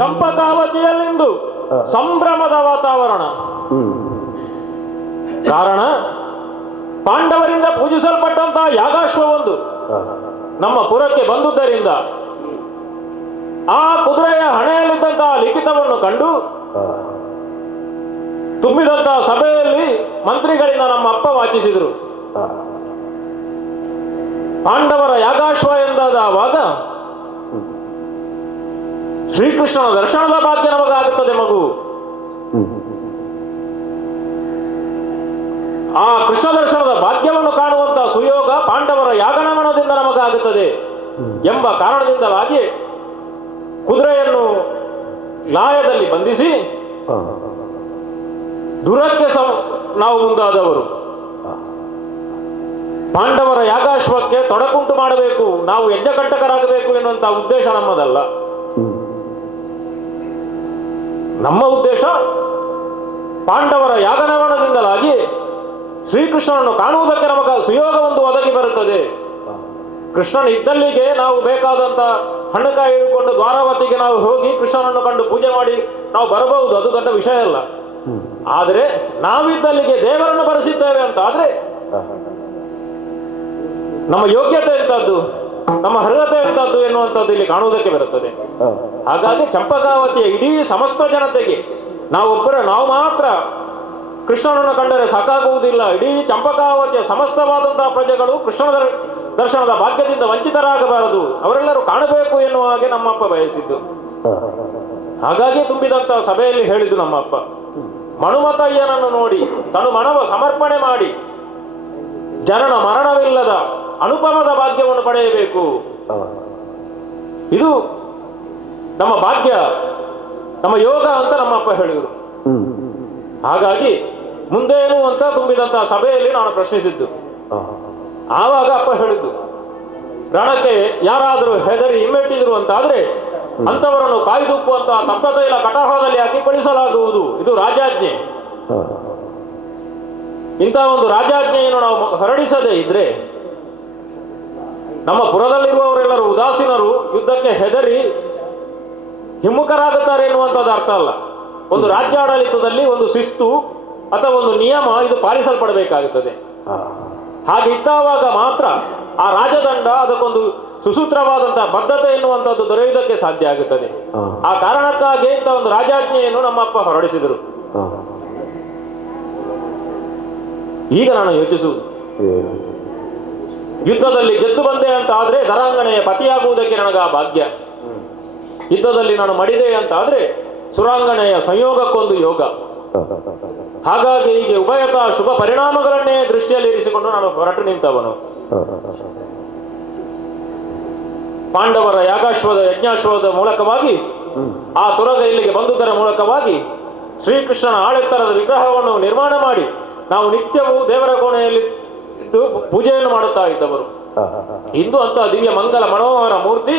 ಚಂಪಕಾವತಿಯಲ್ಲಿಂದು ಸಂಭ್ರಮದ ವಾತಾವರಣ. ಕಾರಣ ಪಾಂಡವರಿಂದ ಪೂಜಿಸಲ್ಪಟ್ಟಂತಹ ಯಾಗಾಶ್ವವೊಂದು ನಮ್ಮ ಪುರಕ್ಕೆ ಬಂದುದರಿಂದ ಆ ಕುದುರೆಯ ಹಣೆಯಲ್ಲಿದ್ದಂತಹ ಲಿಖಿತವನ್ನು ಕಂಡು ತುಂಬಿದಂತಹ ಸಭೆಯಲ್ಲಿ ಮಂತ್ರಿಗಳಿಂದ ನಮ್ಮ ಅಪ್ಪ ವಾಚಿಸಿದರು. ಪಾಂಡವರ ಯಾಗಾಶ್ವ ಎಂದಾದಾಗ ಶ್ರೀಕೃಷ್ಣನ ದರ್ಶನದ ಭಾಗ್ಯ ನಮಗಾಗುತ್ತದೆ ಮಗು. ಆ ಕೃಷ್ಣ ದರ್ಶನದ ಭಾಗ್ಯವನ್ನು ಕಾಣುವಂತಹ ಸುಯೋಗ ಪಾಂಡವರ ಯಾಗನಮನದಿಂದ ನಮಗಾಗುತ್ತದೆ ಎಂಬ ಕಾರಣದಿಂದಲಾಗಿ ಕುದುರೆಯನ್ನು ಲಾಯದಲ್ಲಿ ಬಂಧಿಸಿ ದೂರಕ್ಕೆ ನಾವು ಮುಂದಾದವರು. ಪಾಂಡವರ ಯಾಗಾಶ್ವಕ್ಕೆ ತೊಡಕುಂಟು ಮಾಡಬೇಕು, ನಾವು ಯಜ್ಞಕಂಟಕರಾಗಬೇಕು ಎನ್ನುವಂತಹ ಉದ್ದೇಶ ನಮ್ಮದಲ್ಲ. ನಮ್ಮ ಉದ್ದೇಶ ಪಾಂಡವರ ಯಾಗನವನದಿಂದಲಾಗಿ ಶ್ರೀಕೃಷ್ಣನನ್ನು ಕಾಣುವುದಕ್ಕೆ ನಮಗೆ ಸುಯೋಗ ಒಂದು ಒದಗಿ ಬರುತ್ತದೆ. ಕೃಷ್ಣನ ಇದ್ದಲ್ಲಿಗೆ ನಾವು ಬೇಕಾದಂತ ಹಣ್ಣುಕಾಯಿ ಹಿಡ್ಕೊಂಡು ದ್ವಾರಾವತಿಗೆ ನಾವು ಹೋಗಿ ಕೃಷ್ಣನನ್ನು ಕಂಡು ಪೂಜೆ ಮಾಡಿ ನಾವು ಬರಬಹುದು, ಅದು ದೊಡ್ಡ ವಿಷಯ ಅಲ್ಲ. ಆದರೆ ನಾವಿದ್ದಲ್ಲಿಗೆ ದೇವರನ್ನು ಬರೆಸಿದ್ದೇವೆ ಅಂತ ಆದ್ರೆ ನಮ್ಮ ಯೋಗ್ಯತೆ ಎಂತದ್ದು, ನಮ್ಮ ಅರ್ಹತೆ ಎಂತದ್ದು ಎನ್ನುವಂಥದ್ದು ಇಲ್ಲಿ ಕಾಣುವುದಕ್ಕೆ ಬರುತ್ತದೆ. ಹಾಗಾಗಿ ಚಂಪಕಾವತಿಯ ಇಡೀ ಸಮಸ್ತ ಜನತೆಗೆ ನಾವು ಮಾತ್ರ ಕೃಷ್ಣನನ್ನು ಕಂಡರೆ ಸಾಕಾಗುವುದಿಲ್ಲ. ಇಡೀ ಚಂಪಕಾವತಿಯ ಸಮಸ್ತವಾದಂತಹ ಪ್ರಜೆಗಳು ಕೃಷ್ಣನ ದರ್ಶನದ ಭಾಗ್ಯದಿಂದ ವಂಚಿತರಾಗಬಾರದು, ಅವರೆಲ್ಲರೂ ಕಾಣಬೇಕು ಎನ್ನುವ ಹಾಗೆ ನಮ್ಮಪ್ಪ ಬಯಸಿದ್ದು. ಹಾಗಾಗಿ ತುಂಬಿದಂತಹ ಸಭೆಯಲ್ಲಿ ಹೇಳಿದ್ದು ನಮ್ಮಪ್ಪ, ಮನುಮತಯ್ಯನನ್ನು ನೋಡಿ ತನು ಮನವ ಸಮರ್ಪಣೆ ಮಾಡಿ ಜನನ ಮರಣವಿಲ್ಲದ ಅನುಪಮದ ಭಾಗ್ಯವನ್ನು ಪಡೆಯಬೇಕು. ಇದು ನಮ್ಮ ಭಾಗ್ಯ, ನಮ್ಮ ಯೋಗ ಅಂತ ನಮ್ಮಪ್ಪ ಹೇಳಿದರು. ಹಾಗಾಗಿ ಮುಂದೇನು ಅಂತ ತುಂಬಿದಂತಹ ಸಭೆಯಲ್ಲಿ ನಾನು ಪ್ರಶ್ನಿಸಿದ್ದು. ಆವಾಗ ಅಪ್ಪ ಹೇಳಿದ್ದು, ರಣಕ್ಕೆ ಯಾರಾದರೂ ಹೆದರಿ ಹಿಮ್ಮೆಟ್ಟಿದ್ರು ಅಂತಾದ್ರೆ ಅಂತವರನ್ನು ಕಾಯ್ದುಪ್ಪುವಂತಹ ತಪ್ತತೈಲ ಕಟಾಹದಲ್ಲಿ ಹಾಕಿ ಕಳಿಸಲಾಗುವುದು. ಇದು ರಾಜಾಜ್ಞೆ. ಇಂತಹ ಒಂದು ರಾಜಾಜ್ಞೆಯನ್ನು ನಾವು ಹೊರಡಿಸದೇ ಇದ್ರೆ ನಮ್ಮ ಪುರದಲ್ಲಿರುವವರೆಲ್ಲರೂ ಉದಾಸೀನರು, ಯುದ್ಧಕ್ಕೆ ಹೆದರಿ ಹಿಮ್ಮುಖರಾಗುತ್ತಾರೆ ಎನ್ನುವಂಥದ್ದು ಅರ್ಥ ಅಲ್ಲ. ಒಂದು ರಾಜ್ಯಾಡಳಿತದಲ್ಲಿ ಒಂದು ಶಿಸ್ತು ಅಥವಾ ಒಂದು ನಿಯಮ ಇದು ಪಾಲಿಸಲ್ಪಡಬೇಕಾಗುತ್ತದೆ. ಹಾಗೆ ಇದ್ದಾವಾಗ ಮಾತ್ರ ಆ ರಾಜದಂಡ ಅದಕ್ಕೊಂದು ಸುಸೂತ್ರವಾದಂತಹ ಬದ್ಧತೆ ಎನ್ನುವಂಥದ್ದು ದೊರೆಯುವುದಕ್ಕೆ ಸಾಧ್ಯ ಆಗುತ್ತದೆ. ಆ ಕಾರಣಕ್ಕಾಗಿ ಇಂಥ ಒಂದು ರಾಜಾಜ್ಞೆಯನ್ನು ನಮ್ಮಪ್ಪ ಹೊರಡಿಸಿದರು. ಈಗ ನಾನು ಯೋಚಿಸುವುದು, ಯುದ್ಧದಲ್ಲಿ ಗೆದ್ದು ಬಂದೆ ಅಂತ ಆದ್ರೆ ಧರಾಂಗಣೆಯ ಪತಿಯಾಗುವುದಕ್ಕೆ ನನಗ ಭಾಗ್ಯ. ಯುದ್ಧದಲ್ಲಿ ನಾನು ಮಡಿದೆ ಅಂತ ಆದ್ರೆ ಸುರಾಂಗಣೆಯ ಸಂಯೋಗಕ್ಕೊಂದು ಯೋಗ. ಹಾಗಾಗಿ ಹೀಗೆ ಉಭಯತ ಶುಭ ಪರಿಣಾಮಗಳನ್ನೇ ದೃಷ್ಟಿಯಲ್ಲಿ ಇರಿಸಿಕೊಂಡು ನಾನು ಹೊರಟು ನಿಂತವನು. ಪಾಂಡವರ ಯಜ್ಞಾಶ್ವದ ಮೂಲಕವಾಗಿ ಆ ತುರಗ ಇಲ್ಲಿಗೆ ಬಂದುದರ ಮೂಲಕವಾಗಿ ಶ್ರೀಕೃಷ್ಣನ ಆಳೆತ್ತರದ ವಿಗ್ರಹವನ್ನು ನಿರ್ಮಾಣ ಮಾಡಿ ನಾವು ನಿತ್ಯವೂ ದೇವರ ಕೋಣೆಯಲ್ಲಿ ಇದ್ದು ಪೂಜೆಯನ್ನು ಮಾಡುತ್ತಾ ಇದ್ದವರು. ಇಂದು ಅಂತ ದಿವ್ಯ ಮಂಗಲ ಮನೋಹರ ಮೂರ್ತಿ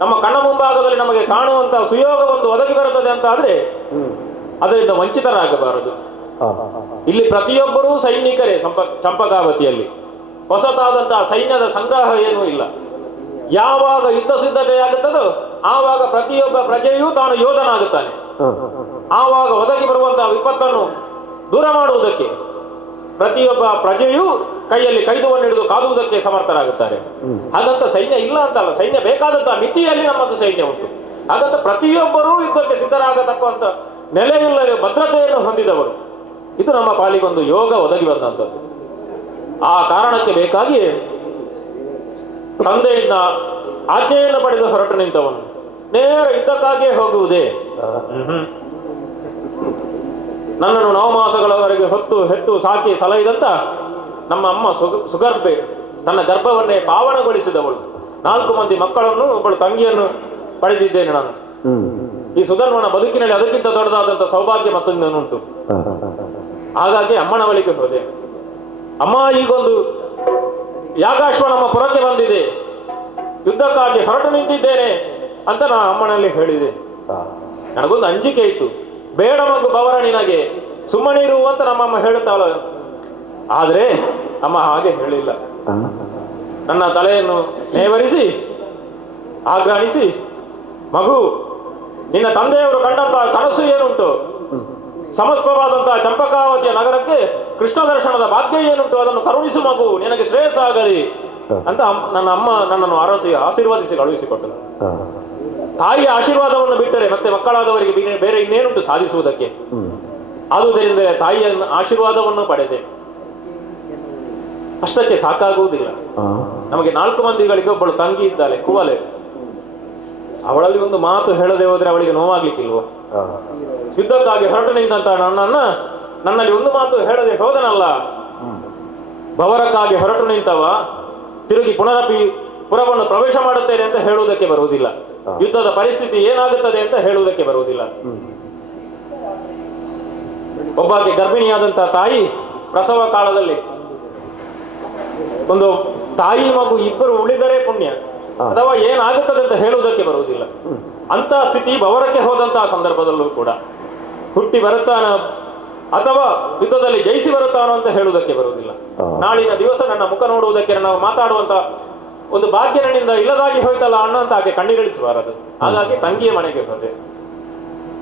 ನಮ್ಮ ಕಣ್ಣ ಮುಂಭಾಗದಲ್ಲಿ ನಮಗೆ ಕಾಣುವಂತಹ ಸುಯೋಗ ಒಂದು ಒದಗಿ ಬರುತ್ತದೆ ಅಂತ ಆದ್ರೆ ಅದರಿಂದ ವಂಚಿತರಾಗಬಾರದು. ಇಲ್ಲಿ ಪ್ರತಿಯೊಬ್ಬರೂ ಸೈನಿಕರೇ. ಚಂಪಕಾವತಿಯಲ್ಲಿ ಹೊಸತಾದಂತಹ ಸೈನ್ಯದ ಸಂಗ್ರಹ ಏನೂ ಇಲ್ಲ. ಯಾವಾಗ ಯುದ್ಧ ಸಿದ್ಧತೆಯಾಗುತ್ತದೋ ಆವಾಗ ಪ್ರತಿಯೊಬ್ಬ ಪ್ರಜೆಯೂ ತಾನು ಯೋಧನಾಗುತ್ತಾನೆ. ಆವಾಗ ಒದಗಿ ಬರುವಂತಹ ವಿಪತ್ತನ್ನು ದೂರ ಮಾಡುವುದಕ್ಕೆ ಪ್ರತಿಯೊಬ್ಬ ಪ್ರಜೆಯೂ ಕೈಯಲ್ಲಿ ಕೈದುವನ್ನು ಹಿಡಿದು ಕಾದುವುದಕ್ಕೆ ಸಮರ್ಥರಾಗುತ್ತಾರೆ. ಹಾಗಂತ ಸೈನ್ಯ ಇಲ್ಲ ಅಂತಲ್ಲ, ಸೈನ್ಯ ಬೇಕಾದಂತಹ ಮಿತಿಯಲ್ಲಿ ನಮ್ಮದು ಸೈನ್ಯ ಉಂಟು. ಹಾಗಂತ ಪ್ರತಿಯೊಬ್ಬರೂ ಯುದ್ಧಕ್ಕೆ ಸಿದ್ಧರಾಗತಕ್ಕಂಥ ನೆಲೆಯುಳ್ಳ ಭದ್ರತೆಯನ್ನು ಹೊಂದಿದವರು. ಇದು ನಮ್ಮ ಪಾಲಿಗೊಂದು ಯೋಗ ಒದಗಿ ಬಂದಂಥದ್ದು. ಆ ಕಾರಣಕ್ಕೆ ಬೇಕಾಗಿ ತಂದೆಯಿಂದ ಆಜ್ಞೆಯನ್ನು ಪಡೆದು ಹೊರಟು ನಿಂತವನು ನೇರ ಯುದ್ಧಕ್ಕಾಗಿಯೇ ಹೋಗುವುದೇ. ನನ್ನನ್ನು 9 ಮಾಸಗಳವರೆಗೆ ಹೆತ್ತು ಸಾಕಿ ಸಲಹಿದಂತ ನಮ್ಮ ಅಮ್ಮ ಸುಗರ್ಭೆ ನನ್ನ ಗರ್ಭವನ್ನೇ ಪಾವನಗೊಳಿಸಿದವಳು. 4 ಮಂದಿ ಮಕ್ಕಳನ್ನು, ಒಬ್ಬಳು ತಂಗಿಯನ್ನು ಪಡೆದಿದ್ದೇನೆ ನಾನು. ಈ ಸುಧರ್ಮನ ಬದುಕಿನಲ್ಲಿ ಅದಕ್ಕಿಂತ ದೊಡ್ಡದಾದಂಥ ಸೌಭಾಗ್ಯ ಮತ್ತೊಂದುಂಟು. ಹಾಗಾಗಿ ಅಮ್ಮನ ಬಳಿಗೆ ಹೋದೆ. ಅಮ್ಮ, ಈಗೊಂದು ಯಾಗಾಶ್ವ ನಮ್ಮ ಪುರಕ್ಕೆ ಬಂದಿದೆ, ಯುದ್ಧಕ್ಕಾಗಿ ಹೊರಟು ನಿಂತಿದ್ದೇನೆ ಅಂತ ನಾ ಅಮ್ಮನಲ್ಲಿ ಹೇಳಿದೆ. ನನಗೊಂದು ಅಂಜಿಕೆ ಇತ್ತು. ಬೇಡ ಮಗು ಬವರ, ನಿನಗೆ ಸುಮ್ಮನಿರು ಅಂತ ನಮ್ಮಮ್ಮ ಹೇಳುತ್ತಾಳ. ಆದ್ರೆ ಅಮ್ಮ ಹಾಗೆ ಹೇಳಿಲ್ಲ. ನನ್ನ ತಲೆಯನ್ನು ನೇವರಿಸಿ ಆಗ್ರಹಿಸಿ, ಮಗು, ನಿನ್ನ ತಂದೆಯವರು ಕಂಡಂತಹ ಕನಸು ಏನುಂಟು, ಸಮಸ್ತವಾದಂತಹ ಚಂಪಕಾವತಿಯ ನಗರಕ್ಕೆ ಕೃಷ್ಣ ದರ್ಶನದ ಭಾಗ್ಯ ಏನುಂಟು, ಅದನ್ನು ಕರುಣಿಸು ಮಗು, ನಿನಗೆ ಶ್ರೇಯಸ್ಸ ಆಗಲಿ ಅಂತ ನನ್ನ ಅಮ್ಮ ನನ್ನನ್ನು ಆಶೀರ್ವಾದಿಸಿ ಕಳುಹಿಸಿಕೊಟ್ಟರು. ತಾಯಿಯ ಆಶೀರ್ವಾದವನ್ನು ಬಿಟ್ಟರೆ ಮತ್ತೆ ಮಕ್ಕಳಾದವರಿಗೆ ಬೇರೆ ಇನ್ನೇನುಂಟು ಸಾಧಿಸುವುದಕ್ಕೆ. ಆದುದರಿಂದ ತಾಯಿಯ ಆಶೀರ್ವಾದವನ್ನು ಪಡೆದೆ. ಅಷ್ಟಕ್ಕೆ ಸಾಕಾಗುವುದಿಲ್ಲ. ನಮಗೆ 4 ಮಂದಿಗಳಿಗೆ ಒಬ್ಬಳು ತಂಗಿ ಇದ್ದಾಳೆ, ಕುವಲೆ. ಅವಳಲ್ಲಿ ಒಂದು ಮಾತು ಹೇಳದೆ ಹೋದ್ರೆ ಅವಳಿಗೆ ನೋವಾಗ್ಲಿಕ್ಕಿಲ್ವೋ? ಯುದ್ಧಕ್ಕಾಗಿ ಹೊರಟು ನಿಂತ ನನ್ನಲ್ಲಿ ಒಂದು ಮಾತು ಹೇಳದೆ ಹೋದನಲ್ಲ, ಬವರಕ್ಕಾಗಿ ಹೊರಟು ನಿಂತವ ತಿರುಗಿ ಪುನರಪಿ ಪುರವನ್ನು ಪ್ರವೇಶ ಮಾಡುತ್ತೇನೆ ಅಂತ ಹೇಳುವುದಕ್ಕೆ ಬರುವುದಿಲ್ಲ. ಯುದ್ಧದ ಪರಿಸ್ಥಿತಿ ಏನಾಗುತ್ತದೆ ಅಂತ ಹೇಳುವುದಕ್ಕೆ ಬರುವುದಿಲ್ಲ. ಒಬ್ಬಾಕೆ ಗರ್ಭಿಣಿಯಾದಂತಹ ತಾಯಿ ಪ್ರಸವ ಕಾಲದಲ್ಲಿ ಒಂದು ತಾಯಿ ಮಗು ಇಬ್ಬರು ಉಳಿದರೆ ಪುಣ್ಯ, ಅಥವಾ ಏನಾಗುತ್ತದೆ ಅಂತ ಹೇಳುವುದಕ್ಕೆ ಬರುವುದಿಲ್ಲ. ಅಂತ ಸ್ಥಿತಿ ಬವರಕ್ಕೆ ಹೋದಂತಹ ಸಂದರ್ಭದಲ್ಲೂ ಕೂಡ ಹುಟ್ಟಿ ಬರುತ್ತಾನ ಅಥವಾ ಯುದ್ಧದಲ್ಲಿ ಜಯಿಸಿ ಬರುತ್ತಾನೋ ಅಂತ ಹೇಳುವುದಕ್ಕೆ ಬರುವುದಿಲ್ಲ. ನಾಳಿನ ದಿವಸ ನನ್ನ ಮುಖ ನೋಡುವುದಕ್ಕೆ, ನಾವು ಮಾತಾಡುವಂತ ಒಂದು ಭಾಗ್ಯ ನನ್ನಿಂದ ಇಲ್ಲದಾಗಿ ಹೋಯ್ತಲ್ಲ ಅಣ್ಣ ಅಂತ ಆಕೆ ಕಣ್ಣೀರಿಳಿಸಬಾರದು. ಹಾಗಾಗಿ ತಂಗಿಯ ಮನೆಗೆ ಹೋದೆ.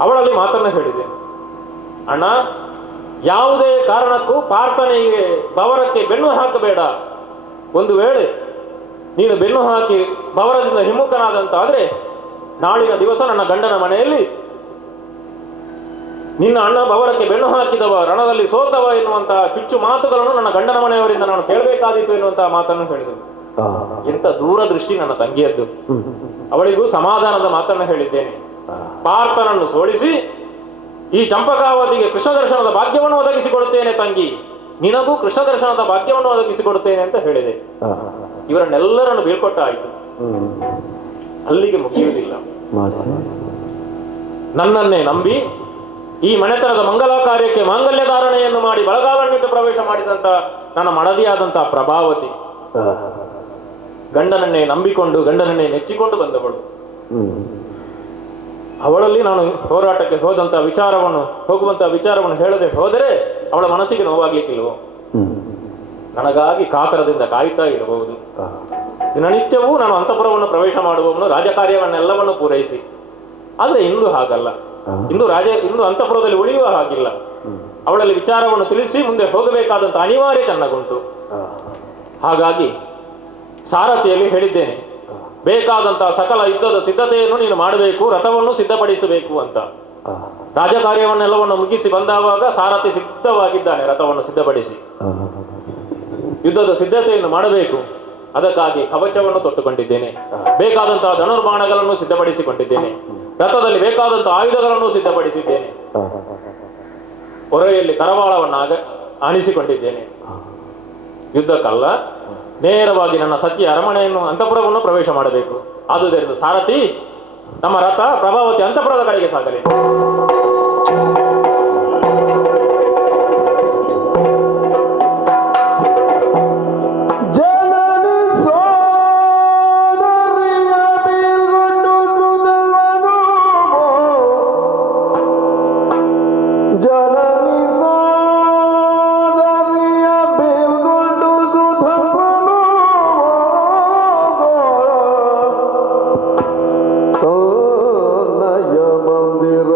ಅವಳಲ್ಲಿ ಮಾತನ್ನು ಹೇಳಿದೆ, ಅಣ್ಣ, ಯಾವುದೇ ಕಾರಣಕ್ಕೂ ಪಾರ್ಥನಿಗೆ ಬವರಕ್ಕೆ ಬೆನ್ನು ಹಾಕಬೇಡ. ಒಂದು ವೇಳೆ ನೀನು ಬೆನ್ನು ಹಾಕಿ ಬವರದಿಂದ ಹಿಮ್ಮುಖನಾದಂತಾದ್ರೆ ನಾಳಿನ ದಿವಸ ನನ್ನ ಗಂಡನ ಮನೆಯಲ್ಲಿ ನಿನ್ನ ಅಣ್ಣ ಬವರಕ್ಕೆ ಬೆನ್ನು ಹಾಕಿದವ, ರಣದಲ್ಲಿ ಸೋತವ ಎನ್ನುವಂತಹ ಚುಚ್ಚು ಮಾತುಗಳನ್ನು ನನ್ನ ಗಂಡನ ಮನೆಯವರಿಂದ ನಾನು ಕೇಳಬೇಕಾದೀತು ಎನ್ನುವಂತಹ ಮಾತನ್ನು ಹೇಳಿದರು. ಎಂತ ದೂರದೃಷ್ಟಿ ನನ್ನ ತಂಗಿಯದ್ದು. ಅವಳಿಗೂ ಸಮಾಧಾನದ ಮಾತನ್ನು ಹೇಳಿದ್ದೇನೆ. ಪಾರ್ಥನನ್ನು ಸೋಲಿಸಿ ಈ ಚಂಪಕಾವತಿಗೆ ಕೃಷ್ಣ ದರ್ಶನದ ಭಾಗ್ಯವನ್ನು ಒದಗಿಸಿಕೊಡುತ್ತೇನೆ ತಂಗಿ, ನಿನಗೂ ಕೃಷ್ಣ ದರ್ಶನದ ಭಾಗ್ಯವನ್ನು ಒದಗಿಸಿಕೊಡುತ್ತೇನೆ ಅಂತ ಹೇಳಿದೆ. ಇವರನ್ನೆಲ್ಲರನ್ನು ಬೀಳ್ಕೊಟ್ಟ ಆಯಿತು. ಅಲ್ಲಿಗೆ ಮುಗಿಯುವುದಿಲ್ಲ. ನನ್ನನ್ನೇ ನಂಬಿ ಈ ಮನೆತನದ ಮಂಗಲ ಕಾರ್ಯಕ್ಕೆ ಮಾಂಗಲ್ಯ ಧಾರಣೆಯನ್ನು ಮಾಡಿ ಬಳಗಾಲನ್ನಿಟ್ಟು ಪ್ರವೇಶ ಮಾಡಿದಂತ ನನ್ನ ಮಡದಿಯಾದಂತಹ ಪ್ರಭಾವತಿ, ಗಂಡನನ್ನೇ ನಂಬಿಕೊಂಡು ಗಂಡನನ್ನೇ ನೆಚ್ಚಿಕೊಂಡು ಬಂದವಳು. ಅವಳಲ್ಲಿ ನಾನು ಹೋರಾಟಕ್ಕೆ ಹೋಗುವಂತಹ ವಿಚಾರವನ್ನು ಹೇಳದೆ ಹೋದರೆ ಅವಳ ಮನಸ್ಸಿಗೆ ನೋವಾಗ್ಲಿಕ್ಕಿಲ್ವೋ? ನನಗಾಗಿ ಕಾತರದಿಂದ ಕಾಯ್ತಾ ಇರಬಹುದು. ದಿನನಿತ್ಯವೂ ನಾನು ಅಂತಃಪುರವನ್ನು ಪ್ರವೇಶ ಮಾಡುವವನು, ರಾಜಕಾರ್ಯವನ್ನೆಲ್ಲವನ್ನು ಪೂರೈಸಿ. ಆದ್ರೆ ಇಂದು ಹಾಗಲ್ಲ. ಇಂದು ಅಂತಃಪುರದಲ್ಲಿ ಉಳಿಯುವ ಹಾಗಿಲ್ಲ. ಅವಳಲ್ಲಿ ವಿಚಾರವನ್ನು ತಿಳಿಸಿ ಮುಂದೆ ಹೋಗಬೇಕಾದಂತ ಅನಿವಾರ್ಯ ನನಗುಂಟು. ಹಾಗಾಗಿ ಸಾರಥಿಯಲ್ಲಿ ಹೇಳಿದ್ದೇನೆ, ಬೇಕಾದಂತಹ ಸಕಲ ಯುದ್ಧದ ಸಿದ್ಧತೆಯನ್ನು ನೀನು ಮಾಡಬೇಕು, ರಥವನ್ನು ಸಿದ್ಧಪಡಿಸಬೇಕು ಅಂತ. ರಾಜಕಾರ್ಯವನ್ನೆಲ್ಲವನ್ನು ಮುಗಿಸಿ ಬಂದಾವಾಗ ಸಾರಥಿ ಸಿದ್ಧವಾಗಿದ್ದಾನೆ ರಥವನ್ನು ಸಿದ್ಧಪಡಿಸಿ. ಯುದ್ಧದ ಸಿದ್ಧತೆಯನ್ನು ಮಾಡಬೇಕು. ಅದಕ್ಕಾಗಿ ಕವಚವನ್ನು ತೊಟ್ಟುಕೊಂಡಿದ್ದೇನೆ, ಬೇಕಾದಂತಹ ಧನುರ್ಬಾಣಗಳನ್ನು ಸಿದ್ಧಪಡಿಸಿಕೊಂಡಿದ್ದೇನೆ, ರಥದಲ್ಲಿ ಬೇಕಾದಂತಹ ಆಯುಧಗಳನ್ನು ಸಿದ್ಧಪಡಿಸಿದ್ದೇನೆ, ಹೊರೆಯಲ್ಲಿ ಕರವಾಳವನ್ನಾಗ ಆಣಿಸಿಕೊಂಡಿದ್ದೇನೆ. ಯುದ್ಧಕ್ಕಲ್ಲ, ನೇರವಾಗಿ ನನ್ನ ಸತಿಯ ಅರಮನೆಯನ್ನು ಅಂತಃಪುರವನ್ನು ಪ್ರವೇಶ ಮಾಡಬೇಕು. ಆದುದರಿಂದ ಸಾರಥಿ, ನಮ್ಮ ರಥ ಪ್ರಭಾವತಿ ಅಂತಃಪುರದ ಕಡೆಗೆ ಸಾಗಲಿ. ಮಂದಿರ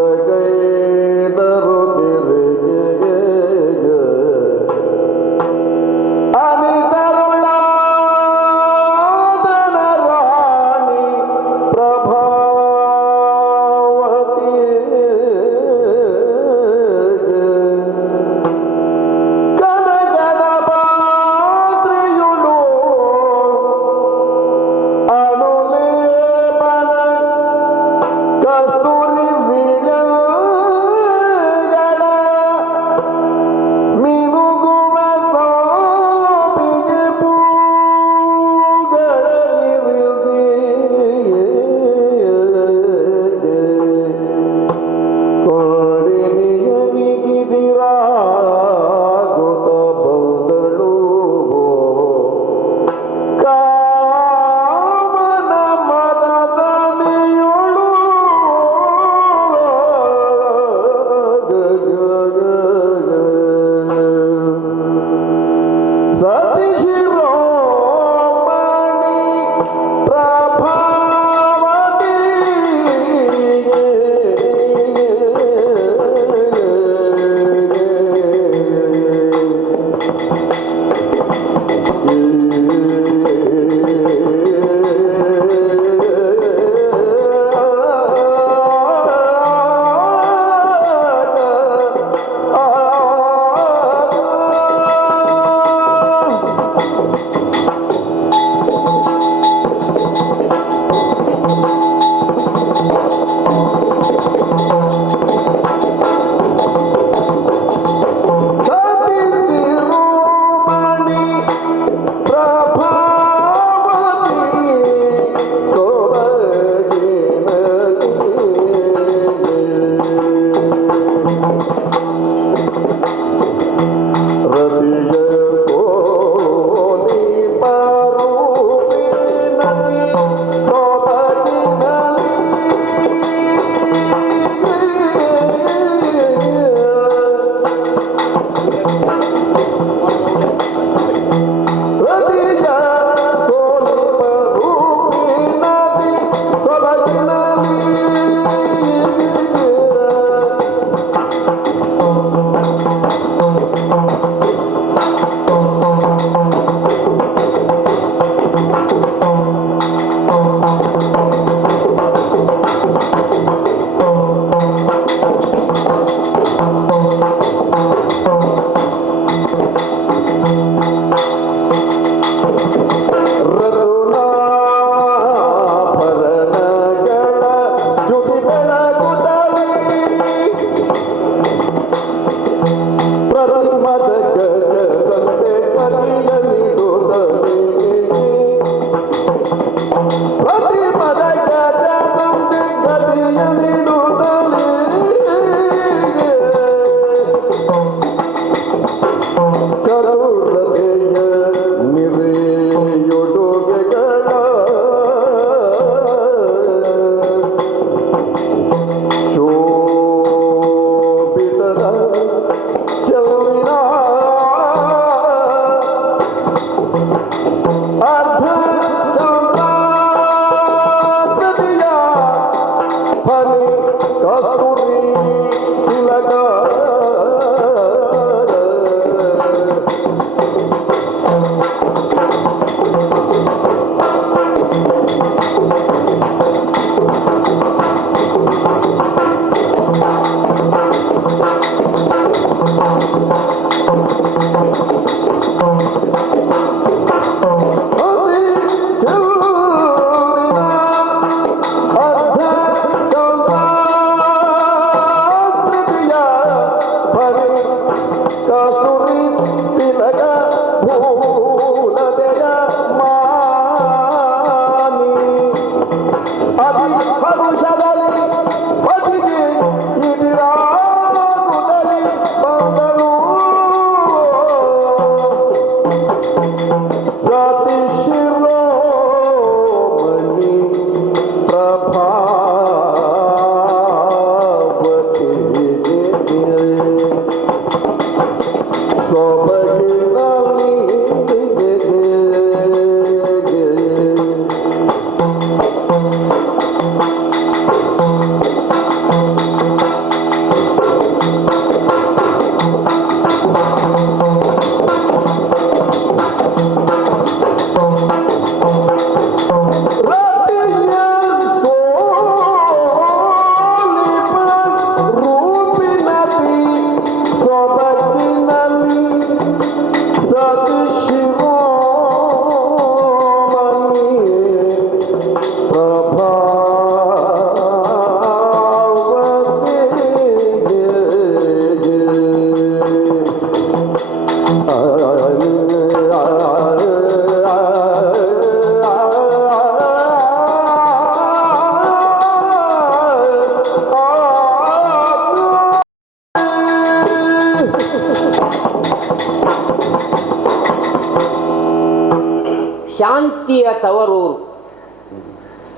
ಶಾಂತಿಯ ತವರೂರು,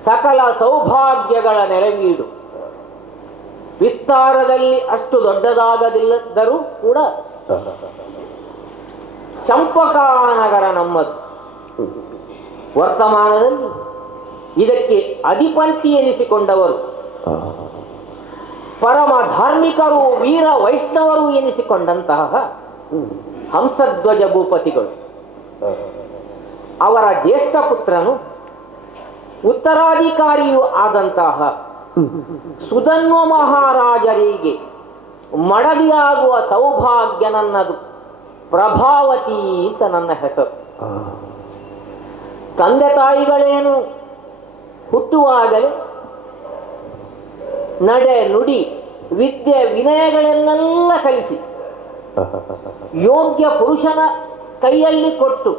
ಸಕಲ ಸೌಭಾಗ್ಯಗಳ ನೆರವೀಡು. ವಿಸ್ತಾರದಲ್ಲಿ ಅಷ್ಟು ದೊಡ್ಡದಾಗದಿಲ್ಲದರೂ ಕೂಡ ಚಂಪಕಾನಗರ ನಮ್ಮದು. ವರ್ತಮಾನದಲ್ಲಿ ಇದಕ್ಕೆ ಅಧಿಪಂಥಿ ಎನಿಸಿಕೊಂಡವರು, ಪರಮ ಧಾರ್ಮಿಕರು, ವೀರ ವೈಷ್ಣವರು ಎನಿಸಿಕೊಂಡಂತಹ ಹಂಸಧ್ವಜ ಭೂಪತಿಗಳು. ಅವರ ಜ್ಯೇಷ್ಠ ಪುತ್ರನು ಉತ್ತರಾಧಿಕಾರಿಯೂ ಆದಂತಹ ಸುಧನ್ವ ಮಹಾರಾಜರಿಗೆ ಮಡದಿಯಾಗುವ ಸೌಭಾಗ್ಯ ನನ್ನದು. ಪ್ರಭಾವತಿ ಅಂತ ನನ್ನ ಹೆಸರು. ತಂದೆ ತಾಯಿಗಳೇನು ಹುಟ್ಟುವಾಗಲೇ ನಡೆ ನುಡಿ ವಿದ್ಯೆ ವಿನಯಗಳನ್ನೆಲ್ಲ ಕಲಿಸಿ ಯೋಗ್ಯ ಪುರುಷನ ಕೈಯಲ್ಲಿ ಕೊಟ್ಟು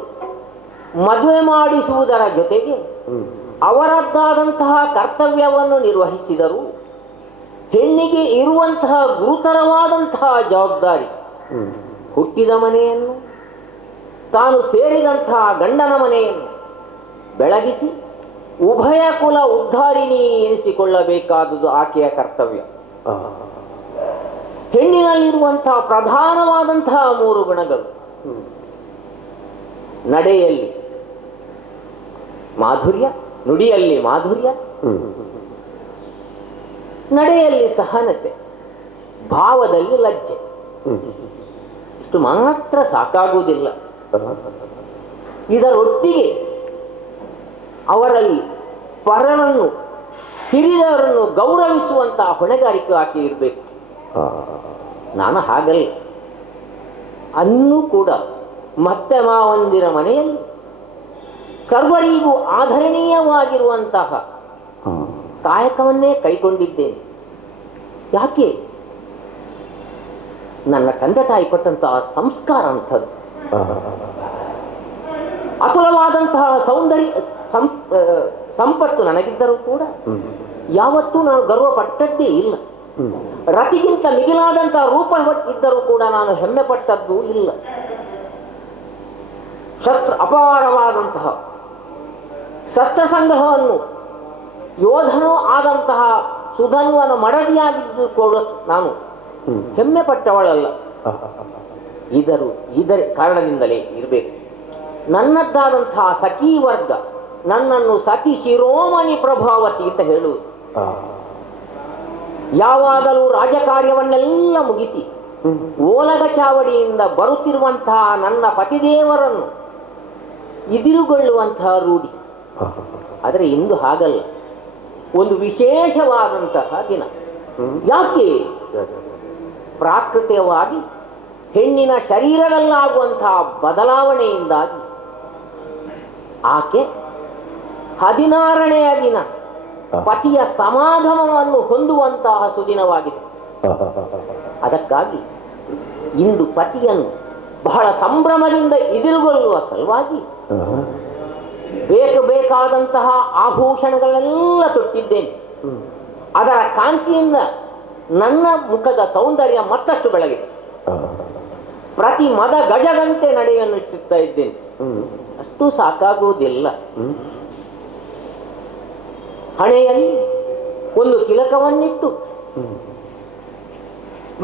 ಮದುವೆ ಮಾಡಿಸುವುದರ ಜೊತೆಗೆ ಅವರದ್ದಾದಂತಹ ಕರ್ತವ್ಯವನ್ನು ನಿರ್ವಹಿಸಿದರು. ಹೆಣ್ಣಿಗೆ ಇರುವಂತಹ ಗುರುತರವಾದಂತಹ ಜವಾಬ್ದಾರಿ ಹುಟ್ಟಿದ ಮನೆಯನ್ನು, ತಾನು ಸೇರಿದಂತಹ ಗಂಡನ ಮನೆಯನ್ನು ಬೆಳಗಿಸಿ ಉಭಯ ಕುಲ ಉದ್ಧಾರಿಣಿ ಎನಿಸಿಕೊಳ್ಳಬೇಕಾದುದು ಆಕೆಯ ಕರ್ತವ್ಯ. ಹೆಣ್ಣಿನಲ್ಲಿರುವಂತಹ ಪ್ರಧಾನವಾದಂತಹ 3 ಗುಣಗಳು: ನಡೆಯಲ್ಲಿ ಮಾಧುರ್ಯ, ನುಡಿಯಲ್ಲಿ ಮಾಧುರ್ಯ, ನಡೆಯಲ್ಲಿ ಸಹನತೆ, ಭಾವದಲ್ಲಿ ಲಜ್ಜೆ. ಇಷ್ಟು ಮಾತ್ರ ಸಾಕಾಗುವುದಿಲ್ಲ. ಇದರೊಟ್ಟಿಗೆ ಅವರಲ್ಲಿ ಪರರನ್ನು, ಹಿರಿಯರನ್ನು ಗೌರವಿಸುವಂತಹ ಹೊಣೆಗಾರಿಕೆ ಆಕೆ ಇರಬೇಕು. ನಾನು ಹಾಗಲ್ಲ. ಅನ್ನೂ ಕೂಡ ಮತ್ತೆ ಮಾವಂದಿರ ಮನೆಯಲ್ಲಿ ಸರ್ವರಿಗೂ ಆಧರಣೀಯವಾಗಿರುವಂತಹ ಕಾಯಕವನ್ನೇ ಕೈಗೊಂಡಿದ್ದೇನೆ. ಯಾಕೆ? ನನ್ನ ತಂದೆ ತಾಯಿ ಕೊಟ್ಟಂತಹ ಸಂಸ್ಕಾರ ಅಂಥದ್ದು. ಅತುಲವಾದಂತಹ ಸೌಂದರ್ಯ ಸಂಪತ್ತು ನನಗಿದ್ದರೂ ಕೂಡ ಯಾವತ್ತೂ ನಾನು ಗರ್ವ ಪಟ್ಟದ್ದೇ ಇಲ್ಲ. ರತಿಗಿಂತ ಮಿಗಿಲಾದಂತಹ ರೂಪ ಇದ್ದರೂ ಕೂಡ ನಾನು ಹೆಮ್ಮೆ ಪಟ್ಟದ್ದು ಇಲ್ಲ. ಅಪಾರವಾದಂತಹ ಶಸ್ತ್ರ ಸಂಗ್ರಹವನ್ನು ಯೋಧನೂ ಆದಂತಹ ಸುಧನ್ವನ ಮಡದಿಯಾಗಿದ್ದು ಕೂಡ ನಾನು ಹೆಮ್ಮೆ ಪಟ್ಟವಳಲ್ಲ. ಇದರ ಕಾರಣದಿಂದಲೇ ಇರಬೇಕು. ನನ್ನದ್ದಾದಂತಹ ಸಖಿ ವರ್ಗ ನನ್ನನ್ನು ಸಖಿ ಶಿರೋಮಣಿ ಪ್ರಭಾವತಿ ಅಂತ ಹೇಳುವುದು. ಯಾವಾಗಲೂ ರಾಜಕಾರ್ಯವನ್ನೆಲ್ಲ ಮುಗಿಸಿ ಓಲಗ ಚಾವಡಿಯಿಂದ ಬರುತ್ತಿರುವಂತಹ ನನ್ನ ಪತಿದೇವರನ್ನು ಎದುರುಗೊಳ್ಳುವಂತಹ ರೂಢಿ. ಆದರೆ ಇಂದು ಹಾಗಲ್ಲ. ಒಂದು ವಿಶೇಷವಾದಂತಹ ದಿನ. ಯಾಕೆ? ಪ್ರಾಕೃತಿಕವಾಗಿ ಹೆಣ್ಣಿನ ಶರೀರದಲ್ಲಾಗುವಂತಹ ಬದಲಾವಣೆಯಿಂದಾಗಿ ಆಕೆ 16ನೆಯ ದಿನ ಪತಿಯ ಸಮಾಗಮವನ್ನು ಹೊಂದುವಂತಹ ಸುದಿನವಾಗಿದೆ. ಅದಕ್ಕಾಗಿ ಇಂದು ಪತಿಯನ್ನು ಬಹಳ ಸಂಭ್ರಮದಿಂದ ಎದುರುಗೊಳ್ಳುವ ಸಲುವಾಗಿ ಬೇಕಾದಂತಹ ಆಭೂಷಣಗಳೆಲ್ಲ ತೊಟ್ಟಿದ್ದೇನೆ. ಅದರ ಕಾಂತಿಯಿಂದ ನನ್ನ ಮುಖದ ಸೌಂದರ್ಯ ಮತ್ತಷ್ಟು ಬೆಳಗಿದೆ. ಪ್ರತಿ ಮದ ಗಜದಂತೆ ನಡೆಯನ್ನು ಇಟ್ಟಿರ್ತಾ ಇದ್ದೇನೆ. ಅಷ್ಟು ಸಾಕಾಗುವುದಿಲ್ಲ. ಹಣೆಯಲ್ಲಿ ಒಂದು ತಿಲಕವನ್ನಿಟ್ಟು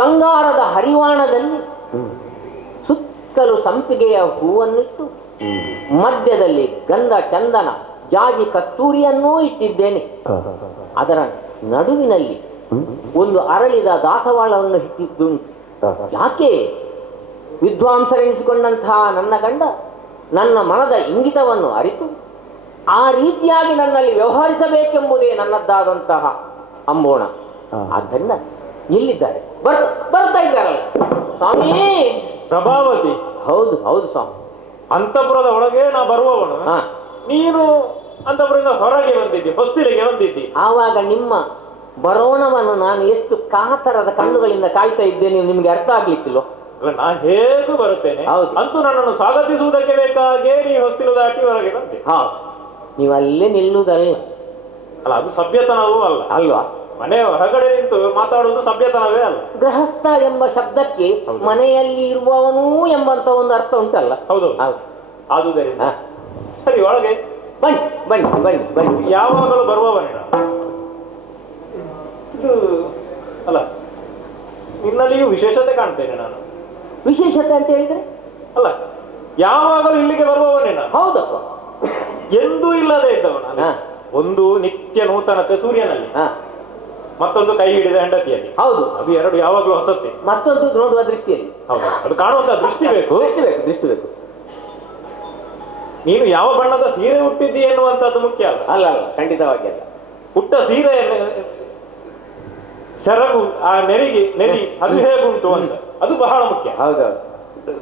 ಬಂಗಾರದ ಹರಿವಾಣದಲ್ಲಿ ಸುತ್ತಲೂ ಸಂಪಿಗೆಯ ಹೂವನ್ನಿಟ್ಟು ಮಧ್ಯದಲ್ಲಿ ಗಂಧ ಚಂದನ ಜಾಜಿ ಕಸ್ತೂರಿಯನ್ನೂ ಇಟ್ಟಿದ್ದೇನೆ. ಅದರ ನಡುವಿನಲ್ಲಿ ಒಂದು ಅರಳಿದ ದಾಸವಾಳವನ್ನು ಇಟ್ಟಿದ್ದುಂಟು. ಯಾಕೆ? ವಿದ್ವಾಂಸರೆನಿಸಿಕೊಂಡಂತಹ ನನ್ನ ಗಂಡ ನನ್ನ ಮನದ ಇಂಗಿತವನ್ನು ಅರಿತು ಆ ರೀತಿಯಾಗಿ ನನ್ನಲ್ಲಿ ವ್ಯವಹರಿಸಬೇಕೆಂಬುದೇ ನನ್ನದ್ದಾದಂತಹ ಅಂಬೋಣ. ಆದ್ದರಿಂದ ಇಲ್ಲಿದ್ದಾರೆ, ಬರ್ತಾ ಇದ್ದಾರಲ್ಲ ಸ್ವಾಮಿ. ಪ್ರಭಾವತಿ. ಹೌದು ಹೌದು ಸ್ವಾಮಿ. ಅಂತಃಪುರದ ಒಳಗೆ ನಾ ಬರುವವನು, ನೀನು ಅಂತಃಪುರದಿಂದ ಹೊರಗೆ ಬಂದಿದ್ದಿ, ಹೊಸ್ತಿಲಿಗೆ ಬಂದಿದ್ದಿ. ಆವಾಗ ನಿಮ್ಮ ಬರೋಣವನ್ನು ನಾನು ಎಷ್ಟು ಕಾತರದ ಕಣ್ಣುಗಳಿಂದ ಕಾಯ್ತಾ ಇದ್ದೇನೆ, ನಿಮ್ಗೆ ಅರ್ಥ ಆಗ್ಲಿಕ್ಕಿಲ್ಲೋ? ನಾ ಹೇಗೂ ಬರುತ್ತೇನೆ. ಅಂತೂ ನನ್ನನ್ನು ಸ್ವಾಗತಿಸುವುದಕ್ಕೆ ಬೇಕಾಗೇ ನೀ ಹೊಸ್ತಿಲು ದಾಟಿ ಹೊರಗೆ ಬಂದೆ. ನೀವು ಅಲ್ಲೇ ನಿಲ್ಲುವುದಲ್ಲ ಅಲ್ಲ, ಅದು ಸಭ್ಯತನವೂ ಅಲ್ಲ ಅಲ್ವಾ? ಮನೆ ಹೊರಗಡೆ ನಿಂತು ಮಾತಾಡುವುದು ಸಭ್ಯತನವೇ ಅಲ್ಲ. ಗೃಹಸ್ಥ ಎಂಬ ಶಬ್ದಕ್ಕೆ ಮನೆಯಲ್ಲಿ ಇರುವವನು ಎಂಬಂತ ಒಂದು ಅರ್ಥ ಉಂಟಲ್ಲ? ಹೌದು. ಆದುದರಿಂದ ಸರಿ ಒಳಗೆ ಬನ್ನಿ ಬನ್ನಿ ಬನ್ನಿ ಬನ್ನಿ. ಯಾವಾಗಲೂ ಬರುವವನೇ ನಾನು. ಇದು ಅಲ್ಲ, ನಿನ್ನಲ್ಲಿಯೂ ವಿಶೇಷತೆ ಕಾಣ್ತೇನೆ ನಾನು. ವಿಶೇಷತೆ ಅಂತ ಹೇಳಿದ್ರೆ ಅಲ್ಲ, ಯಾವಾಗಲೂ ಇಲ್ಲಿಗೆ ಬರುವವನೇ ನಾನು. ಹೌದಪ್ಪ. ಎಂದೂ ಇಲ್ಲದೆ ಇದ್ದವ ನಾನು. ಹಾ. ಒಂದು ನಿತ್ಯ ನೂತನತೆ ಸೂರ್ಯನಲ್ಲಿ, ಹಾ ಮತ್ತೊಂದು ಕೈ ಹಿಡಿದ ಹೆಂಡತಿಯಲ್ಲಿ. ಹೌದು, ಅದು ಎರಡು ಯಾವಾಗಲೂ ಹೊಸತ್ತೆ. ಮತ್ತೊಂದು ನೋಡುವ ದೃಷ್ಟಿಯಲ್ಲಿ. ಹೌದು, ಅದು ಕಾಣುವಂತ ದೃಷ್ಟಿ ಬೇಕು. ದೃಷ್ಟಿ ಬೇಕು, ದೃಷ್ಟಿ ಬೇಕು. ನೀನು ಯಾವ ಬಣ್ಣದ ಸೀರೆ ಹುಟ್ಟಿದ್ದಿ ಎನ್ನುವಂತದ್ದು ಮುಖ್ಯ ಅಲ್ಲ. ಅಲ್ಲ ಅಲ್ಲ, ಖಂಡಿತವಾಗಿ ಅಲ್ಲ. ಹುಟ್ಟ ಸೀರೆ ಸೆರಗು, ಆ ನೆರಿ ಅದು ಹೇಗುಂಟು ಅಂತ, ಅದು ಬಹಳ ಮುಖ್ಯ. ಹೌದೌದು.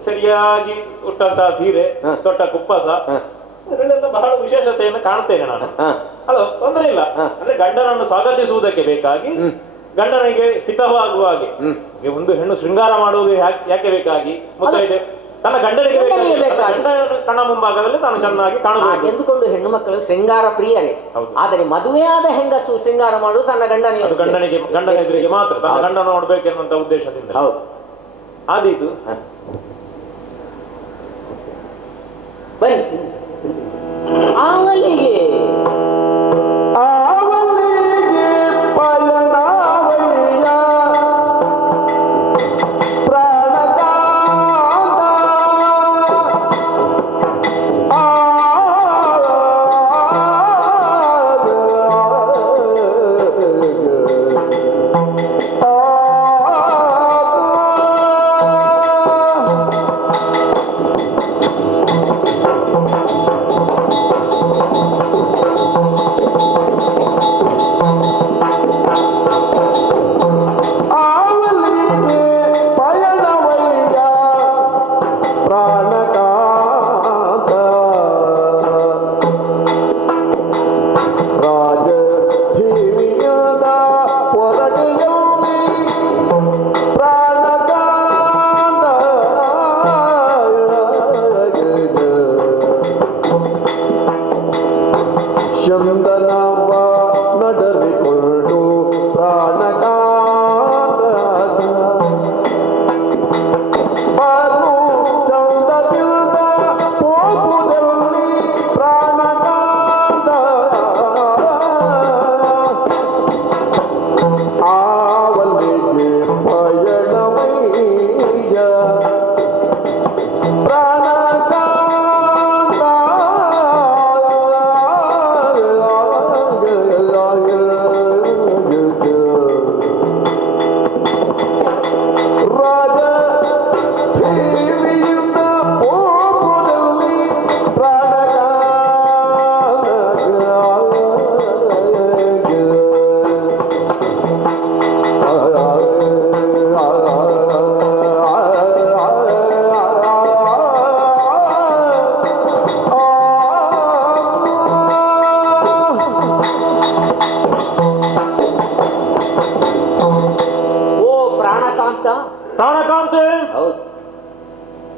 ಸರಿಯಾಗಿ ಹುಟ್ಟಂತಹ ಸೀರೆ, ಹ. ತೊಟ್ಟ ಕುಪ್ಪಸ, ಹ. ಅದರಲ್ಲೆಲ್ಲ ಬಹಳ ವಿಶೇಷತೆಯನ್ನು ಕಾಣ್ತೇನೆ ನಾನು. ಹಾ ಅಲ್ಲ, ತೊಂದರೆ ಇಲ್ಲ. ಹ. ಅಂದ್ರೆ ಗಂಡನನ್ನು ಸ್ವಾಗತಿಸುವುದಕ್ಕೆ ಬೇಕಾಗಿ, ಹ್ಮ್. ಗಂಡನಿಗೆ ಹಿತವಾಗುವ ಹಾಗೆ ಹ್ಮ್. ಒಂದು ಹೆಣ್ಣು ಶೃಂಗಾರ ಮಾಡುವುದು ಯಾಕೆ ಬೇಕಾಗಿ, ಮುತ್ತೈದೆ ತನ್ನ ಗಂಡನಿಗೆ ಬೇಕಾಗಿ, ಗಂಡ ಕಣ್ಣ ಮುಂಭಾಗದಲ್ಲಿ ತಾನು ಚೆನ್ನಾಗಿ ಕಾಣಬಹುದು ಎಂದುಕೊಂಡು ಹೆಣ್ಣು ಮಕ್ಕಳು ಶೃಂಗಾರ ಪ್ರಿಯರೇ. ಹೌದು. ಆದರೆ ಮದುವೆಯಾದ ಹೆಂಗಸು ಶೃಂಗಾರ ಮಾಡುವುದು ತನ್ನ ಅದು ಗಂಡನ ಎದುರಿಗೆ ಮಾತ್ರ, ತನ್ನ ಗಂಡನ ನೋಡ್ಬೇಕೆನ್ನುವಂತ ಉದ್ದೇಶದಿಂದ. ಹೌದು. ಆದೀತು. ಬನ್ನಿ ಅವಲಿಗೆ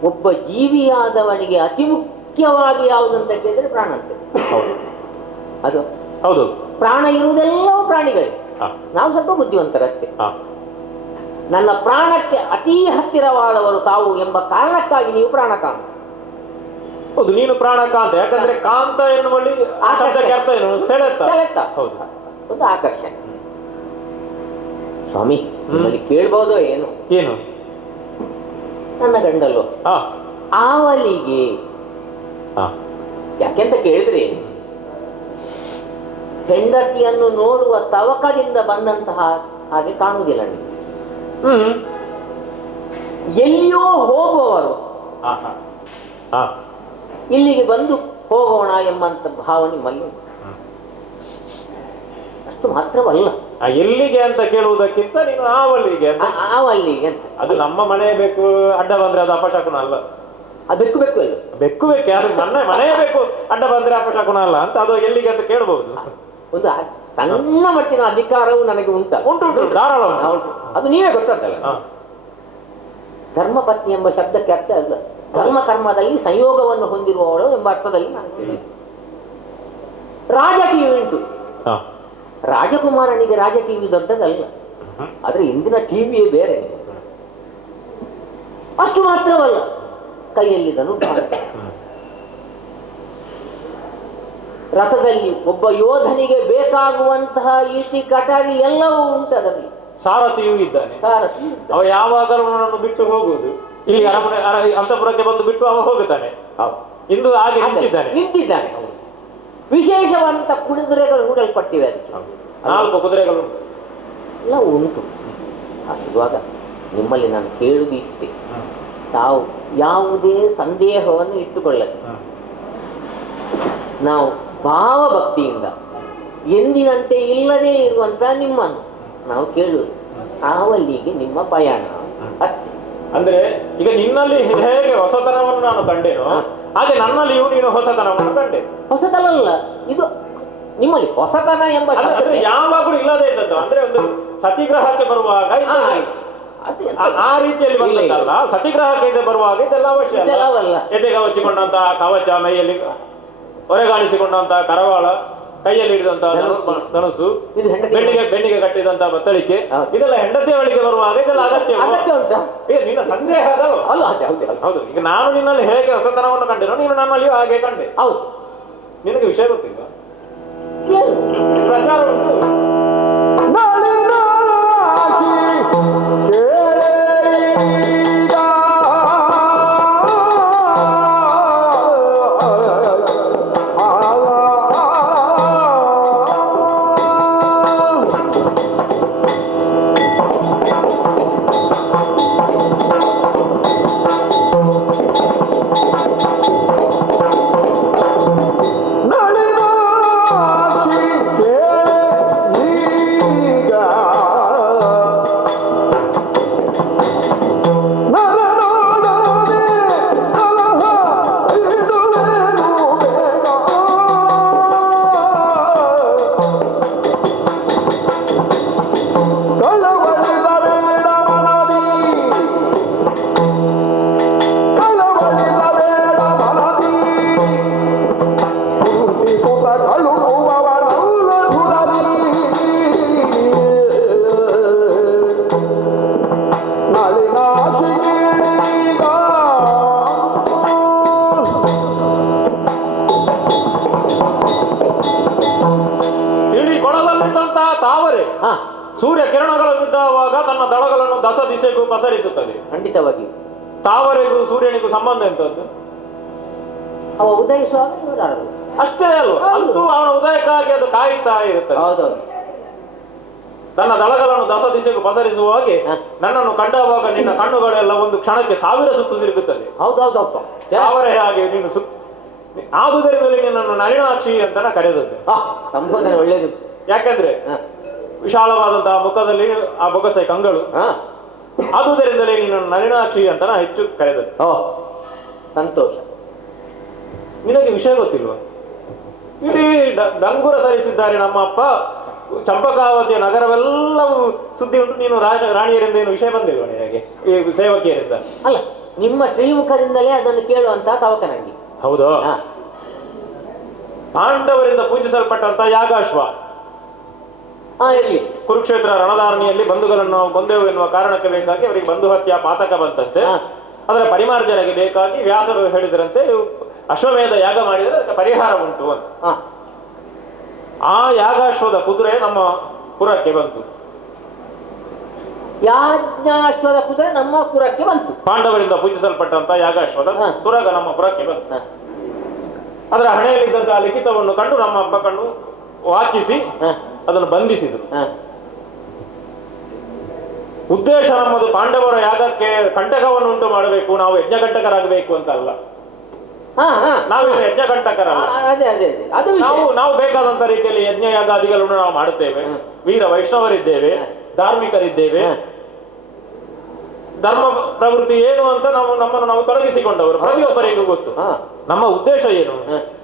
ಒಬ್ಬ ಜೀವಿಯಾದವನಿಗೆ ಅತಿ ಮುಖ್ಯವಾಗಿ ಯಾವುದಂತ ಕೇಳಿದ್ರೆ ಪ್ರಾಣ ಅಂತ. ಅದು ಹೌದು. ಪ್ರಾಣ ಇರುವುದೆಲ್ಲವೂ ಪ್ರಾಣಿಗಳೇ, ನಾವು ಸ್ವಲ್ಪ ಬುದ್ಧಿವಂತರಷ್ಟೇ. ನನ್ನ ಪ್ರಾಣಕ್ಕೆ ಅತಿ ಹತ್ತಿರವಾದವರು ತಾವು ಎಂಬ ಕಾರಣಕ್ಕಾಗಿ ನೀವು ಪ್ರಾಣಕಾಂತ. ಹೌದು, ನೀನು ಪ್ರಾಣಕಾಂತ. ಯಾಕಂದ್ರೆ ಕಾಂತ ಎನ್ನುವಲ್ಲಿ ಅರ್ಥ ಏನು? ಸೆಳೆತ. ಹೌದು, ಒಂದು ಆಕರ್ಷಣೆ. ಸ್ವಾಮಿ, ನಿಮ್ಮಲ್ಲಿ ಕೇಳ್ಬೋದೋ ಏನು? ಏನು? ನನ್ನ ಗಂಡಲ್ವ ಆವಲಿಗೆ. ಯಾಕೆಂತ ಕೇಳಿದ್ರೆ, ಹೆಂಡತಿಯನ್ನು ನೋಡುವ ತವಕದಿಂದ ಬಂದಂತಹ ಹಾಗೆ ಕಾಣುವುದಿಲ್ಲ ನೀವು. ಎಲ್ಲಿಯೋ ಹೋಗುವವರು ಇಲ್ಲಿಗೆ ಬಂದು ಹೋಗೋಣ ಎಂಬಂತ ಭಾವ ನಿಮ್ಮಲ್ಲಿ ಅಷ್ಟು ಮಾತ್ರವಲ್ಲ. ಎಲ್ಲಿಗೆ ಅಂತ ಕೇಳುವುದಕ್ಕಿಂತ ನೀನು ಆವಲ್ಲಿಗೆ ಆವಲ್ಲಿಗೆ ಅಂತ. ಅದು ನಮ್ಮ ಮನೆ ಬೇಕು ಅಡ್ಡ ಬಂದ್ರೆ ಅದು ಅಪಶಕುನ ಅಲ್ಲ. ಅದು ಬೆಕ್ಕು ಬೇಕು ಅಲ್ಲ, ಬೆಕ್ಕು ಬೇಕು. ಅದು ನನ್ನ ಮನೆ ಬೇಕು ಅಡ್ಡ ಬಂದ್ರೆ ಅಪಶಕುನ ಅಲ್ಲ ಅಂತ. ಅದು ಎಲ್ಲಿಗೆ ಅಂತ ಕೇಳಬಹುದು. ಒಂದು ಸಣ್ಣ ಮಟ್ಟಿನ ಅಧಿಕಾರವು ನನಗೆ ಉಂಟು ಧಾರಾಳ. ಅದು ನೀವೇ ಗೊತ್ತಲ್ಲ. ಧರ್ಮಪತ್ನಿ ಎಂಬ ಶಬ್ದಕ್ಕೆ ಅರ್ಥ ಅಲ್ಲ, ಧರ್ಮ ಕರ್ಮದಲ್ಲಿ ಸಂಯೋಗವನ್ನು ಹೊಂದಿರುವವಳು ಎಂಬ ಅರ್ಥದಲ್ಲಿ ನಾನು ಕೇಳಿದೆ. ರಾಜ ಟಿವಿ ಉಂಟು. ರಾಜಕುಮಾರನಿಗೆ ರಾಜ ಟಿವಿ ದೊಡ್ಡದಲ್ಲ, ಆದ್ರೆ ಇಂದಿನ ಟಿವಿಯೇ ಬೇರೆ. ಅಷ್ಟು ಮಾತ್ರವಲ್ಲ, ಕೈಯಲ್ಲಿ ಧನುರ್ಬಾಣ. ರಥದಲ್ಲಿ ಒಬ್ಬ ಯೋಧನಿಗೆ ಬೇಕಾಗುವಂತಹ ಈಟಿ ಕಟಾರಿ ಎಲ್ಲವೂ ಉಂಟು ಅದರಲ್ಲಿ. ಸಾರಥಿಯೂ ಇದ್ದಾನೆ. ಸಾರಥಿ ಅವ ಯಾವಾಗಲೂ ನನ್ನನ್ನು ಬಿಟ್ಟು ಹೋಗುವುದು. ಇಲ್ಲಿ ಅರಮನೆ ಅಂತಃಪುರಕ್ಕೆ ಬಂದು ಬಿಟ್ಟು ಅವ ಹೋಗುತ್ತಾನೆ. ಇಂದು ಹಾಗೆ ನಿಂತಿದ್ದಾನೆ. ವಿಶೇಷವಂತ ಕುದುರೆಗಳು ಹೂಡಲ್ಪಟ್ಟಿವೆ ಅದಕ್ಕೆ. 4 ಕುದುರೆಗಳು ಎಲ್ಲ ಉಂಟು. ಹಾಗಿರುವಾಗ ನಿಮ್ಮಲ್ಲಿ ನಾನು ಕೇಳುವುದು ಇಷ್ಟೇ, ತಾವು ಯಾವುದೇ ಸಂದೇಹವನ್ನು ಇಟ್ಟುಕೊಳ್ಳದೆ ನಾವು ಭಾವಭಕ್ತಿಯಿಂದ ಎಂದಿನಂತೆ ಇಲ್ಲದೇ ಇರುವಂತ ನಿಮ್ಮನ್ನು ನಾವು ಕೇಳುವುದು, ನಾವಲ್ಲಿಗೆ ನಿಮ್ಮ ಪಯಣ ಅಷ್ಟೇ. ಅಂದ್ರೆ ಈಗ ನಿನ್ನಲ್ಲಿ ಹೇಗೆ ಹೊಸತನವನ್ನು ನಾನು ಕಂಡೇನೋ ಹಾಗೆ ನನ್ನಲ್ಲಿಯೂ ನೀನು ಹೊಸತನವನ್ನು ಕಂಡೆ. ಹೊಸತನಲ್ಲ ಇದು, ನಿಮ್ಮಲ್ಲಿ ಹೊಸತನ ಎಂಬ ಯಾವಾಗಲೂ ಇಲ್ಲದೆ ಇದ್ದದ್ದು. ಅಂದ್ರೆ ಒಂದು ಸತಿಗ್ರಹಕ್ಕೆ ಬರುವಾಗ ಆ ರೀತಿಯಲ್ಲಿ ಬಂದದ್ದಲ್ಲ, ಸತಿಗ್ರಹಕ್ಕೆ ಬರುವಾಗ ಇದೆಲ್ಲ ಅವಶ್ಯ ಅಲ್ಲ. ಎದೆಗೆ ಹಚ್ಚಿಕೊಂಡಂತಹ ಕವಚ, ಮೈಯಲ್ಲಿ ಹೊರೆಗಾಣಿಸಿಕೊಂಡಂತಹ ಕರವಾಳ, ಕೈಯಲ್ಲಿ ಹಿಡಿದಂತಹ ಧನುಸು, ಬೆನ್ನಿಗೆ ಕಟ್ಟಿದಂತಹ ಬತ್ತಳಿಕೆ, ಇದೆಲ್ಲ ಹೆಂಡತಿಯವಳಿಗೆ ಬರುವಾಗ ಇದೆಲ್ಲ ಅಗತ್ಯ ಉಂಟಾ? ನಿನ್ನ ಸಂದೇಹ ಅದಲ್ಲ. ಹೌದು, ಈಗ ನಾನು ನಿನ್ನಲ್ಲಿ ಹೇಗೆ ಹೊಸತನವನ್ನು ಕಂಡೆನೋ ನೀನು ನನ್ನಲ್ಲಿಯೂ ಹಾಗೆ ಕಂಡೆ. ಹೌದು, ನಿನಗೆ ವಿಷಯ ಗೊತ್ತಿಲ್ಲ, ಪ್ರಚಾರ ಉಂಟು. ಸೂರ್ಯ ಕಿರಣಗಳು ಬಿದ್ದಾವಾಗ ತನ್ನ ದಳಗಳನ್ನು ದಶ ದಿಶೆಗೂ ಪಸರಿಸುತ್ತದೆ. ಖಂಡಿತವಾಗಿ ತಾವರೆಗೂ ಸೂರ್ಯನಿಗೂ ಸಂಬಂಧ ಎಂತದ್ದು? ಅವ ಉದಯಿಸುವಾಗ ಅಷ್ಟೇ ಅಲ್ವಾ? ಅಂತೂ ಅವನ ಉದಯಕ್ಕಾಗಿ ಅದು ಕಾಯುತ್ತಾ ಇರುತ್ತದೆ. ಹೌದೌದು. ತನ್ನ ದಳಗಳನ್ನು ದಶ ದಿಶೆಗೂ ಪಸರಿಸುವ ಹಾಗೆ ನನ್ನನ್ನು ಕಂಡವಾಗ ನಿನ್ನ ಕಣ್ಣುಗಳೆಲ್ಲ ಒಂದು ಕ್ಷಣಕ್ಕೆ 1000 ಸುತ್ತು ತಿರುಗುತ್ತದೆ. ಹೌದೌದಪ್ಪ, ತಾವರೆ ಹಾಗೆ ನೀನು ಆದುದರಿಂದಲೇ ನಿನ್ನನ್ನು ನಳಿನಾಕ್ಷಿ ಅಂತ ಕರೆದದ್ದು. ಸಂಬೋಧನೆ ಒಳ್ಳೇದು. ಯಾಕಂದ್ರೆ ವಿಶಾಲವಾದಂತಹ ಮುಖದಲ್ಲಿ ಆ ಬೊಗಸೆ ಕಂಗಳು, ಆದುದರಿಂದಲೇ ನೀನನ್ನು ನಳಿನಾಕ್ಷಿ ಅಂತ ಹೆಚ್ಚು ಕರೆದದ್ದು. ಸಂತೋಷ. ನಿನಗೆ ವಿಷಯ ಗೊತ್ತಿಲ್ವಾ? ಇಡೀ ಡಂಗುರ ಸರಿಸಿದ್ದಾರೆ ನಮ್ಮ ಅಪ್ಪ. ಚಂಪಕಾವತಿಯ ನಗರವೆಲ್ಲವೂ ಸುದ್ದಿ ಉಂಟು. ನೀನು ರಾಣಿಯರಿಂದ ಏನು ವಿಷಯ ಬಂದಿಲ್ವ ನಿನಗೆ? ಈ ಸೇವಕಿಯರಿಂದ ಅಲ್ಲ, ನಿಮ್ಮ ಶ್ರೀಮುಖದಿಂದಲೇ ಅದನ್ನು ಕೇಳುವಂತ ತವಕ ನನಗೆ. ಹೌದು. ಪಾಂಡವರಿಂದ ಪೂಜಿಸಲ್ಪಟ್ಟಂತ ಯಾಗಾಶ್ವ ಇರಲಿ. ಕುರುಕ್ಷೇತ್ರ ರಣಧಾರಣಿಯಲ್ಲಿ ಬಂಧುಗಳನ್ನು ಕೊಂದೆವು ಎನ್ನುವ ಕಾರಣಕ್ಕೆ ಬೇಕಾಗಿ ಅವರಿಗೆ ಬಂಧು ಹತ್ಯೆ ಪಾತಕ ಬಂತಂತೆ. ಅದರ ಪರಿಮಾರ್ಜನೆಗೆ ಬೇಕಾಗಿ ವ್ಯಾಸರು ಹೇಳಿದರಂತೆ ಅಶ್ವಮೇಧ ಯಾಗ ಮಾಡಿದರೆ ಅದಕ್ಕೆ ಪರಿಹಾರ ಉಂಟು ಅಂತ. ಆ ಯಾಗಾಶ್ವದ ಕುದುರೆ ನಮ್ಮ ಪುರಕ್ಕೆ ಬಂತು. ಯಾಜ್ಞಾಶ್ವದ ಕುದುರೆ ನಮ್ಮ ಪುರಕ್ಕೆ ಬಂತು. ಪಾಂಡವರಿಂದ ಪೂಜಿಸಲ್ಪಟ್ಟಂತ ಯಾಗಾಶ್ವದ ತುರಗ ನಮ್ಮ ಪುರಕ್ಕೆ ಬಂತು. ಅದರ ಹಣೆಯಲ್ಲಿದ್ದಂತಹ ಲಿಖಿತವನ್ನು ಕಂಡು ನಮ್ಮ ಅಪ್ಪ ಕಂಡು ವಾಚಿಸಿ ಅದನ್ನು ಬಂಧಿಸಿದರು. ಉದ್ದೇಶ ನಮ್ಮದು ಪಾಂಡವರ ಯಾಗಕ್ಕೆ ಕಂಟಕವನ್ನು ಉಂಟು ಮಾಡಬೇಕು, ನಾವು ಯಜ್ಞಕಂಟಕರಾಗಬೇಕು ಅಂತ ಅಲ್ಲ. ನಾವೇನು ಯಜ್ಞಕಂಟಕರಲ್ಲ. ನಾವು ಬೇಕಾದಂತ ರೀತಿಯಲ್ಲಿ ಯಜ್ಞ ಯಾಗಾದಿಗಳನ್ನು ನಾವು ಮಾಡುತ್ತೇವೆ. ವೀರ ವೈಷ್ಣವರಿದ್ದೇವೆ, ಧಾರ್ಮಿಕರಿದ್ದೇವೆ. ಧರ್ಮ ಪ್ರವೃತ್ತಿ ಏನು ಅಂತ ನಮ್ಮನ್ನು ನಾವು ತೊಡಗಿಸಿಕೊಂಡವರು ಪ್ರತಿಯೊಬ್ಬರಿಗೂ ಗೊತ್ತು. ನಮ್ಮ ಉದ್ದೇಶ ಏನು?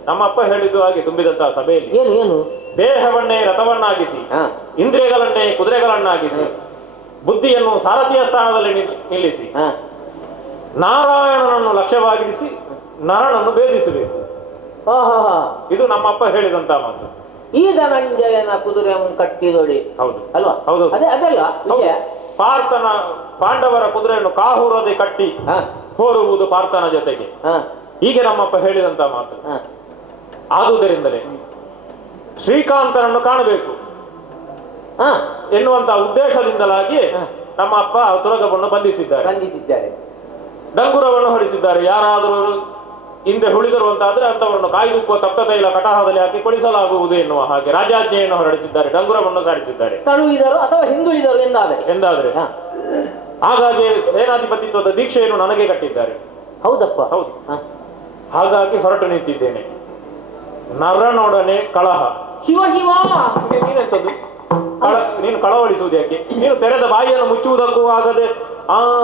ನಮ್ಮ ಅಪ್ಪ ಹೇಳಿದ್ದು ಹಾಗೆ ತುಂಬಿದಂತಹ ಸಭೆಯಲ್ಲಿ ಏನು ದೇಹವನ್ನೇ ರಥವನ್ನಾಗಿಸಿ, ಇಂದ್ರಿಯಗಳನ್ನೇ ಕುದುರೆಗಳನ್ನಾಗಿಸಿ, ಬುದ್ಧಿಯನ್ನು ಸಾರಥಿಯ ಸ್ಥಾನದಲ್ಲಿ ನಿಲ್ಲಿಸಿ, ನಾರಾಯಣನನ್ನು ಲಕ್ಷ್ಯವಾಗಿರಿಸಿ ನರನನ್ನು ಭೇದಿಸಬೇಕು. ಇದು ನಮ್ಮಪ್ಪ ಹೇಳಿದಂತ ಮಾತು. ಈ ಧನಂಜಯನ ಕುದುರೆ ಕಟ್ಟಿದೊಡಿ. ಹೌದು ಅಲ್ವಾ? ಹೌದು. ಅದೆಲ್ಲ ವಿಷಯ. ಪಾಂಡವರ ಕುದುರೆಯನ್ನು ಕಾಹುರದೆ ಕಟ್ಟಿ ಹೋರುವುದು ಪಾರ್ಥನ ಜೊತೆಗೆ, ಹೀಗೆ ನಮ್ಮಪ್ಪ ಹೇಳಿದಂತ ಮಾತು. ಆದುದರಿಂದಲೇ ಶ್ರೀಕಾಂತನನ್ನು ಕಾಣಬೇಕು ಹಾ ಎನ್ನುವಂತ ಉದ್ದೇಶದಿಂದಲಾಗಿ ನಮ್ಮ ಅಪ್ಪ ತುರಗವನ್ನು ಬಂಧಿಸಿದ್ದಾರೆ. ಡಂಗುರವನ್ನು ಹೊರಿಸಿದ್ದಾರೆ. ಯಾರಾದರೂ ಹಿಂದೆ ಉಳಿದಿರುವಂತಾದ್ರೆ ಅಂತವರನ್ನು ಕಾಯ್ದುಕ್ಕುವ ತಪ್ತ ತೈಲ ಕಟಾಹದಲ್ಲಿ ಹಾಕಿ ಕೊಳಿಸಲಾಗುವುದು ಎನ್ನುವ ಹಾಗೆ ರಾಜಾಜ್ಞೆಯನ್ನು ಹೊರಡಿಸಿದ್ದಾರೆ. ಡಂಗುರವನ್ನು ಸಾರಿಸಿದ್ದಾರೆ. ತಳುವಿದರು ಅಥವಾ ಹಿಂದುಳಿದರು ಎಂದಾದರೆ ಹಾಗಾಗಿ ಸೇನಾಧಿಪತಿತ್ವದ ದೀಕ್ಷೆಯನ್ನು ನನಗೆ ಕಟ್ಟಿದ್ದಾರೆ. ಹೌದಪ್ಪ. ಹೌದು. ಹಾಗಾಗಿ ಹೊರಟು ನಿಂತಿದ್ದೇನೆ. ನರನೊಡನೆ ಕಳಹ. ಶಿವ ಶಿವ, ನೀನೆಂತದ್ದು? ನೀನು ಕಳವಳಿಸುವುದು ಯಾಕೆ? ನೀನು ತೆರೆದ ಬಾಯಿಯನ್ನು ಮುಚ್ಚುವುದಕ್ಕೂ ಆಗದೆ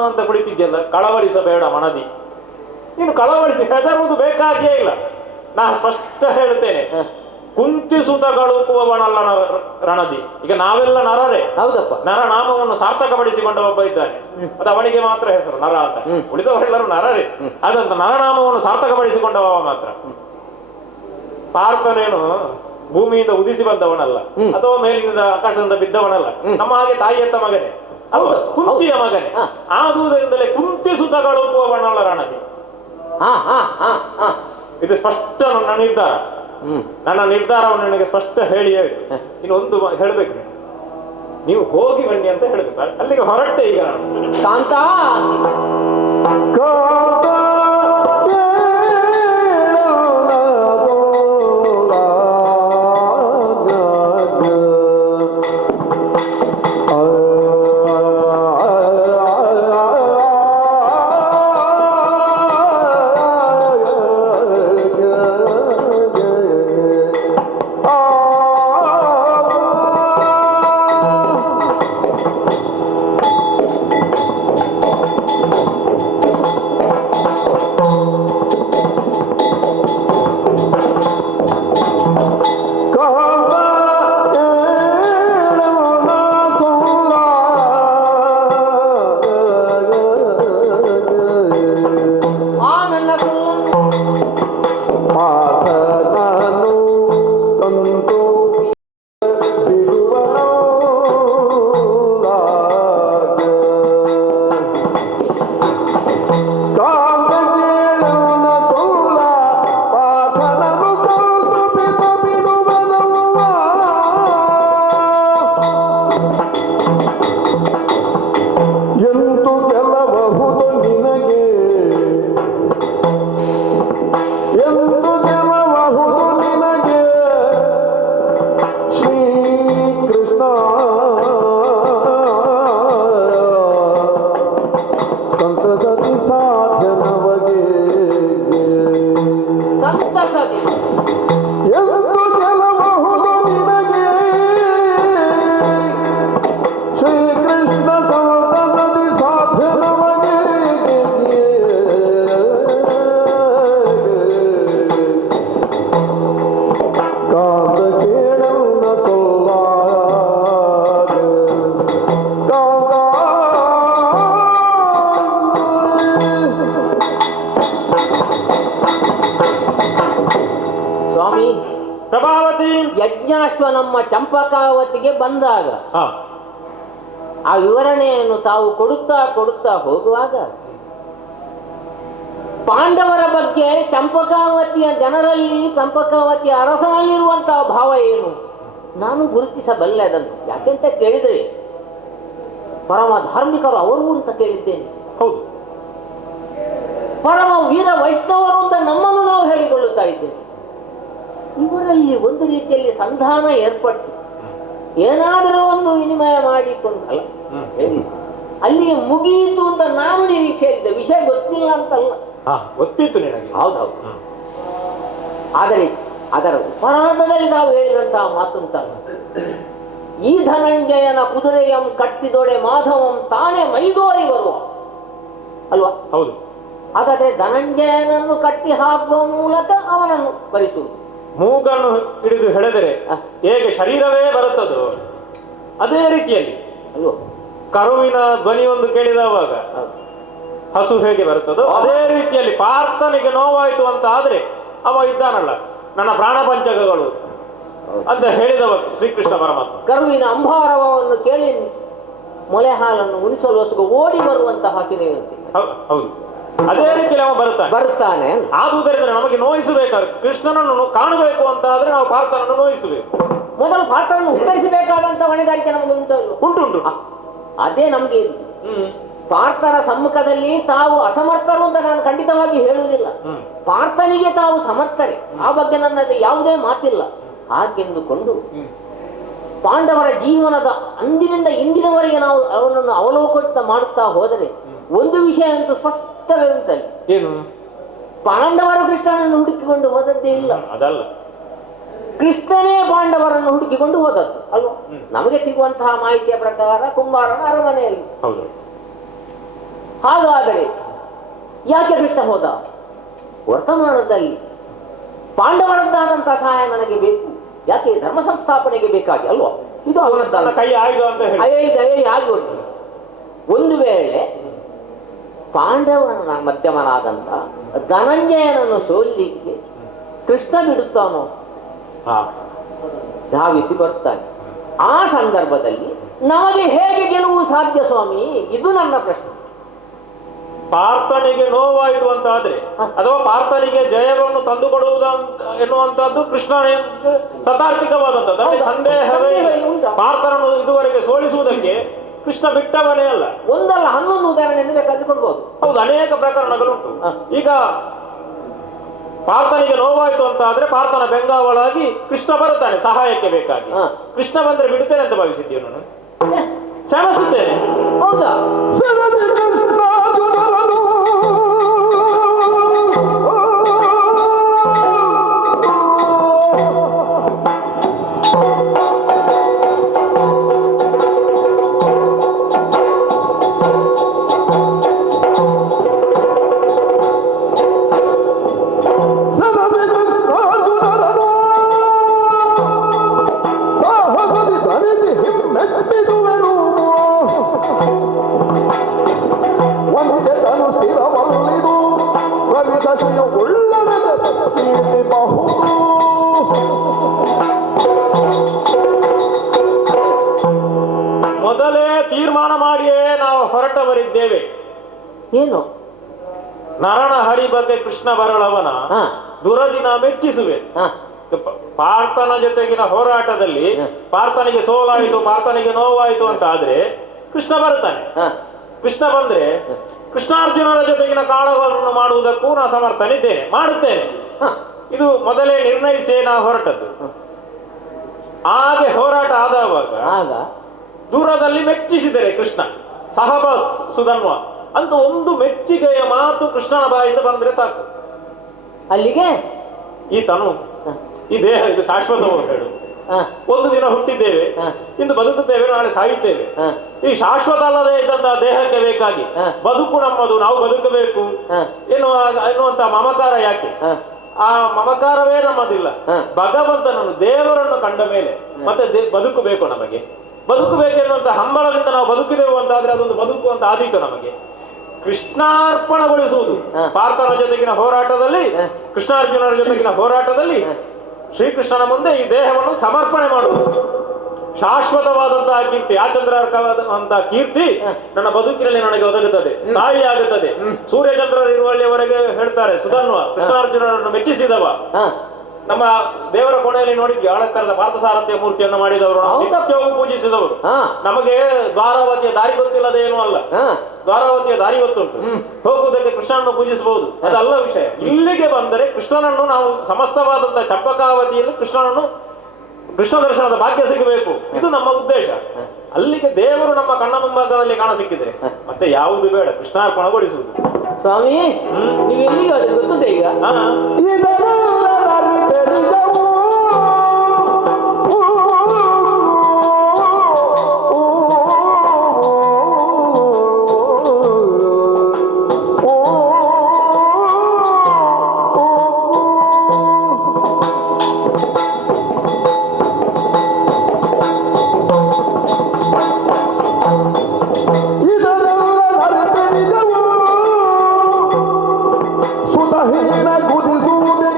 ಅಂತ ಕುಳಿತಿದ್ಯಲ್ಲ. ಕಳವಳಿಸಬೇಡ ಮನದಿ. ನೀನು ಕಳವಳಿಸಿ ಹೆದರುವುದು ಬೇಕಾಗಿಯೇ ಇಲ್ಲ. ನಾನು ಸ್ಪಷ್ಟ ಹೇಳುತ್ತೇನೆ, ಕುಂತಿಸುತಗಳುಕುವವನಲ್ಲ ರಣದಿ. ಈಗ ನಾವೆಲ್ಲ ನರರೇ. ಹೌದಪ್ಪ. ನರನಾಮವನ್ನು ಸಾರ್ಥಕಪಡಿಸಿಕೊಂಡ ಒಬ್ಬ ಇದ್ದಾನೆ, ಅದು ಅವನಿಗೆ ಮಾತ್ರ ಹೆಸರು ನರ ಅಂತ. ಉಳಿದವರೆಲ್ಲರೂ ನರರೇ. ಅದಂತ ನರನಾಮವನ್ನು ಸಾರ್ಥಕಪಡಿಸಿಕೊಂಡವ ಮಾತ್ರ. ಪಾರ್ಥನೇನು ಭೂಮಿಯಿಂದ ಉದಿಸಿ ಬಂದವನಲ್ಲ, ಅಥವಾ ಮೇಲಿನಿಂದ ಆಕಾಶದಿಂದ ಬಿದ್ದವನಲ್ಲ. ನಮ್ಮ ಹಾಗೆ ತಾಯಿಯತ್ತ ಮಗನೇ, ಕುಂತಿಯ ಮಗನೇ. ಆದುದರಿಂದಲೇ ಕುಂತಿಸುತಗಳುಕುವವನಲ್ಲ ರಣದಿ. ಇದು ಸ್ಪಷ್ಟ ನನ್ನ ನಿರ್ಧಾರ. ನನ್ನ ನಿರ್ಧಾರವನ್ನು ನನಗೆ ಸ್ಪಷ್ಟ ಹೇಳಿ ಹೇಳಿ. ಇನ್ನೊಂದು ಹೇಳಬೇಕು, ನೀವು ಹೋಗಿ ಬನ್ನಿ ಅಂತ ಹೇಳಬೇಕು. ಅಲ್ಲಿಗೆ ಹೊರಟೆ ಈಗ ನಾನು. ಕಾಂತ ಯಜ್ಞಾಶ್ವ ನಮ್ಮ ಚಂಪಕಾವತಿಗೆ ಬಂದಾಗ ಆ ವಿವರಣೆಯನ್ನು ತಾವು ಕೊಡುತ್ತಾ ಹೋಗುವಾಗ ಪಾಂಡವರ ಬಗ್ಗೆ ಚಂಪಕಾವತಿಯ ಜನರಲ್ಲಿ, ಚಂಪಕಾವತಿಯ ಅರಸನಲ್ಲಿರುವಂತಹ ಭಾವ ಏನು ನಾನು ಗುರುತಿಸಬಲ್ಲೆ ಅದನ್ನು. ಯಾಕೆಂತ ಕೇಳಿದರೆ ಪರಮ ಧಾರ್ಮಿಕರು ಅವರು ಅಂತ ಕೇಳಿದ್ದೇನೆ. ಹೌದು, ಪರಮ ವೀರ ವೈಷ್ಣವರು ಅಂತ ನಮ್ಮನ್ನು ನಾವು ಹೇಳಿಕೊಳ್ಳುತ್ತಾ ಇದ್ದೇವೆ. ಇವರಲ್ಲಿ ಒಂದು ರೀತಿಯಲ್ಲಿ ಸಂಧಾನ ಏರ್ಪಟ್ಟು ಏನಾದರೂ ಒಂದು ವಿನಿಮಯ ಮಾಡಿಕೊಂಡು ಹೇಳಿ ಅಲ್ಲಿ ಮುಗಿಯಿತು ಅಂತ ನಾನು ನಿರೀಕ್ಷೆ ಇದ್ದೆ. ವಿಷಯ ಗೊತ್ತಿಲ್ಲ ಅಂತಲ್ಲ, ಗೊತ್ತಿತ್ತು ನಿನಗೆ. ಹೌದೌದು. ಆದರೆ ಅದರ ಉಪರಾಧದಲ್ಲಿ ನಾವು ಹೇಳಿದಂತಹ ಮಾತುಂಟಲ್ಲ, ಈ ಧನಂಜಯನ ಕುದುರೆಯಂ ಕಟ್ಟಿದೊಡೆ ಮಾಧವಂ ತಾನೇ ಮೈದೋರಿ ಬರುವ ಅಲ್ವಾ? ಹೌದು. ಹಾಗಾದ್ರೆ ಧನಂಜಯನನ್ನು ಕಟ್ಟಿ ಹಾಕುವ ಮೂಲಕ ಅವನನ್ನು ಬರಿಸುವುದು. ಮೂಗನ್ನು ಹಿಡಿದು ಹೆಳೆದರೆ ಹೇಗೆ ಶರೀರವೇ ಬರುತ್ತದೋ ಅದೇ ರೀತಿಯಲ್ಲಿ ಅಲ್ವೋ ಕರುವಿನ ಧ್ವನಿಯೊಂದು ಕೇಳಿದವಾಗ ಹಸು ಹೇಗೆ ಬರುತ್ತದೋ ಅದೇ ರೀತಿಯಲ್ಲಿ ಪಾರ್ಥನಿಗೆ ನೋವಾಯಿತು ಅಂತ ಆದ್ರೆ ಅವ ಇದ್ದಾನಲ್ಲ, ನನ್ನ ಪ್ರಾಣ ಪಂಚಕಗಳು ಅಂತ ಹೇಳಿದವ ಶ್ರೀಕೃಷ್ಣ ಪರಮಾತ್ಮ. ಕರುವಿನ ಅಂಬಾರವವನ್ನು ಕೇಳಿ ಮೊಲೆ ಹಾಲನ್ನು ಉಣಿಸಲು ಓಡಿ ಬರುವಂತಹ ಹಸಿನೆಯಂತೆ. ಹೌದು. ಅದೇ ರೀತಿಯಲ್ಲಿ ಅವ ಬರುತ್ತಾನೆ. ಆದುದರಿಂದ ನಮಗೆ ನೋಯಿಸಬೇಕಾದ್ರೆ ಕೃಷ್ಣನನ್ನು ಕಾಣಬೇಕು ಅಂತ ಆದ್ರೆ ನಾವು ಪಾರ್ಥನನ್ನು ನೋಯಿಸಬೇಕು. ಮೊದಲು ಪಾತ್ರವನ್ನು ಉತ್ತರಿಸಬೇಕಾದಂತ ಹೊಣೆಗಾರಿಕೆ ನಮಗೆ ಉಂಟು. ಅದೇ ನಮ್ಗೆ ಪಾರ್ಥನ ಸಮ್ಮುಖದಲ್ಲಿ ತಾವು ಅಸಮರ್ಥರು ಅಂತ ನಾನು ಖಂಡಿತವಾಗಿ ಹೇಳುವುದಿಲ್ಲ. ಪಾರ್ಥನಿಗೆ ತಾವು ಸಮರ್ಥರೆ, ಆ ಬಗ್ಗೆ ನನ್ನದು ಯಾವುದೇ ಮಾತಿಲ್ಲ. ಹಾಗೆಂದುಕೊಂಡು ಪಾಂಡವರ ಜೀವನದ ಅಂದಿನಿಂದ ಇಂದಿನವರೆಗೆ ನಾವು ಅವನನ್ನು ಅವಲೋಕನ ಮಾಡುತ್ತಾ ಹೋದರೆ ಒಂದು ವಿಷಯ ಅಂತೂ ಸ್ಪಷ್ಟವೇ ಉಂಟಲ್ಲಿ. ಏನು? ಪಾಂಡವರು ಕೃಷ್ಣನನ್ನು ಹುಡುಕಿಕೊಂಡು ಹೋದದ್ದೇ ಇಲ್ಲ, ಅದಲ್ಲ, ಕೃಷ್ಣನೇ ಪಾಂಡವರನ್ನು ಹುಡುಕಿಕೊಂಡು ಹೋದದ್ದು ಅಲ್ವಾ? ನಮಗೆ ಸಿಗುವಂತಹ ಮಾಹಿತಿಯ ಪ್ರಕಾರ ಕುಂಬಾರನ ಅರಮನೆಯಲ್ಲಿ. ಹಾಗಾದರೆ ಯಾಕೆ ಕೃಷ್ಣ ಹೋದ? ವರ್ತಮಾನದಲ್ಲಿ ಪಾಂಡವರದ್ದಾದಂತಹ ಸಹಾಯ ನನಗೆ ಬೇಕು, ಯಾಕೆ? ಧರ್ಮ ಸಂಸ್ಥಾಪನೆಗೆ ಬೇಕಾಗಿ ಅಲ್ವಾ? ಇದು ಅವನದ್ದಲ್ಲ, ಕೈ ಆಯ್ದು ಅಂತ ಹೇಳಿ ಆಗೋದು. ಒಂದು ವೇಳೆ ಪಾಂಡವನ ಮಧ್ಯಮನಾದಂತ ಧನಂಜಯನನ್ನು ಸೋಲಿಕ್ಕೆ ಕೃಷ್ಣ ಬಿಡುತ್ತಾನೋ? ಧಾವಿಸಿ ಬರ್ತಾನೆ. ಆ ಸಂದರ್ಭದಲ್ಲಿ ನಮಗೆ ಹೇಗೆ ಗೆಲುವು ಸಾಧ್ಯ ಸ್ವಾಮಿ? ಇದು ನನ್ನ ಪ್ರಶ್ನೆ. ಪಾರ್ಥನಿಗೆ ನೋವಾಯಿತು ಅಂತ ಆದ್ರೆ ಅಥವಾ ಪಾರ್ಥನಿಗೆ ಜಯವನ್ನು ತಂದುಕೊಡುವುದು ಎನ್ನುವಂತಹದ್ದು ಕೃಷ್ಣನೇ ಸತಾರ್ಥಿಕವಾದಂಥದ್ದು. ಸಂದೇಹವೇ. ಪಾರ್ಥನನ್ನು ಇದುವರೆಗೆ ಸೋಲಿಸುವುದಕ್ಕೆ ಕೃಷ್ಣ ಬಿಟ್ಟವನೇ ಅಲ್ಲ. ಒಂದಲ್ಲ 11 ಉದಾಹರಣೆಯನ್ನು ಬೇಕಾದ್ರೆ ಕೊಡ್ಬೋದು. ಹೌದು, ಅನೇಕ ಪ್ರಕರಣಗಳುಂಟು. ಈಗ ಪಾರ್ಥನಿಗೆ ನೋವಾಯಿತು ಅಂತ ಆದ್ರೆ ಪಾರ್ಥನ ಬೆಂಗಾವಳಾಗಿ ಕೃಷ್ಣ ಬರುತ್ತಾನೆ ಸಹಾಯಕ್ಕೆ ಬೇಕಾಗಿ. ಕೃಷ್ಣ ಬಂದ್ರೆ ಬಿಡುತ್ತೇನೆ ಅಂತ ಭಾವಿಸಿದ್ದೀಯ ನಾನು? ಶ್ರಮಿಸುತ್ತೇನೆ. ಹೌದಾ? ಮೊದಲೇ ತೀರ್ಮಾನ ಮಾಡಿಯೇ ನಾವು ಹೊರಟವರಿದ್ದೇವೆ. ಏನು? ನರನಹರಿ ಬಗ್ಗೆ ಕೃಷ್ಣ ಬರಳವನ ದುರದಿನ ಮೆಚ್ಚಿಸುವೆ. ಪಾರ್ಥನ ಜೊತೆಗಿನ ಹೋರಾಟದಲ್ಲಿ ಪಾರ್ಥನಿಗೆ ಸೋಲಾಯಿತು, ಪಾರ್ಥನಿಗೆ ನೋವಾಯಿತು ಅಂತ ಆದ್ರೆ ಕೃಷ್ಣ ಬರ್ತಾನೆ. ಕೃಷ್ಣ ಬಂದ್ರೆ ಕೃಷ್ಣಾರ್ಜುನರ ಜೊತೆಗಿನ ಕಾಳಗವನ್ನು ಮಾಡುವುದಕ್ಕೂ ನಾ ಸಮರ್ಥನಿದ್ದೇನೆ, ಮಾಡುತ್ತೇನೆ. ಇದು ಮೊದಲೇ ನಿರ್ಣಯಿಸಿ ನಾವು ಹೊರಟದ್ದು. ಹಾಗೆ ಹೋರಾಟ ಆದವಾಗ ದೂರದಲ್ಲಿ ಮೆಚ್ಚಿಸಿದರೆ ಕೃಷ್ಣ ಸಹಬಾಸ್ ಸುಧನ್ವ ಅಂತ ಒಂದು ಮೆಚ್ಚುಗೆಯ ಮಾತು ಕೃಷ್ಣನ ಬಾಯಿಂದ ಬಂದ್ರೆ ಸಾಕು. ಅಲ್ಲಿಗೆ ಈ ತನು, ಈ ದೇಹ ಇದು ಶಾಶ್ವತವನ್ನು ಹೇಳು. ಒಂದು ದಿನ ಹುಟ್ಟಿದ್ದೇವೆ, ಇಂದು ಬದುಕುತ್ತೇವೆ, ನಾಳೆ ಸಾಯುತ್ತೇವೆ. ಈ ಶಾಶ್ವತ ಅಲ್ಲದೆ ಇದ್ದಂತಹ ದೇಹಕ್ಕೆ ಬೇಕಾಗಿ ಬದುಕು ನಮ್ಮದು, ನಾವು ಬದುಕಬೇಕು ಎನ್ನುವಂತಹ ಮಮಕಾರ ಯಾಕೆ? ಆ ಮಮಕಾರವೇ ನಮ್ಮದಿಲ್ಲ. ಭಗವಂತನನ್ನು, ದೇವರನ್ನು ಕಂಡ ಮೇಲೆ ಮತ್ತೆ ಬದುಕಬೇಕು. ನಮಗೆ ಬದುಕಬೇಕೆನ್ನುವಂತ ಹಂಬಲದಿಂದ ನಾವು ಬದುಕಿದೆವು ಅಂತಾದ್ರೆ ಅದೊಂದು ಬದುಕುವಂತ ಆದೀತು ನಮಗೆ. ಕೃಷ್ಣಾರ್ಪಣಗೊಳಿಸುವುದು ಪಾರ್ಥನ ಜೊತೆಗಿನ ಹೋರಾಟದಲ್ಲಿ, ಕೃಷ್ಣಾರ್ಜುನರ ಜೊತೆಗಿನ ಹೋರಾಟದಲ್ಲಿ ಶ್ರೀಕೃಷ್ಣನ ಮುಂದೆ ಈ ದೇಹವನ್ನು ಸಮರ್ಪಣೆ ಮಾಡುವುದು. ಶಾಶ್ವತವಾದಂತಹ ಕೀರ್ತಿ, ಆಚಂದ್ರಾರ್ಕವಾದಂತಹ ಕೀರ್ತಿ ನನ್ನ ಬದುಕಿನಲ್ಲಿ ನನಗೆ ಒದಗುತ್ತದೆ, ಸ್ಥಾಯಿಯಾಗುತ್ತದೆ. ಸೂರ್ಯಚಂದ್ರರು ಇರುವಲ್ಲಿಯವರೆಗೆ ಹೇಳ್ತಾರೆ ಸುಧನ್ವ ಕೃಷ್ಣಾರ್ಜುನರನ್ನು ಮೆಚ್ಚಿಸಿದವ. ನಮ್ಮ ದೇವರ ಕೋಣೆಯಲ್ಲಿ ನೋಡಿದ್ವಿ, ಆಳಕ್ಕರದ ಪಾರ್ಥಸಾರಥಿಯ ಮೂರ್ತಿಯನ್ನು ಮಾಡಿದವರು, ನಿತ್ಯವೂ ಪೂಜಿಸಿದವರು. ನಮಗೆ ದ್ವಾರಾವತಿಯ ದಾರಿ ಗೊತ್ತಿಲ್ಲದೆ ಏನೂ ಅಲ್ಲ, ದ್ವಾರಾವತಿಯ ದಾರಿ ಗೊತ್ತುಂಟು, ಹೋಗುವುದಕ್ಕೆ ಕೃಷ್ಣನನ್ನು ಪೂಜಿಸಬಹುದು, ಅದಲ್ಲ ವಿಷಯ. ಇಲ್ಲಿಗೆ ಬಂದರೆ ಕೃಷ್ಣನನ್ನು ನಾವು ಸಮಸ್ತವಾದಂತಹ ಚಂಪಕಾವತಿಯಲ್ಲಿ ಕೃಷ್ಣ ದರ್ಶನದ ಭಾಗ್ಯ ಸಿಗಬೇಕು, ಇದು ನಮ್ಮ ಉದ್ದೇಶ. ಅಲ್ಲಿಗೆ ದೇವರು ನಮ್ಮ ಕಣ್ಣ ಮುಂಭಾಗದಲ್ಲಿ ಕಾಣ ಸಿಕ್ಕಿದ್ರೆ ಮತ್ತೆ ಯಾವುದು ಬೇಡ, ಕೃಷ್ಣಾರ್ಪಣಗೊಳಿಸುವುದು. ಸ್ವಾಮಿ, ನೀವು ಎಲ್ಲಿಗೆ ಹೋದ್ರೆ ಗೊತ್ತದೆ ಈಗ? Gudizude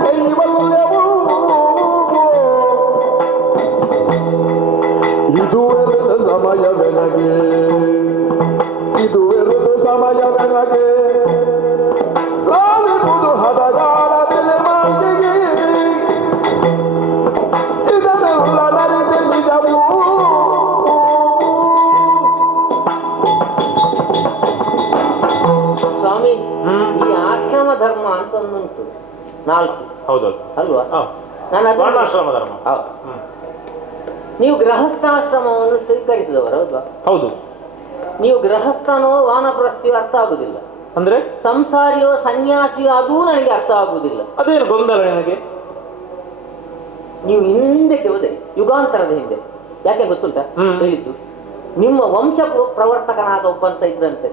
4 ಹೌದೌದು. ಅಲ್ವಾ? ಹಾ. ನಾನು ಅದನ್ನು- ವರ್ಣಾಶ್ರಮ ಧರ್ಮ. ಹೌದು. ನೀವು ಗೃಹಸ್ಥಾಶ್ರಮವನ್ನು ಸ್ವೀಕರಿಸಿದವರು ಹೌದಾ? ಹೌದು. ನೀವು ಗೃಹಸ್ಥನೋ ವಾನಪ್ರಸ್ಥಿಯೋ ಅರ್ಥ ಆಗುದಿಲ್ಲ. ಅಂದ್ರೆ ಸಂಸಾರಿಯೋ ಸನ್ಯಾಸಿಯೋ ಅದೂ ನನಗೆ ಅರ್ಥ ಆಗುವುದಿಲ್ಲ. ಅದೇನು ಗೊಂದಲ ನನಗೆ? ನೀವು ಹಿಂದಕ್ಕೆ ಹೋದರೆ ಯುಗಾಂತರದ ಹಿಂದೆ, ಯಾಕೆ ಗೊತ್ತುಂಟಾ ಹೇಳಿದ್ದು? ನಿಮ್ಮ ವಂಶ ಪ್ರವರ್ತಕನಾದ ಒಬ್ಬಂತ ಇದ್ದಂತೆ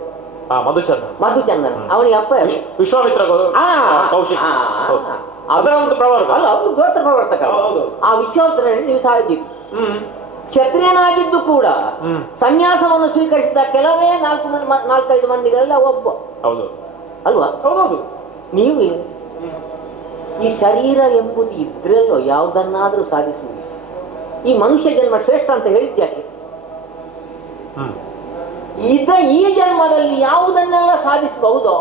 ಮಧುಚಂದನ. ಅವನಿಗೆ ಅಪ್ಪ ವಿಶ್ವಾಮಿತ್ರ ಕೌಶಿಕ್. ಅದರ ಒಂದು ಪ್ರವರ್ಗ ಅಲ್ಲ, ಅವನು ಗೋತ್ರ ಪ್ರವರ್ತಕ. ಆ ವಿಶ್ವಾಮಿತ್ರನಲ್ಲಿ ನೀವು ಸಾಯಿದ್ದೀರಿ. ಕ್ಷತ್ರಿಯನಾಗಿದ್ದು ಕೂಡ ಸನ್ಯಾಸವನ್ನು ಸ್ವೀಕರಿಸಿದ ಕೆಲವೇ 4-5 ಮಂದಿಗಳೆಲ್ಲ ಒಬ್ಬ. ಹೌದು ಅಲ್ವಾ? ಹೌದೌದು. ನೀವು ಈ ಶರೀರ ಎಂಬುದು ಇದ್ರಲ್ಲೋ ಯಾವುದನ್ನಾದ್ರೂ ಸಾಧಿಸುವುದು. ಈ ಮನುಷ್ಯ ಜನ್ಮ ಶ್ರೇಷ್ಠ ಅಂತ ಹೇಳಿದ್ಯಾಕೆ? ಈ ಜನ್ಮದಲ್ಲಿ ಯಾವುದನ್ನೆಲ್ಲ ಸಾಧಿಸಬಹುದೋ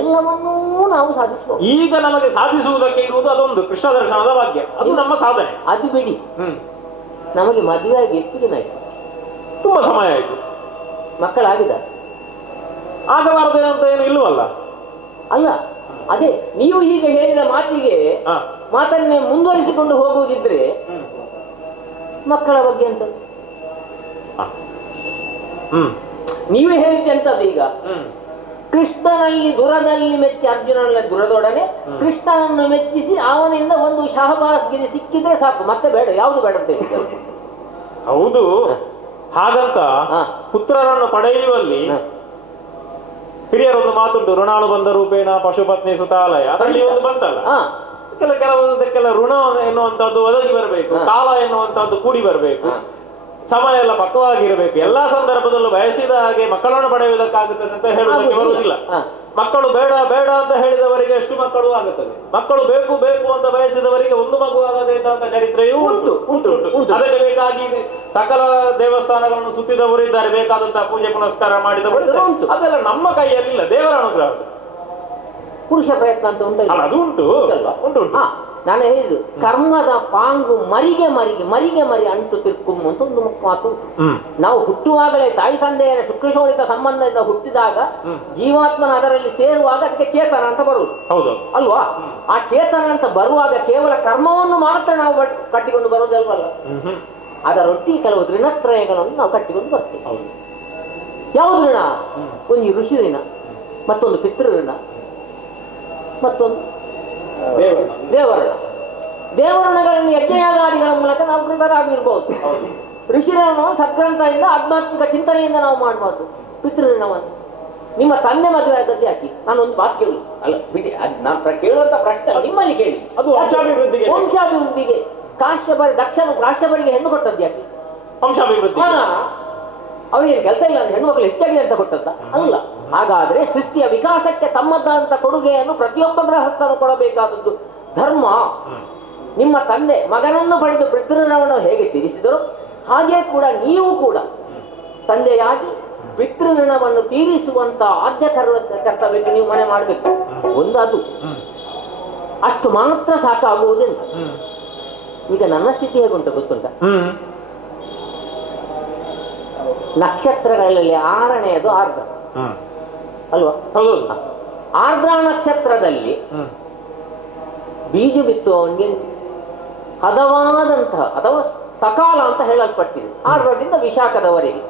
ಎಲ್ಲವನ್ನೂ ನಾವು ಸಾಧಿಸಬಹುದು. ಈಗ ನಮಗೆ ಸಾಧಿಸುವುದಕ್ಕೆ ಇರುವುದು ಅದೊಂದು ಕೃಷ್ಣ ದರ್ಶನದ ಭಾಗ್ಯ, ಅದು ನಮ್ಮ ಸಾಧನೆ. ಅದು ಬಿಡಿ, ನಮಗೆ ಮದುವೆ ಆಗಿ ಎಷ್ಟು ದಿನ ಆಯ್ತು? ತುಂಬಾ ಸಮಯ ಆಯ್ತು. ಮಕ್ಕಳಾಗಿದ? ಆಗಬಾರದು ಅಂತ ಏನು ಇಲ್ಲವಲ್ಲ. ಅಲ್ಲ, ಅದೇ ನೀವು ಈಗ ಹೇಳಿದ ಮಾತನ್ನೇ ಮುಂದುವರಿಸಿಕೊಂಡು ಹೋಗುವುದಿದ್ರೆ ಮಕ್ಕಳ ಬಗ್ಗೆ ಅಂತ ನೀವೇ ಹೇಳಿದ್ದಂಥದ್ದು. ಈಗ ಕೃಷ್ಣನಲ್ಲಿ ದುರದಲ್ಲಿ ಮೆಚ್ಚಿ ಅರ್ಜುನನಲ್ಲಿ ದುರದೊಡನೆ ಕೃಷ್ಣನನ್ನು ಮೆಚ್ಚಿಸಿ ಅವನಿಂದ ಒಂದು ಶಹಬಾಸ್ಗಿರಿ ಸಿಕ್ಕಿದ್ರೆ ಸಾಕು, ಮತ್ತೆ ಬೇಡ, ಯಾವುದು ಬೇಡ ಅಂತ ಹೇಳಿದ್ದಾರೆ. ಹೌದು. ಹಾಗಂತ ಪುತ್ರರನ್ನು ಪಡೆಯುವಲ್ಲಿ ಹಿರಿಯರೊಂದು ಮಾತುಂಟು, ಋಣಾನುಬಂಧ ರೂಪೇಣ ಪಶುಪತ್ನಿ ಸುತಾಲಯ. ಅದರಲ್ಲಿ ಒಂದು ಬಂತಲ್ಲ, ಕೆಲವೊಂದಕ್ಕೆಲ್ಲ ಋಣ ಎನ್ನುವಂತದ್ದು ಒದಗಿ ಬರಬೇಕು, ಕಾಲ ಎನ್ನುವಂತದ್ದು ಕೂಡಿ ಬರಬೇಕು, ಸಮಯ ಎಲ್ಲ ಪಕ್ವವಾಗಿರಬೇಕು. ಎಲ್ಲಾ ಸಂದರ್ಭದಲ್ಲೂ ಬಯಸಿದ ಹಾಗೆ ಮಕ್ಕಳನ್ನು ಪಡೆಯುವುದಕ್ಕಾಗುತ್ತದೆ ಅಂತ ಹೇಳುವುದಕ್ಕೆ ಬರುವುದಿಲ್ಲ. ಮಕ್ಕಳು ಬೇಡ ಬೇಡ ಅಂತ ಹೇಳಿದವರಿಗೆ ಎಷ್ಟು ಮಕ್ಕಳು ಆಗುತ್ತದೆ, ಮಕ್ಕಳು ಬೇಕು ಬೇಕು ಅಂತ ಬಯಸಿದವರಿಗೆ ಒಂದು ಮಗು ಆಗದೆ ಅಂತ ಚರಿತ್ರೆಯೂ ಉಂಟು. ಅದಕ್ಕೆ ಬೇಕಾಗಿ ಸಕಲ ದೇವಸ್ಥಾನಗಳನ್ನು ಸುತ್ತಿದವರು ಇದ್ದಾರೆ, ಬೇಕಾದಂತಹ ಪೂಜೆ ಪುನಸ್ಕಾರ ಮಾಡಿದವರು ಉಂಟು. ಅದೆಲ್ಲ ನಮ್ಮ ಕೈಯಲ್ಲಿಲ್ಲ, ದೇವರ ಅನುಗ್ರಹ. ಪುರುಷ ಪ್ರಯತ್ನ ಅಂತ ಉಂಟು, ಅದು ಉಂಟು ಉಂಟು ಉಂಟು. ನಾನು ಹೇಳಿದ್ದು ಕರ್ಮದ ಪಾಂಗು ಮರಿಗೆ ಅಂಟು ತಿರ್ಕುಮ್ ಅಂತ ಒಂದು ಮಾತು. ನಾವು ಹುಟ್ಟುವಾಗಲೇ ತಾಯಿ ತಂದೆಯರ ಶುಕ್ರಶೋಣಿತ ಸಂಬಂಧದಿಂದ ಹುಟ್ಟಿದಾಗ ಜೀವಾತ್ಮನ ಅದರಲ್ಲಿ ಸೇರುವಾಗ ಅದಕ್ಕೆ ಚೇತನ ಅಂತ ಬರುವುದು. ಹೌದು ಅಲ್ವಾ? ಆ ಚೇತನ ಅಂತ ಬರುವಾಗ ಕೇವಲ ಕರ್ಮವನ್ನು ಮಾತ್ರ ನಾವು ಕಟ್ಟಿಕೊಂಡು ಬರುವುದಲ್ವಲ್ಲ, ಅದರೊಟ್ಟಿ ಕೆಲವು ಋಣತ್ರಯಗಳನ್ನು ನಾವು ಕಟ್ಟಿಕೊಂಡು ಬರ್ತೇವೆ. ಯಾವುದು ಋಣ? ಒಂದು ಋಷಿ ಋಣ, ಮತ್ತೊಂದು ಪಿತೃ ಋಣ, ಮತ್ತೊಂದು ದೇವರಣಗಳನ್ನು ಯಜ್ಞಯಾಗಾದಿಗಳ ಮೂಲಕ ನಾವು ಕೃತರಾಗಿರ್ಬಹುದು. ಋಷಿರನ್ನು ಸದ್ಗ್ರಂಥದಿಂದ ಆಧ್ಯಾತ್ಮಿಕ ಚಿಂತನೆಯಿಂದ ನಾವು ಮಾಡಬಹುದು. ಪಿತೃಋಣವನ್ನು ನಿಮ್ಮ ತಂದೆ ಮದುವೆ ಆದದ್ದು ಯಾಕೆ? ನಾನು ಒಂದು ಮಾತು ಕೇಳು, ಅಲ್ಲ ಬಿಡಿ, ನಾನು ಕೇಳುವಂತ ಪ್ರಶ್ನೆ ನಿಮ್ಮಲ್ಲಿ ಕೇಳಿ. ಅದು ವಂಶಾಭಿವೃದ್ಧಿಗೆ ದಕ್ಷನು ಕಾಶ್ಯಪರಿಗೆ ಹೆಣ್ಣು ಕೊಟ್ಟದ್ದು ಯಾಕೆ? ವಂಶಾಭಿವೃದ್ಧಿ. ಅವರಿಗೆ ಕೆಲಸ ಇಲ್ಲ ಅಂದ್ರೆ ಹೆಣ್ಣು ಮಕ್ಕಳು ಹೆಚ್ಚಾಗಿದೆ ಅಂತ ಕೊಟ್ಟದ್ದ ಅಲ್ಲ. ಹಾಗಾದ್ರೆ ಸೃಷ್ಟಿಯ ವಿಕಾಸಕ್ಕೆ ತಮ್ಮದಂತ ಕೊಡುಗೆಯನ್ನು ಪ್ರತಿಯೊಬ್ಬ ಗೃಹಸ್ಥರು ಕೊಡಬೇಕಾದದ್ದು ಧರ್ಮ. ನಿಮ್ಮ ತಂದೆ ಮಗನನ್ನು ಪಡೆದು ಪಿತೃಋಣವನ್ನು ಹೇಗೆ ತೀರಿಸಿದರು, ಹಾಗೆ ಕೂಡ ನೀವು ಕೂಡ ತಂದೆಯಾಗಿ ಪಿತೃಋಣವನ್ನು ತೀರಿಸುವಂತ ಆದ್ಯ ಕರ್ತವ್ಯಕ್ಕೆ ನೀವು ಮನೆ ಮಾಡಬೇಕು. ಒಂದದು, ಅಷ್ಟು ಮಾತ್ರ ಸಾಕಾಗುವುದಿಲ್ಲ. ಈಗ ನನ್ನ ಸ್ಥಿತಿ ಹೇಗುಂಟು ಗೊತ್ತುಂಟ? ನಕ್ಷತ್ರಗಳಲ್ಲಿ 6ನೇದು ಆರ್ದ್ರ ಅಲ್ವಾ? ಆರ್ದ್ರ ನಕ್ಷತ್ರದಲ್ಲಿ ಬೀಜ ಬಿತ್ತುವವನಿಗೆ ಹದವಾದಂತಹ ಅಥವಾ ಸಕಾಲ ಅಂತ ಹೇಳಲ್ಪಟ್ಟಿದೆ, ಆರ್ದ್ರದಿಂದ ವಿಶಾಖದವರೆಗೆ.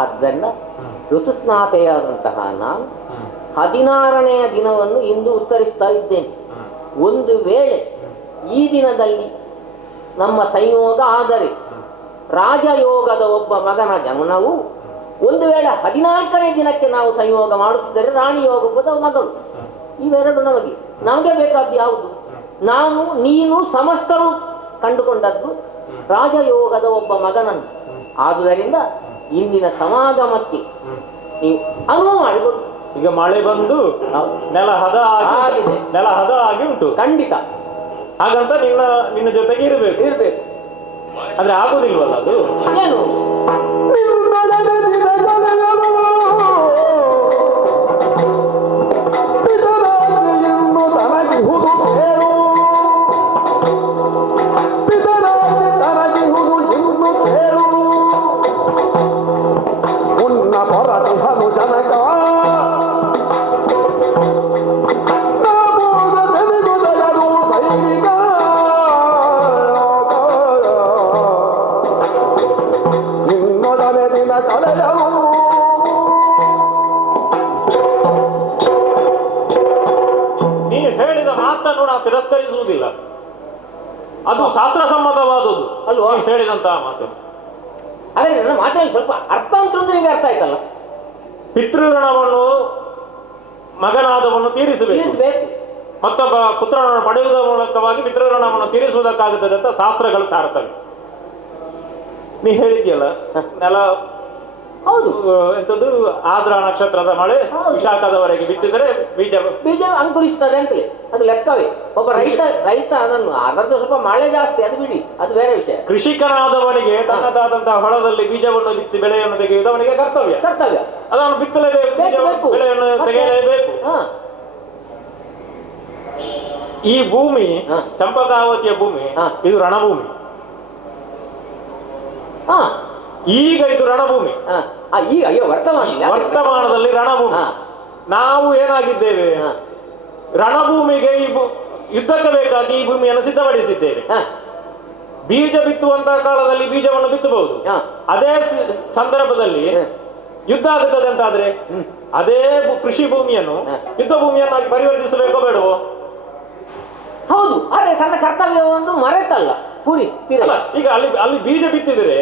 ಆದ್ದರಿಂದ ಋತುಸ್ನಾತೆಯಾದಂತಹ ನಾನು 16ನೆಯ ದಿನವನ್ನು ಇಂದು ಉತ್ತರಿಸ್ತಾ ಇದ್ದೇನೆ. ಒಂದು ವೇಳೆ ಈ ದಿನದಲ್ಲಿ ನಮ್ಮ ಸಂಯೋಗ ಆದರೆ ರಾಜಯೋಗದ ಒಬ್ಬ ಮಗನ ಜನನವು, ಒಂದು ವೇಳೆ 14ನೇ ದಿನಕ್ಕೆ ನಾವು ಸಂಯೋಗ ಮಾಡುತ್ತಿದ್ದರೆ ರಾಣಿ ಯೋಗದ ಮಗಳು. ಇವೆರಡು ನಮಗೆ ಬೇಕಾದ್ದು ಯಾವುದು? ನಾನು ನೀನು ಸಮಸ್ತರು ಕಂಡುಕೊಂಡದ್ದು ರಾಜಯೋಗದ ಒಬ್ಬ ಮಗನನ್ನು. ಆದುದರಿಂದ ಇಂದಿನ ಸಮಾಗಮಕ್ಕೆ ನೀವು ಅನುವು ಮಾಡಿಕೊಡು. ಈಗ ಮಳೆ ಬಂದು ನೆಲ ಹದ ಆಗಿ ಉಂಟು, ಖಂಡಿತ. ಹಾಗಂತ ನಿನ್ನ ಜೊತೆಗೆ ಇರಬೇಕು. ಆದ್ರೆ ಆಗುದಿಲ್ವಲ್ಲ ಅದು. ಏನು ಜನಕ ಅದು ಶಾಸ್ತ್ರಸಮ್ಮತವಾದುದು ಅಲ್ವಾ? ನೀವು ಹೇಳಿದಂತಹ ಮಾತು. ಹಾಗಾದ್ರೆ ನನ್ನ ಮಾತಲ್ಲಿ ಸ್ವಲ್ಪ ಅರ್ಥ ಉಂಟು ಅಂದ್ರೆ ನಿಮಗೆ ಅರ್ಥ ಆಯ್ತಲ್ಲ. ಪಿತೃಋಣವನ್ನು ಮಗನಾದವನ್ನು ತೀರಿಸಬೇಕು, ತಿಳಿಸ್ಬೇಕು. ಮತ್ತೊಬ್ಬ ಪುತ್ರನನ್ನು ಪಡೆಯುವುದರ ಮೂಲಕವಾಗಿ ಪಿತೃಋಣವನ್ನು ತೀರಿಸುವುದಕ್ಕಾಗುತ್ತದೆ ಅಂತ ಶಾಸ್ತ್ರಗಳು ಸಾರ್ತವೆ. ನೀ ಹೇಳಿದ್ಯಲ್ಲ, ನೆಲ ಹೌದು, ಎಂತದ್ದು ಆರ್ದ್ರ ನಕ್ಷತ್ರದ ಮಳೆ ಹೌದು. ವಿಶಾಖದವರೆಗೆ ಬಿತ್ತಿದರೆ ಬೀಜ ಬೀಜ ಅಂಕುರಿಸ್ತದೆ ಅಂತಲೇ ಅದು ಲೆಕ್ಕವೇ. ಒಬ್ಬ ರೈತ ಅದನ್ನು ಅದರದ್ದು ಸ್ವಲ್ಪ ಮಳೆ ಜಾಸ್ತಿ, ಅದು ಬಿಡಿ, ಅದು ಬೇರೆ ವಿಷಯ. ಕೃಷಿಕನಾದವನಿಗೆ ತನ್ನದಾದಂತಹ ಹೊಲದಲ್ಲಿ ಬೀಜವನ್ನು ಬಿತ್ತಿ ಬೆಳೆಯನ್ನು ತೆಗೆಯುವುದು ಅವನಿಗೆ ಕರ್ತವ್ಯ. ಅದನ್ನು ಬಿತ್ತಲೇಬೇಕು, ಬೆಳೆಯನ್ನು ತೆಗೆಯಲೇಬೇಕು. ಈ ಭೂಮಿ ಚಂಪಕಾವತಿಯ ಭೂಮಿ, ಇದು ರಣಭೂಮಿ. ಈಗ ಇದು ರಣಭೂಮಿ, ಈಗ ಅಯ್ಯೋ ವರ್ತಮಾನದಲ್ಲಿ ರಣಭೂಮಿ. ನಾವು ಏನಾಗಿದ್ದೇವೆ, ರಣಭೂಮಿಗೆ ಈ ಯುದ್ಧಕ್ಕೆ ಬೇಕಾಗಿ ಈ ಭೂಮಿಯನ್ನು ಸಿದ್ಧಪಡಿಸಿದ್ದೇವೆ. ಬೀಜ ಬಿತ್ತುವಂತಹ ಕಾಲದಲ್ಲಿ ಬೀಜವನ್ನು ಬಿತ್ತಬಹುದು, ಅದೇ ಸಂದರ್ಭದಲ್ಲಿ ಯುದ್ಧ ಆಗುತ್ತದೆ ಅಂತಾದ್ರೆ ಅದೇ ಕೃಷಿ ಭೂಮಿಯನ್ನು ಯುದ್ಧ ಭೂಮಿಯನ್ನಾಗಿ ಪರಿವರ್ತಿಸಬೇಕೋ ಬೇಡವೋ? ಹೌದು, ಆದ್ರೆ ತನ್ನ ಕರ್ತವ್ಯವನ್ನು ಮರೆತಲ್ಲ ಪೂರೈಸಿರಲ್ಲ. ಈಗ ಅಲ್ಲಿ ಬೀಜ ಬಿತ್ತಿದರೆ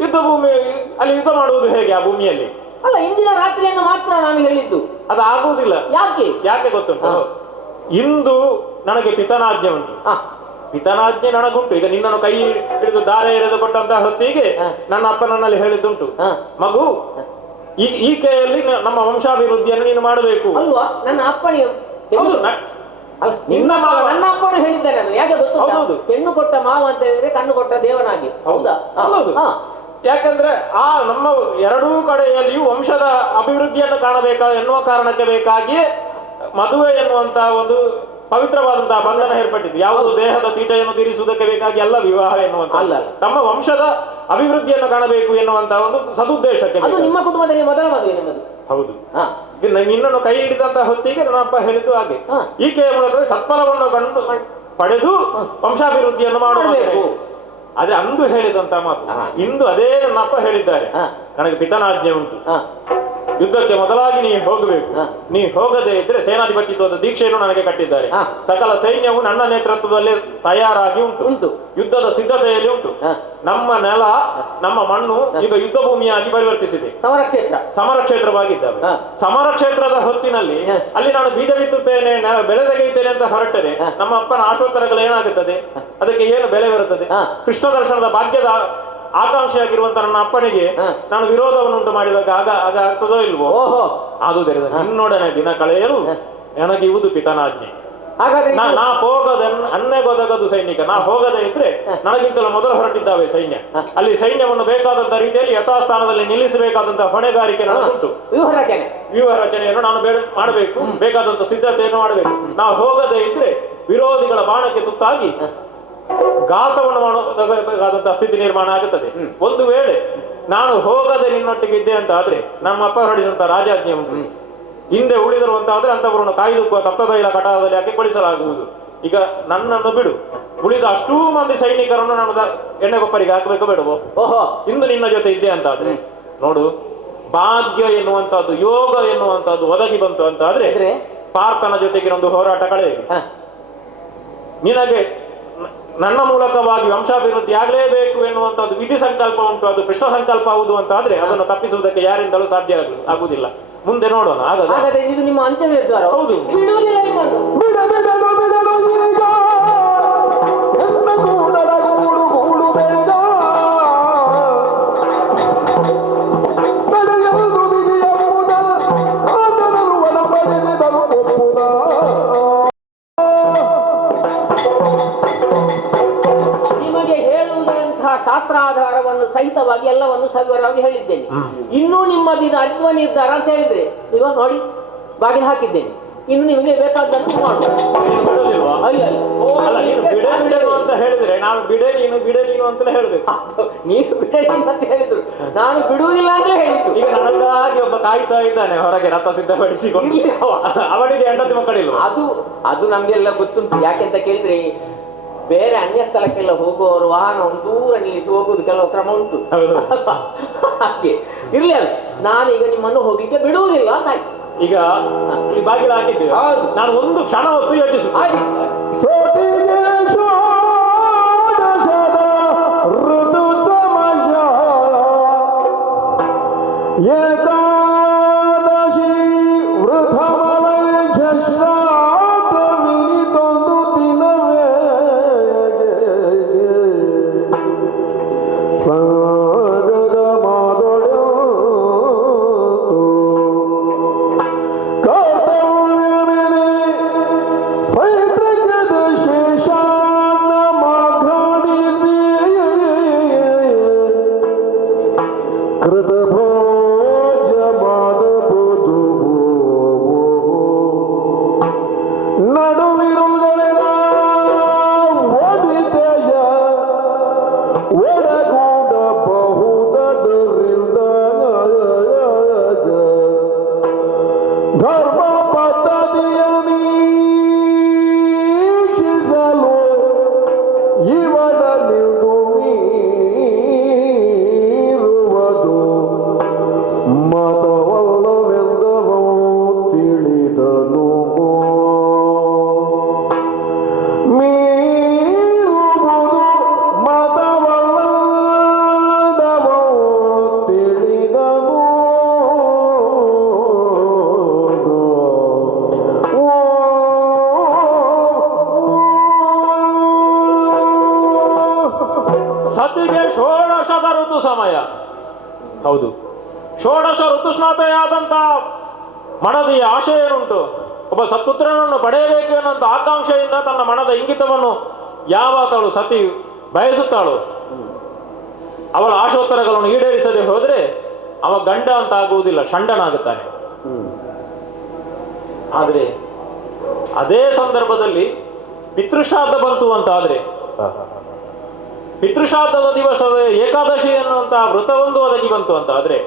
ಯುದ್ಧ ಭೂಮಿ, ಅಲ್ಲಿ ಯುದ್ಧ ಮಾಡುವುದು ಹೇಗೆ ಆ ಭೂಮಿಯಲ್ಲಿ? ಅಲ್ಲ, ಇಂದಿನ ರಾತ್ರಿಯನ್ನು ಮಾತ್ರ ನಾನು ಹೇಳಿದ್ದು. ಅದು ಆಗುವುದಿಲ್ಲ. ಯಾಕೆ ಗೊತ್ತುಂಟು? ಇಂದು ನನಗೆ ಪಿತನಾಜ್ಞೆ ಉಂಟು, ಪಿತನಾಜ್ಞೆ ನನಗುಂಟು. ಈಗ ನಿನ್ನನ್ನು ಕೈ ಹಿಡಿದು ದಾರೆ ಎರೆದು ಕೊಟ್ಟಂತಹ ಹೊತ್ತಿಗೆ ನನ್ನ ಅಪ್ಪ ನನ್ನಲ್ಲಿ ಹೇಳಿದ್ದುಂಟು, ಮಗು ಈಕೆಯಲ್ಲಿ ನಮ್ಮ ವಂಶಾಭಿವೃದ್ಧಿಯನ್ನು ನೀನು ಮಾಡಬೇಕು ಅಲ್ವಾ? ನನ್ನ ಅಪ್ಪನಿಗೆ ನನ್ನ ಅಪ್ಪನು ಹೇಳಿದ್ದಾನೆ. ಅದು ಯಾಕೆ ಗೊತ್ತು? ಹೆಣ್ಣು ಕೊಟ್ಟ ಮಾವ ಅಂತ ಹೇಳಿದ್ರೆ ಕಣ್ಣು ಕೊಟ್ಟ ದೇವನಾಗಿ. ಹೌದಾ? ಯಾಕಂದ್ರೆ ಆ ನಮ್ಮ ಎರಡೂ ಕಡೆಯಲ್ಲಿಯೂ ವಂಶದ ಅಭಿವೃದ್ಧಿಯನ್ನು ಕಾಣಬೇಕಾ ಎನ್ನುವ ಕಾರಣಕ್ಕೆ ಬೇಕಾಗಿ ಮದುವೆ ಎನ್ನುವಂತಹ ಒಂದು ಪವಿತ್ರವಾದಂತಹ ಬಂಧನ ಏರ್ಪಟ್ಟಿದ್ದು. ಯಾವುದು ದೇಹದ ತೀಟೆಯನ್ನು ತೀರಿಸುವುದಕ್ಕೆ ಬೇಕಾಗಿ ಅಲ್ಲ ವಿವಾಹ ಎನ್ನುವಂತ, ತಮ್ಮ ವಂಶದ ಅಭಿವೃದ್ಧಿಯನ್ನು ಕಾಣಬೇಕು ಎನ್ನುವಂತಹ ಒಂದು ಸದುದ್ದೇಶಕ್ಕೆ. ಅದು ನಿಮ್ಮ ಕುಟುಂಬದಲ್ಲಿ ಮೊದಲ ಮದುವೆ ನಿಮ್ಮದು? ಹೌದು. ನಿನ್ನನ್ನು ಕೈ ಹಿಡಿದಂತಹ ಹೊತ್ತಿಗೆ ನನ್ನ ಅಪ್ಪ ಹೇಳಿದ್ದು ಹಾಗೆ, ಈಕೆಯ ಮೂಲಕ ಸತ್ಫಲವನ್ನು ಕಂಡು ಪಡೆದು ವಂಶಾಭಿವೃದ್ಧಿಯನ್ನು ಮಾಡಬೇಕು. ಅದೇ ಅಂದು ಹೇಳಿದಂತ ಮಾತು. ಇಂದು ಅದೇ ನನ್ನ ಅಪ್ಪ ಹೇಳಿದ್ದಾರೆ, ನನಗೆ ಪಿತನಾಜ್ಞೆ ಉಂಟು, ಯುದ್ಧಕ್ಕೆ ಮೊದಲಾಗಿ ನೀ ಹೋಗಬೇಕು. ನೀ ಹೋಗದೆ ಇದ್ರೆ ಸೇನಾಧಿಪತಿತ್ವದ ದೀಕ್ಷೆಯನ್ನು ನನಗೆ ಕಟ್ಟಿದ್ದಾರೆ. ಸಕಲ ಸೈನ್ಯವು ನನ್ನ ನೇತೃತ್ವದಲ್ಲಿ ತಯಾರಾಗಿ ಉಂಟು, ಯುದ್ಧದ ಸಿದ್ಧತೆಯಲ್ಲಿ ಉಂಟು. ನಮ್ಮ ನೆಲ, ನಮ್ಮ ಮಣ್ಣು ಈಗ ಯುದ್ಧ ಭೂಮಿಯಾಗಿ ಪರಿವರ್ತಿಸಿದೆ, ಸಮರ ಕ್ಷೇತ್ರವಾಗಿದ್ದಾವೆ. ಸಮರ ಕ್ಷೇತ್ರದ ಹೊತ್ತಿನಲ್ಲಿ ಅಲ್ಲಿ ನಾನು ಬೀಜ ಬಿತ್ತುತ್ತೇನೆ, ಬೆಳೆ ತೆಗೆಯುತ್ತೇನೆ ಅಂತ ಹೊರಟರೆ ನಮ್ಮ ಅಪ್ಪನ ಆಶೋತ್ತರಗಳು ಏನಾಗುತ್ತದೆ? ಅದಕ್ಕೆ ಏನು ಬೆಲೆ ಬರುತ್ತದೆ? ಕೃಷ್ಣ ದರ್ಶನದ ಭಾಗ್ಯದ ಆಕಾಂಕ್ಷೆಯಾಗಿರುವಂತ ನನ್ನ ಅಪ್ಪನಿಗೆ ನಾನು ವಿರೋಧವನ್ನುಂಟು ಮಾಡಿದಾಗ ಆಗ ಆಗ್ತದೋ ಇಲ್ವೋ? ಆದುದರಿಂದ ನಿನ್ನೊಡನೆ ದಿನ ಕಳೆಯಲು ನನಗೆ ಇವುದು ಪಿತನಾಜ್ಞೆ. ನಾ ಹೋಗದ ಅನ್ನೆಗೊದಗದು ಸೈನಿಕ. ನಾ ಹೋಗದೆ ಇದ್ರೆ ನನಗಿಂತಲೂ ಮೊದಲು ಹೊರಟಿದ್ದಾವೆ ಸೈನ್ಯ. ಅಲ್ಲಿ ಸೈನ್ಯವನ್ನು ಬೇಕಾದಂತ ರೀತಿಯಲ್ಲಿ ಯಥಾಸ್ಥಾನದಲ್ಲಿ ನಿಲ್ಲಿಸಬೇಕಾದಂತಹ ಹೊಣೆಗಾರಿಕೆ ನನಗುಂಟು. ವ್ಯೂಹ ರಚನೆಯನ್ನು ನಾನು ಮಾಡಬೇಕು, ಬೇಕಾದಂತ ಸಿದ್ಧತೆಯನ್ನು ಮಾಡಬೇಕು. ನಾ ಹೋಗದೆ ಇದ್ರೆ ವಿರೋಧಿಗಳ ಬಾಣಕ್ಕೆ ತುತ್ತಾಗಿ ಘಾತವನ್ನು ಮಾಡಬೇಕಾದಂತಹ ಸ್ಥಿತಿ ನಿರ್ಮಾಣ ಆಗುತ್ತದೆ. ಒಂದು ವೇಳೆ ನಾನು ಹೋಗದೆ ನಿನ್ನೊಟ್ಟಿಗೆ ಇದ್ದೆ ಅಂತ ಆದ್ರೆ ನಮ್ಮ ಅಪ್ಪ ಹೊರಡಿದಂತಹ ರಾಜಾಜ್ಞೆ ಉಂಟು, ಹಿಂದೆ ಉಳಿದರು ಅಂತ ಆದ್ರೆ ಅಂತವರನ್ನು ಕಾಯ್ದುಕುವ ತಪ್ತತೈಲ ಕಟಾರದಲ್ಲಿ ಹಾಕಿಕೊಳ್ಳಿಸಲಾಗುವುದು. ಈಗ ನನ್ನನ್ನು ಬಿಡು, ಉಳಿದ ಅಷ್ಟೂ ಮಂದಿ ಸೈನಿಕರನ್ನು ನಾನು ಎಣ್ಣೆಗೊಪ್ಪರಿಗೆ ಹಾಕಬೇಕು ಬೇಡವೋ? ಇಂದು ನಿನ್ನ ಜೊತೆ ಇದ್ದೆ ಅಂತ ಆದ್ರೆ ನೋಡು, ಭಾಗ್ಯ ಎನ್ನುವಂತಹದ್ದು, ಯೋಗ ಎನ್ನುವಂತಹದ್ದು ಒದಗಿ ಬಂತು ಅಂತ ಆದ್ರೆ ಪಾರ್ಥನ ಜೊತೆಗೆ ಒಂದು ಹೋರಾಟ ಕಳೆಯಿರಿ. ನಿನಗೆ ನನ್ನ ಮೂಲಕವಾಗಿ ವಂಶಾಭಿವೃದ್ಧಿ ಆಗಲೇಬೇಕು ಎನ್ನುವಂತದ್ದು ವಿಧಿ ಸಂಕಲ್ಪ ಉಂಟು, ಅದು ಕೃಷ್ಣ ಸಂಕಲ್ಪ ಹೌದು ಅಂತ ಆದ್ರೆ ಅದನ್ನು ತಪ್ಪಿಸುವುದಕ್ಕೆ ಯಾರಿಂದಲೂ ಸಾಧ್ಯ ಆಗುವುದಿಲ್ಲ. ಮುಂದೆ ನೋಡೋಣ. ಹಾಗಾದ್ರೆ ಇದು ನಿಮ್ಮ ಅಂತ್ಯ ನಿರ್ಧಾರ? ಹೌದು. ಶಾಸ್ತ್ರಾಧಾರವನ್ನು ಸಹಿತವಾಗಿ ಎಲ್ಲವನ್ನು ಸವಿವರವಾಗಿ ಹೇಳಿದ್ದೇನೆ. ಇನ್ನೂ ನಿಮ್ಮದಿದ ಅದ್ವ ನಿರ್ಧಾರ ಅಂತ ಹೇಳಿದ್ರೆ ಇವಾಗ ನೋಡಿ ಬಾಗಿಲು ಹಾಕಿದ್ದೇನೆ, ಇನ್ನು ನಿಮಗೆ ಬೇಕಾದ್ದನ್ನು ಅಂತ ಹೇಳಿದ್ರೆ ನಾನು ಬಿಡೆ ನೀನು ಅಂತಲೇ ಹೇಳ್ಬೇಕು. ನೀನು ಬಿಡೆ ಅಂತ ಹೇಳಿದ್ರು, ನಾನು ಬಿಡುವುದಿಲ್ಲ ಅಂತಲೇ ಹೇಳಿದ್ದು. ಈಗ ನನಗಾಗಿ ಒಬ್ಬ ಕಾಯ್ತಾ ಇದ್ದಾನೆ ಹೊರಗೆ ರಥ ಸಿದ್ಧಪಡಿಸಿಕೊಂಡು, ಅವನಿಗೆ ಹೆಂಡತಿ ಮಕ್ಕಳಿಲ್ಲ. ಅದು ನಮ್ಗೆಲ್ಲ ಗೊತ್ತುಂಟು. ಯಾಕೆಂತ ಕೇಳಿದ್ರೆ ಬೇರೆ ಅನ್ಯ ಸ್ಥಳಕ್ಕೆಲ್ಲ ಹೋಗುವವರು ವಾಹನವನ್ನು ದೂರ ನಿಲ್ಲಿಸಿ ಹೋಗುವುದು ಕೆಲವು ಕ್ರಮ ಉಂಟು. ಹಾಗೆ ಇರ್ಲಿ, ಅಲ್ಲ ನಾನೀಗ ನಿಮ್ಮನ್ನು ಹೋಗ್ಲಿಕ್ಕೆ ಬಿಡುವುದಿಲ್ಲ ಅಂತ ಆಯ್ತು. ಈಗ ಈ ಬಾಗಿಲು ಹಾಕಿದ್ದೇವೆ, ನಾನು ಒಂದು ಕ್ಷಣ ಹೊತ್ತು ಯೋಚಿಸುತ್ತೇನೆ. ಸತಿಗೆ ಷೋಡಶದ ಋತು ಸಮಯ. ಹೌದು, ಷೋಡಶ ಋತುಸ್ನಾತೆಯಾದಂತ ಮನದಿಯ ಆಶೆ ಏನುಂಟು, ಒಬ್ಬ ಸತ್ಪುತ್ರನನ್ನು ಪಡೆಯಬೇಕು ಎನ್ನುವಂತ ಆಕಾಂಕ್ಷೆಯಿಂದ ತನ್ನ ಮನದ ಇಂಗಿತವನ್ನು ಯಾವಾಗಲೂ ಸತಿ ಬಯಸುತ್ತಾಳು. ಅವಳ ಆಶೋತ್ತರಗಳನ್ನು ಈಡೇರಿಸದೆ ಹೋದ್ರೆ ಅವ ಗಂಡ ಅಂತ ಆಗುವುದಿಲ್ಲ, ಷಂಡನಾಗುತ್ತಾನೆ. ಆದ್ರೆ ಅದೇ ಸಂದರ್ಭದಲ್ಲಿ ಪಿತೃಶ್ರಾದ್ದ ಬಂತು ಅಂತ ಆದ್ರೆ, ಪಿತೃಶ್ರಾದ್ದದ ದಿವಸವೇ ಏಕಾದಶಿ ಎನ್ನುವಂತಹ ವೃತವೊಂದು ಒದಗಿ ಬಂತು ಅಂತ ಆದ್ರೆ,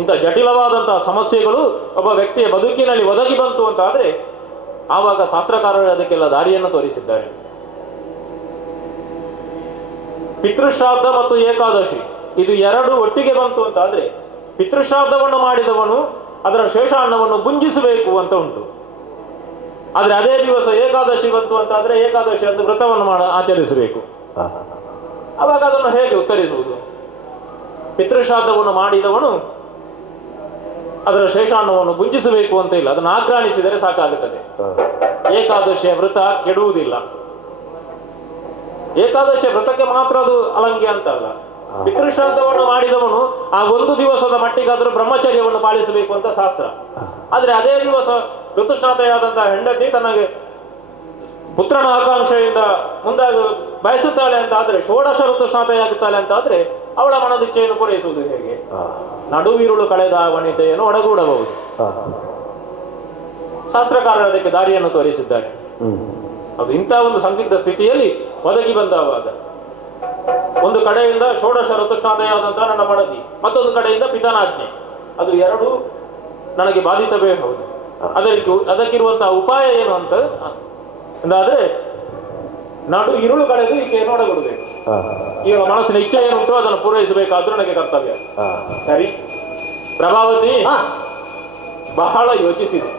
ಇಂಥ ಜಟಿಲವಾದಂತಹ ಸಮಸ್ಯೆಗಳು ಒಬ್ಬ ವ್ಯಕ್ತಿಯ ಬದುಕಿನಲ್ಲಿ ಒದಗಿ ಬಂತು ಅಂತ ಆದ್ರೆ, ಆವಾಗ ಶಾಸ್ತ್ರಕಾರರು ಅದಕ್ಕೆಲ್ಲ ದಾರಿಯನ್ನು ತೋರಿಸಿದ್ದಾರೆ. ಪಿತೃಶ್ರಾದ್ದ ಮತ್ತು ಏಕಾದಶಿ ಇದು ಎರಡು ಒಟ್ಟಿಗೆ ಬಂತು ಅಂತ ಆದ್ರೆ, ಪಿತೃಶ್ರಾದ್ದವನ್ನು ಮಾಡಿದವನು ಅದರ ಶೇಷ ಅನ್ನವನ್ನು ಭುಂಜಿಸಬೇಕು ಅಂತ ಉಂಟು. ಆದ್ರೆ ಅದೇ ದಿವಸ ಏಕಾದಶಿ ಬಂತು ಅಂತ ಆದ್ರೆ, ಏಕಾದಶಿ ಅಂತ ವ್ರತವನ್ನು ಆಚರಿಸಬೇಕು. ಅವಾಗ ಅದನ್ನು ಹೇಗೆ ಉತ್ತರಿಸುವುದು? ಪಿತೃಶ್ರಾದ್ದವನ್ನು ಮಾಡಿದವನು ಅದರ ಶೇಷಾನ್ನವನ್ನು ಭುಂಜಿಸಬೇಕು ಅಂತ ಇಲ್ಲ, ಅದನ್ನು ಆಘ್ರಾಣಿಸಿದರೆ ಸಾಕಾಗುತ್ತದೆ. ಏಕಾದಶಿಯ ವ್ರತ ಕೆಡುವುದಿಲ್ಲ. ಏಕಾದಶಿಯ ವ್ರತಕ್ಕೆ ಮಾತ್ರ ಅದು ಅಲಂಘ್ಯ ಅಂತ ಅಲ್ಲ. ಪಿತೃಶ್ರಾದ್ದವನ್ನು ಮಾಡಿದವನು ಆ ಒಂದು ದಿವಸದ ಮಟ್ಟಿಗಾದರೂ ಬ್ರಹ್ಮಚರ್ಯವನ್ನು ಪಾಲಿಸಬೇಕು ಅಂತ ಶಾಸ್ತ್ರ. ಆದ್ರೆ ಅದೇ ದಿವಸ ಋತುಸ್ನಾತೆಯಾದಂತಹ ಹೆಂಡತಿ ತನಗೆ ಪುತ್ರನ ಆಕಾಂಕ್ಷೆಯಿಂದ ಮುಂದಾಗ ಬಯಸುತ್ತಾಳೆ ಅಂತ ಆದ್ರೆ, ಷೋಡಶ ಋತುಸ್ನಾತೆಯಾಗುತ್ತಾಳೆ ಅಂತ ಆದ್ರೆ, ಅವಳ ಮನದಿಚ್ಛೆಯನ್ನು ಪೂರೈಸುವುದು ಹೇಗೆ? ನಡುವಿರುಳು ಕಳೆದ ವನಿತೆಯನ್ನು ಒಡಗೂಡಬಹುದು. ಶಾಸ್ತ್ರಕಾರರು ಅದಕ್ಕೆ ದಾರಿಯನ್ನು ತೋರಿಸಿದ್ದಾರೆ. ಅದು ಇಂತಹ ಒಂದು ಸಂದಿಗ್ಧ ಸ್ಥಿತಿಯಲ್ಲಿ ಒದಗಿ ಬಂದವಾಗ ಒಂದು ಕಡೆಯಿಂದ ಷೋಡಶ ಋತುಸ್ನಾತೆಯಾದಂತಹ ನನ್ನ ಮಡದಿ, ಮತ್ತೊಂದು ಕಡೆಯಿಂದ ಪಿತನಾಜ್ಞೆ, ಅದು ಎರಡು ನನಗೆ ಬಾಧಿತವೇ ಹೌದು. ಅದಕ್ಕಿರುವಂತಹ ಉಪಾಯ ಏನು ಅಂತ ಅಂದಾದ್ರೆ, ನಡು ಇರುಳು ಕಳೆದು ಈಕೆಯನ್ನು ಒಡಗೂಡಬೇಕು. ಈಗ ಮನಸ್ಸಿನ ಇಚ್ಛೆ ಏನುಂಟು ಅದನ್ನು ಪೂರೈಸಬೇಕಾದ್ರೂ ನನಗೆ ಕರ್ತವ್ಯ. ಸರಿ, ಪ್ರಭಾವತಿ ಬಹಳ ಯೋಚಿಸಿದೆ.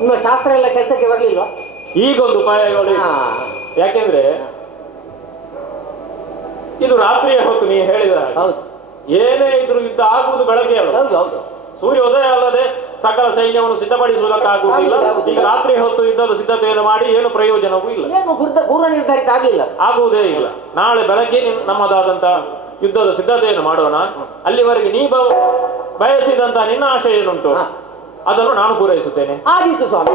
ನಿಮ್ಮ ಶಾಸ್ತ್ರ ಎಲ್ಲ ಕೆಲಸಕ್ಕೆ ಬರಲಿಲ್ಲ. ಈಗೊಂದು ಉಪಾಯಗಳು, ಯಾಕೆಂದ್ರೆ ಇದು ರಾತ್ರಿಯ ಹೊತ್ತು ನೀವು ಹೇಳಿದ ಏನೇ ಇದ್ರು ಯುದ್ಧ ಆಗುವುದು ಬೆಳಗ್ಗೆ ಅಲ್ಲ. ಸೂರ್ಯೋದಯ ಅಲ್ಲದೆ ಸಕಲ ಸೈನ್ಯವನ್ನು ಸಿದ್ಧಪಡಿಸುವುದಕ್ಕಾಗುವುದಿಲ್ಲ. ಈಗ ರಾತ್ರಿ ಹೊತ್ತು ಯುದ್ಧದ ಸಿದ್ಧತೆಯನ್ನು ಮಾಡಿ ಏನು ಪ್ರಯೋಜನವೂ ಇಲ್ಲ, ಪೂರ್ವ ನಿರ್ಧಾರಿತ ಆಗಲಿಲ್ಲ, ಆಗುವುದೇ ಇಲ್ಲ. ನಾಳೆ ಬೆಳಗ್ಗೆ ನಮ್ಮದಾದಂತ ಯುದ್ಧದ ಸಿದ್ಧತೆಯನ್ನು ಮಾಡೋಣ. ಅಲ್ಲಿವರೆಗೆ ನೀ ಬಯಸಿದಂತ ನಿನ್ನ ಆಶೆ ಏನುಂಟು ಅದನ್ನು ನಾನು ಪೂರೈಸುತ್ತೇನೆ. ಆದೀತು ಸ್ವಾಮಿ.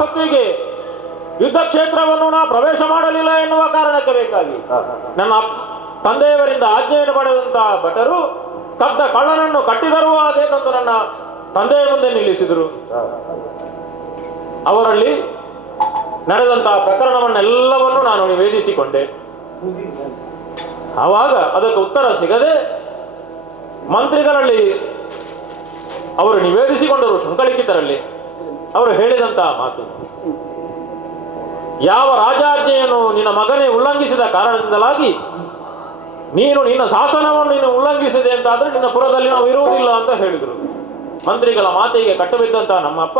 ಹೊತ್ತಿಗೆ ಯುದ್ಧ ಕ್ಷೇತ್ರವನ್ನು ನಾ ಪ್ರವೇಶ ಮಾಡಲಿಲ್ಲ ಎನ್ನುವ ಕಾರಣಕ್ಕೆ ಬೇಕಾಗಿ ನನ್ನ ತಂದೆಯವರಿಂದ ಆಜ್ಞೆಯನ್ನು ಪಡೆದಂತಹ ಭಟರು ಕದ್ದ ಕಳ್ಳನನ್ನು ಕಟ್ಟಿದರು ಅದೇ ತಂದು ನನ್ನ ತಂದೆಯ ಮುಂದೆ ನಿಲ್ಲಿಸಿದರು. ಅವರಲ್ಲಿ ನಡೆದಂತಹ ಪ್ರಕರಣವನ್ನೆಲ್ಲವನ್ನು ನಾನು ನಿವೇದಿಸಿಕೊಂಡೆ. ಆವಾಗ ಅದಕ್ಕೆ ಉತ್ತರ ಸಿಗದೆ ಮಂತ್ರಿಗಳಲ್ಲಿ ಅವರು ನಿವೇದಿಸಿಕೊಂಡರು. ಶಂಕಲಿಖಿತರಲ್ಲಿ ಅವರು ಹೇಳಿದಂತಹ ಮಾತು, ಯಾವ ರಾಜಾಜ್ಞೆಯನ್ನು ನಿನ್ನ ಮಗನೇ ಉಲ್ಲಂಘಿಸಿದ ಕಾರಣದಿಂದಲಾಗಿ ನೀನು ನಿನ್ನ ಶಾಸನವನ್ನು ನೀನು ಉಲ್ಲಂಘಿಸಿದೆ ಅಂತಾದ್ರೆ ನಿನ್ನ ಪುರದಲ್ಲಿ ನಾವು ಇರುವುದಿಲ್ಲ ಅಂತ ಹೇಳಿದರು. ಮಂತ್ರಿಗಳ ಮಾತಿಗೆ ಕಟ್ಟಬಿದ್ದಂತಹ ನಮ್ಮಪ್ಪ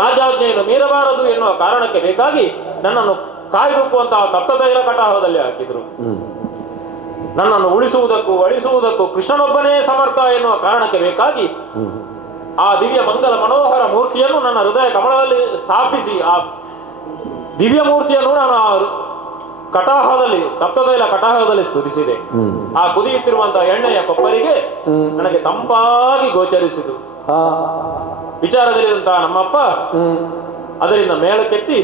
ರಾಜಾಜ್ಞೆಯನ್ನು ಮೀರಬಾರದು ಎನ್ನುವ ಕಾರಣಕ್ಕೆ ಬೇಕಾಗಿ ನನ್ನನ್ನು ಕಾಯ್ದುಪ್ಪುವಂತಹ ತಪ್ತತೈಲ ಕಟಾಹದಲ್ಲಿ ಹಾಕಿದ್ರು. ನನ್ನನ್ನು ಉಳಿಸುವುದಕ್ಕೂ ಅಳಿಸುವುದಕ್ಕೂ ಕೃಷ್ಣನೊಬ್ಬನೇ ಸಮರ್ಥ ಎನ್ನುವ ಕಾರಣಕ್ಕೆ ಬೇಕಾಗಿ ಆ ದಿವ್ಯ ಮಂಗಲ ಮನೋಹರ ಮೂರ್ತಿಯನ್ನು ನನ್ನ ಹೃದಯ ಕಮಲದಲ್ಲಿ ಸ್ಥಾಪಿಸಿ ಆ ದಿವ್ಯ ಮೂರ್ತಿಯನ್ನು ನಾನು ಕಟಾಹದಲ್ಲಿ ತಪ್ತತೈಲ ಕಟಾಹದಲ್ಲಿ ಸ್ತುತಿಸಿದೆ. ಆ ಕುದಿಯುತ್ತಿರುವಂತಹ ಎಣ್ಣೆಯ ಕೊಪ್ಪರಿಗೆ ನನಗೆ ತಂಪಾಗಿ ಗೋಚರಿಸಿತು. ವಿಚಾರದಲ್ಲಿದ್ದಂತಹ ನಮ್ಮಪ್ಪ ಅದರಿಂದ ಮೇಲಕ್ಕೆತ್ತಿ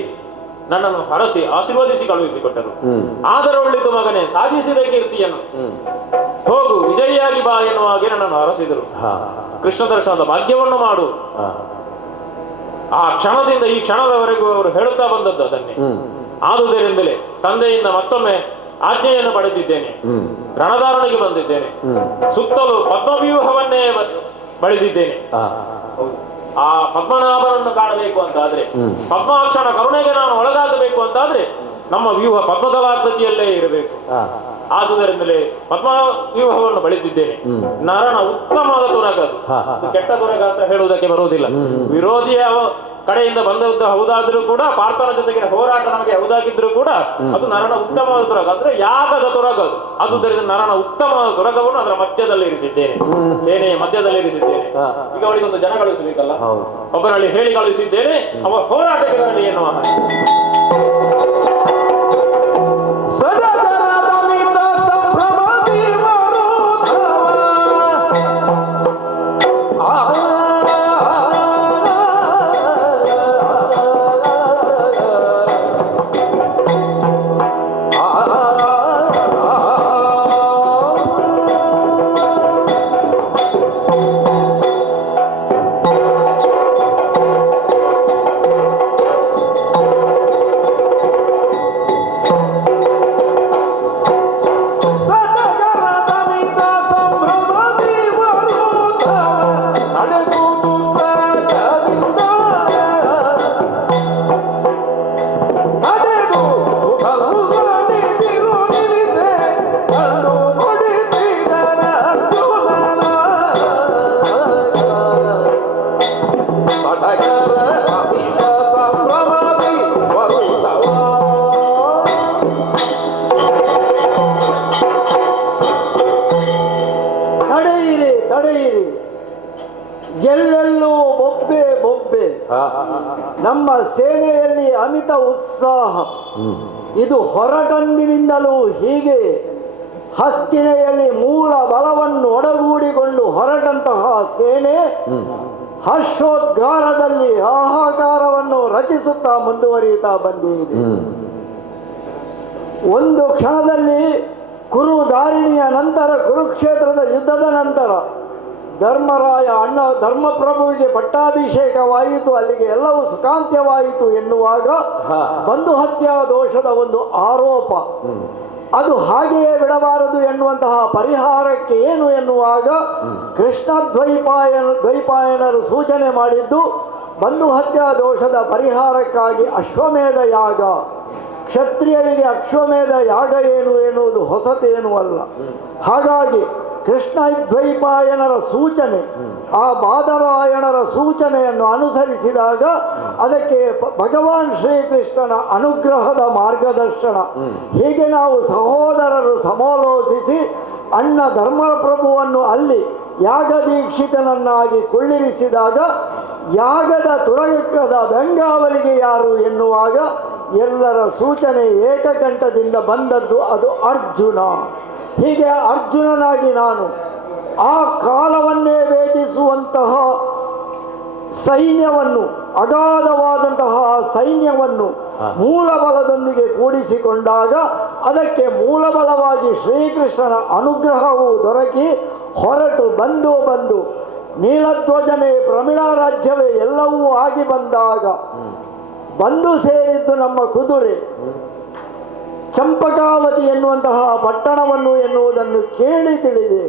ನನ್ನನ್ನು ಹರಸಿ ಆಶೀರ್ವದಿಸಿ ಕಳುಹಿಸಿಕೊಟ್ಟರು. ಆದರೆ ಒಳ್ಳಿತು ಮಗನೇ, ಸಾಧಿಸಿದ ಕೀರ್ತಿಯನ್ನು ಹೋಗು ವಿಜಯಿಯಾಗಿ ಬಾ ಎನ್ನುವ ಹಾಗೆ ನನ್ನನ್ನು ಹರಸಿದರು. ಕೃಷ್ಣ ದರ್ಶನದ ಭಾಗ್ಯವನ್ನು ಮಾಡು. ಆ ಕ್ಷಣದಿಂದ ಈ ಕ್ಷಣದವರೆಗೂ ಅವರು ಹೇಳುತ್ತಾ ಬಂದದ್ದು ಅದನ್ನೇ. ಆದುದರಿಂದಲೇ ತಂದೆಯಿಂದ ಮತ್ತೊಮ್ಮೆ ಆಜ್ಞೆಯನ್ನು ಪಡೆದಿದ್ದೇನೆ. ರಣಧಾರಣೆಗೆ ಬಂದಿದ್ದೇನೆ. ಸುತ್ತಲೂ ಪದ್ಮವ್ಯೂಹವನ್ನೇ ಬಳಿದಿದ್ದೇನೆ. ಆ ಪದ್ಮನಾಭನನ್ನು ಕಾಣಬೇಕು ಅಂತಾದ್ರೆ, ಪದ್ಮಾಕ್ಷನ ಕರುಣೆಗೆ ನಾನು ಒಳಗಾಗಬೇಕು ಅಂತಾದ್ರೆ ನಮ್ಮ ವ್ಯೂಹ ಪದ್ಮದಲಾಕೃತಿಯಲ್ಲೇ ಇರಬೇಕು. ಆದುದರಿಂದಲೇ ಪದ್ಮ ವ್ಯೂಹವನ್ನು ಬಳಸಿದ್ದೇನೆ. ನರನ ಉತ್ತಮವಾದ ತುರಗ, ಅದು ಕೆಟ್ಟ ತುರಗ ಅಂತ ಹೇಳುವುದಕ್ಕೆ ಬರುವುದಿಲ್ಲ. ವಿರೋಧಿಯ ಕಡೆಯಿಂದ ಬಂದದ್ದು ಹೌದಾದ್ರೂ ಕೂಡ, ಪಾರ್ಥನ ಜೊತೆಗೆ ಹೋರಾಟ ನಮಗೆ ಹೌದಾಗಿದ್ರು ಕೂಡ ಅದು ನರನ ಉತ್ತಮವಾದ ತುರಗ, ಅಂದ್ರೆ ಯಾಗದ ತುರಗ ಅದು. ಆದುದರಿಂದ ನರನ ಉತ್ತಮವಾದ ತುರಗವನ್ನು ಅದರ ಮಧ್ಯದಲ್ಲಿ ಇರಿಸಿದ್ದೇನೆ, ಸೇನೆಯ ಮಧ್ಯದಲ್ಲಿ ಇರಿಸಿದ್ದೇನೆ. ಈಗ ಅವಳಿಗೆ ಒಂದು ಜನ ಕಳುಹಿಸಬೇಕಲ್ಲ, ಒಬ್ಬರಲ್ಲಿ ಹೇಳಿ ಕಳುಹಿಸಿದ್ದೇನೆ, ಅವ ಹೋರಾಟಕ್ಕೆ ಬರಲಿ ಎನ್ನುವ ಎಲ್ಲೆಲ್ಲೂ ಬೊಬ್ಬೆ ಬೊಬ್ಬೆ. ನಮ್ಮ ಸೇನೆಯಲ್ಲಿ ಅಮಿತ ಉತ್ಸಾಹ. ಇದು ಹೊರಟಂದಿನಿಂದಲೂ ಹೀಗೆ ಹಸ್ತಿನೆಯಲ್ಲಿ ಮೂಲ ಬಲವನ್ನು ಒಡಗೂಡಿಕೊಂಡು ಹೊರಟಂತಹ ಸೇನೆ ಹರ್ಷೋದ್ಗಾರದಲ್ಲಿ ಹಾಹಾಕಾರವನ್ನು ರಚಿಸುತ್ತಾ ಮುಂದುವರಿಯುತ್ತಾ ಬಂದಿದೆ. ಒಂದು ಕ್ಷಣದಲ್ಲಿ ಕುರುಧಾರಿಣಿಯ ನಂತರ, ಕುರುಕ್ಷೇತ್ರದ ಯುದ್ಧದ ನಂತರ ಧರ್ಮರಾಯ ಅಣ್ಣ ಧರ್ಮಪ್ರಭುವಿಗೆ ಪಟ್ಟಾಭಿಷೇಕವಾಯಿತು, ಅಲ್ಲಿಗೆ ಎಲ್ಲವೂ ಸುಖಾಂತ್ಯವಾಯಿತು ಎನ್ನುವಾಗ ಬಂಧು ಹತ್ಯಾ ದೋಷದ ಒಂದು ಆರೋಪ, ಅದು ಹಾಗೆಯೇ ಬಿಡಬಾರದು ಎನ್ನುವಂತಹ ಪರಿಹಾರಕ್ಕೆ ಏನು ಎನ್ನುವಾಗ ಕೃಷ್ಣ ದ್ವೈಪಾಯನರು ಸೂಚನೆ ಮಾಡಿದ್ದು ಬಂಧು ಹತ್ಯಾ ದೋಷದ ಪರಿಹಾರಕ್ಕಾಗಿ ಅಶ್ವಮೇಧ ಯಾಗ. ಕ್ಷತ್ರಿಯರಿಗೆ ಅಶ್ವಮೇಧ ಯಾಗ ಏನು ಎನ್ನುವುದು ಹೊಸತೇನೂ ಅಲ್ಲ. ಹಾಗಾಗಿ ಕೃಷ್ಣ ದ್ವೈಪಾಯನರ ಸೂಚನೆ, ಆ ಬಾದರಾಯಣರ ಸೂಚನೆಯನ್ನು ಅನುಸರಿಸಿದಾಗ ಅದಕ್ಕೆ ಭಗವಾನ್ ಶ್ರೀಕೃಷ್ಣನ ಅನುಗ್ರಹದ ಮಾರ್ಗದರ್ಶನ. ಹೀಗೆ ನಾವು ಸಹೋದರರು ಸಮಾಲೋಚಿಸಿ ಅಣ್ಣ ಧರ್ಮಪ್ರಭುವನ್ನು ಅಲ್ಲಿ ಯಾಗದೀಕ್ಷಿತನನ್ನಾಗಿ ಕೊಳ್ಳಿರಿಸಿದಾಗ ಯಾಗದ ತುರಗದ ಬೆಂಗಾವಲಿಗೆ ಯಾರು ಎನ್ನುವಾಗ ಎಲ್ಲರ ಸೂಚನೆ ಏಕಕಂಠದಿಂದ ಬಂದದ್ದು ಅದು ಅರ್ಜುನ. ಹೀಗೆ ಅರ್ಜುನನಾಗಿ ನಾನು ಆ ಕಾಲವನ್ನೇ ವೇದಿಸುವಂತಹ ಸೈನ್ಯವನ್ನು, ಅಗಾಧವಾದಂತಹ ಸೈನ್ಯವನ್ನು ಮೂಲಬಲದೊಂದಿಗೆ ಕೂಡಿಸಿಕೊಂಡಾಗ ಅದಕ್ಕೆ ಮೂಲಬಲವಾಗಿ ಶ್ರೀಕೃಷ್ಣನ ಅನುಗ್ರಹವು ದೊರಕಿ ಹೊರಟು ಬಂದು ನೀಲಧ್ವಜನೇ ಪ್ರಮಿಳಾ ರಾಜ್ಯವೇ ಎಲ್ಲವೂ ಆಗಿ ಬಂದಾಗ ಬಂದು ಸೇರಿದ್ದು ನಮ್ಮ ಕುದುರೆ ಚಂಪಕಾವತಿ ಎನ್ನುವಂತಹ ಪಟ್ಟಣವನ್ನು ಎನ್ನುವುದನ್ನು ಕೇಳಿ ತಿಳಿದೆ.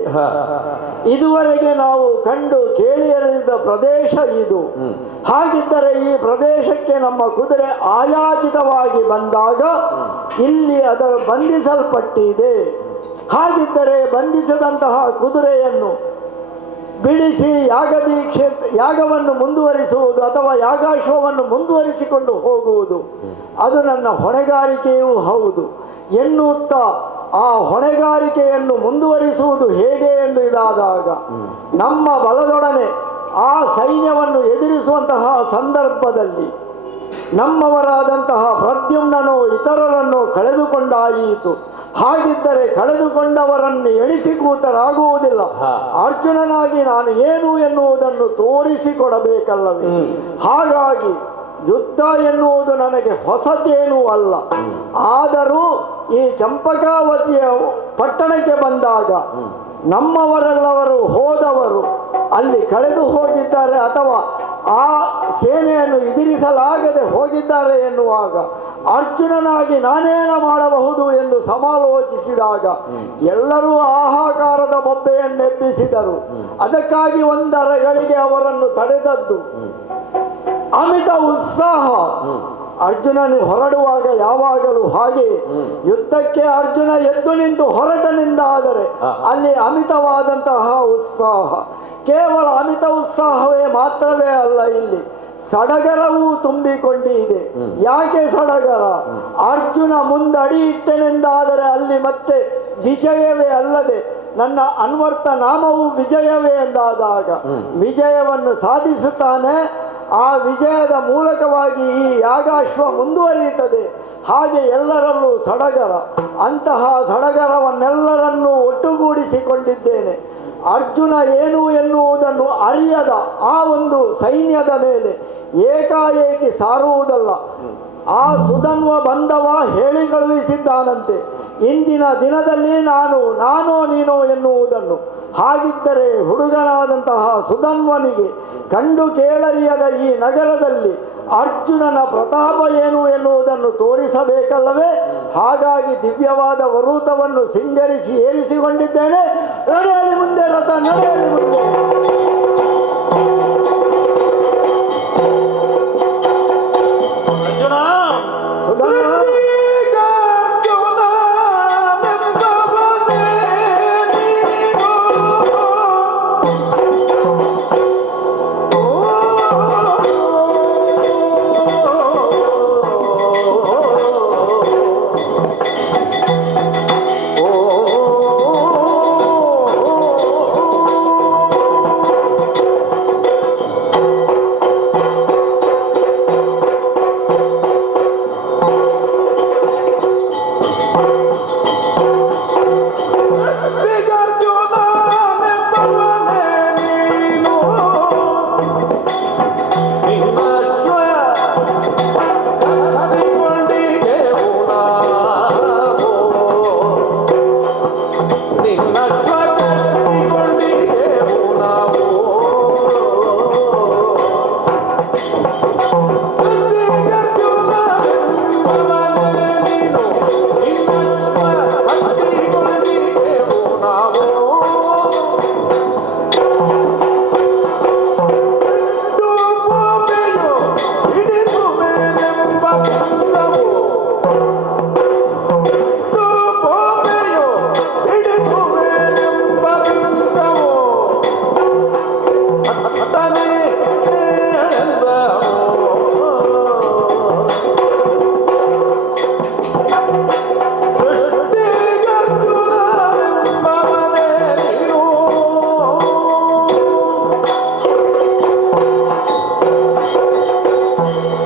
ಇದುವರೆಗೆ ನಾವು ಕಂಡು ಕೇಳಿಯರಿದ ಪ್ರದೇಶ ಇದು. ಹಾಗಿದ್ದರೆ ಈ ಪ್ರದೇಶಕ್ಕೆ ನಮ್ಮ ಕುದುರೆ ಆಯಾಚಿತವಾಗಿ ಬಂದಾಗ ಇಲ್ಲಿ ಅದರ ಬಂಧಿಸಲ್ಪಟ್ಟಿದೆ. ಹಾಗಿದ್ದರೆ ಬಂಧಿಸಿದಂತಹ ಕುದುರೆಯನ್ನು ಬಿಡಿಸಿ ಯಾಗವನ್ನು ಮುಂದುವರಿಸುವುದು ಅಥವಾ ಯಾಗಾಶ್ವವನ್ನು ಮುಂದುವರಿಸಿಕೊಂಡು ಹೋಗುವುದು ಅದು ನನ್ನ ಹೊಣೆಗಾರಿಕೆಯೂ ಹೌದು ಎನ್ನುತ್ತಾ ಆ ಹೊಣೆಗಾರಿಕೆಯನ್ನು ಮುಂದುವರಿಸುವುದು ಹೇಗೆ ಎಂದು ಇದಾದಾಗ ನಮ್ಮ ಬಲದೊಡನೆ ಆ ಸೈನ್ಯವನ್ನು ಎದುರಿಸುವಂತಹ ಸಂದರ್ಭದಲ್ಲಿ ನಮ್ಮವರಾದಂತಹ ಪ್ರದ್ಯುಮ್ನನೋ ಇತರರನ್ನು ಕಳೆದುಕೊಂಡಾಯಿತು. ಹಾಗಿದ್ದರೆ ಕಳೆದುಕೊಂಡವರನ್ನು ಎಣಿಸಿಕೂತರಾಗುವುದಿಲ್ಲ. ಅರ್ಜುನನಾಗಿ ನಾನು ಏನು ಎನ್ನುವುದನ್ನು ತೋರಿಸಿಕೊಡಬೇಕಲ್ಲವೇ? ಹಾಗಾಗಿ ಯುದ್ಧ ಎನ್ನುವುದು ನನಗೆ ಹೊಸತೇನೂ ಅಲ್ಲ. ಆದರೂ ಈ ಚಂಪಕಾವತಿಯ ಪಟ್ಟಣಕ್ಕೆ ಬಂದಾಗ ನಮ್ಮವರೆಲ್ಲವರು ಹೋದವರು ಅಲ್ಲಿ ಕಳೆದು ಹೋಗಿದ್ದಾರೆ ಅಥವಾ ಆ ಸೇನೆಯನ್ನು ಎದುರಿಸಲಾಗದೆ ಹೋಗಿದ್ದಾರೆ ಎನ್ನುವಾಗ ಅರ್ಜುನನಾಗಿ ನಾನೇನ ಮಾಡಬಹುದು ಎಂದು ಸಮಾಲೋಚಿಸಿದಾಗ ಎಲ್ಲರೂ ಆಹಾಕಾರದ ಬೊಬ್ಬೆಯನ್ನೆಬ್ಬಿಸಿದರು. ಅದಕ್ಕಾಗಿ ಒಂದರಗಳಿಗೆ ಅವರನ್ನು ತಡೆದದ್ದು ಅಮಿತ ಉತ್ಸಾಹ. ಅರ್ಜುನನು ಹೊರಡುವಾಗ ಯಾವಾಗಲೂ ಹಾಗೆ ಯುದ್ಧಕ್ಕೆ ಅರ್ಜುನ ಎದ್ದು ನಿಂತು ಹೊರಟನೆಂದಾದರೆ ಅಲ್ಲಿ ಅಮಿತವಾದಂತಹ ಉತ್ಸಾಹ. ಕೇವಲ ಅಮಿತ ಉತ್ಸಾಹವೇ ಮಾತ್ರವೇ ಅಲ್ಲ, ಇಲ್ಲಿ ಸಡಗರವೂ ತುಂಬಿಕೊಂಡಿದೆ. ಯಾಕೆ ಸಡಗರ? ಅರ್ಜುನ ಮುಂದಡಿ ಇಟ್ಟನೆಂದಾದರೆ ಅಲ್ಲಿ ಮತ್ತೆ ವಿಜಯವೇ ಅಲ್ಲದೆ ನನ್ನ ಅನ್ವರ್ಥ ನಾಮವು ವಿಜಯವೇ ಎಂದಾದಾಗ ವಿಜಯವನ್ನು ಸಾಧಿಸುತ್ತಾನೆ. ಆ ವಿಜಯದ ಮೂಲಕವಾಗಿ ಈ ಯಾಗಾಶ್ವ ಮುಂದುವರಿಯುತ್ತದೆ. ಹಾಗೆ ಎಲ್ಲರಲ್ಲೂ ಸಡಗರ. ಅಂತಹ ಸಡಗರವನ್ನೆಲ್ಲರನ್ನೂ ಒಟ್ಟುಗೂಡಿಸಿಕೊಂಡಿದ್ದೇನೆ. ಅರ್ಜುನ ಏನು ಎನ್ನುವುದನ್ನು ಅರಿಯದ ಆ ಒಂದು ಸೈನ್ಯದ ಮೇಲೆ ಏಕಾಏಕಿ ಸಾರುವುದಲ್ಲ. ಆ ಸುಧನ್ವ ಬಂಧವ ಹೇಳಿ ಕಳುಹಿಸಿದ್ದಾನಂತೆ, ಇಂದಿನ ದಿನದಲ್ಲಿ ನಾನೋ ನೀನೋ ಎನ್ನುವುದನ್ನು. ಹಾಗಿದ್ದರೆ ಹುಡುಗನಾದಂತಹ ಸುಧನ್ವನಿಗೆ ಕಂಡು ಕೇಳರಿಯದ ಈ ನಗರದಲ್ಲಿ ಅರ್ಜುನನ ಪ್ರತಾಪ ಏನು ಎನ್ನುವುದನ್ನು ತೋರಿಸಬೇಕಲ್ಲವೇ? ಹಾಗಾಗಿ ದಿವ್ಯವಾದ ವರೂತವನ್ನು ಸಿಂಗರಿಸಿ ಏರಿಸಿಕೊಂಡಿದ್ದೇನೆ. ನಡೆಯಲಿ ಮುಂದೆ ರಥ, ನಡೆಯಲಿ ಮುಂದೆ.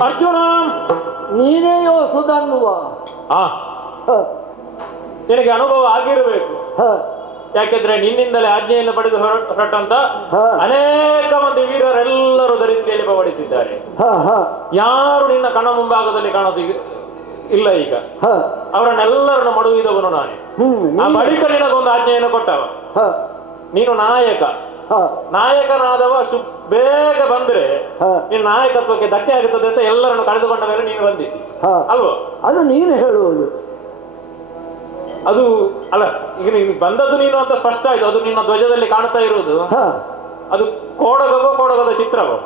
ಅರ್ಜುನ ನಿನಗೆ ಅನುಭವ ಆಗಿರಬೇಕು. ಯಾಕೆಂದ್ರೆ ನಿನ್ನಿಂದಲೇ ಆಜ್ಞೆಯನ್ನು ಪಡೆದು ಹೊರಟಂತ ಅನೇಕ ಮಂದಿ ವೀರರೆಲ್ಲರೂ ದರಿದ್ರಿಯಲ್ಲಿ ಪವಡಿಸಿದ್ದಾರೆ. ಯಾರು ನಿನ್ನ ಕಣ್ಣ ಮುಂಭಾಗದಲ್ಲಿ ಇಲ್ಲ ಈಗ. ಅವರನ್ನೆಲ್ಲರನ್ನು ಮಡುವಿದವನು ನಾನೇ. ಆ ಬಳಿಕ ನಿನಗೊಂದು ಆಜ್ಞೆಯನ್ನು ಕೊಟ್ಟವ. ನೀನು ನಾಯಕನಾದವ ಅಷ್ಟು ಬೇಗ ಬಂದ್ರೆ ನಿನ್ನ ನಾಯಕತ್ವಕ್ಕೆ ಧಕ್ಕೆ ಆಗುತ್ತದೆ ಅಂತ ಎಲ್ಲರನ್ನು ಕಳೆದುಕೊಂಡ ಮೇಲೆ ನೀನು ಬಂದಿದ್ದಿ ಅಲ್ವಾ? ಅದು ನೀನು ಹೇಳುವುದು. ಅದು ಅಲ್ಲ, ಈಗ ನೀನು ಬಂದದ್ದು ನೀನು ಅಂತ ಸ್ಪಷ್ಟ ಆಯ್ತು. ಅದು ನಿನ್ನ ಧ್ವಜದಲ್ಲಿ ಕಾಣ್ತಾ ಇರುವುದು ಅದು ಕೋಡಗದ ಚಿತ್ರವೋ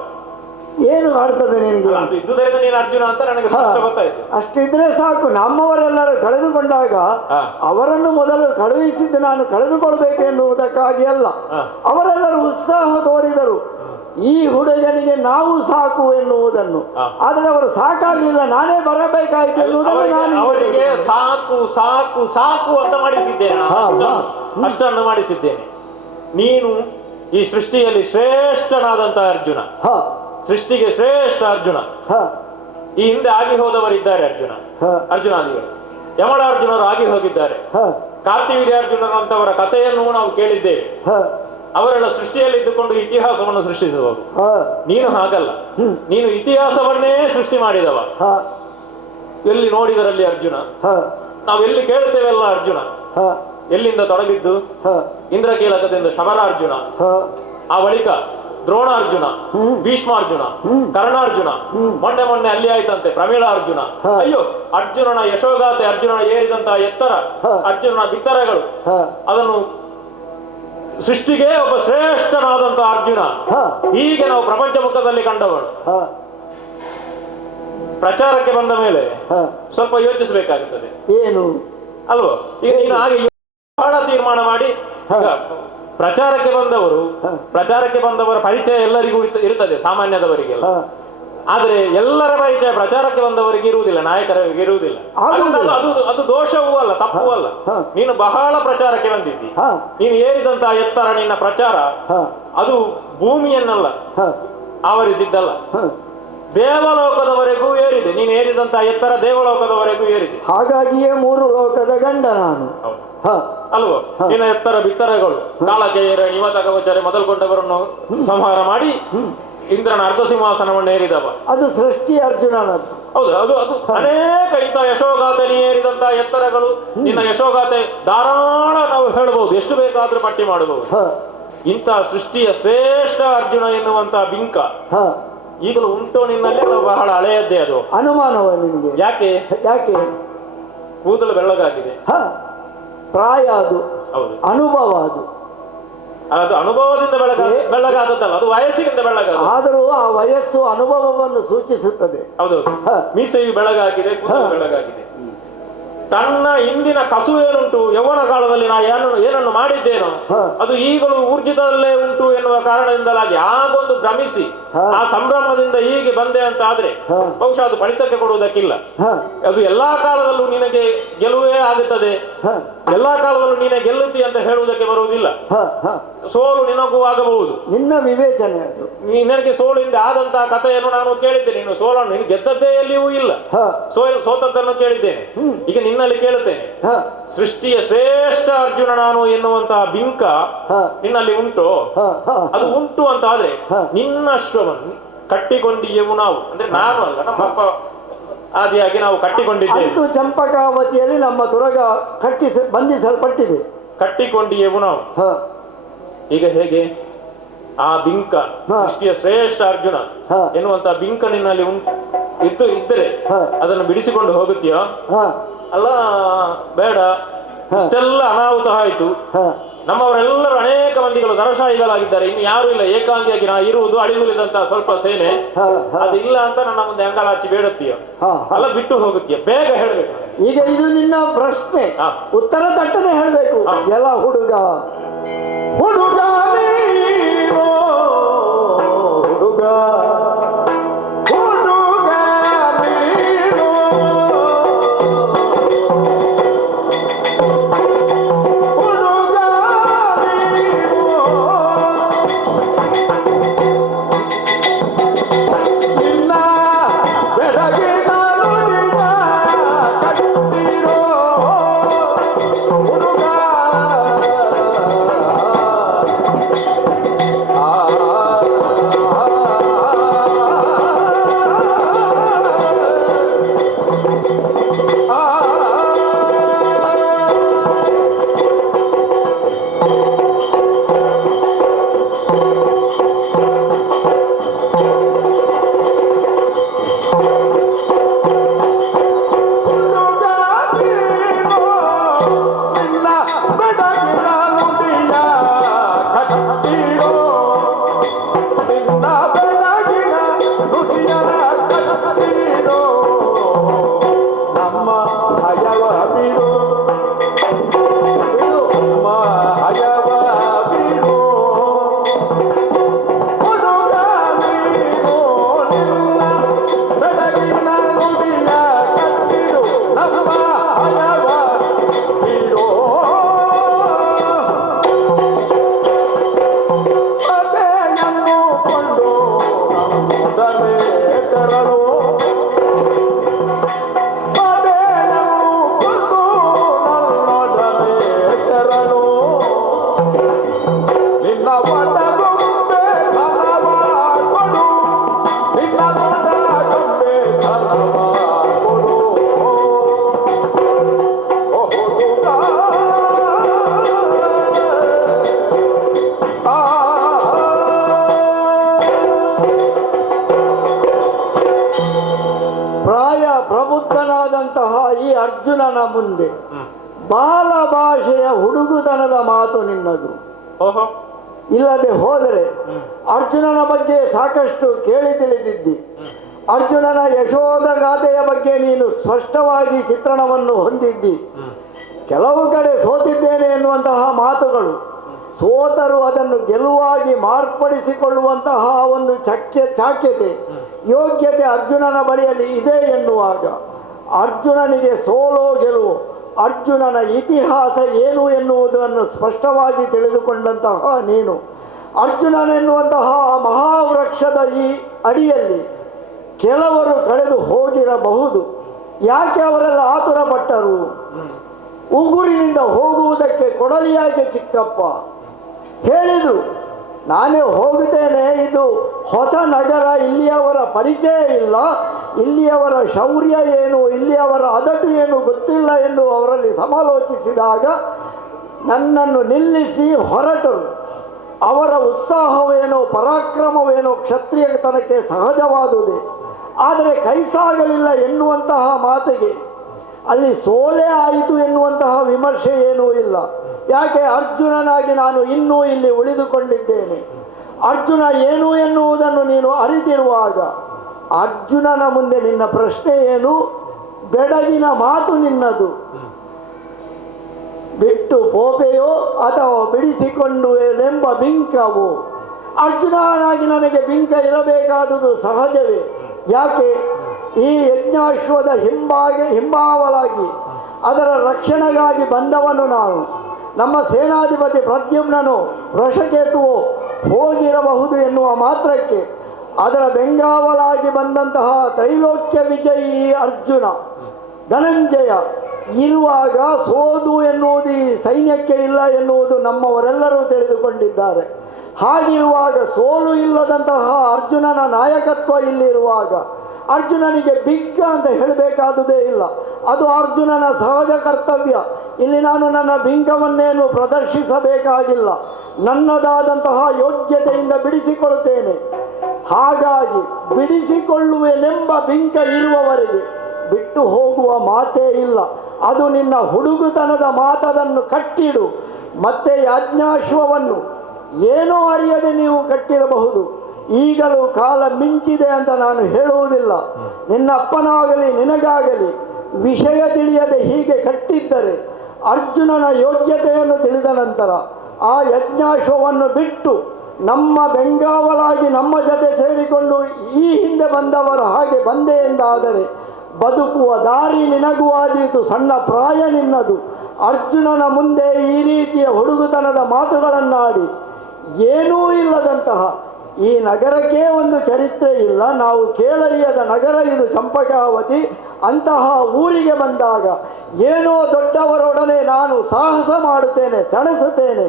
ಏನು ಕಾಣ್ತದೆ ನಿನಗೆ? ಇದ್ದುದರಿಂದ ನೀನು ಅರ್ಜುನ ಅಂತ ನನಗೆ ಸ್ಪಷ್ಟ ಗೊತ್ತಾಯ್ತು. ಅಷ್ಟಿದ್ರೆ ಸಾಕು. ನಮ್ಮವರೆಲ್ಲರೂ ಕಳೆದುಕೊಂಡಾಗ ಅವರನ್ನು ಮೊದಲು ಕಳುಹಿಸಿದ್ದು ನಾನು ಕಳೆದುಕೊಳ್ಬೇಕೆನ್ನುವುದಕ್ಕಾಗಿ ಅಲ್ಲ. ಅವರೆಲ್ಲರೂ ಉತ್ಸಾಹ ತೋರಿದರು ಈ ಹುಡುಗನಿಗೆ ನಾವು ಸಾಕು ಎನ್ನುವುದನ್ನು. ಆದ್ರೆ ಅವರು ಸಾಕಾಗ್ಲಿಲ್ಲ, ನಾನೇ ಬರಬೇಕಾಯ್ತು ಎನ್ನುವುದನ್ನು ನಾನು ಅವರಿಗೆ ಸಾಕು ಸಾಕು ಸಾಕು ಅಂತ ಮಾಡಿಸಿದ್ದೇನೆ. ಅಷ್ಟನ್ನು ಮಾಡಿಸಿದ್ದೇನೆ. ನೀನು ಈ ಸೃಷ್ಟಿಯಲ್ಲಿ ಶ್ರೇಷ್ಠನಾದಂತಹ ಅರ್ಜುನ, ಸೃಷ್ಟಿಗೆ ಶ್ರೇಷ್ಠ ಅರ್ಜುನ. ಈ ಹಿಂದೆ ಆಗಿ ಹೋದವರಿದ್ದಾರೆ ಅರ್ಜುನಾದಿಗಳು. ಯಮಳಾರ್ಜುನರು ಆಗಿ ಹೋಗಿದ್ದಾರೆ. ಕಾರ್ತಿವೀರ್ಯಾರ್ಜುನರಂತವರ ಕಥೆಯನ್ನು ನಾವು ಕೇಳಿದ್ದೇವೆ. ಅವರೆಲ್ಲ ಸೃಷ್ಟಿಯಲ್ಲಿ ಇದ್ದುಕೊಂಡು ಇತಿಹಾಸವನ್ನು ಸೃಷ್ಟಿಸುವವರು. ನೀನು ಹಾಗಲ್ಲ, ನೀನು ಇತಿಹಾಸವನ್ನೇ ಸೃಷ್ಟಿ ಮಾಡಿದವ. ಎಲ್ಲಿ ನೋಡಿದರಲ್ಲಿ ಅರ್ಜುನ, ನಾವು ಎಲ್ಲಿ ಕೇಳುತ್ತೇವೆಲ್ಲ ಅರ್ಜುನ. ಎಲ್ಲಿಂದ ತೊಡಗಿದ್ದು? ಇಂದ್ರಕೀಲಕದಿಂದ ಶಬರ ಅರ್ಜುನ, ಆ ಬಳಿಕ ದ್ರೋಣಾರ್ಜುನ, ಭೀಷ್ಮಾರ್ಜುನ, ಕರ್ಣಾರ್ಜುನ, ಮೊನ್ನೆ ಅಲ್ಲಿ ಆಯ್ತಂತೆ ಪ್ರಮೀಳಾರ್ಜುನ. ಅಯ್ಯೋ, ಅರ್ಜುನನ ಯಶೋಗಾಥೆ, ಅರ್ಜುನನ ಏರಿದಂತಹ ಎತ್ತರ, ಅರ್ಜುನನ ಬಿತ್ತರಗಳು, ಅದನ್ನು ಸೃಷ್ಟಿಗೆ ಒಬ್ಬ ಶ್ರೇಷ್ಠನಾದಂತಹ ಅರ್ಜುನ, ಹೀಗೆ ನಾವು ಪ್ರಪಂಚ ಮುಖದಲ್ಲಿ ಕಂಡವನು. ಪ್ರಚಾರಕ್ಕೆ ಬಂದ ಮೇಲೆ ಸ್ವಲ್ಪ ಯೋಚಿಸಬೇಕಾಗುತ್ತದೆ, ಏನು ಅಲ್ವೋ? ಈಗ ನೀನು ಹಾಗೆ ಬಹಳ ತೀರ್ಮಾನ ಮಾಡಿ, ಪ್ರಚಾರಕ್ಕೆ ಬಂದವರ ಪರಿಚಯ ಎಲ್ಲರಿಗೂ ಇರ್ತದೆ, ಸಾಮಾನ್ಯದವರಿಗೆಲ್ಲ. ಆದ್ರೆ ಎಲ್ಲರ ಪರಿಚಯ ಪ್ರಚಾರಕ್ಕೆ ಬಂದವರಿಗೆ ಇರುವುದಿಲ್ಲ, ನಾಯಕರಿಗೆ ಇರುವುದಿಲ್ಲ. ಅದು ದೋಷವೂ ಅಲ್ಲ, ತಪ್ಪೂ ಅಲ್ಲ. ನೀನು ಬಹಳ ಪ್ರಚಾರಕ್ಕೆ ಬಂದಿದ್ದಿ, ನೀನು ಏರಿದಂತಹ ಎತ್ತರ, ನಿನ್ನ ಪ್ರಚಾರ ಅದು ಭೂಮಿಯನ್ನಲ್ಲ ಆವರಿಸಿದ್ದಲ್ಲ, ದೇವಲೋಕದವರೆಗೂ ಏರಿದೆ. ನೀನು ಏರಿದಂತಹ ಎತ್ತರ ದೇವಲೋಕದವರೆಗೂ ಏರಿದೆ. ಹಾಗಾಗಿಯೇ 3 ಲೋಕದ ಗಂಡ ನಾನು, ಅಲ್ವೋ? ನಿನ್ನ ಎತ್ತರ ಬಿತ್ತರಗಳು, ಕಾಲಕೇಯರ, ನಿಮತ ಕವಚರೆ ಮೊದಲುಗೊಂಡವರನ್ನು ಸಂಹಾರ ಮಾಡಿ ಇಂದ್ರನ ಅರ್ಧ ಸಿಂಹಾಸನವನ್ನು ಏರಿದವ. ಅದು ಸೃಷ್ಟಿ ಅರ್ಜುನನದ್ದು. ಹೌದು, ಅದು ಅನೇಕ ಇಂಥ ಯಶೋಗಾಥೆ, ನೀ ಏರಿದಂತಹ ಎತ್ತರಗಳು, ನಿನ್ನ ಯಶೋಗಾಥೆ ಧಾರಾಳ ನಾವು ಹೇಳಬಹುದು, ಎಷ್ಟು ಬೇಕಾದ್ರೂ ಪಟ್ಟಿ ಮಾಡಬಹುದು. ಇಂಥ ಸೃಷ್ಟಿಯ ಶ್ರೇಷ್ಠ ಅರ್ಜುನ ಎನ್ನುವಂತಹ ಬಿಂಕ ಈಗಲೂ ಉಂಟು ನಿನ್ನಲ್ಲಿ? ಅದು ಬಹಳ ಹಳೆಯದ್ದೇ. ಅದು ಅನುಮಾನವ ನಿಮಗೆ? ಯಾಕೆ? ಕೂದಲು ಬೆಳ್ಳಗಾಗಿದೆ, ಪ್ರಾಯ ಅದು, ಹೌದು, ಅನುಭವ ಅದು. ಅದು ಅನುಭವದಿಂದ ಬೆಳ್ಳಗಾದದ್ದಲ್ಲ, ಅದು ವಯಸ್ಸಿನಿಂದ ಬೆಳ್ಳಗಾದ. ಆದರೂ ಆ ವಯಸ್ಸು ಅನುಭವವನ್ನು ಸೂಚಿಸುತ್ತದೆ. ಹೌದು, ಮೀಸೆಯು ಬೆಳಗಾಗಿದೆ, ಕೂದಲು ಬೆಳಗಾಗಿದೆ. ತನ್ನ ಹಿಂದಿನ ಕಸು ಏನುಂಟು, ಯೌವನ ಕಾಲದಲ್ಲಿ ನಾ ಏನನ್ನು ಮಾಡಿದ್ದೇನೋ ಅದು ಈಗಲೂ ಊರ್ಜಿತದಲ್ಲೇ ಉಂಟು ಎನ್ನುವ ಕಾರಣದಿಂದಲಾಗಿ ಆಗೊಂದು ಭ್ರಮಿಸಿ ಆ ಸಂಭ್ರಮದಿಂದ ಹೀಗೆ ಬಂದೆ ಅಂತ ಆದ್ರೆ ಬಹುಶಃ ಅದು ಫಲಿತಕ್ಕೆ ಕೊಡುವುದಕ್ಕಿಲ್ಲ. ಅದು ಎಲ್ಲಾ ಕಾಲದಲ್ಲೂ ನಿನಗೆ ಗೆಲುವೇ ಆಗುತ್ತದೆ, ಎಲ್ಲಾ ಕಾಲದಲ್ಲೂ ನೀನೆ ಗೆಲ್ಲುತ್ತಿ ಅಂತ ಹೇಳುವುದಕ್ಕೆ ಬರುವುದಿಲ್ಲ. ಸೋಲು ನಿನಗೂ ಆಗಬಹುದು, ನಿನ್ನ ವಿವೇಚನೆ ಅದು. ನಿನಗೆ ಸೋಲಿಂದ ಆದಂತಹ ಕಥೆಯನ್ನು ನಾನು ಕೇಳಿದ್ದೇನೆ. ನೀನು ಸೋಲನ್ನು, ನೀನು ಗೆದ್ದದ್ದೇ ಎಲ್ಲಿಯೂ ಇಲ್ಲ, ಸೋತದ್ದನ್ನು ಕೇಳಿದ್ದೇನೆ. ಈಗ ನಿನ್ನಲ್ಲಿ ಕೇಳುತ್ತೇನೆ, ಸೃಷ್ಟಿಯ ಶ್ರೇಷ್ಠ ಅರ್ಜುನ ನಾನು ಎನ್ನುವಂತಹ ಬಿಂಕ ನಿನ್ನಲ್ಲಿ ಉಂಟು? ಅದು ಉಂಟು ಅಂತ ಆದ್ರೆ ನಿನ್ನ ಅಶ್ವವನ್ನು ಕಟ್ಟಿಕೊಂಡಿಯೆವು ನಾವು, ಅಂದ್ರೆ ನಾನು ಅಲ್ಲ, ನಮ್ಮ ಅಪ್ಪ ಆದಿಯಾಗಿ ನಾವು ಕಟ್ಟಿಕೊಂಡಿದ್ದೇವೆ. ಚಂಪಕಾವತಿಯಲ್ಲಿ ನಮ್ಮ ದುರ್ಗ ಬಂಧಿಸಲ್ಪಟ್ಟಿದೆ, ಕಟ್ಟಿಕೊಂಡಿಯೆವು ನಾವು. ಈಗ ಹೇಗೆ ಆ ಬಿಂಕ, ಸೃಷ್ಟಿಯ ಶ್ರೇಷ್ಠ ಅರ್ಜುನ ಎನ್ನುವಂತ ಬಿಂಕ ನಿನ್ನಲ್ಲಿ ಇದ್ದರೆ ಅದನ್ನು ಬಿಡಿಸಿಕೊಂಡು ಹೋಗುತ್ತೀಯೋ? ಅಲ್ಲ, ಬೇಡ. ಇಷ್ಟೆಲ್ಲ ಅನಾಹುತ ಆಯ್ತು, ನಮ್ಮವರೆಲ್ಲರೂ ಅನೇಕ ಮಂದಿಗಳು ದರಶಾಹಿಗಳಾಗಿದ್ದಾರೆ, ಇನ್ನು ಯಾರು ಇಲ್ಲ, ಏಕಾಂಗಿಯಾಗಿ ನಾ ಇರುವುದು ಅಳಿದುಳಿದಂತಹ ಸ್ವಲ್ಪ ಸೇನೆ, ಅದಿಲ್ಲ ಅಂತ ನನ್ನ ಮುಂದೆ ಅಂಗಲಾಚಿ ಬೇಡುತ್ತೀಯ? ಅಲ್ಲ, ಬಿಟ್ಟು ಹೋಗುತ್ತೀಯ? ಬೇಗ ಹೇಳ್ಬೇಕು. ಈಗ ಇದು ನಿನ್ನ ಪ್ರಶ್ನೆ, ಉತ್ತರ ತಟ್ಟನೆ ಹೇಳ್ಬೇಕು. ಎಲ್ಲ ಹುಡುಗ ಹುಡುಗ ಹುಡುಗ ಪ್ರಬುದ್ಧನಾದಂತಹ ಈ ಅರ್ಜುನನ ಮುಂದೆ ಬಾಲ ಭಾಷೆಯ ಹುಡುಗುತನದ ಮಾತು ನಿನ್ನದು. ಓಹೋ, ಇಲ್ಲದೆ ಹೋದರೆ ಅರ್ಜುನನ ಬಗ್ಗೆ ಸಾಕಷ್ಟು ಕೇಳಿ ತಿಳಿದಿದ್ದಿ. ಅರ್ಜುನನ ಯಶೋಧ ಗಾಥೆಯ ಬಗ್ಗೆ ನೀನು ಸ್ಪಷ್ಟವಾಗಿ ಚಿತ್ರಣವನ್ನು ಹೊಂದಿದ್ದಿ. ಕೆಲವು ಕಡೆ ಸೋತಿದ್ದೇನೆ ಎನ್ನುವಂತಹ ಮಾತುಗಳು, ಸೋತರು ಅದನ್ನು ಗೆಲುವಾಗಿ ಮಾರ್ಪಡಿಸಿಕೊಳ್ಳುವಂತಹ ಒಂದು ಚಾಕ್ಯತೆ, ಯೋಗ್ಯತೆ ಅರ್ಜುನನ ಬಳಿಯಲ್ಲಿ ಇದೆ ಎನ್ನುವಾಗ ಅರ್ಜುನನಿಗೆ ಸೋಲೋ ಗೆಲುವು, ಅರ್ಜುನನ ಇತಿಹಾಸ ಏನು ಎನ್ನುವುದನ್ನು ಸ್ಪಷ್ಟವಾಗಿ ತಿಳಿದುಕೊಂಡಂತಹ ನೀನು ಅರ್ಜುನನೆನ್ನುವಂತಹ ಮಹಾವೃಕ್ಷದ ಈ ಅಡಿಯಲ್ಲಿ ಕೆಲವರು ಕಳೆದು ಹೋಗಿರಬಹುದು. ಯಾಕೆ ಅವರೆಲ್ಲ ಆತುರ ಪಟ್ಟರು? ಉಗುರಿನಿಂದ ಹೋಗುವುದಕ್ಕೆ ಕೊಡಲಿಯಾಗಿ ಚಿಕ್ಕಪ್ಪ ಹೇಳಿದರು, ನಾನೇ ಹೋಗುತ್ತೇನೆ, ಇದು ಹೊಸ ನಗರ, ಇಲ್ಲಿಯವರ ಪರಿಚಯ ಇಲ್ಲ, ಇಲ್ಲಿಯವರ ಶೌರ್ಯ ಏನು, ಇಲ್ಲಿಯವರ ಅದಟು ಏನು ಗೊತ್ತಿಲ್ಲ ಎಂದು ಅವರಲ್ಲಿ ಸಮಾಲೋಚಿಸಿದಾಗ ನನ್ನನ್ನು ನಿಲ್ಲಿಸಿ ಹೊರಟರು. ಅವರ ಉತ್ಸಾಹವೇನೋ ಪರಾಕ್ರಮವೇನೋ ಕ್ಷತ್ರಿಯತನಕ್ಕೆ ಸಹಜವಾದುದೇ, ಆದರೆ ಕೈಸಾಗಲಿಲ್ಲ ಎನ್ನುವಂತಹ ಮಾತಿಗೆ ಅಲ್ಲಿ ಸೋಲೆ ಆಯಿತು ಎನ್ನುವಂತಹ ವಿಮರ್ಶೆ ಏನೂ ಇಲ್ಲ. ಯಾಕೆ? ಅರ್ಜುನನಾಗಿ ನಾನು ಇನ್ನೂ ಇಲ್ಲಿ ಉಳಿದುಕೊಂಡಿದ್ದೇನೆ. ಅರ್ಜುನ ಏನು ಎನ್ನುವುದನ್ನು ನೀನು ಅರಿತಿರುವಾಗ ಅರ್ಜುನನ ಮುಂದೆ ನಿನ್ನ ಪ್ರಶ್ನೆ ಏನು? ಬೆಡಗಿನ ಮಾತು ನಿನ್ನದು. ಬಿಟ್ಟು ಪೋಪೆಯೋ ಅಥವಾ ಬಿಡಿಸಿಕೊಂಡುವೆನೆಂಬ ಬಿಂಕವೋ? ಅರ್ಜುನನಾಗಿ ನನಗೆ ಬಿಂಕ ಇರಬೇಕಾದುದು ಸಹಜವೇ. ಯಾಕೆ? ಈ ಯಜ್ಞಾಶ್ವದ ಹಿಂಬಾವಲಾಗಿ ಅದರ ರಕ್ಷಣೆಗಾಗಿ ಬಂದವನು ನಾನು. ನಮ್ಮ ಸೇನಾಧಿಪತಿ ಪ್ರದ್ಯುಮ್ನನು ವೃಷಕೇತುವು ಹೋಗಿರಬಹುದು ಎನ್ನುವ ಮಾತ್ರಕ್ಕೆ ಅದರ ಬೆಂಗಾವಲಾಗಿ ಬಂದಂತಹ ತ್ರೈಲೋಕ್ಯ ವಿಜಯಿ ಅರ್ಜುನ ಧನಂಜಯ ಇರುವಾಗ ಸೋದು ಎನ್ನುವುದು ಈ ಸೈನ್ಯಕ್ಕೆ ಇಲ್ಲ ಎನ್ನುವುದು ನಮ್ಮವರೆಲ್ಲರೂ ತಿಳಿದುಕೊಂಡಿದ್ದಾರೆ. ಹಾಗಿರುವಾಗ ಸೋಲು ಇಲ್ಲದಂತಹ ಅರ್ಜುನನ ನಾಯಕತ್ವ ಇಲ್ಲಿರುವಾಗ ಅರ್ಜುನನಿಗೆ ಬಿಗ್ಗ ಅಂತ ಹೇಳಬೇಕಾದುದೇ ಇಲ್ಲ. ಅದು ಅರ್ಜುನನ ಸಹಜ ಕರ್ತವ್ಯ. ಇಲ್ಲಿ ನಾನು ನನ್ನ ಬಿಂಕವನ್ನೇನು ಪ್ರದರ್ಶಿಸಬೇಕಾಗಿಲ್ಲ, ನನ್ನದಾದಂತಹ ಯೋಗ್ಯತೆಯಿಂದ ಬಿಡಿಸಿಕೊಳ್ಳುತ್ತೇನೆ. ಹಾಗಾಗಿ ಬಿಡಿಸಿಕೊಳ್ಳುವೆನೆಂಬ ಬಿಂಕ ಇರುವವರೆಗೆ ಬಿಟ್ಟು ಹೋಗುವ ಮಾತೇ ಇಲ್ಲ. ಅದು ನಿನ್ನ ಹುಡುಗುತನದ ಮಾತದನ್ನು ಕಟ್ಟಿಡು. ಮತ್ತೆ ಯಜ್ಞಾಶ್ವವನ್ನು ಏನೋ ಅರಿಯದೆ ನೀವು ಕಟ್ಟಿರಬಹುದು, ಈಗಲೂ ಕಾಲ ಮಿಂಚಿದೆ ಅಂತ ನಾನು ಹೇಳುವುದಿಲ್ಲ. ನಿನ್ನಪ್ಪನಾಗಲಿ ನಿನಗಾಗಲಿ ವಿಷಯ ತಿಳಿಯದೆ ಹೀಗೆ ಕಟ್ಟಿದ್ದರೆ ಅರ್ಜುನನ ಯೋಗ್ಯತೆಯನ್ನು ತಿಳಿದ ನಂತರ ಆ ಯಜ್ಞಾಶ್ವವನ್ನು ಬಿಟ್ಟು ನಮ್ಮ ಬೆಂಗಾವಲಾಗಿ ನಮ್ಮ ಜೊತೆ ಸೇರಿಕೊಂಡು ಈ ಹಿಂದೆ ಬಂದವರ ಹಾಗೆ ಬಂದೆ ಎಂದಾದರೆ ಬದುಕುವ ದಾರಿ ನಿನಗೂ ಆದೀತು, ಸಣ್ಣ ಪ್ರಾಯ ನಿನ್ನದು. ಅರ್ಜುನನ ಮುಂದೆ ಈ ರೀತಿಯ ಹುಡುಗುತನದ ಮಾತುಗಳನ್ನಾಡಿ ಏನೂ ಇಲ್ಲದಂತಹ ಈ ನಗರಕ್ಕೆ ಒಂದು ಚರಿತ್ರೆ ಇಲ್ಲ, ನಾವು ಕೇಳರಿಯದ ನಗರ ಇದು ಚಂಪಕಾವತಿ. ಅಂತಹ ಊರಿಗೆ ಬಂದಾಗ ಏನೋ ದೊಡ್ಡವರೊಡನೆ ನಾನು ಸಾಹಸ ಮಾಡುತ್ತೇನೆ, ಸೆಣಸುತ್ತೇನೆ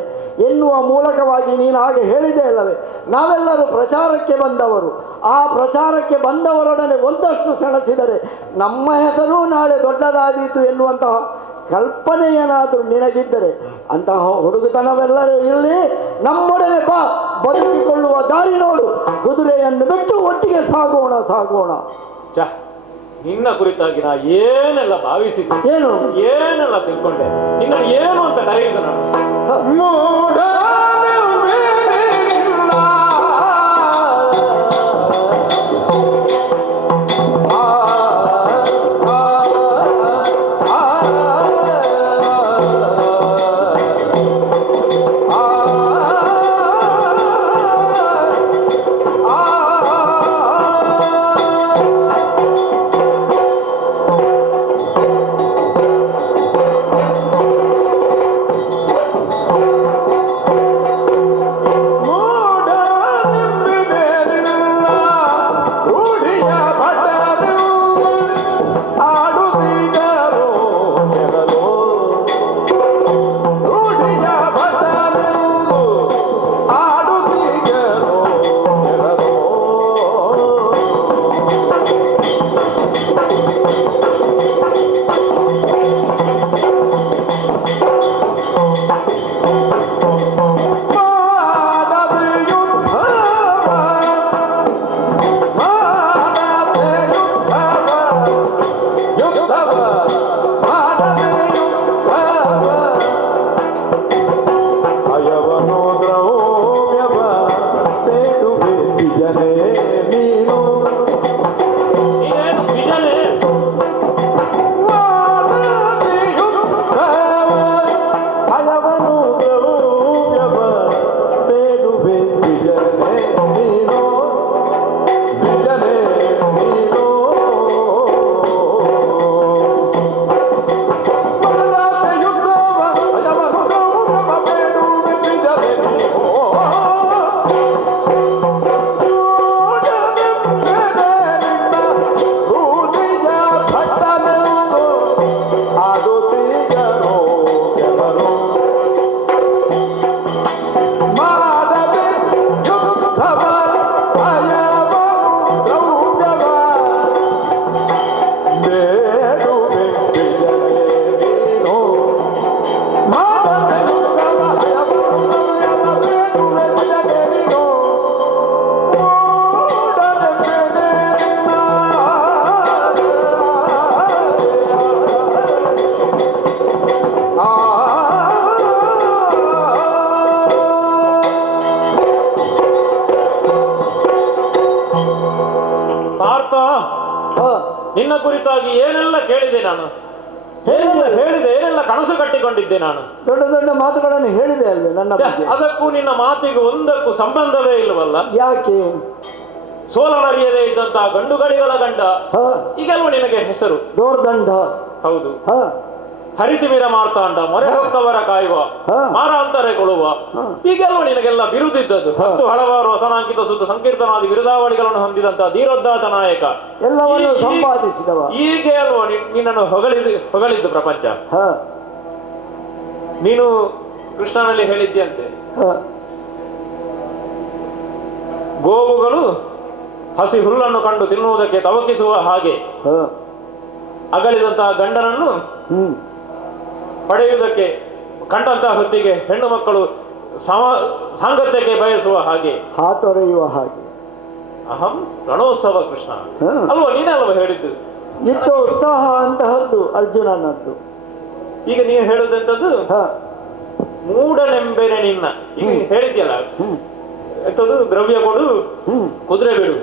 ಎನ್ನುವ ಮೂಲಕವಾಗಿ ನೀನು ಹಾಗೆ ಹೇಳಿದೆ ಅಲ್ಲವೇ? ನಾವೆಲ್ಲರೂ ಪ್ರಚಾರಕ್ಕೆ ಬಂದವರು. ಆ ಪ್ರಚಾರಕ್ಕೆ ಬಂದವರೊಡನೆ ಒಂದಷ್ಟು ಸೆಣಸಿದರೆ ನಮ್ಮ ಹೆಸರು ನಾಳೆ ದೊಡ್ಡದಾದೀತು ಎನ್ನುವಂತಹ ಕಲ್ಪನೆ ಏನಾದರೂ ನಿನಗಿದ್ದರೆ ಅಂತಹ ಹುಡುಗತನವೆಲ್ಲರೂ ಇರಲಿ. ನಮ್ಮೊಡನೆ ಬಾ, ಬದುಕಿಕೊಳ್ಳುವ ದಾರಿ ನೋಡು. ಕುದುರೆಯನ್ನು ಬಿಟ್ಟು ಒಟ್ಟಿಗೆ ಸಾಗೋಣ. ನಿನ್ನ ಕುರಿತಾಗಿ ನಾ ಏನೆಲ್ಲ ಭಾವಿಸಿದ್ದೆ, ಏನೆಲ್ಲ ತಿಳ್ಕೊಂಡೆ, ನಿನ್ನ ಏನು ಅಂತ ಕರೆಯುವುದು ನಾನು. ಕುರಿತಾಗಿ ಏನೆಲ್ಲ ಕೇಳಿದೆ ನಾನು, ಹೇಳಿದೆ, ಏನೆಲ್ಲ ಕನಸು ಕಟ್ಟಿಕೊಂಡಿದ್ದೆ ನಾನು. ದೊಡ್ಡ ದೊಡ್ಡ ಮಾತುಗಳನ್ನು ಹೇಳಿದೆ ಅಲ್ವೇ ನನ್ನ ಬಗ್ಗೆ? ಅದಕ್ಕೂ ನಿನ್ನ ಮಾತಿಗೆ ಒಂದಕ್ಕೂ ಸಂಬಂಧವೇ ಇಲ್ಲವಲ್ಲ. ಯಾಕೆ? ಸೋಲನರಿಯದೇ ಇದ್ದಂತಹ ಗಂಡುಗಳಿಗಳ ಗಂಡ, ಈಗಲ್ವ ನಿನಗೆ ಹೆಸರು? ದೋರ್ದಂಡ. ಹೌದು. ಹರಿತಿಮಿರ ಮಾರ್ತಾಂಡ, ಮೊರೆ ಹೊಕ್ಕವರ ಕಾಯುವ, ಮಾರಾಂತರೆ ಕೊಳುವ, ಈಗೆಲ್ವ ನಿನಗೆಲ್ಲ ಬಿರುದಿದ್ದದ್ದು. ಹತ್ತು ಹಲವಾರು ವಸನಾಂಕಿತ ಸುತ್ತ ಸಂಕೀರ್ತನಾದಿ ಬಿರುದಾವಳಿಗಳನ್ನು ಹೊಂದಿದಂತಹ ಧೀರೋದ್ದಾತ ನಾಯಕ, ಎಲ್ಲವನ್ನು ಸಂಪಾದಿಸಿದವ. ಹೀಗೆ ಅಲ್ವ ನಿನ್ನನ್ನು ಹೊಗಳಿದ್ದು ಪ್ರಪಂಚ. ನೀನು ಕೃಷ್ಣನಲ್ಲಿ ಹೇಳಿದ್ಯಂತೆ, ಗೋವುಗಳು ಹಸಿ ಹುಲ್ಲನ್ನು ಕಂಡು ತಿನ್ನುವುದಕ್ಕೆ ತವಕಿಸುವ ಹಾಗೆ ಅಗಲಿದಂತಹ ಗಂಡನನ್ನು ಪಡೆಯುವುದಕ್ಕೆ ಕಂಡಂತಹ ಹೊತ್ತಿಗೆ ಹೆಣ್ಣು ಮಕ್ಕಳು ಸಾಂಗತ್ಯಕ್ಕೆ ಬಯಸುವ ಹಾಗೆ, ಹಾತೊರೆಯುವ ಹಾಗೆ ಅಹಂ ರಣೋತ್ಸವ ಕೃಷ್ಣ ಅಲ್ವಾ? ನೀನೇ ಅಲ್ವಾ ಹೇಳಿದ್ದು? ಯುದ್ಧ ಉತ್ಸಾಹ ಅಂತಹದ್ದು ಅರ್ಜುನನದ್ದು. ಈಗ ನೀನು ಹೇಳುದಂತದ್ದು ಮೂಢನೆಂಬೆನೆ ನಿನ್ನ. ಈಗ ಹೇಳಿದ್ಯಲ್ಲ, ಎಂತದ್ದು ದ್ರವ್ಯ ಕೊಡು, ಕುದುರೆ ಬಿಡು.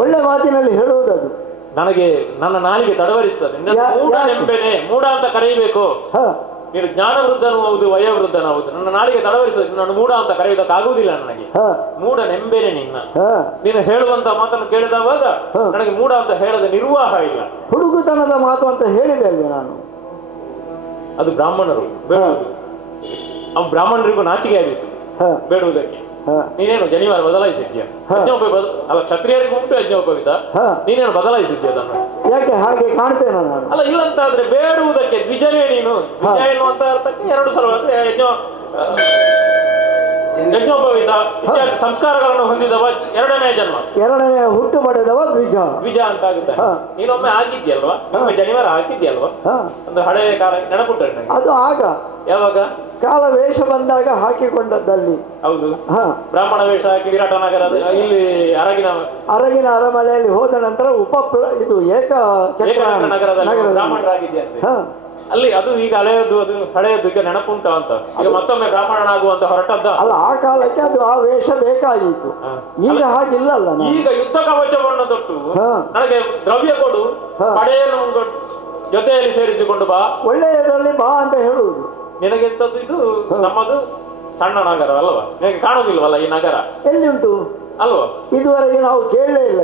ಒಳ್ಳೆ ಮಾತಿನಲ್ಲಿ ಹೇಳುವುದದು. ನನಗೆ ನನ್ನ ನಾಲಿಗೆ ತಡವರಿಸ್ತದೆ. ಮೂಢನೆಂಬೆನೆ, ಮೂಢ ಅಂತ ಕರೆಯಬೇಕು. ನೀನು ಜ್ಞಾನ ವೃದ್ಧನೂ ಹೌದು, ವಯೋವೃದ್ಧನೂ ಹೌದು. ನನ್ನ ನಾಲಿಗೆ ತಡವರಿಸ್ತದೆ. ನಾನು ಮೂಢ ಅಂತ ಕರೆಯುವುದಕ್ಕಾಗುವುದಿಲ್ಲ ನನಗೆ. ಮೂಢನೆಂಬೆನೆ ನಿನ್ನ. ನೀನು ಹೇಳುವಂತ ಮಾತನ್ನು ಕೇಳಿದವಾಗ ನನಗೆ ಮೂಢ ಅಂತ ಹೇಳದ ನಿರ್ವಾಹ ಇಲ್ಲ. ಹುಡುಗುತನದ ಮಾತು ಅಂತ ಹೇಳಿದೆ ಅಲ್ವೇ ನಾನು? ಅದು ಬ್ರಾಹ್ಮಣರು ಬೇಡುವುದು. ಅವ್ ಬ್ರಾಹ್ಮಣರಿಗೂ ನಾಚಿಕೆ ಆಗಿತ್ತು ಬೇಡುವುದಕ್ಕೆ. ನೀನೇನು ಜನಿವಾರ ಬದಲಾಯಿಸಿದ್ಯಾ? ಅಲ್ಲ, ಕ್ಷತ್ರಿಯರಿಗೂ ಉಂಟು ಯಜ್ಞೋಪವಿತ, ನೀನೇನು ಬದಲಾಯಿಸಿದ್ಯಾ ಅದನ್ನು? ಯಾಕೆ ಹಾಗೆ ಕಾಣ್ತೇನೆ ನಾನು? ಅಲ್ಲ, ಇಲ್ಲಂತಾದ್ರೆ ಬೇಡುವುದಕ್ಕೆ ದ್ವಿಜನೇ ನೀನು. ದ್ವಿಜ ಎನ್ನುವಂತ ಅರ್ಥಕ್ಕೆ ಎರಡು ಸಲ ಅಂದ್ರೆ ಯಜ್ಞೋಪವಿತ ಇತ್ಯಾದಿ ಸಂಸ್ಕಾರಗಳನ್ನು ಹೊಂದಿದವ ಎರಡನೇ ಜನ್ಮ, ಎರಡನೇ ಹುಟ್ಟು ಪಡೆದವ ದ್ವಿಜ ಅಂತ ಆಗುತ್ತೆ. ನೀನೊಮ್ಮೆ ಆಗಿದ್ಯಲ್ವಾ? ಒಮ್ಮೆ ಜನಿವಾರ ಹಾಕಿದ್ಯಲ್ವಾ? ಒಂದು ಹಳೆಯ ಕಾಲ ನೆನಪುಂಟು ನನಗೆ. ಅದು ಆಗ ಯಾವಾಗ ಕಾಲ ವೇಷ ಬಂದಾಗ ಹಾಕಿಕೊಂಡದ್ದಲ್ಲಿ. ಹೌದು, ಬ್ರಾಹ್ಮಣ ವೇಷ ಹಾಕಿ ವಿರಾಟ ನಗರದ ಇಲ್ಲಿ ಅರಗಿನ ಅರಮನೆಯಲ್ಲಿ ಹೋದ ನಂತರ ಇದು ಏಕ ನಗರದಲ್ಲಿ ಬ್ರಾಹ್ಮಣರಾಗಿದ್ಯಂತೆ. ಅಲ್ಲಿ ಅದು ಈಗ ಹಳೆಯದು, ಅದು ಹಳೆಯದು ಈಗ ನೆನಪುಂಟ ಅಂತ. ಈಗ ಮತ್ತೊಮ್ಮೆ ಬ್ರಾಹ್ಮಣನಾಗುವಂತ ಹೊರಟದ್ದ ಅಲ್ಲ. ಆ ಕಾಲಕ್ಕೆ ಅದು ಆ ವೇಷ ಬೇಕಾಗಿತ್ತು. ಈಗ ಹಾಗಿಲ್ಲಲ್ಲ. ಈಗ ಯುದ್ಧ ಕವಚವನ್ನು ತೊಟ್ಟು ನನಗೆ ದ್ರವ್ಯ ಕೊಡು, ಪಡೆಯನ್ನು ಜೊತೆಯಲ್ಲಿ ಸೇರಿಸಿಕೊಂಡು ಬಾ, ಒಳ್ಳೆಯದರಲ್ಲಿ ಬಾ ಅಂತ ಹೇಳುವುದು. ನಿನಗೆಂತದ್ದು ಇದು? ನಮ್ಮದು ಸಣ್ಣ ನಗರ ಅಲ್ವಾ? ನಿನಗೆ ಕಾಣುವುದಿಲ್ವಲ್ಲ ಈ ನಗರ? ಎಲ್ಲಿ ಉಂಟು ಅಲ್ವಾ? ಇದುವರೆಗೆ ನಾವು ಕೇಳಲೇ ಇಲ್ಲ.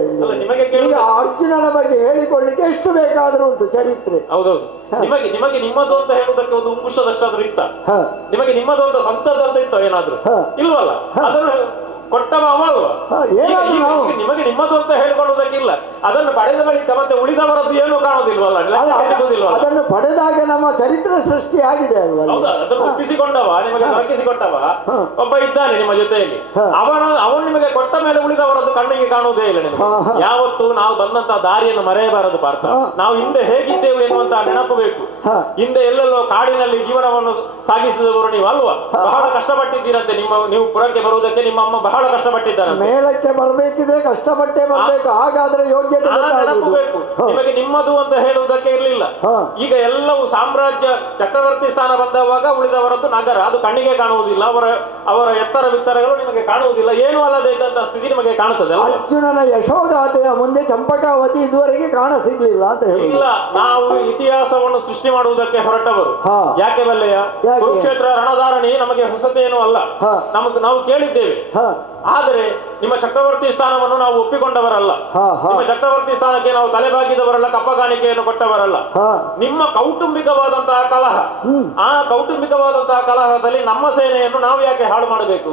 ಈಗ ಅರ್ಜುನನ ಬಗ್ಗೆ ಹೇಳಿಕೊಳ್ಳಿಕ್ಕೆ ಎಷ್ಟು ಬೇಕಾದ್ರೂ ಉಂಟು ಚರಿತ್ರೆ. ಹೌದೌದು. ನಿಮಗೆ ನಿಮ್ಮದು ಅಂತ ಹೇಳುವುದಕ್ಕೆ ಒಂದು ಉಂಕುಶದಷ್ಟಾದ್ರೂ ಇತ್ತ? ನಿಮಗೆ ನಿಮ್ಮದು ಅಂತ ಸ್ವಂತದ್ದು ಅಂತ ಇತ್ತ ಏನಾದ್ರು? ಇಲ್ವಲ್ಲ. ಅದನ್ನು ಕೊಟ್ಟವ ಅಲ್ವಾ? ನಿಮಗೆ ನಿಮ್ಮದು ಅಂತ ಹೇಳ್ಕೊಳ್ಳುವುದಕ್ಕಿಲ್ಲ. ಅದನ್ನು ಪಡೆದ ಬಳಿಕ ಮತ್ತೆ ಉಳಿದವರದ್ದು ಏನೂ ಕಾಣುವುದಿಲ್ವಲ್ಲ, ಅದನ್ನು ಪಡೆದಾಗ ನಮ್ಮ ಚರಿತ್ರೆ ಸೃಷ್ಟಿಯಾಗಿದೆ ಅಲ್ವಾ? ಹೌದಾ? ಅದನ್ನು ಒಪ್ಪಿಸಿಕೊಂಡವ, ನಿಮಗೆ ದೊರಕಿಸಿಕೊಟ್ಟವ ಒಬ್ಬ ಇದ್ದಾನೆ ನಿಮ್ಮ ಜೊತೆಯಲ್ಲಿ. ಅವನು ನಿಮಗೆ ಕೊಟ್ಟ ಮೇಲೆ ಉಳಿದವರದ್ದು ಕಣ್ಣಿಗೆ ಕಾಣುವುದೇ ಇಲ್ಲ ನಿಮಗೆ. ಯಾವತ್ತು ನಾವು ಬಂದಂತಹ ದಾರಿಯನ್ನು ಮರೆಯಬಾರದು ಪಾರ್ಥ. ನಾವು ಹಿಂದೆ ಹೇಗಿದ್ದೇವೆ ಎನ್ನುವಂತಹ ನೆನಪು ಬೇಕು. ಹಿಂದೆ ಎಲ್ಲೆಲ್ಲೋ ಕಾಡಿನಲ್ಲಿ ಜೀವನವನ್ನು ಸಾಗಿಸಿದವರು ನೀವು ಅಲ್ವಾ? ಬಹಳ ಕಷ್ಟಪಟ್ಟಿದ್ದೀರಂತೆ. ನೀವು ಪುರಕ್ಕೆ ಬರುವುದಕ್ಕೆ ನಿಮ್ಮ ಅಮ್ಮ ಬಹಳ ಕಷ್ಟಪಟ್ಟಿದ್ದಾರೆ. ಮೇಲಕ್ಕೆ ಬರಬೇಕಿದ್ರೆ ಕಷ್ಟಪಟ್ಟೆ ಬರಬೇಕು, ಹಾಗಾದ್ರೆ ಯೋಗ್ಯತೆ ಬೇಕು. ನಿಮಗೆ ನಿಮ್ಮದು ಅಂತ ಹೇಳುವುದಕ್ಕೆ ಇರಲಿಲ್ಲ. ಈಗ ಎಲ್ಲವೂ ಸಾಮ್ರಾಜ್ಯ ಚಕ್ರವರ್ತಿ ಸ್ಥಾನ ಬಂದವಾಗ ಉಳಿದವರದ್ದು ನಗರ, ಅದು ಕಣ್ಣಿಗೆ ಕಾಣುವುದಿಲ್ಲ. ಅವರ ಎತ್ತರ ವಿತ್ತರಗಳು ನಿಮಗೆ ಕಾಣುವುದಿಲ್ಲ. ಏನೂ ಅಲ್ಲದೆ ಇದ್ದಂತಹ ಸ್ಥಿತಿ ನಿಮಗೆ ಕಾಣುತ್ತದೆ. ಅರ್ಜುನನ ಯಶೋಗಾಥೆಯ ಮುಂದೆ ಚಂಪಕಾವತಿ ಇದುವರೆಗೆ ಕಾಣ ಸಿಗ್ಲಿಲ್ಲ ಅಂತ ಹೇಳಿ ಇಲ್ಲ. ನಾವು ಇತಿಹಾಸವನ್ನು ಸೃಷ್ಟಿ ಮಾಡುವುದಕ್ಕೆ ಹೊರಟವರು. ಯಾಕೆ ಬಲ್ಲೆಯ? ಕುರುಕ್ಷೇತ್ರ ರಣಧಾರಣಿ ನಮಗೆ ಹೊಸತೇನೂ ಅಲ್ಲ. ನಾವು ಕೇಳಿದ್ದೇವೆ. ಆದರೆ ನಿಮ್ಮ ಚಕ್ರವರ್ತಿ ಸ್ಥಾನವನ್ನು ನಾವು ಒಪ್ಪಿಕೊಂಡವರಲ್ಲ. ನಿಮ್ಮ ಚಕ್ರವರ್ತಿ ಸ್ಥಾನಕ್ಕೆ ನಾವು ತಲೆಬಾಗಿದವರಲ್ಲ, ಕಪ್ಪ ಕಾಣಿಕೆಯನ್ನು ಕೊಟ್ಟವರಲ್ಲ. ನಿಮ್ಮ ಕೌಟುಂಬಿಕವಾದಂತಹ ಕಲಹ, ಆ ಕೌಟುಂಬಿಕವಾದಂತಹ ಕಲಹದಲ್ಲಿ ನಮ್ಮ ಸೇನೆಯನ್ನು ನಾವು ಯಾಕೆ ಹಾಳು ಮಾಡಬೇಕು?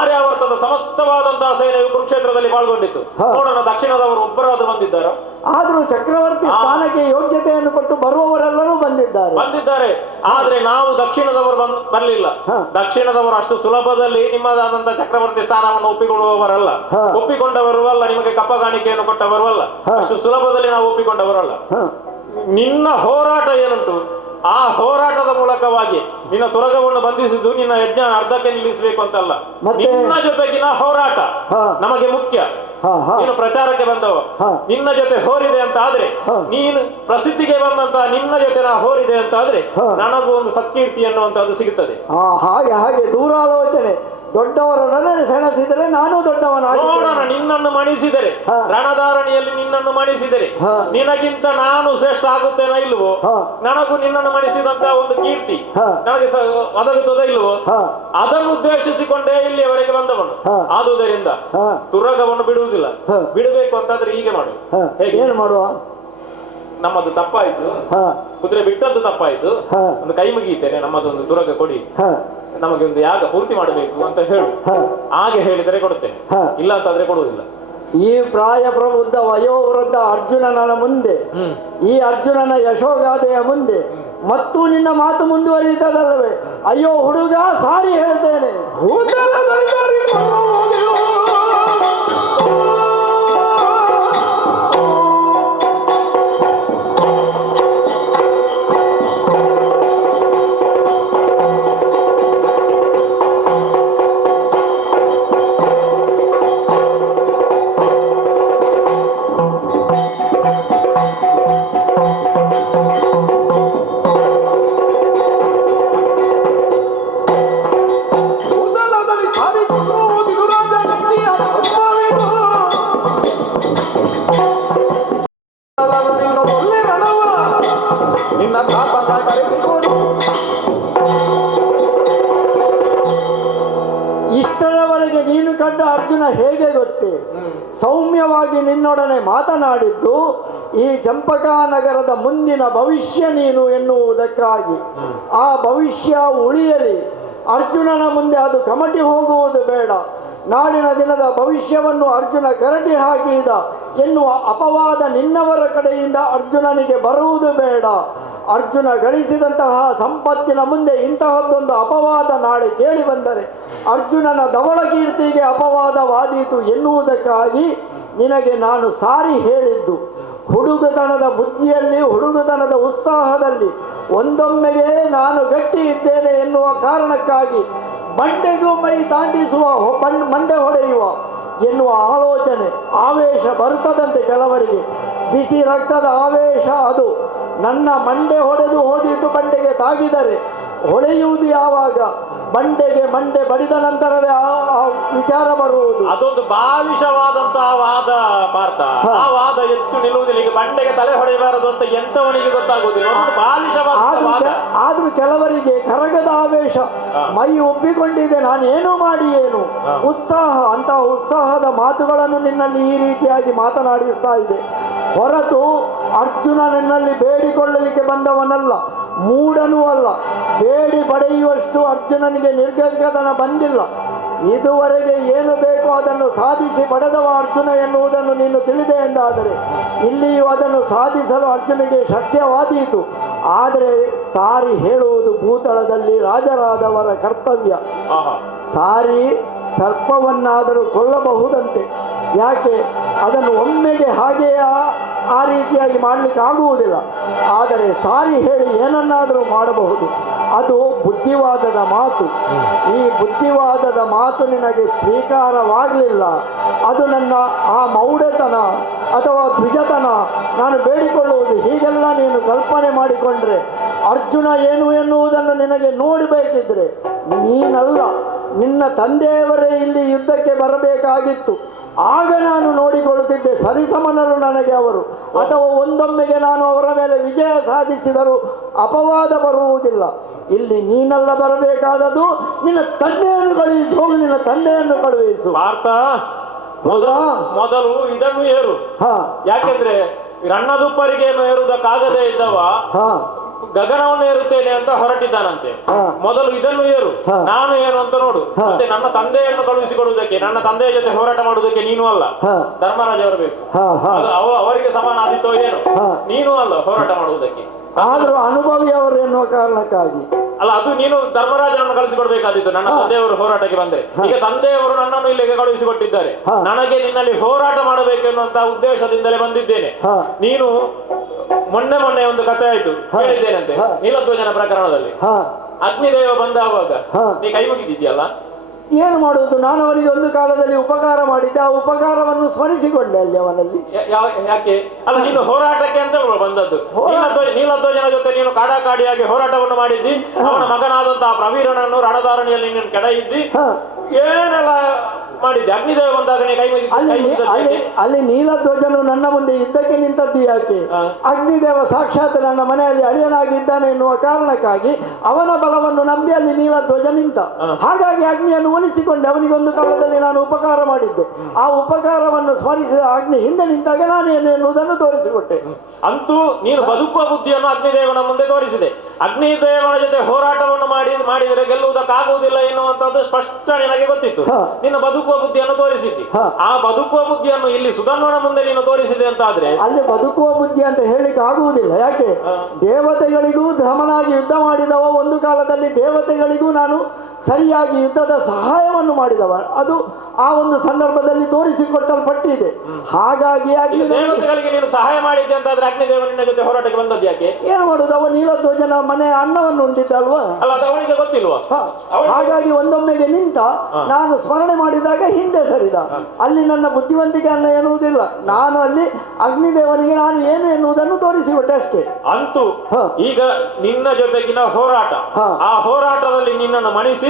ಆರ್ಯಾವರ್ತದ ಸಮಸ್ತವಾದಂತಹ ಸೇನೆಯು ಕುರುಕ್ಷೇತ್ರದಲ್ಲಿ ಪಾಲ್ಗೊಂಡಿತ್ತು. ನೋಡೋಣ, ದಕ್ಷಿಣದವರು ಒಬ್ಬರಾದ್ರು ಬಂದಿದ್ದಾರ? ಆದ್ರೂ ಚಕ್ರವರ್ತಿ ಸ್ಥಾನಕ್ಕೆ ಯೋಗ್ಯತೆಯನ್ನು ಕೊಟ್ಟು ಬರುವವರೆಲ್ಲರೂ ಬಂದಿದ್ದಾರೆ. ಆದ್ರೆ ನಾವು ದಕ್ಷಿಣದವರು ಬರಲಿಲ್ಲ. ದಕ್ಷಿಣದವರು ಅಷ್ಟು ಸುಲಭದಲ್ಲಿ ನಿಮ್ಮದಾದಂತಹ ಚಕ್ರವರ್ತಿ ಸ್ಥಾನವನ್ನು ಒಪ್ಪಿಕೊಳ್ಳುವವರಲ್ಲ. ಒಪ್ಪಿಕೊಂಡವರು ಅಲ್ಲ, ನಿಮಗೆ ಕಪ್ಪ ಕಾಣಿಕೆಯನ್ನು ಕೊಟ್ಟವರು ಅಲ್ಲ. ಅಷ್ಟು ಸುಲಭದಲ್ಲಿ ನಾವು ಒಪ್ಪಿಕೊಂಡವರಲ್ಲ. ನಿನ್ನ ಹೋರಾಟ ಏನುಂಟು, ಆ ಹೋರಾಟದ ಮೂಲಕವಾಗಿ ನಿನ್ನ ತುರಗವನ್ನು ಬಂಧಿಸಿದ್ದು ನಿನ್ನ ಯಜ್ಞ ಅರ್ಧಕ್ಕೆ ನಿಲ್ಲಿಸಬೇಕು ಅಂತಲ್ಲ. ನಿನ್ನ ಜೊತೆಗಿನ ಹೋರಾಟ ನಮಗೆ ಮುಖ್ಯ. ನೀನು ಪ್ರಚಾರಕ್ಕೆ ಬಂದವ, ನಿನ್ನ ಜೊತೆ ಹೋರಿದೆ ಅಂತ ಆದ್ರೆ, ನೀನು ಪ್ರಸಿದ್ಧಿಗೆ ಬಂದಂತ ನಿನ್ನ ಜೊತೆ ನಾ ಹೋರಿದೆ ಅಂತ ಆದ್ರೆ ನನಗೂ ಒಂದು ಸತ್ಕೀರ್ತಿ ಅನ್ನುವಂತದ್ದು ಸಿಗುತ್ತದೆ. ಹಾಗೆ ದೂರಾಲೋಚನೆ ದೊಡ್ಡವರೊಡನೆ ಸೆಣಸಿದರೆ ನಾನು ದೊಡ್ಡವನಾಗಿ ನೋಡೋಣ, ನಿನ್ನನ್ನು ಮಣಿಸಿದರೆ ರಣಧಾರಣಿಯಲ್ಲಿ ನಿನ್ನನ್ನು ಮಣಿಸಿದರೆ ನಿನಗಿಂತ ನಾನು ಶ್ರೇಷ್ಠ ಆಗುತ್ತೇನೋ ಇಲ್ವೋ, ನನಗೂ ನಿನ್ನನ್ನು ಮಣಿಸಿದಂತ ಒಂದು ಕೀರ್ತಿ ನನಗೆ ಒದಗುತ್ತದೋ ಇಲ್ವೋ, ಅದನ್ನು ಉದ್ದೇಶಿಸಿಕೊಂಡೇ ಇಲ್ಲಿಯವರೆಗೆ ಬಂದವನು. ಆದುದರಿಂದ ತುರಗವನ್ನು ಬಿಡುವುದಿಲ್ಲ. ಬಿಡಬೇಕು ಅಂತಂದ್ರೆ ಹೀಗೆ ಮಾಡು. ಹೇಗೆ ಏನು ಮಾಡುವ? ನಮ್ಮದು ತಪ್ಪಾಯ್ತು, ಕುದುರೆ ಬಿಟ್ಟದ್ದು ತಪ್ಪಾಯ್ತು, ಒಂದು ಕೈ ಮುಗಿಯುತ್ತೇನೆ, ನಮ್ಮದೊಂದು ತುರಗ ಕೊಡಿ, ನಮಗೆ ಒಂದು ಯಾಗ ಪೂರ್ತಿ ಮಾಡಬೇಕು ಅಂತ ಹೇಳು. ಹಾಗೆ ಹೇಳಿದರೆ ಕೊಡುತ್ತೇನೆ, ಇಲ್ಲ ಅಂತಂದ್ರೆ ಕೊಡುವುದಿಲ್ಲ. ಈ ಪ್ರಾಯ ಪ್ರಬುದ್ಧ ವಯೋವೃದ್ಧ ಅರ್ಜುನನ ಮುಂದೆ, ಈ ಅರ್ಜುನನ ಯಶೋಗಾಥೆಯ ಮುಂದೆ ಮತ್ತು ನಿನ್ನ ಮಾತು ಮುಂದುವರಿಯುತ್ತದಲ್ಲವೇ? ಅಯ್ಯೋ ಹುಡುಗ, ಸಾರಿ ಹೇಳ್ತೇನೆ. ಇಷ್ಟರವರೆಗೆ ನೀನು ಕಂಡ ಅರ್ಜುನ ಹೇಗೆ ಗೊತ್ತೇ? ಸೌಮ್ಯವಾಗಿ ನಿನ್ನೊಡನೆ ಮಾತನಾಡಿದ್ದು ಈ ಚಂಪಕಾ ನಗರದ ಮುಂದಿನ ಭವಿಷ್ಯ ನೀನು ಎನ್ನುವುದಕ್ಕಾಗಿ. ಆ ಭವಿಷ್ಯ ಉಳಿಯಲಿ, ಅರ್ಜುನನ ಮುಂದೆ ಅದು ಕಮಟಿ ಹೋಗುವುದು ಬೇಡ. ನಾಳಿನ ದಿನದ ಭವಿಷ್ಯವನ್ನು ಅರ್ಜುನ ಕರಟಿ ಹಾಕಿದ ಎನ್ನುವ ಅಪವಾದ ನಿನ್ನವರ ಕಡೆಯಿಂದ ಅರ್ಜುನನಿಗೆ ಬರುವುದು ಬೇಡ. ಅರ್ಜುನ ಗಳಿಸಿದಂತಹ ಸಂಪತ್ತಿನ ಮುಂದೆ ಇಂತಹದ್ದೊಂದು ಅಪವಾದ ನಾಳೆ ಕೇಳಿ ಬಂದರೆ ಅರ್ಜುನನ ಧವಳ ಕೀರ್ತಿಗೆ ಅಪವಾದವಾದೀತು ಎನ್ನುವುದಕ್ಕಾಗಿ ನಿನಗೆ ನಾನು ಸಾರಿ ಹೇಳಿದ್ದು. ಹುಡುಗತನದ ಬುದ್ಧಿಯಲ್ಲಿ, ಹುಡುಗತನದ ಉತ್ಸಾಹದಲ್ಲಿ ಒಂದೊಮ್ಮೆಗೆ ನಾನು ಗಟ್ಟಿ ಇದ್ದೇನೆ ಎನ್ನುವ ಕಾರಣಕ್ಕಾಗಿ ಬಂಡೆಗೂ ಮೈ ತಾಂಡಿಸುವ, ಮಂಡೆ ಹೊಡೆಯುವ ಎನ್ನುವ ಆಲೋಚನೆ, ಆವೇಶ ಬರ್ತದಂತೆ ಕೆಲವರಿಗೆ. ಬಿಸಿ ರಕ್ತದ ಆವೇಶ ಅದು. ನನ್ನ ಮಂಡೆ ಹೊಡೆದು ಹೋದಿದ್ದು ಬಂಡೆಗೆ ತಾಗಿದರೆ ಹೊಳೆಯುವುದು ಯಾವಾಗ? ಬಂಡೆಗೆ ಮಂಡೆ ಬಡಿದ ನಂತರವೇ ಆ ವಿಚಾರ ಬರುವುದು. ಅದೊಂದು ಬಾಲಿಶವಾದಂತಹ ವಾದ ಪಾರ್ಥ. ಆ ವಾದ ಎತ್ತು ನಿಲ್ಲುವುದಿಲ್ಲ. ಈಗ ಬಂಡೆಗೆ ತಲೆ ಹೊಡೆಯಬಾರದು ಅಂತ ಎಂತವನಿಗೆ ಗೊತ್ತಾಗುವುದಿಲ್ಲ. ಆದ್ರೂ ಕೆಲವರಿಗೆ ಕರಗದ ಆವೇಶ, ಮೈ ಒಪ್ಪಿಕೊಂಡಿದೆ, ನಾನೇನು ಮಾಡಿ ಏನು ಉತ್ಸಾಹ, ಅಂತಹ ಉತ್ಸಾಹದ ಮಾತುಗಳನ್ನು ನಿನ್ನಲ್ಲಿ ಈ ರೀತಿಯಾಗಿ ಮಾತನಾಡಿಸ್ತಾ ಇದೆ. ಹೊರತು ಅರ್ಜುನ ನಿನ್ನಲ್ಲಿ ಬೇಡಿಕೊಳ್ಳಲಿಕ್ಕೆ ಬಂದವನಲ್ಲ, ಮೂಢನೂ ಅಲ್ಲ. ಬೇಡಿ ಪಡೆಯುವಷ್ಟು ಅರ್ಜುನನಿಗೆ ನಿರ್ಗತನ ಬಂದಿಲ್ಲ. ಇದುವರೆಗೆ ಏನು ಬೇಕೋ ಅದನ್ನು ಸಾಧಿಸಿ ಪಡೆದವ ಅರ್ಜುನ ಎನ್ನುವುದನ್ನು ನೀನು ತಿಳಿದೆ ಎಂದಾದರೆ ಇಲ್ಲಿಯೂ ಅದನ್ನು ಸಾಧಿಸಲು ಅರ್ಜುನಿಗೆ ಶಕ್ಯವಾದೀತು. ಆದರೆ ಸಾರಿ ಹೇಳುವುದು ಭೂತಳದಲ್ಲಿ ರಾಜರಾದವರ ಕರ್ತವ್ಯ. ಸಾರಿ ಸರ್ಪವನ್ನಾದರೂ ಕೊಲ್ಲಬಹುದಂತೆ, ಯಾಕೆ ಅದನ್ನು ಒಮ್ಮೆಗೆ ಹಾಗೆಯೇ ಆ ರೀತಿಯಾಗಿ ಮಾಡಲಿಕ್ಕೆ ಆಗುವುದಿಲ್ಲ. ಆದರೆ ಸಾರಿ ಹೇಳಿ ಏನನ್ನಾದರೂ ಮಾಡಬಹುದು. ಅದು ಬುದ್ಧಿವಾದದ ಮಾತು. ಈ ಬುದ್ಧಿವಾದದ ಮಾತು ನಿನಗೆ ಸ್ವೀಕಾರವಾಗಲಿಲ್ಲ. ಅದು ನನ್ನ ಆ ಮೌಢತನ ಅಥವಾ ದ್ವಿಜತನ, ನಾನು ಬೇಡಿಕೊಳ್ಳುವುದು. ಹೀಗೆಲ್ಲ ನೀನು ಕಲ್ಪನೆ ಮಾಡಿಕೊಂಡ್ರೆ ಅರ್ಜುನ ಏನು ಎನ್ನುವುದನ್ನು ನಿನಗೆ ನೋಡಬೇಕಿದ್ರೆ ನೀನಲ್ಲ, ನಿನ್ನ ತಂದೆಯವರೇ ಇಲ್ಲಿ ಯುದ್ಧಕ್ಕೆ ಬರಬೇಕಾಗಿತ್ತು. ಆಗ ನಾನು ನೋಡಿಕೊಳ್ಳುತ್ತಿದ್ದೆ. ಸರಿಸಮನರು ನನಗೆ ಅವರು. ಅಥವಾ ಒಂದೊಮ್ಮೆಗೆ ನಾನು ಅವರ ಮೇಲೆ ವಿಜಯ ಸಾಧಿಸಿದರೂ ಅಪವಾದ ಬರುವುದಿಲ್ಲ. ಇಲ್ಲಿ ನೀನೆಲ್ಲ ಬರಬೇಕಾದದ್ದು. ನಿನ್ನ ತಂದೆಯನ್ನು ಕಳುಹಿಸಿ ಹೋಗು, ನಿನ್ನ ತಂದೆಯನ್ನು ಕಳುಹಿಸು. ಮೊದಲು ಇದನ್ನು ಏರು. ಯಾಕೆಂದ್ರೆ ರಣ್ಣದುಪ್ಪರಿಗೆ ಏರುವುದಕ್ಕಾಗದೇ ಇದ್ದವ ಗಗನವನ್ನು ಏರುತ್ತೇನೆ ಅಂತ ಹೊರಟಿದ್ದಾನಂತೆ. ಮೊದಲು ಇದನ್ನು ಏರು, ನಾನು ಏನು ಅಂತ ನೋಡು. ಮತ್ತೆ ನನ್ನ ತಂದೆಯನ್ನು ಕಳುಹಿಸಿಕೊಡುವುದಕ್ಕೆ, ನನ್ನ ತಂದೆಯ ಜೊತೆ ಹೋರಾಟ ಮಾಡುವುದಕ್ಕೆ ನೀನು ಅಲ್ಲ, ಧರ್ಮರಾಜ ಅವರು ಬೇಕು. ಅವರಿಗೆ ಸಮಾನ ಆದಿತ್ತೋ ಏನು, ನೀನು ಅಲ್ಲ ಹೋರಾಟ ಮಾಡುವುದಕ್ಕೆ. ಆದ್ರೂ ಅನುಭವಿ ಅವರು ಎನ್ನುವ ಕಾರಣಕ್ಕಾಗಿ ಅಲ್ಲ, ಅದು ನೀನು ಧರ್ಮರಾಜನನ್ನು ಕಳಿಸಿಕೊಡ್ಬೇಕಾದಿತ್ತು ನನ್ನ ತಂದೆಯವರು ಹೋರಾಟಕ್ಕೆ ಬಂದ್ರೆ. ಈಗ ತಂದೆಯವರು ನನ್ನನ್ನು ಇಲ್ಲಿಗೆ ಕಳುಹಿಸಿಕೊಟ್ಟಿದ್ದಾರೆ. ನನಗೆ ನಿನ್ನಲ್ಲಿ ಹೋರಾಟ ಮಾಡಬೇಕೆನ್ನುವಂತ ಉದ್ದೇಶದಿಂದಲೇ ಬಂದಿದ್ದೇನೆ. ನೀನು ಮೊನ್ನೆ ಒಂದು ಕಥೆ ಆಯ್ತು ಹೇಳಿದ್ದೇನಂತೆ, ನೀಲಧ್ವಜನ ಪ್ರಕರಣದಲ್ಲಿ ಅಗ್ನಿದೇವ ಬಂದಾವಾಗ ನೀ ಕೈ ಮುಗಿದಿದ್ಯಲ್ಲ. ಏನು ಮಾಡುವುದು? ನಾನು ಅವರಿಗೆ ಒಂದು ಕಾಲದಲ್ಲಿ ಉಪಕಾರ ಮಾಡಿದ್ದೆ, ಆ ಉಪಕಾರವನ್ನು ಸ್ಮರಿಸಿಕೊಂಡೆ ಅಲ್ಲಿ ಅವನಲ್ಲಿ. ಯಾಕೆ? ಅಲ್ಲ, ನೀನು ಹೋರಾಟಕ್ಕೆ ಅಂತ ಬಂದದ್ದು. ನೀಲಧ್ವಜನ ಜೊತೆ ನೀನು ಕಾಡಾಕಾಡಿಯಾಗಿ ಹೋರಾಟವನ್ನು ಮಾಡಿದ್ದಿ. ಅವನ ಮಗನಾದಂತಹ ಪ್ರವೀರನನ್ನು ರಣಧಾರಣಿಯಲ್ಲಿ ನೀನು ಕೆಡಹಿದ್ದಿ. ಏನೆಲ್ಲ ಮಾಡಿದ್ದೆ? ಅಗ್ನಿದೇವ ಬಂದಾಗ ನೀ ಕೈ ಅಲ್ಲಿ ನೀಲಧ್ವಜನು ನನ್ನ ಮುಂದೆ ಯುದ್ಧಕ್ಕೆ ನಿಂತದ್ದು ಯಾಕೆ? ಅಗ್ನಿದೇವ ಸಾಕ್ಷಾತ್ ನನ್ನ ಮನೆಯಲ್ಲಿ ಅಳಿಯನಾಗಿದ್ದಾನೆ ಎನ್ನುವ ಕಾರಣಕ್ಕಾಗಿ ಅವನ ಬಲವನ್ನು ನಂಬಿ ಅಲ್ಲಿ ನೀಲಧ್ವಜ ನಿಂತ. ಹಾಗಾಗಿ ಅಗ್ನಿಯನ್ನು ಒಲಿಸಿಕೊಂಡೆ. ಅವನಿಗೊಂದು ಕಾಲದಲ್ಲಿ ನಾನು ಉಪಕಾರ ಮಾಡಿದ್ದೆ. ಆ ಉಪಕಾರವನ್ನು ಸ್ಮರಿಸಿದ ಅಗ್ನಿ ಹಿಂದೆ ನಿಂತಾಗ ನಾನು ಏನು ಎನ್ನುವುದನ್ನು ತೋರಿಸಿಕೊಟ್ಟೆ. ಅಂತೂ ನೀನು ಬದುಕುವ ಬುದ್ಧಿಯನ್ನು ಅಗ್ನಿದೇವನ ಮುಂದೆ ತೋರಿಸಿದೆ. ಅಗ್ನಿದೇವನ ಜೊತೆ ಹೋರಾಟವನ್ನು ಮಾಡಿದರೆ ಗೆಲ್ಲುವುದಕ್ಕಾಗುವುದಿಲ್ಲ ಎನ್ನುವಂತದ್ದು ಸ್ಪಷ್ಟ ನಿನಗೆ ಗೊತ್ತಿತ್ತು. ನಿನ್ನ ಬದುಕುವ ಬುದ್ಧಿಯನ್ನು ತೋರಿಸಿದ್ದಿ. ಆ ಬದುಕುವ ಬುದ್ಧಿಯನ್ನು ಇಲ್ಲಿ ಸುಧನ್ವನ ಮುಂದೆ ನೀನು ತೋರಿಸಿದೆ ಅಂತ ಆದ್ರೆ ಅಲ್ಲಿ ಬದುಕುವ ಬುದ್ಧಿ ಅಂತ ಹೇಳಿಕ್ಕೆ ಆಗುವುದಿಲ್ಲ. ಯಾಕೆ? ದೇವತೆಗಳಿಗೂ ಸಮನಾಗಿ ಯುದ್ಧ ಮಾಡಿದವ, ಒಂದು ಕಾಲದಲ್ಲಿ ದೇವತೆಗಳಿಗೂ ನಾನು ಸರಿಯಾಗಿ ಯುದ್ಧದ ಸಹಾಯವನ್ನು ಮಾಡಿದವ. ಅದು ಆ ಒಂದು ಸಂದರ್ಭದಲ್ಲಿ ತೋರಿಸಿಕೊಟ್ಟಲ್ಪಟ್ಟಿದೆ. ಹಾಗಾಗಿ ದೇವತೆಗಳಿಗೆ ನೀನು ಸಹಾಯ ಮಾಡಿದ್ದೆ ಅಂತಾದ್ರೆ ಅಗ್ನಿದೇವನಿನ ಜೊತೆ ಹೋರಾಟಕ್ಕೆ ಬಂದದ್ದು ಯಾಕೆ? ಏನ್ ಮಾಡುದು? ಅವ ನೀಲಧ್ವಜನ ಮನೆ ಅನ್ನವನ್ನು ಉಂಡಿದ್ದಲ್ವಾ? ಅಲ್ಲ, ಅದು ಅವನಿಗೆ ಗೊತ್ತಿಲ್ವಾ? ಹಾಗಾಗಿ ಒಂದೊಮ್ಮೆಗೆ ನಿಂತ, ನಾನು ಸ್ಮರಣೆ ಮಾಡಿದಾಗ ಹಿಂದೆ ಸರಿದ. ಅಲ್ಲಿ ನನ್ನ ಬುದ್ಧಿವಂತಿಕೆ ಅನ್ನ ಎನ್ನುವುದಿಲ್ಲ. ನಾನು ಅಲ್ಲಿ ಅಗ್ನಿದೇವನಿಗೆ ನಾನು ಏನು ಎನ್ನುವುದನ್ನು ತೋರಿಸಿಬಿಟ್ಟೆ ಅಷ್ಟೇ. ಅಂತೂ ಈಗ ನಿನ್ನ ಜೊತೆಗಿನ ಹೋರಾಟ, ಆ ಹೋರಾಟದಲ್ಲಿ ನಿನ್ನನ್ನು ಮಣಿಸಿ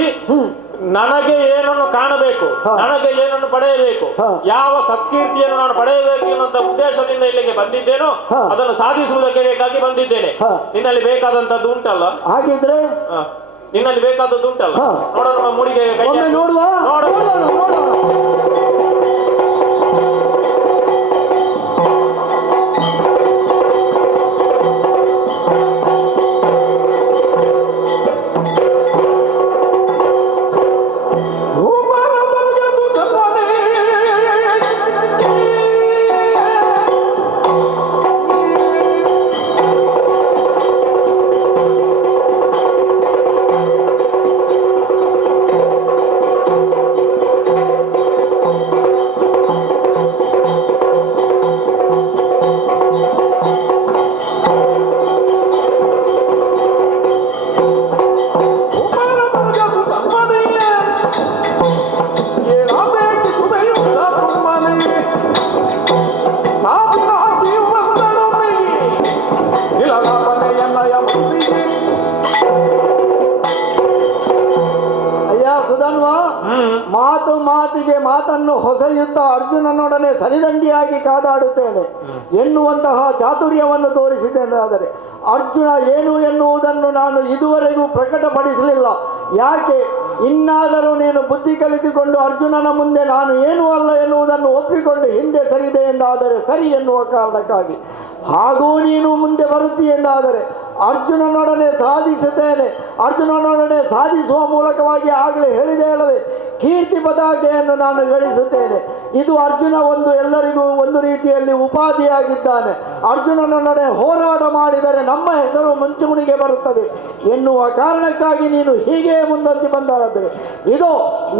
ನನಗೆ ಏನನ್ನು ಕಾಣಬೇಕು, ನನಗೆ ಏನನ್ನು ಪಡೆಯಬೇಕು, ಯಾವ ಸತ್ಕೀರ್ತಿಯನ್ನು ನಾನು ಪಡೆಯಬೇಕು ಎನ್ನುವಂತ ಉದ್ದೇಶದಿಂದ ಇಲ್ಲಿಗೆ ಬಂದಿದ್ದೇನೋ ಅದನ್ನು ಸಾಧಿಸುವುದಕ್ಕೆ ಬೇಕಾಗಿ ಬಂದಿದ್ದೇನೆ. ನಿನ್ನಲ್ಲಿ ಬೇಕಾದಂತದ್ದು ಉಂಟಲ್ಲ? ಹಾಗಿದ್ರೆ ನಿನ್ನಲ್ಲಿ ಬೇಕಾದದ್ದು ಉಂಟಲ್ಲ? ನೋಡೋಣ, ನಮ್ಮ ಮೂಡಿಗೆ ನೋಡುವ. ಮಾತನ್ನು ಹೊಸೆಯುತ್ತ ಅರ್ಜುನನೊಡನೆ ಸರಿದಂಡಿಯಾಗಿ ಕಾದಾಡುತ್ತೇನೆ ಎನ್ನುವಂತಹ ಚಾತುರ್ಯವನ್ನು ತೋರಿಸಿದ್ದೇನೆ. ಆದರೆ ಅರ್ಜುನ ಏನು ಎನ್ನುವುದನ್ನು ನಾನು ಇದುವರೆಗೂ ಪ್ರಕಟಪಡಿಸಲಿಲ್ಲ. ಯಾಕೆ? ಇನ್ನಾದರೂ ನೀನು ಬುದ್ಧಿ ಕಲಿತುಕೊಂಡು ಅರ್ಜುನನ ಮುಂದೆ ನಾನು ಏನೂ ಅಲ್ಲ ಎನ್ನುವುದನ್ನು ಒಪ್ಪಿಕೊಂಡು ಹಿಂದೆ ಸರಿದೆ ಎಂದಾದರೆ ಸರಿ ಎನ್ನುವ ಕಾರಣಕ್ಕಾಗಿ. ಹಾಗೂ ನೀನು ಮುಂದೆ ಬರುತ್ತೀಯೆಂದಾದರೆ ಅರ್ಜುನನೊಡನೆ ಸಾಧಿಸುತ್ತೇನೆ. ಅರ್ಜುನನೊಡನೆ ಸಾಧಿಸುವ ಮೂಲಕವಾಗಿ ಆಗಲೇ ಹೇಳಿದೆ ಅಲ್ಲವೇ, ಕೀರ್ತಿ ಪತಾಕೆಯನ್ನು ನಾನು ಗಳಿಸುತ್ತೇನೆ. ಇದು ಅರ್ಜುನ ಎಲ್ಲರಿಗೂ ಒಂದು ರೀತಿಯಲ್ಲಿ ಉಪಾಧಿಯಾಗಿದ್ದಾನೆ. ಅರ್ಜುನನೊಡನೆ ಹೋರಾಟ ಮಾಡಿದರೆ ನಮ್ಮ ಹೆಸರು ಮುಂಚೂಣಿಗೆ ಬರುತ್ತದೆ ಎನ್ನುವ ಕಾರಣಕ್ಕಾಗಿ ನೀನು ಹೀಗೆ ಮುಂದೊತ್ತಿ ಬಂದಾದರೆ ಇದು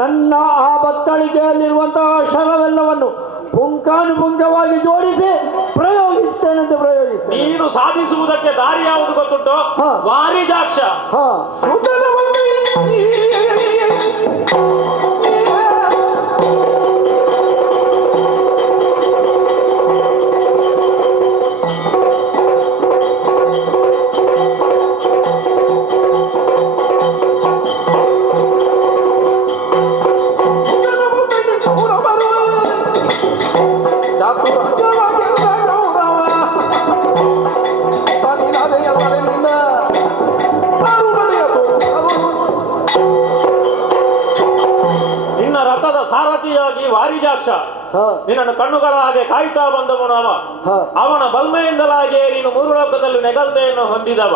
ನನ್ನ ಆ ಬತ್ತಳಿಕೆಯಲ್ಲಿರುವಂತಹ ಶರವೆಲ್ಲವನ್ನು ಪುಂಖಾನುಪುಂಖವಾಗಿ ಜೋಡಿಸಿ ಪ್ರಯೋಗಿಸ್ತೇನೆಂದು ಪ್ರಯೋಗಿಸ್ತೇನೆ. ನೀನು ಸಾಧಿಸುವುದಕ್ಕೆ ದಾರಿ ಯಾವುದು ಗೊತ್ತುಂಟು? ವಾರಿಜಾಕ್ಷ. ಸಾರಥಿಯಾಗಿ ವಾರಿಜಾಕ್ಷ ನಿನ್ನನ್ನು ಕಣ್ಣುಗಳ ಹಾಗೆ ಕಾಯ್ತಾ ಬಂದವನು ಅವ. ಅವನ ಬಲ್ಮೆಯಿಂದಲಾಗಿಯೇ ನೀನು ಮೂರು ಲೋಕದಲ್ಲಿ ನೆಗಲ್ತೆಯನ್ನು ಹೊಂದಿದವ.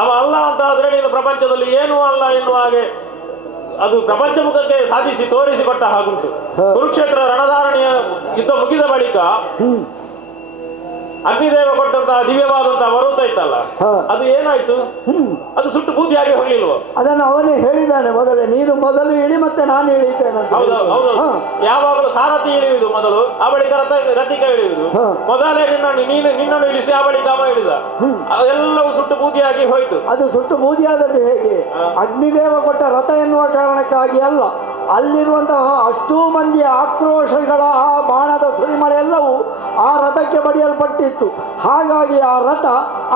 ಅವ ಅಲ್ಲ ಅಂತ ಆದ್ರೆ ನೀನು ಪ್ರಪಂಚದಲ್ಲಿ ಏನೂ ಅಲ್ಲ ಎನ್ನುವ ಹಾಗೆ ಅದು ಪ್ರಪಂಚ ಮುಖಕ್ಕೆ ಸಾಧಿಸಿ ತೋರಿಸಿಕೊಟ್ಟ ಹಾಗುಂಟು. ಕುರುಕ್ಷೇತ್ರ ರಣಧಾರಣೆಯ ಯುದ್ಧ ಮುಗಿದ ಬಳಿಕ ಅಗ್ನಿದೇವ ಕೊಟ್ಟಂತಹ ದಿವ್ಯವಾದಂತಹ ವರುತ ಇತ್ತಲ್ಲ, ಅದು ಏನಾಯ್ತು? ಅದು ಸುಟ್ಟು ಬೂದಿಯಾಗಿ ಹೋಗ್ಲಿಲ್ವ? ಅದನ್ನು ಅವನೇ ಹೇಳಿದ್ದಾನೆ ಮೊದಲೇ, ನೀನು ಮೊದಲು ಇಳಿ ಮತ್ತೆ ನಾನು ಇಳಿತೇನೆ. ಹೌದು. ಯಾವಾಗಲೂ ಸಾರಥಿ ಇಳಿಯುವುದು ಮೊದಲು, ಆ ಬಳಿಕ ರಥಿಕ ಇಳಿಯುವುದು. ಮೊದಲೇ ನಿನ್ನನ್ನು ಇಳಿಸಿ ಆ ಬಳಿಕ ಅವ ಇಳಿದ. ಎಲ್ಲವೂ ಸುಟ್ಟು ಬೂದಿಯಾಗಿ ಹೋಯ್ತು. ಅದು ಸುಟ್ಟು ಬೂದಿಯಾದದ್ದು ಹೇಗೆ? ಅಗ್ನಿದೇವ ಕೊಟ್ಟ ರಥ ಎನ್ನುವ ಕಾರಣಕ್ಕಾಗಿ ಅಲ್ಲ, ಅಲ್ಲಿರುವಂತಹ ಅಷ್ಟೂ ಮಂದಿಯ ಆಕ್ರೋಶಗಳ ಆ ಬಾಣದ ಸುರಿಮಳೆ ಎಲ್ಲವೂ ಆ ರಥಕ್ಕೆ ಬಡಿಯಲ್ಪಟ್ಟಿದ್ದು. ಬಂದಿತ್ತು. ಹಾಗಾಗಿ ಆ ರಥ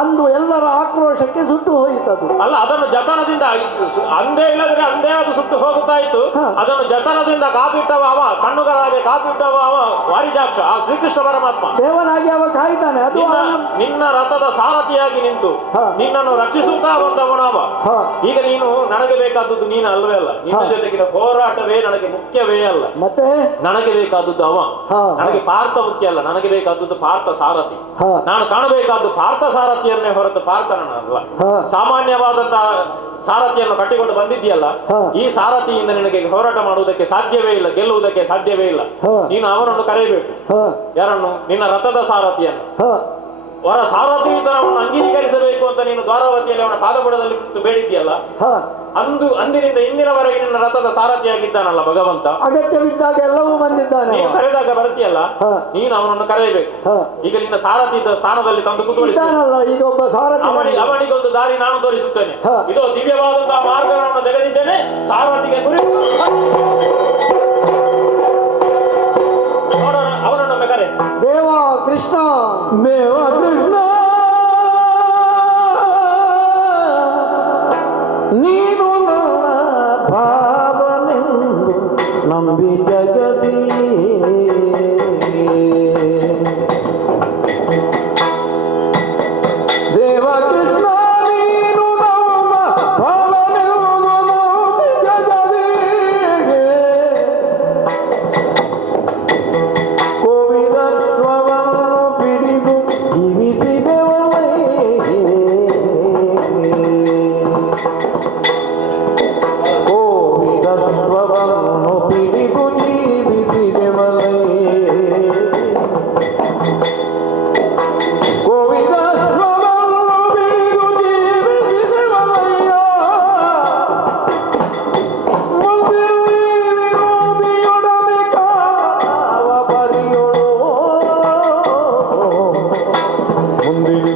ಅಂದು ಎಲ್ಲರ ಆಕ್ರೋಶಕ್ಕೆ ಸುಟ್ಟು ಹೋಯಿತದು. ಅಲ್ಲ, ಅದನ್ನು ಜತನದಿಂದ ಅಂದೇ ಇಲ್ಲದ್ರೆ ಅಂದೇ ಅದು ಸುಟ್ಟು ಹೋಗುತ್ತಾ ಇತ್ತು. ಅದನ್ನು ಜತನದಿಂದ ಕಾಪಿಟ್ಟವ ಅವ, ಕಣ್ಣುಗಳಾಗೆ ಕಾಪಿಟ್ಟವ ಅವ ವಾರಿಜಾಕ್ಷ, ಆ ಶ್ರೀಕೃಷ್ಣ ಪರಮಾತ್ಮ ದೇವನಾಗಿ ಅವ ಕಾಯ್ತಾನೆ. ಅದು ನಿನ್ನ ರಥದ ಸಾರಥಿಯಾಗಿ ನಿಂತು ನಿನ್ನನ್ನು ರಕ್ಷಿಸುತ್ತಾ ಬಂದವನವ. ಈಗ ನೀನು ನನಗೆ ಬೇಕಾದದ್ದು ನೀನು ಅಲ್ವೇ ಅಲ್ಲ, ನಿನ್ನ ಜೊತೆಗಿನ ಹೋರಾಟವೇ ನನಗೆ ಮುಖ್ಯವೇ ಅಲ್ಲ. ಮತ್ತೆ ನನಗೆ ಬೇಕಾದದ್ದು ಅವ, ನನಗೆ ಪಾರ್ಥ ಮುಖ್ಯ ಅಲ್ಲ, ನನಗೆ ಬೇಕಾದದ್ದು ಪಾರ್ಥ ಸಾರಥಿ. ನಾನು ಕಾಣಬೇಕಾದ್ದು ಪಾರ್ಥ ಸಾರಥಿಯನ್ನೇ ಹೊರತು ಪಾರ್ಥನಲ್ಲ. ಸಾಮಾನ್ಯವಾದಂತಹ ಸಾರಥಿಯನ್ನು ಕಟ್ಟಿಕೊಂಡು ಬಂದಿದ್ದೀಯಲ್ಲ, ಈ ಸಾರಥಿಯಿಂದ ನಿನಗೆ ಹೋರಾಟ ಮಾಡುವುದಕ್ಕೆ ಸಾಧ್ಯವೇ ಇಲ್ಲ, ಗೆಲ್ಲುವುದಕ್ಕೆ ಸಾಧ್ಯವೇ ಇಲ್ಲ. ನೀನು ಅವನನ್ನು ಕರೆಯಬೇಕು. ಯಾರನ್ನು? ನಿನ್ನ ರಥದ ಸಾರಥಿಯನ್ನು. ಅವರ ಸಾರಥಿಯನ್ನು ಅಂಗೀಕರಿಸಬೇಕು ಅಂತ ನೀನು ದ್ವಾರಾವತಿಯಲ್ಲಿ ಅವನ ಪಾದಬುಡದಲ್ಲಿ ಬೇಡಿದ್ದೀಯಲ್ಲ, ಅಂದಿನಿಂದ ಇಂದಿನವರೆಗೆ ನಿನ್ನ ರಥದ ಸಾರಥಿಯಾಗಿದ್ದಾನಲ್ಲ ಭಗವಂತ. ಅಗತ್ಯವಿದ್ದಾಗ ಎಲ್ಲವೂ ಬಂದಿದ್ದಾನೆ. ನೀನು ಕರೆದಾಗ ಬರ್ತೀಯಲ್ಲ, ನೀನು ಅವನನ್ನು ಕರೆಯಬೇಕು. ಈಗ ನಿನ್ನ ಸಾರಥಿ ಸ್ಥಾನದಲ್ಲಿ ತಂದು ಕೂತ್ಕೊಳ್ಳಿದ್ದಾನಲ್ಲ, ಈಗ ಒಬ್ಬ ಸಾರಥಿ. ಅವನಿಗೊಂದು ದಾರಿ ನಾನು ತೋರಿಸುತ್ತೇನೆ. ಇದು ದಿವ್ಯವಾದಂತಹ ಮಾರ್ಗವನ್ನು ತೆಗೆದಿದ್ದೇನೆ. ಸಾರಥಿಗೆ ಗುರಿ ಅವನನ್ನು ಕರೆ. ದೇವ ಕೃಷ್ಣ, ದೇವ ಕೃಷ್ಣ, ನೀನು ಭಾವನೆಂದು ನಂಬಿ ಜಗದಿ ದೇವ ಕೃಷ್ಣ, ನೀನು ನಮ್ಮ ಭಾವನೆಂದು ನಂಬಿ ಜಗದಿ ಕೋವಿದಶ್ವವನ್ನು ಪಿಡಿದು ಜೀವಿಸಿದೆವೇ ಕೋವಿದಶ್ವವನ್ನು ಪಿಡಿದು ಜೀವಿಸಿದೆವೇ ಕೋವಿದಶ್ವವನ್ನು ಪಿಡಿದು ಜೀವಿಸಿದೆವಯ್ಯ ಮುಂದೆ ವಿರೋಧಿಯೊಡನೆ ಕಾವ ಪರಿಯೋಳು ಮುಂದಿನ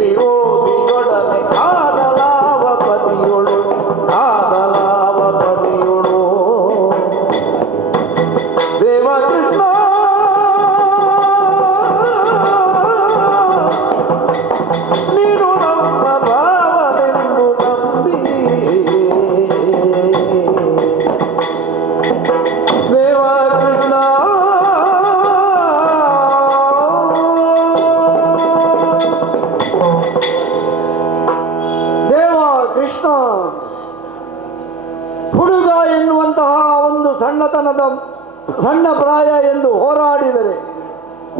ವಿರೋಧಿಯೊಡನೆ ಕಾದಲಾವ ಪದಿಯೋಳು ಕಾದಲಾವ ಪದಿಯೋಳು ದೇವ ಕೃಷ್ಣ, ನೀನು ನಮ್ಮ ಭಾವನೆಂದು ನಂಬಿ ದೇವ ಕೃಷ್ಣ. ದೇವ ಕೃಷ್ಣ, ಹುಡುಗ ಎನ್ನುವಂತಹ ಒಂದು ಸಣ್ಣ ಪ್ರಾಯ ಎಂದು ಹೋರಾಡಿದರೆ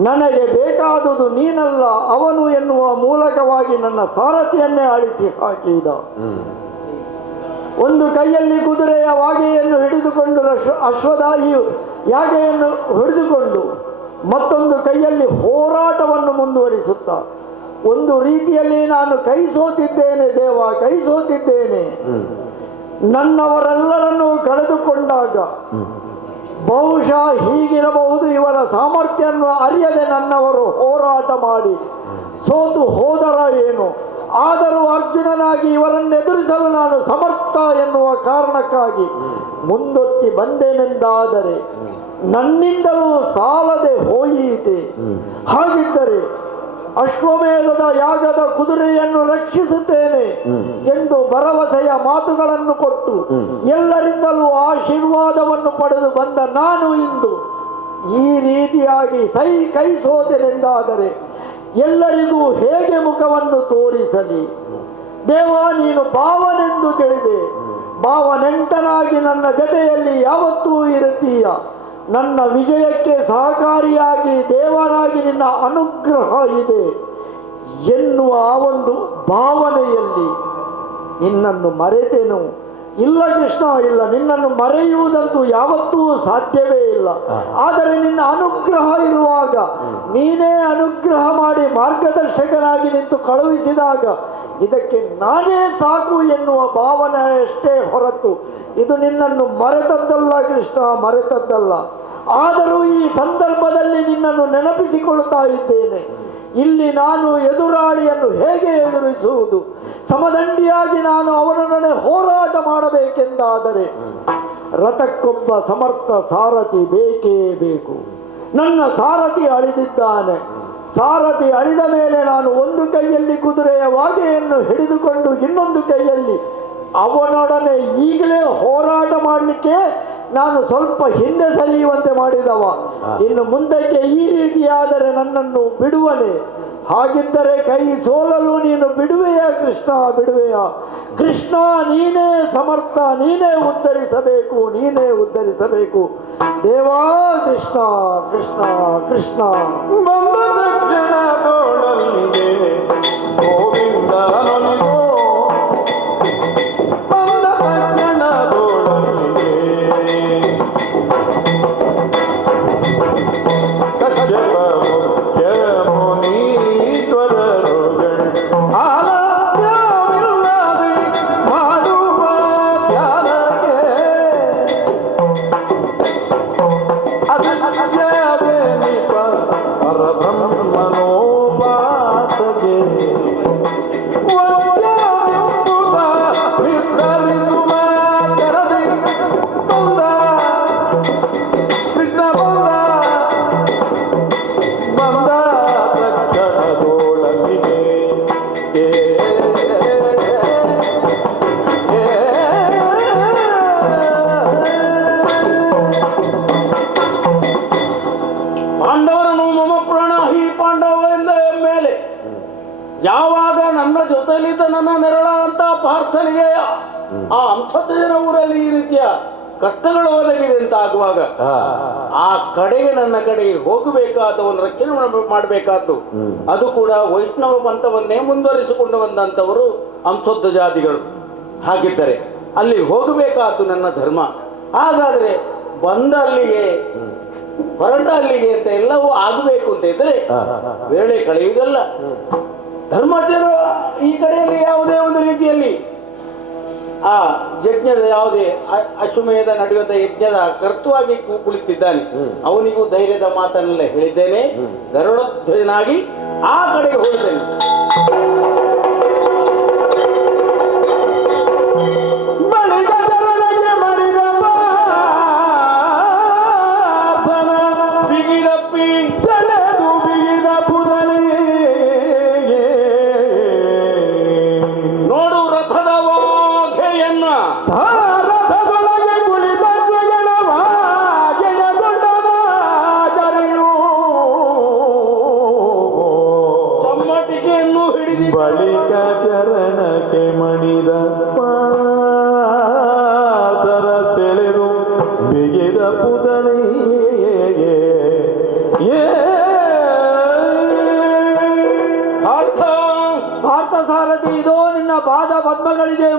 ನನಗೆ ಬೇಕಾದುದು ನೀನಲ್ಲ ಅವನು ಎನ್ನುವ ಮೂಲಕವಾಗಿ ನನ್ನ ಸಾರಥಿಯನ್ನೇ ಅಳಿಸಿ ಹಾಕಿದ. ಒಂದು ಕೈಯಲ್ಲಿ ಕುದುರೆಯ ವಾಗೆಯನ್ನು ಹಿಡಿದುಕೊಂಡು ಅಶ್ವದಾಹಿಯು ಯಾಗೆಯನ್ನು ಹಿಡಿದುಕೊಂಡು ಮತ್ತೊಂದು ಕೈಯಲ್ಲಿ ಹೋರಾಟವನ್ನು ಮುಂದುವರಿಸುತ್ತಾ ಒಂದು ರೀತಿಯಲ್ಲಿ ನಾನು ಕೈ ಸೋತಿದ್ದೇನೆ ದೇವ, ಕೈ ಸೋತಿದ್ದೇನೆ. ನನ್ನವರೆಲ್ಲರನ್ನೂ ಕಳೆದುಕೊಂಡಾಗ ಬಹುಶಃ ಹೀಗಿರಬಹುದು, ಇವರ ಸಾಮರ್ಥ್ಯವನ್ನು ಅರಿಯದೆ ನನ್ನವರು ಹೋರಾಟ ಮಾಡಿ ಸೋತು ಹೋದರ ಏನು. ಆದರೂ ಅರ್ಜುನನಾಗಿ ಇವರನ್ನು ಎದುರಿಸಲು ನಾನು ಸಮರ್ಥ ಎನ್ನುವ ಕಾರಣಕ್ಕಾಗಿ ಮುಂದೊತ್ತಿ ಬಂದೇನೆಂದಾದರೆ ನನ್ನಿಂದಲೂ ಸಾಲದೆ ಹೋಯಿತೆ. ಹಾಗಿದ್ದರೆ ಅಶ್ವಮೇಧದ ಯಾಗದ ಕುದುರೆಯನ್ನು ರಕ್ಷಿಸುತ್ತೇನೆ ಎಂದು ಭರವಸೆಯ ಮಾತುಗಳನ್ನು ಕೊಟ್ಟು ಎಲ್ಲರಿಂದಲೂ ಆಶೀರ್ವಾದವನ್ನು ಪಡೆದು ಬಂದ ನಾನು ಇಂದು ಈ ರೀತಿಯಾಗಿ ಕೈ ಸೋತೆನೆಂದಾದರೆ ಎಲ್ಲರಿಗೂ ಹೇಗೆ ಮುಖವನ್ನು ತೋರಿಸಲಿ? ದೇವ, ನೀನು ಭಾವನೆಂದು ತಿಳಿದೆ. ಭಾವನೆಂಟನಾಗಿ ನನ್ನ ಜೊತೆಯಲ್ಲಿ ಯಾವತ್ತೂ ಇರುತ್ತೀಯ. ನನ್ನ ವಿಜಯಕ್ಕೆ ಸಹಕಾರಿಯಾಗಿ ದೇವರಾಗಿ ನಿನ್ನ ಅನುಗ್ರಹ ಇದೆ ಎನ್ನುವ ಆ ಒಂದು ಭಾವನೆಯಲ್ಲಿ ನಿನ್ನನ್ನು ಮರೆತೆನು. ಇಲ್ಲ ಕೃಷ್ಣ, ಇಲ್ಲ, ನಿನ್ನನ್ನು ಮರೆಯುವುದಂತೂ ಯಾವತ್ತೂ ಸಾಧ್ಯವೇ ಇಲ್ಲ. ಆದರೆ ನಿನ್ನ ಅನುಗ್ರಹ ಇರುವಾಗ ನೀನೇ ಅನುಗ್ರಹ ಮಾಡಿ ಮಾರ್ಗದರ್ಶಕನಾಗಿ ನಿಂತು ಕಳುಹಿಸಿದಾಗ ಇದಕ್ಕೆ ನಾನೇ ಸಾಕು ಎನ್ನುವ ಭಾವನೆ ಅಷ್ಟೇ ಹೊರತು ಇದು ನಿನ್ನನ್ನು ಮರೆತದ್ದಲ್ಲ ಕೃಷ್ಣ, ಮರೆತದ್ದಲ್ಲ. ಆದರೂ ಈ ಸಂದರ್ಭದಲ್ಲಿ ನಿನ್ನನ್ನು ನೆನಪಿಸಿಕೊಳ್ತಾ ಇದ್ದೇನೆ. ಇಲ್ಲಿ ನಾನು ಎದುರಾಳಿಯನ್ನು ಹೇಗೆ ಎದುರಿಸುವುದು? ಸಮದಂಡಿಯಾಗಿ ನಾನು ಅವನೊಡನೆ ಹೋರಾಟ ಮಾಡಬೇಕೆಂದಾದರೆ ರಥಕ್ಕೊಬ್ಬ ಸಮರ್ಥ ಸಾರಥಿ ಬೇಕೇ ಬೇಕು. ನನ್ನ ಸಾರಥಿ ಅಳಿದಿದ್ದಾನೆ. ಸಾರಥಿ ಅಳಿದ ಮೇಲೆ ನಾನು ಒಂದು ಕೈಯಲ್ಲಿ ಕುದುರೆಯ ವಾಗೆಯನ್ನು ಹಿಡಿದುಕೊಂಡು ಇನ್ನೊಂದು ಕೈಯಲ್ಲಿ ಅವನೊಡನೆ ಈಗಲೇ ಹೋರಾಟ ಮಾಡಲಿಕ್ಕೆ ನಾನು ಸ್ವಲ್ಪ ಹಿಂದೆ ಸರಿಯುವಂತೆ ಮಾಡಿದವ. ಇನ್ನು ಮುಂದಕ್ಕೆ ಈ ರೀತಿಯಾದರೆ ನನ್ನನ್ನು ಬಿಡುವನೆ. ಹಾಗಿದ್ದರೆ ಕೈ ಸೋಲಲು ನೀನು ಬಿಡುವೆಯಾ ಕೃಷ್ಣ, ಬಿಡುವೆಯಾ ಕೃಷ್ಣ? ನೀನೇ ಸಮರ್ಥ, ನೀನೇ ಉದ್ಧರಿಸಬೇಕು, ನೀನೇ ಉದ್ಧರಿಸಬೇಕು ದೇವಾ. ಕೃಷ್ಣ ಕೃಷ್ಣ ಕೃಷ್ಣ. ಬಂದ ತಕ್ಷಣ ತೋಳಲ್ಲಿಗೆ ಗೋವಿಂದನೊಲಿಗೋ, ಬಂದ ತಕ್ಷಣ ತೋಳಲ್ಲಿಗೆ ಕಶ್ಯಪ ಮುಖ್ಯ ಮುನೀಶ್ವರರುಗಳು ಆಲಸ್ಯವಿಲ್ಲದೆ ಮಾಡುವ ಧ್ಯಾನಕ್ಕೆ ಅಸತ್ಯವೆನಿಪ ಪರಬ್ರಹ್ಮನೋಪಾಸಗೆ ವಜ್ರವೆಂಬುದ ನಿರ್ಧರಿಸುವ ತೆರದಿ ಬಂದ ಕೃಷ್ಣ ಬಂದ ತಕ್ಷಣದೊಳಗಿಗೆ ಪಾಂಡವರನ್ನು ಮಮ ಪ್ರಾಣ ಹಿ ಪಾಂಡವ ಎಂದ ಮೇಲೆ ಯಾವಾಗ ನನ್ನ ಜೊತೆಲಿದ್ದ ನನ್ನ ನೆರಳ ಅಂತ ಪಾರ್ಥನಿಗೆ ಆ ಅಂಥದ್ದು ಜನ ಊರಲ್ಲಿ ಈ ರೀತಿಯ ಕಷ್ಟಗಳು ಒದಗಿದೆ ಅಂತ ಆಗುವಾಗ ಆ ಕಡೆಗೆ ನನ್ನ ಕಡೆಗೆ ಹೋಗಬೇಕಾದ ಒಂದು ರಕ್ಷಣೆ ಮಾಡಬೇಕಾದ್ದು, ಅದು ಕೂಡ ವೈಷ್ಣವ ಪಂಥವನ್ನೇ ಮುಂದುವರಿಸಿಕೊಂಡು ಬಂದಂಥವರು ಅಂಥದ್ದು ಜಾತಿಗಳು. ಹಾಗಿದ್ದರೆ ಅಲ್ಲಿ ಹೋಗಬೇಕಾದ್ದು ನನ್ನ ಧರ್ಮ. ಹಾಗಾದ್ರೆ ಬಂದ ಅಲ್ಲಿಗೆ ಹೊರಟ ಅಲ್ಲಿಗೆ ಅಂತ ಎಲ್ಲವೂ ಆಗಬೇಕು ಅಂತ ಇದ್ರೆ ವೇಳೆ ಕಳೆಯುವುದಲ್ಲ. ಧರ್ಮಜ್ಞರು ಈ ಕಡೆಯಲ್ಲಿ ಯಾವುದೇ ಒಂದು ರೀತಿಯಲ್ಲಿ ಆ ಯಜ್ಞದ ಯಾವುದೇ ಅಶ್ವಮೇಧ ನಡೆಯುವಂತ ಯಜ್ಞದ ಕರ್ತವಾಗಿ ಕುಳಿತಿದ್ದಾನೆ, ಅವನಿಗೂ ಧೈರ್ಯದ ಮಾತನ್ನೆಲ್ಲ ಹೇಳಿದ್ದೇನೆ. ಗರುಡಧ್ವಜನಾಗಿ ಆ ಕಡೆಗೆ ಹೋಗಿದ್ದೇನೆ. ಬಳಿಕ ಚರಣಕ್ಕೆ ಮಣಿದ ಪಾದರ ಸೆಳೆದು ಬಿಗಿದ ಪುದಳಿಗೆ ಪಾರ್ಥ ಸಾರಥಿ, ಇದೋ ನಿನ್ನ ಪಾದ ಪದ್ಮಗಳಿಗೆ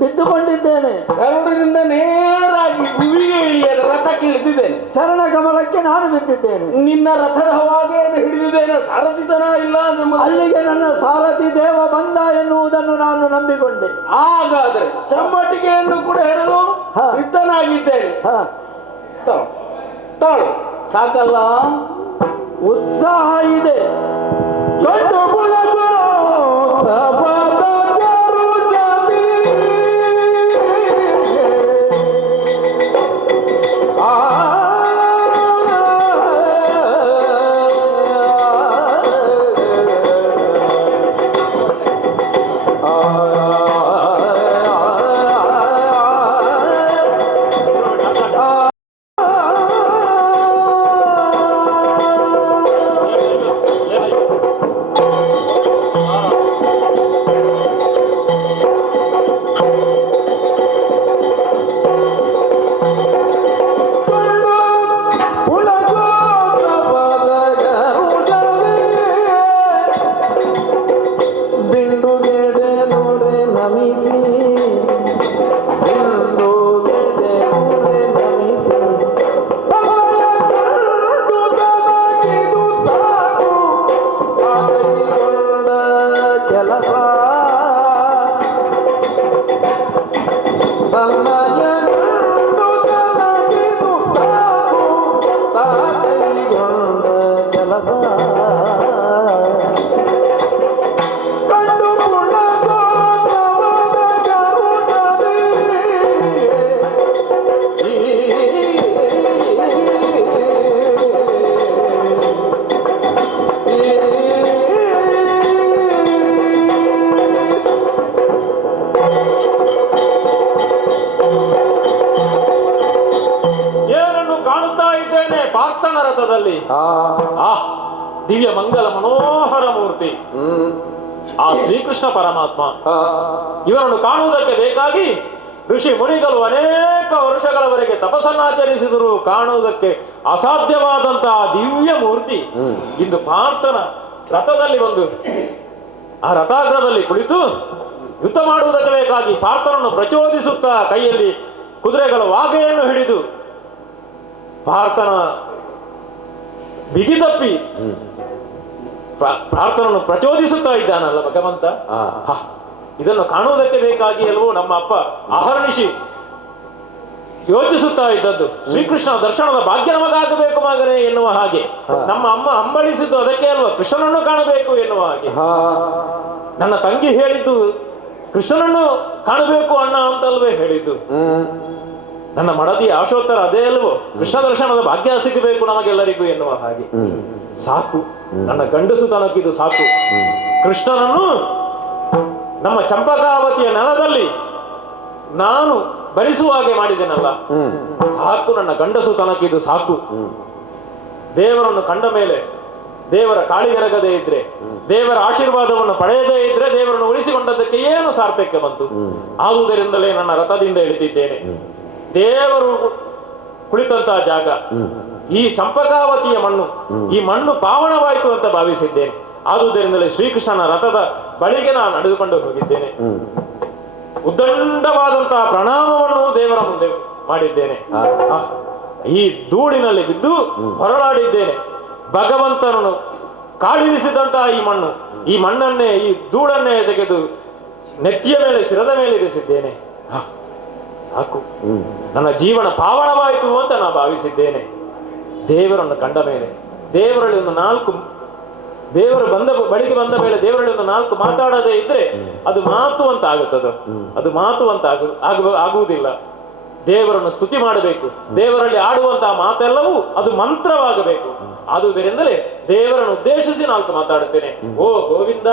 ಬಿದ್ದುಕೊಂಡಿದ್ದೇನೆ. ಗರುಡನಿಂದ ನೇರಾಗಿ ಭೂಮಿಗೆ ಇಳಿಯಲು ರಥಕ್ಕೆ ಇಳಿದಿದ್ದೇನೆ. ಚರಣ ಕಮಲಕ್ಕೆ ನಾನು ಬಿದ್ದಿದ್ದೇನೆ. ನಿನ್ನ ರಥದ ಹಾಗೆಯನ್ನು ಹಿಡಿದಿದ್ದೇನೆ. ಸಾರಥಿತನ ಇಲ್ಲ ಅಲ್ಲಿಗೆ ನನ್ನ ಸಾರಥಿ ದೇವ ಬಂದ ಎನ್ನುವುದನ್ನು ನಾನು ನಂಬಿಕೊಂಡೆ. ಹಾಗಾದ್ರೆ ಚಮ್ಮಟಿಗೆಯನ್ನು ಕೂಡ ಹಿಡಿದು ಸಿದ್ಧನಾಗಿದ್ದೇನೆ. ತಾಳು ಸಾಕಲ್ಲ, ಉತ್ಸಾಹ ಇದೆ. ರಥದಲ್ಲಿ ಆ ದಿವ್ಯ ಮಂಗಲ ಮನೋಹರ ಮೂರ್ತಿ ಆ ಶ್ರೀಕೃಷ್ಣ ಪರಮಾತ್ಮ ಇವರನ್ನು ಕಾಣುವುದಕ್ಕೆ ಬೇಕಾಗಿ ಋಷಿ ಮುನಿಗಳು ಅನೇಕ ವರ್ಷಗಳವರೆಗೆ ತಪಸ್ಸನ್ನಾಚರಿಸಿದರು. ಕಾಣುವುದಕ್ಕೆ ಅಸಾಧ್ಯವಾದಂತಹ ದಿವ್ಯ ಮೂರ್ತಿ ಇಂದು ಪಾರ್ಥನ ರಥದಲ್ಲಿ ಬಂದು ಆ ರಥಾಗ್ರದಲ್ಲಿ ಕುಳಿತು ಯುದ್ಧ ಮಾಡುವುದಕ್ಕೆ ಬೇಕಾಗಿ ಪಾರ್ಥನನ್ನು ಪ್ರಚೋದಿಸುತ್ತಾ ಕೈಯಲ್ಲಿ ಕುದುರೆಗಳ ವಾಗೆಯನ್ನು ಹಿಡಿದು ಪಾರ್ಥನ ಬಿಗಿದಪ್ಪಿ ಪಾರ್ಥನನ್ನು ಪ್ರಚೋದಿಸುತ್ತಾ ಇದ್ದಾನಲ್ಲ ಭಗವಂತ. ಇದನ್ನು ಕಾಣುವುದಕ್ಕೆ ಬೇಕಾಗಿ ಅಲ್ವೋ ನಮ್ಮ ಅಪ್ಪ ಅಹರ್ನಿಶಿ ಯೋಚಿಸುತ್ತಾ ಇದ್ದದ್ದು. ಶ್ರೀಕೃಷ್ಣ ದರ್ಶನದ ಭಾಗ್ಯ ನಮಗಾಗಬೇಕು ಮಗನೇ ಎನ್ನುವ ಹಾಗೆ. ನಮ್ಮ ಅಮ್ಮ ಹಂಬಲಿಸಿದ್ದು ಅದಕ್ಕೆ ಅಲ್ವಾ, ಕೃಷ್ಣನನ್ನು ಕಾಣಬೇಕು ಎನ್ನುವ ಹಾಗೆ. ನನ್ನ ತಂಗಿ ಹೇಳಿದ್ದು ಕೃಷ್ಣನನ್ನು ಕಾಣಬೇಕು ಅಣ್ಣ ಅಂತಲ್ವೇ ಹೇಳಿದ್ದು. ನನ್ನ ಮಡದಿ ಆಶೋತ್ತರ ಅದೇ ಅಲ್ವೋ, ಕೃಷ್ಣ ದರ್ಶನದ ಭಾಗ್ಯ ಸಿಗಬೇಕು ನಮಗೆಲ್ಲರಿಗೂ ಎನ್ನುವ ಹಾಗೆ. ಸಾಕು, ನನ್ನ ಗಂಡಸು ತನಕಿದು ಸಾಕು. ಕೃಷ್ಣನನ್ನು ನಮ್ಮ ಚಂಪಕಾವತಿಯ ನೆಲದಲ್ಲಿ ನಾನು ಭರಿಸುವ ಹಾಗೆ ಮಾಡಿದ್ದೇನಲ್ಲ, ಸಾಕು. ನನ್ನ ಗಂಡಸು ತನಕಿದು ಸಾಕು. ದೇವರನ್ನು ಕಂಡ ಮೇಲೆ ದೇವರ ಕಾಳಿಗೆರಗದೇ ಇದ್ರೆ, ದೇವರ ಆಶೀರ್ವಾದವನ್ನು ಪಡೆಯದೇ ಇದ್ರೆ ದೇವರನ್ನು ಉಳಿಸಿಕೊಂಡದ್ದಕ್ಕೆ ಏನು ಸಾರ್ಥಕ್ಯ ಬಂತು? ಆದುದರಿಂದಲೇ ನನ್ನ ರಥದಿಂದ ಇಳಿದಿದ್ದೇನೆ. ದೇವರು ಕುಳಿತಂತಹ ಜಾಗ ಈ ಚಂಪಕಾವತಿಯ ಮಣ್ಣು, ಈ ಮಣ್ಣು ಪಾವನವಾಯಿತು ಅಂತ ಭಾವಿಸಿದ್ದೇನೆ. ಆದುದರಿಂದಲೇ ಶ್ರೀಕೃಷ್ಣನ ರಥದ ಬಳಿಗೆ ನಾನು ನಡೆದುಕೊಂಡು ಹೋಗಿದ್ದೇನೆ. ಉದ್ದಂಡವಾದಂತಹ ಪ್ರಣಾಮವನ್ನು ದೇವರ ಮುಂದೆ ಮಾಡಿದ್ದೇನೆ. ಈ ಧೂಳಿನಲ್ಲಿ ಬಿದ್ದು ಹೊರಳಾಡಿದ್ದೇನೆ. ಭಗವಂತನನ್ನು ಕಾಡಿರಿಸಿದಂತಹ ಈ ಮಣ್ಣನ್ನೇ, ಈ ಧೂಳನ್ನೇ ತೆಗೆದು ನೆತ್ತಿಯ ಮೇಲೆ, ಶಿರದ ಮೇಲೆ ಇರಿಸಿದ್ದೇನೆ. ಸಾಕು, ನನ್ನ ಜೀವನ ಪಾವನವಾಯಿತು ಅಂತ ನಾನು ಭಾವಿಸಿದ್ದೇನೆ. ದೇವರನ್ನು ಕಂಡ ಮೇಲೆ, ದೇವರಲ್ಲಿ ಒಂದು ನಾಲ್ಕು, ದೇವರು ಬಳಿಗೆ ಬಂದ ಮೇಲೆ ದೇವರಲ್ಲಿ ಒಂದು ನಾಲ್ಕು ಮಾತಾಡದೇ ಇದ್ರೆ ಅದು ಮಾತು ಅಂತ ಆಗುತ್ತದೆ. ಅದು ಮಾತು ಅಂತ ಆಗುವುದಿಲ್ಲ. ದೇವರನ್ನು ಸ್ತುತಿ ಮಾಡಬೇಕು. ದೇವರಲ್ಲಿ ಆಡುವಂತಹ ಮಾತೆಲ್ಲವೂ ಅದು ಮಂತ್ರವಾಗಬೇಕು. ಆದುದರಿಂದಲೇ ದೇವರನ್ನು ಉದ್ದೇಶಿಸಿ ನಾಲ್ಕು ಮಾತಾಡುತ್ತೇನೆ. ಓ ಗೋವಿಂದ,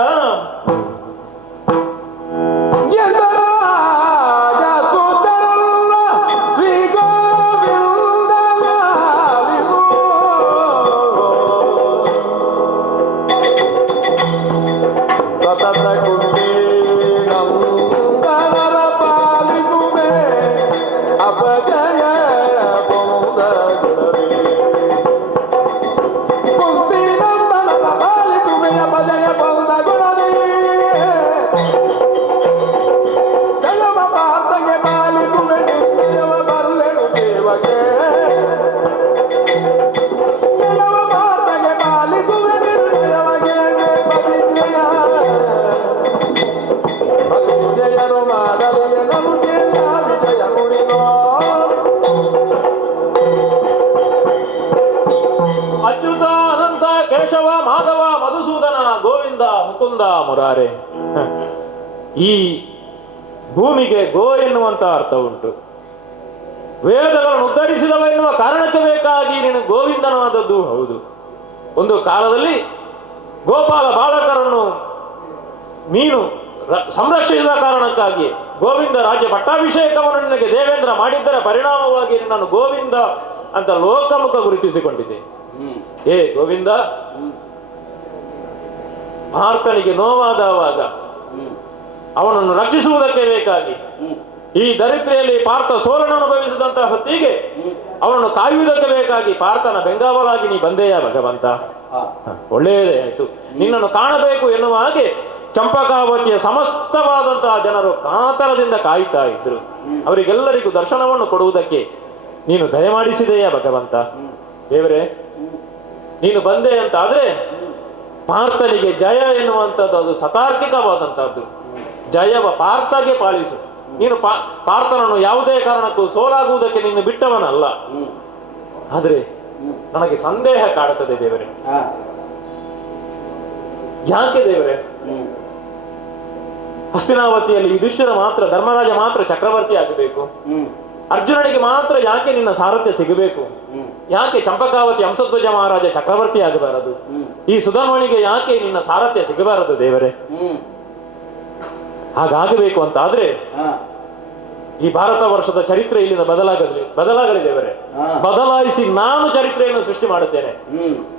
ಅಚ್ಯುತಾನಂದ ಕೇಶವ ಮಾಧವ ಮಧುಸೂದನ ಗೋವಿಂದ ಮುಕುಂದ ಮುರಾರೆ. ಈ ಭೂಮಿಗೆ ಗೋ ಎನ್ನುವಂತ ಅರ್ಥ ಉಂಟು. ವೇದಗಳನ್ನು ಉದ್ಧರಿಸಿದವ ಎನ್ನುವ ಕಾರಣಕ್ಕೆ ಬೇಕಾಗಿ ನೀನು ಗೋವಿಂದನಾದದ್ದು ಹೌದು. ಒಂದು ಕಾಲದಲ್ಲಿ ಗೋಪಾಲ ಬಾಲಕರನ್ನು ನೀನು ಸಂರಕ್ಷಿಸಿದ ಕಾರಣಕ್ಕಾಗಿ ಗೋವಿಂದ ರಾಜ್ಯ ಪಟ್ಟಾಭಿಷೇಕವನ್ನು ನಿನಗೆ ದೇವೇಂದ್ರ ಮಾಡಿದ್ದರ ಪರಿಣಾಮವಾಗಿ ನಿನ್ನನ್ನು ಗೋವಿಂದ ಅಂತ ಲೋಕಮುಖ ಗುರುತಿಸಿಕೊಂಡಿದೆ. ಏ ಗೋವಿಂದ, ಪಾರ್ಥನಿಗೆ ನೋವಾದವಾಗ ಅವನನ್ನು ರಕ್ಷಿಸುವುದಕ್ಕೆ ಬೇಕಾಗಿ ಈ ದರಿದ್ರೆಯಲ್ಲಿ ಪಾರ್ಥ ಸೋಲನ್ನು ಅನುಭವಿಸಿದಂತಹ ಹೊತ್ತಿಗೆ ಅವನನ್ನು ಕಾಯುವುದಕ್ಕೆ ಬೇಕಾಗಿ ಪಾರ್ಥನ ಬೆಂಗಾವಲಾಗಿ ನೀ ಬಂದೆಯಾ ಭಗವಂತ? ಒಳ್ಳೆಯದೇ ಆಯ್ತು. ನಿನ್ನನ್ನು ಕಾಣಬೇಕು ಎನ್ನುವ ಹಾಗೆ ಚಂಪಕಾವತಿಯ ಸಮಸ್ತವಾದಂತಹ ಜನರು ಕಾತರದಿಂದ ಕಾಯುತ್ತಾ ಇದ್ರು. ಅವರಿಗೆಲ್ಲರಿಗೂ ದರ್ಶನವನ್ನು ಕೊಡುವುದಕ್ಕೆ ನೀನು ದಯಮಾಡಿಸಿದೆಯಾ ಭಗವಂತ? ದೇವರೇ, ನೀನು ಬಂದೆ ಅಂತ ಆದ್ರೆ ಪಾರ್ಥನಿಗೆ ಜಯ ಎನ್ನುವಂಥದ್ದು ಅದು ಸತಾರ್ಕಿಕವಾದಂತಹದ್ದು. ಜಯವ ಪಾರ್ಥಗೆ ಪಾಲಿಸು. ನೀನು ಪಾರ್ಥನನ್ನು ಯಾವುದೇ ಕಾರಣಕ್ಕೂ ಸೋಲಾಗುವುದಕ್ಕೆ ನೀನು ಬಿಟ್ಟವನಲ್ಲ. ಆದ್ರೆ ನನಗೆ ಸಂದೇಹ ಕಾಡುತ್ತದೆ ದೇವರೇ. ಯಾಕೆ ದೇವರೇ ಹಸ್ತಿನಾವತಿಯಲ್ಲಿ ಯುಧಿಷ್ಠಿರ ಮಾತ್ರ, ಧರ್ಮರಾಜ ಮಾತ್ರ ಚಕ್ರವರ್ತಿ ಆಗಬೇಕು? ಅರ್ಜುನನಿಗೆ ಮಾತ್ರ ಯಾಕೆ ನಿನ್ನ ಸಾರಥ್ಯ ಸಿಗಬೇಕು? ಯಾಕೆ ಚಂಪಕಾವತಿ ಹಂಸಧ್ವಜ ಮಹಾರಾಜ ಚಕ್ರವರ್ತಿ ಆಗಬಾರದು? ಈ ಸುಧನ್ವನಿಗೆ ಯಾಕೆ ನಿನ್ನ ಸಾರಥ್ಯ ಸಿಗಬಾರದು ದೇವರೇ? ಹಾಗಾಗಬೇಕು ಅಂತ ಆದ್ರೆ ಈ ಭಾರತ ವರ್ಷದ ಚರಿತ್ರೆ ಇಲ್ಲಿಂದ ಬದಲಾಗಲಿ ದೇವರೇ. ಬದಲಾಯಿಸಿ ನಾನು ಚರಿತ್ರೆಯನ್ನು ಸೃಷ್ಟಿ ಮಾಡುತ್ತೇನೆ.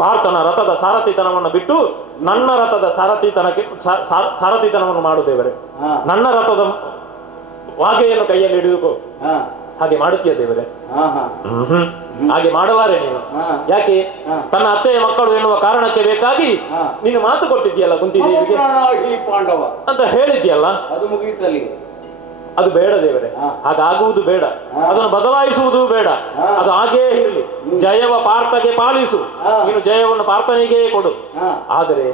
ಪಾರ್ಥನ ರಥದ ಸಾರಥಿತನವನ್ನು ಬಿಟ್ಟು ನನ್ನ ರಥದ ಸಾರಥಿತನವನ್ನು ಮಾಡು ದೇವರೇ. ನನ್ನ ರಥದ ವಾಗೆಯನ್ನು ಕೈಯಲ್ಲಿ ಹಿಡಿದುಕೋ. ಹಾಗೆ ಮಾಡುತ್ತೀಯ ದೇವರೇ? ಹಾಗೆ ಮಾಡಲಾರೆ ನೀನು. ಯಾಕೆ? ತನ್ನ ಅತ್ತೆಯ ಮಕ್ಕಳು ಎನ್ನುವ ಕಾರಣಕ್ಕೆ ಬೇಕಾಗಿ ನೀನು ಮಾತು ಕೊಟ್ಟಿದ್ಯಲ್ಲ ಕುಂತಿದೇವಿಗೆ ಅಂತ ಹೇಳಿದ್ಯಲ್ಲ, ಅದು ಮುಗಿಯಿತಲ್ಲಿ. ಅದು ಬೇಡ ದೇವರೇ, ಹಾಗಾಗುವುದು ಬೇಡ, ಅದನ್ನು ಬದಲಾಯಿಸುವುದು ಬೇಡ. ಅದು ಹಾಗೇ ಇರಲಿ. ಜಯವ ಪಾರ್ಥಗೆ ಪಾಲಿಸು, ನೀನು ಜಯವನ್ನು ಪಾರ್ಥನಿಗೆ ಕೊಡು. ಆದರೆ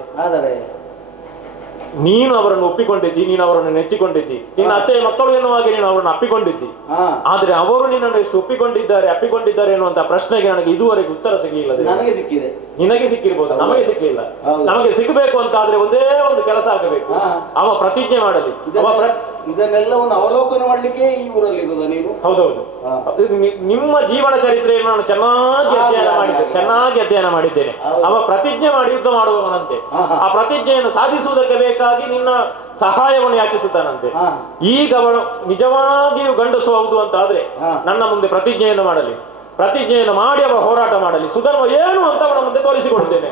ನೀನು ಅವರನ್ನು ಒಪ್ಪಿಕೊಂಡಿದ್ದಿ, ನೀನು ಅವರನ್ನು ನೆಚ್ಚಿಕೊಂಡಿದ್ದಿ, ನಿನ್ನ ಅತ್ತೆಯ ಮಕ್ಕಳು ಎನ್ನುವಾಗೆ ನೀನು ಅವರನ್ನು ಅಪ್ಪಿಕೊಂಡಿದ್ದಿ. ಆದ್ರೆ ಅವರು ನಿನ್ನನ್ನು ಎಷ್ಟು ಅಪ್ಪಿಕೊಂಡಿದ್ದಾರೆ ಎನ್ನುವಂತ ಪ್ರಶ್ನೆಗೆ ನನಗೆ ಇದುವರೆಗೆ ಉತ್ತರ ಸಿಗಲಿಲ್ಲ. ನನಗೆ ಸಿಕ್ಕಿದೆ, ನಿನಗೆ ಸಿಕ್ಕಿರ್ಬೋದು, ನಮಗೆ ಸಿಕ್ಕಿಲ್ಲ. ನಮಗೆ ಸಿಗಬೇಕು ಅಂತ ಆದ್ರೆ ಒಂದೇ ಒಂದು ಕೆಲಸ ಆಗಬೇಕು, ಅವ ಪ್ರತಿಜ್ಞೆ ಮಾಡಲಿ. ಇದನ್ನೆಲ್ಲವನ್ನು ಅವಲೋಕನ ಮಾಡ್ಲಿಕ್ಕೆ ಈ ಊರಲ್ಲಿ ಇರೋದ ನೀನು? ಹೌದೌದು. ನಿಮ್ಮ ಜೀವನ ಚರಿತ್ರೆಯನ್ನು ನಾನು ಚೆನ್ನಾಗಿ ಅಧ್ಯಯನ ಮಾಡಿದ್ದೇನೆ. ಅವ ಪ್ರತಿಜ್ಞೆ ಮಾಡಿ ಯುದ್ಧ ಮಾಡುವವನಂತೆ. ಆ ಪ್ರತಿಜ್ಞೆಯನ್ನು ಸಾಧಿಸುವುದಕ್ಕೆ ಬೇಕಾಗಿ ನಿನ್ನ ಸಹಾಯವನ್ನು ಯಾಚಿಸುತ್ತಾನಂತೆ. ಈಗ ಅವನು ನಿಜವಾಗಿಯೂ ಗಂಡಸು ಹೌದು ಅಂತ ಆದ್ರೆ ನನ್ನ ಮುಂದೆ ಪ್ರತಿಜ್ಞೆಯನ್ನು ಮಾಡಲಿ. ಪ್ರತಿಜ್ಞೆಯನ್ನು ಮಾಡಿ ಅವ ಹೋರಾಟ ಮಾಡಲಿ. ಸುಧರ್ಮ ಏನು ಅಂತ ಅವನ ಮುಂದೆ ತೋರಿಸಿಕೊಡುತ್ತೇನೆ.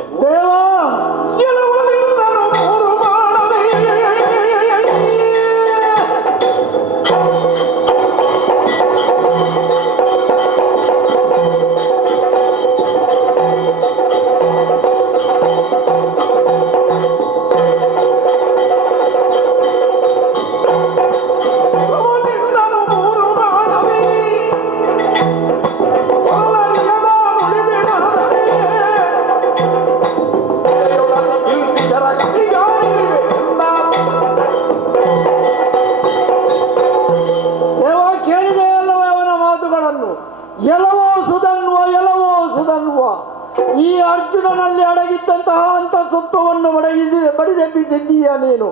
ಈ ಅರ್ಜುನನಲ್ಲಿ ಅಡಗಿದ್ದಂತಹ ಅಂತಸತ್ವವನ್ನು ಬಡಿದೆಬ್ಬಿಸಿದ್ದೀಯ ನೀನು.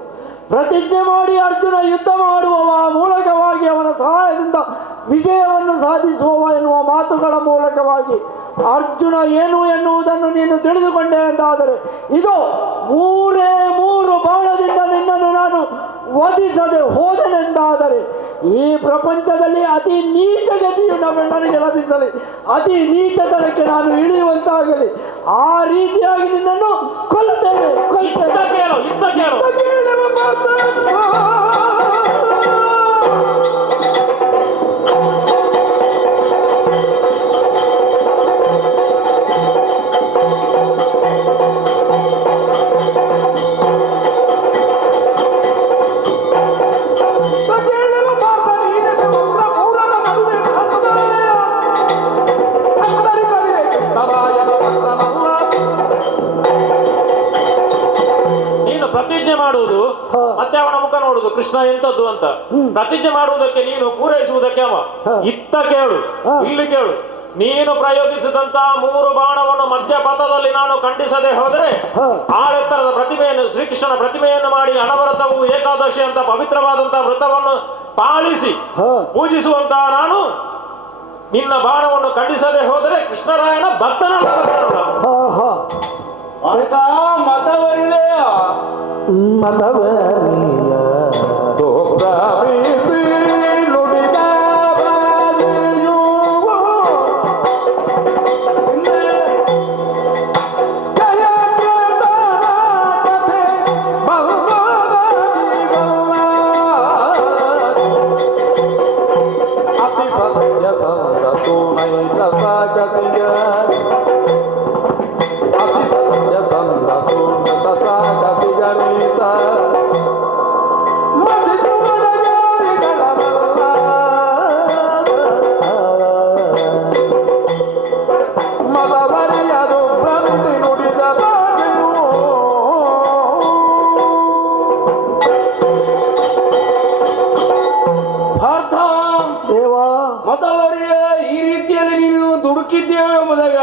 ಪ್ರತಿಜ್ಞೆ ಮಾಡಿ ಅರ್ಜುನ ಯುದ್ಧ ಮಾಡುವವ ಮೂಲಕವಾಗಿ ಅವನ ಸಹಾಯದಿಂದ ವಿಜಯವನ್ನು ಸಾಧಿಸುವವ ಎನ್ನುವ ಮಾತುಗಳ ಮೂಲಕವಾಗಿ ಅರ್ಜುನ ಏನು ಎನ್ನುವುದನ್ನು ನೀನು ತಿಳಿದುಕೊಂಡೆ ಎಂದಾದರೆ ಇದು 3 ಬಾಣದಿಂದ ನಿನ್ನನ್ನು ನಾನು ವಧಿಸದೆ ಹೋದನೆಂದಾದರೆ ಈ ಪ್ರಪಂಚದಲ್ಲಿ ಅತಿ ನೀಚ ಗತಿಯು ನನಗೆ ಲಭಿಸಲಿ, ಅತಿ ನೀಚ ತರಕ್ಕೆ ನಾನು ಇಳಿಯುವಂತಾಗಲಿ. ಆ ರೀತಿಯಾಗಿ ನಿನ್ನನ್ನು ಕೊಲ್ಲುತ್ತೇನೆ. ಪ್ರತಿಜ್ಞೆ ಮಾಡುವುದು ಮತ್ತೆ ಅವನ ಮುಖ ನೋಡುದು, ಕೃಷ್ಣ ಎಂತದ್ದು ಅಂತ. ಪ್ರತಿಜ್ಞೆ ಮಾಡುವುದಕ್ಕೆ ನೀನು ಪೂರೈಸುವುದಕ್ಕೆ ಅವ. ಇತ್ತ ಕೇಳು, ಇಲ್ಲಿ ಕೇಳು. ನೀನು ಪ್ರಯೋಗಿಸಿದಂತ 3 ಬಾಣವನ್ನು ಮಧ್ಯಪಥದಲ್ಲಿ ನಾನು ಖಂಡಿಸದೆ ಹೋದರೆ ಆಳೆತ್ತರದ ಪ್ರತಿಮೆಯನ್ನು, ಶ್ರೀಕೃಷ್ಣನ ಪ್ರತಿಮೆಯನ್ನು ಮಾಡಿ ಅನವರತವು ಏಕಾದಶಿ ಅಂತ ಪವಿತ್ರವಾದಂತಹ ವ್ರತವನ್ನು ಪಾಲಿಸಿ ಪೂಜಿಸುವಂತಹ ನಾನು ನಿನ್ನ ಬಾಣವನ್ನು ಖಂಡಿಸದೆ ಹೋದರೆ ಕೃಷ್ಣರಾಯನ ಭಕ್ತನಲ್ಲ. ಮತವರಿದೆಯ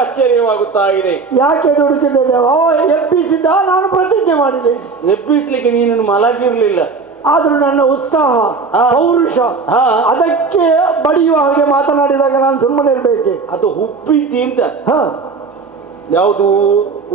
ಆಶ್ಚರ್ಯವಾಗುತ್ತಾ ಇದೆ. ಯಾಕೆ ದುಡುಕಿದ್ದೇನೆ? ಎಬ್ಬಿಸಿದ್ದ, ನಾನು ಪ್ರತಿಜ್ಞೆ ಮಾಡಿದೆ. ಎಬ್ಬಿಸ್ಲಿಕ್ಕೆ ನೀನು ಮಲಗಿರ್ಲಿಲ್ಲ, ಆದ್ರೂ ನನ್ನ ಉತ್ಸಾಹ ಪೌರುಷ ಅದಕ್ಕೆ ಬಡಿಯುವ ಹಾಗೆ ಮಾತನಾಡಿದಾಗ ನಾನು ಸುಮ್ಮನೆ ಇರ್ಬೇಕೆ? ಅದು ಹುಬ್ಬಿದ್ದಿ ಅಂತ. ಯಾವುದು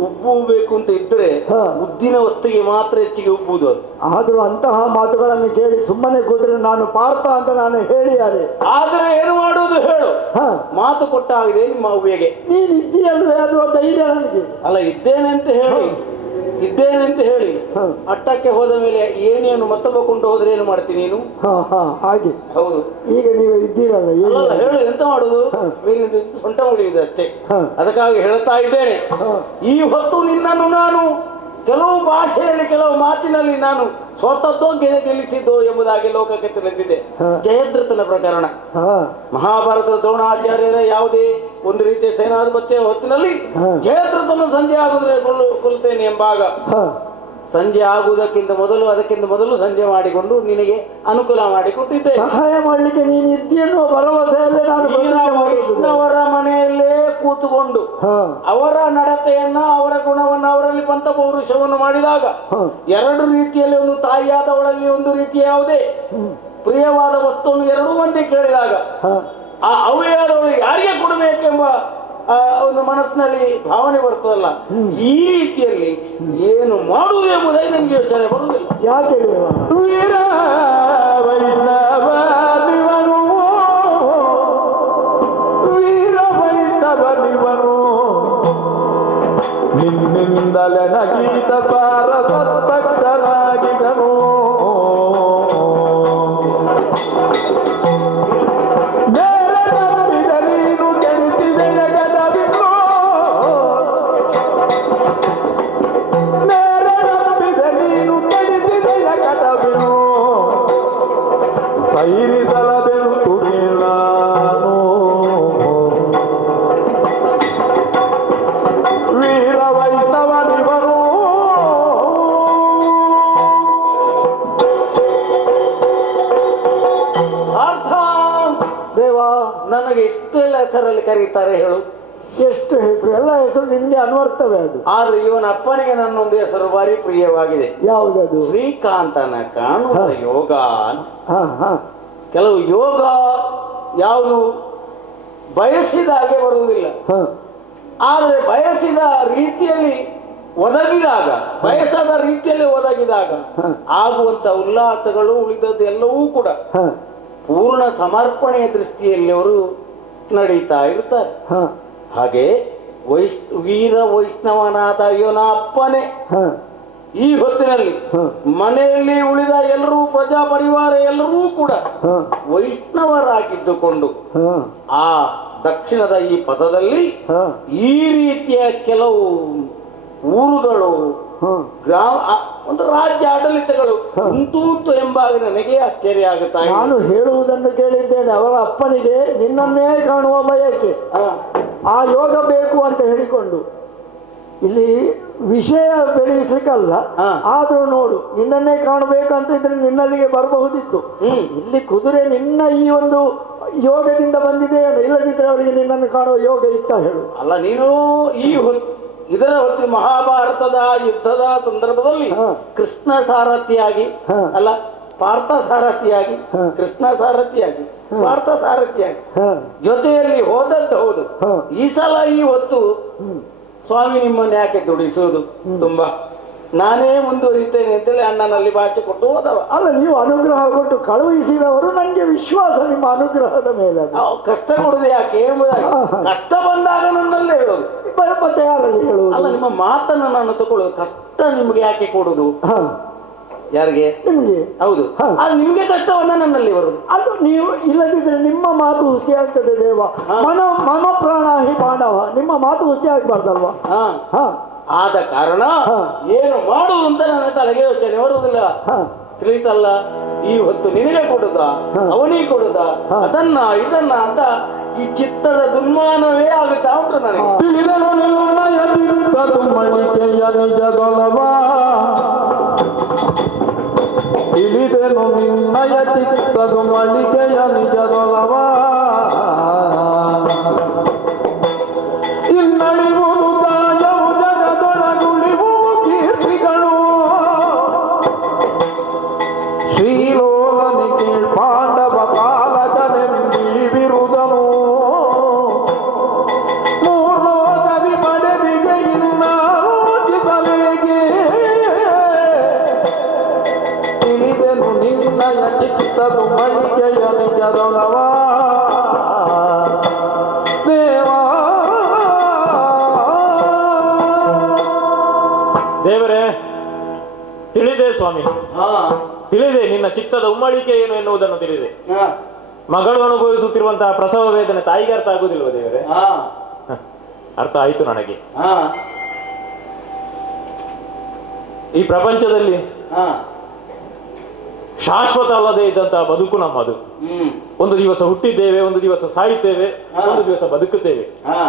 ಉಬ್ಬಬೇಕು ಅಂತ ಇದ್ರೆ ಹಾ. ಉದ್ದಿನ ಹೊತ್ತಿಗೆ ಮಾತ್ರ ಹೆಚ್ಚಿಗೆ ಉಬ್ಬುವುದು ಅದು. ಆದ್ರೂ ಅಂತಹ ಮಾತುಗಳನ್ನು ಕೇಳಿ ಸುಮ್ಮನೆ ಕೂತ್ರೆ ನಾನು ಪಾರ್ಥ ಅಂತ ನಾನು ಹೇಳಿಯಾರೆ. ಆದರೆ ಏನು ಮಾಡುವುದು ಹೇಳು, ಹ ಮಾತು ಕೊಟ್ಟಾಗಿದೆ ನಿಮ್ಮ ಅವ್ವೆಗೆ. ನೀನ್ ಇದ್ದೀಯಲ್ವೇ ಅದು ಧೈರ್ಯ ನನಗೆ. ಅಲ್ಲ ಇದ್ದೇನೆ ಅಂತ ಹೇಳಿ ಇದ್ದೇನೆ ಅಂತ ಹೇಳಿ ಹ. ಅಟ್ಟಕ್ಕೆ ಹೋದ ಮೇಲೆ ಏಣಿಯನ್ನು ಮತ್ತೊಬ್ಬಕೊಂಡು ಹೋದ್ರೆ ಏನು ಮಾಡ್ತೀನಿ ನೀನು? ಹಾಗೆ. ಹೌದು. ಈಗ ನೀವು ಇದ್ದೀರಲ್ಲ ಅಲ್ಲಲ್ಲ ಏನು? ಹೇಳು, ಎಂತ ಮಾಡುದು? ಹ. ಮೇಲಿಂದ ಸೊಂಟ ಮುಡಿಯುವುದು ಅಷ್ಟೇ. ಹ. ಅದಕ್ಕಾಗಿ ಹೇಳ್ತಾ ಇದ್ದೇನೆ, ಹ. ಈ ಹೊತ್ತು ನಿನ್ನನ್ನು ನಾನು ಕೆಲವು ಭಾಷೆಯಲ್ಲಿ ಕೆಲವು ಮಾತಿನಲ್ಲಿ ನಾನು ಸೋತದ್ದೋ ಗೆಲ್ಲಿಸಿದ್ದೋ ಎಂಬುದಾಗಿ ಲೋಕಕ್ಕೆ ತಿಳಿದಿದೆ. ಹ. ಜಯದ್ರಥನ ಪ್ರಕರಣ ಹ. ಮಹಾಭಾರತದ ದ್ರೋಣಾಚಾರ್ಯರ ಯಾವುದೇ ಒಂದು ರೀತಿಯ ಸೇನಾಧಿಪತ್ಯ ಹೊತ್ತಿನಲ್ಲಿ ಹ. ಜಯದ್ರಥನು ಸಂಜೆ ಆಗುದ್ರೆ ಕೊಲ್ತೇನೆ ಎಂಬಾಗ ಹ. ಸಂಜೆ ಆಗುವುದಕ್ಕಿಂತ ಮೊದಲು ಅದಕ್ಕಿಂತ ಮೊದಲು ಸಂಜೆ ಮಾಡಿಕೊಂಡು ನಿನಗೆ ಅನುಕೂಲ ಮಾಡಿಕೊಟ್ಟಿದ್ದೆ. ಸಹಾಯ ಮಾಡ್ಲಿಕ್ಕೆ ನೀನು ಇದ್ದೀಯನ್ನುವ ಭರವಸೆಯಲ್ಲೇ ನಾನು ಪ್ರತಿಜ್ಞೆ ಮಾಡಿದ್ದು. ವೈಷ್ಣವರ ಮನೆಯಲ್ಲೇ ಕೂತುಕೊಂಡು ಹ. ಅವರ ನಡತೆಯನ್ನ ಅವರ ಗುಣವನ್ನು ಅವರಲ್ಲಿ ಪಂಥ ಪೌರುಷವನ್ನು ಮಾಡಿದಾಗ ಹ. ಎರಡು ರೀತಿಯಲ್ಲಿ ಒಂದು ತಾಯಿಯಾದವಳಲ್ಲಿ ಒಂದು ರೀತಿಯ ಯಾವುದೇ ಪ್ರಿಯವಾದ ವಸ್ತುವನ್ನು ಎರಡೂ ಮಂದಿ ಕೇಳಿದಾಗ ಹ. ಆ ಅವ್ಯಾದವಳು ಯಾರಿಗೆ ಕೊಡಬೇಕೆಂಬ ಒಂದು ಮನಸ್ಸಿನಲ್ಲಿ ಭಾವನೆ ಬರ್ತದಲ್ಲ, ಈ ರೀತಿಯಲ್ಲಿ ಏನು ಮಾಡುವುದು ಎಂಬುದಾಗಿ ನನಗೆ ಯೋಚನೆ ಬರುವುದಿಲ್ಲ. ಯಾಕೆ ದೇವ? ನಿನ್ನಿಂದಲೇ ನಗೀತ ಸಾರ ಸತ್ತನಾಗಿಗನು ನೀನು ಕೆಡಿಸಿದೆ ಜಗದವಿನ್ನು ನಂಬಿದೆ ನೀನು ಕೆಡಿಸಿದೆ ಜಗದವಿನ್ನು ಸೈರಿಸಲದೆಂತು ನಾನು ವೀರ ವೈಷ್ಣವನಿವನು ಅರ್ಥ ದೇವ, ನನಗೆ ಇಷ್ಟೆಲ್ಲ ಹೆಸರಲ್ಲಿ ಕರೀತಾರೆ ಹೇಳು. ಎಷ್ಟು ಹೆಸರು, ಎಲ್ಲ ಹೆಸರು ನಿನ್ಗೆ ಅನ್ವರ್ತವೆ. ಅದು ಆದ್ರೆ ಇವನ ಅಪ್ಪನಿಗೆ ನನ್ನೊಂದು ಹೆಸರು ಭಾರಿ ಪ್ರಿಯವಾಗಿದೆ. ಯಾವುದದು? ಶ್ರೀಕಾಂತನ ಕಾಣುವ ಯೋಗ. ಹ. ಹ. ಕೆಲವು ಯೋಗ ಯಾವುದು ಬಯಸಿದ ಹಾಗೆ ಬರುವುದಿಲ್ಲ, ಹ. ಆದರೆ ಬಯಸಿದ ರೀತಿಯಲ್ಲಿ ಒದಗಿದಾಗ, ಬಯಸದ ರೀತಿಯಲ್ಲಿ ಒದಗಿದಾಗ ಆಗುವಂತ ಉಲ್ಲಾಸಗಳು ಉಳಿದದ್ದು ಎಲ್ಲವೂ ಕೂಡ ಹ. ಪೂರ್ಣ ಸಮರ್ಪಣೆಯ ದೃಷ್ಟಿಯಲ್ಲಿ ಅವರು ನಡೀತಾ ಇರ್ತಾರೆ. ಹ. ಹಾಗೆ ವೀರ ವೈಷ್ಣವನಾದ ಇವನ ಅಪ್ಪನೇ ಹ. ಈ ಹೊತ್ತಿನಲ್ಲಿ ಮನೆಯಲ್ಲಿ ಉಳಿದ ಎಲ್ಲರೂ ಪ್ರಜಾ ಪರಿವಾರ ಎಲ್ಲರೂ ಕೂಡ ಹ. ವೈಷ್ಣವರಾಗಿದ್ದುಕೊಂಡು ಹ. ಆ ದಕ್ಷಿಣದ ಈ ಪದದಲ್ಲಿ ಹ. ಈ ರೀತಿಯ ಕೆಲವು ಊರುಗಳು, ಹ. ಒಂದು ರಾಜ್ಯ ಆಡಳಿತಗಳು ಉಂಟು ಎಂಬಾಗ ನನಗೆ ಆಶ್ಚರ್ಯ ಆಗುತ್ತಾ ಇದೆ. ನಾನು ಹೇಳುವುದನ್ನು ಕೇಳಿದ್ದೇನೆ. ಅವರ ಅಪ್ಪನಿಗೆ ನಿನ್ನನ್ನೇ ಕಾಣುವ ಬಯಕೆ, ಆ ಯೋಗ ಬೇಕು ಅಂತ ಹೇಳಿಕೊಂಡು ಇಲ್ಲಿ ವಿಷಯ ಬೆಳೆಸಲಿಕ್ಕಲ್ಲ. ಆದ್ರೂ ನೋಡು, ನಿನ್ನನ್ನೇ ಕಾಣಬೇಕಂತ ಇದ್ರೆ ನಿನ್ನಲ್ಲಿಗೆ ಬರಬಹುದಿತ್ತು. ಇಲ್ಲಿ ಕುದುರೆ ನಿನ್ನ ಈ ಒಂದು ಯೋಗದಿಂದ ಬಂದಿದೆ, ಇಲ್ಲದಿದ್ರೆ ಅವರಿಗೆ ನಿನ್ನನ್ನು ಕಾಣುವ ಯೋಗ ಇತ್ತ ಹೇಳು. ಅಲ್ಲ, ನೀನು ಈ ಇದರ ಹೊತ್ತಿ ಮಹಾಭಾರತದ ಯುದ್ಧದ ಸಂದರ್ಭದಲ್ಲಿ ಕೃಷ್ಣ ಸಾರಥಿಯಾಗಿ ಅಲ್ಲ ಪಾರ್ಥ ಸಾರಥಿಯಾಗಿ, ಕೃಷ್ಣ ಸಾರಥಿಯಾಗಿ, ಪಾರ್ಥ ಸಾರಥಿಯಾಗಿ ಜೊತೆಯಲ್ಲಿ ಹೋದದ್ದು ಹೌದು. ಈ ಸಲ ಈ ಹೊತ್ತು ಸ್ವಾಮಿ ನಿಮ್ಮನ್ನು ಯಾಕೆ ದುಡಿಸುವುದು, ತುಂಬಾ ನಾನೇ ಮುಂದುವರಿತೇನೆ ಅಂತೇಳಿ ಅಣ್ಣನಲ್ಲಿ ಬಾಚೆ ಕೊಟ್ಟು ಹೋದವ. ಅಲ್ಲ, ನೀವು ಅನುಗ್ರಹ ಕೊಟ್ಟು ಕಳುಹಿಸಿದವರು, ನನಗೆ ವಿಶ್ವಾಸ ನಿಮ್ಮ ಅನುಗ್ರಹದ ಮೇಲೆ. ಕಷ್ಟ ಕೊಡುದು ಯಾಕೆ ಎಂಬುದಾಗಿ ಕಷ್ಟ ಬಂದಾಗ ನನ್ನಲ್ಲಿ ಹೇಳೋದು, ಮತ್ತೆ ಯಾರಲ್ಲಿ ಹೇಳುವುದು? ಅಲ್ಲ, ನಿಮ್ಮ ಮಾತನ್ನು ನಾನು ತಗೊಳ್ಳೋದು. ಕಷ್ಟ ನಿಮ್ಗೆ ಯಾಕೆ ಕೊಡುದು? ಯಾರಿಗೆ? ನಿಮ್ಗೆ. ಹೌದು, ಅದು ನಿಮ್ಗೆ ಕಷ್ಟವನ್ನ ನನ್ನಲ್ಲಿ ಬರುದು. ಅದು ನೀವು ಇಲ್ಲದಿದ್ರೆ ನಿಮ್ಮ ಮಾತು ಹುಸಿ ಆಗ್ತದೆ ದೇವ. ಮಮ ಪ್ರಾಣ ಹಿ ಪಾಂಡವ, ನಿಮ್ಮ ಮಾತು ಹುಸಿ ಆಗ್ಬಾರ್ದಲ್ವಾ? ಆದ ಕಾರಣ ಏನು ಮಾಡುವುದು ಅಂತ ನನ್ನ ತಲೆಗೆ ಯೋಚನೆ ಬರುವುದಿಲ್ಲ. ತಿಳಿತಲ್ಲ, ಈ ಹೊತ್ತು ನಿನಗೆ ಕೊಡುದ, ಅವನಿಗೆ ಕೊಡುದ, ಅದನ್ನ ಇದನ್ನ ಅಂತ ಈ ಚಿತ್ತದ ದುರ್ಮಾನವೇ ಆಗುತ್ತಾ ಉಂಟು ನನಗೆ. ತಿಳಿದೆನು ನಿನ್ನಯ ಚಿತ್ತದು ಮಳಿಗೆಯ ನಿಜದೊಲವ, ಇನ್ನಳಿಯುವುದು ಗಾಯವು ಜಗದೊಳಗುಳಿಯುವು ಕೀರ್ತಿಗಳು. ಶ್ರೀಲೋಲನಿಗೆ ಪಾಂಡವ ಪಾಲಕನೆಂಬಿ ವಿರುದನು ಮೂರ್ಲೋಕದಿ ಪಡೆದಿಗ ನಿನ್ನಯ ಚಿತ್ತದು ಮಳಿಗೆಯ ನಿಜದೊಳವ ದೇವಾ. ದೇವರೇ, ತಿಳಿದೆ ಸ್ವಾಮಿ, ಹಾ ತಿಳಿದೆ. ನಿನ್ನ ಚಿತ್ತದ ಉಮ್ಮಳಿಕೆ ಏನು ಎನ್ನುವುದನ್ನು ತಿಳಿದೆ. ಹಾ ಮಗಳು ಅನುಭವಿಸುತ್ತಿರುವಂತಹ ಪ್ರಸವ ವೇದನೆ ತಾಯಿಗೆ ಅರ್ಥ ಆಗುದಿಲ್ವ ದೇವರೇ? ಹಾ ಅರ್ಥ ಆಯ್ತು ನನಗೆ. ಹಾ ಈ ಪ್ರಪಂಚದಲ್ಲಿ ಹಾ ಶಾಶ್ವತ ಅಲ್ಲದೆ ಇದ್ದಂತಹ ಬದುಕು ನಮ್ಮದು. ಹ್ಮ್ ಒಂದು ದಿವಸ ಹುಟ್ಟಿದ್ದೇವೆ, ಒಂದು ದಿವಸ ಸಾಯುತ್ತೇವೆ, ಒಂದು ದಿವಸ ಬದುಕುತ್ತೇವೆ. ಹಾ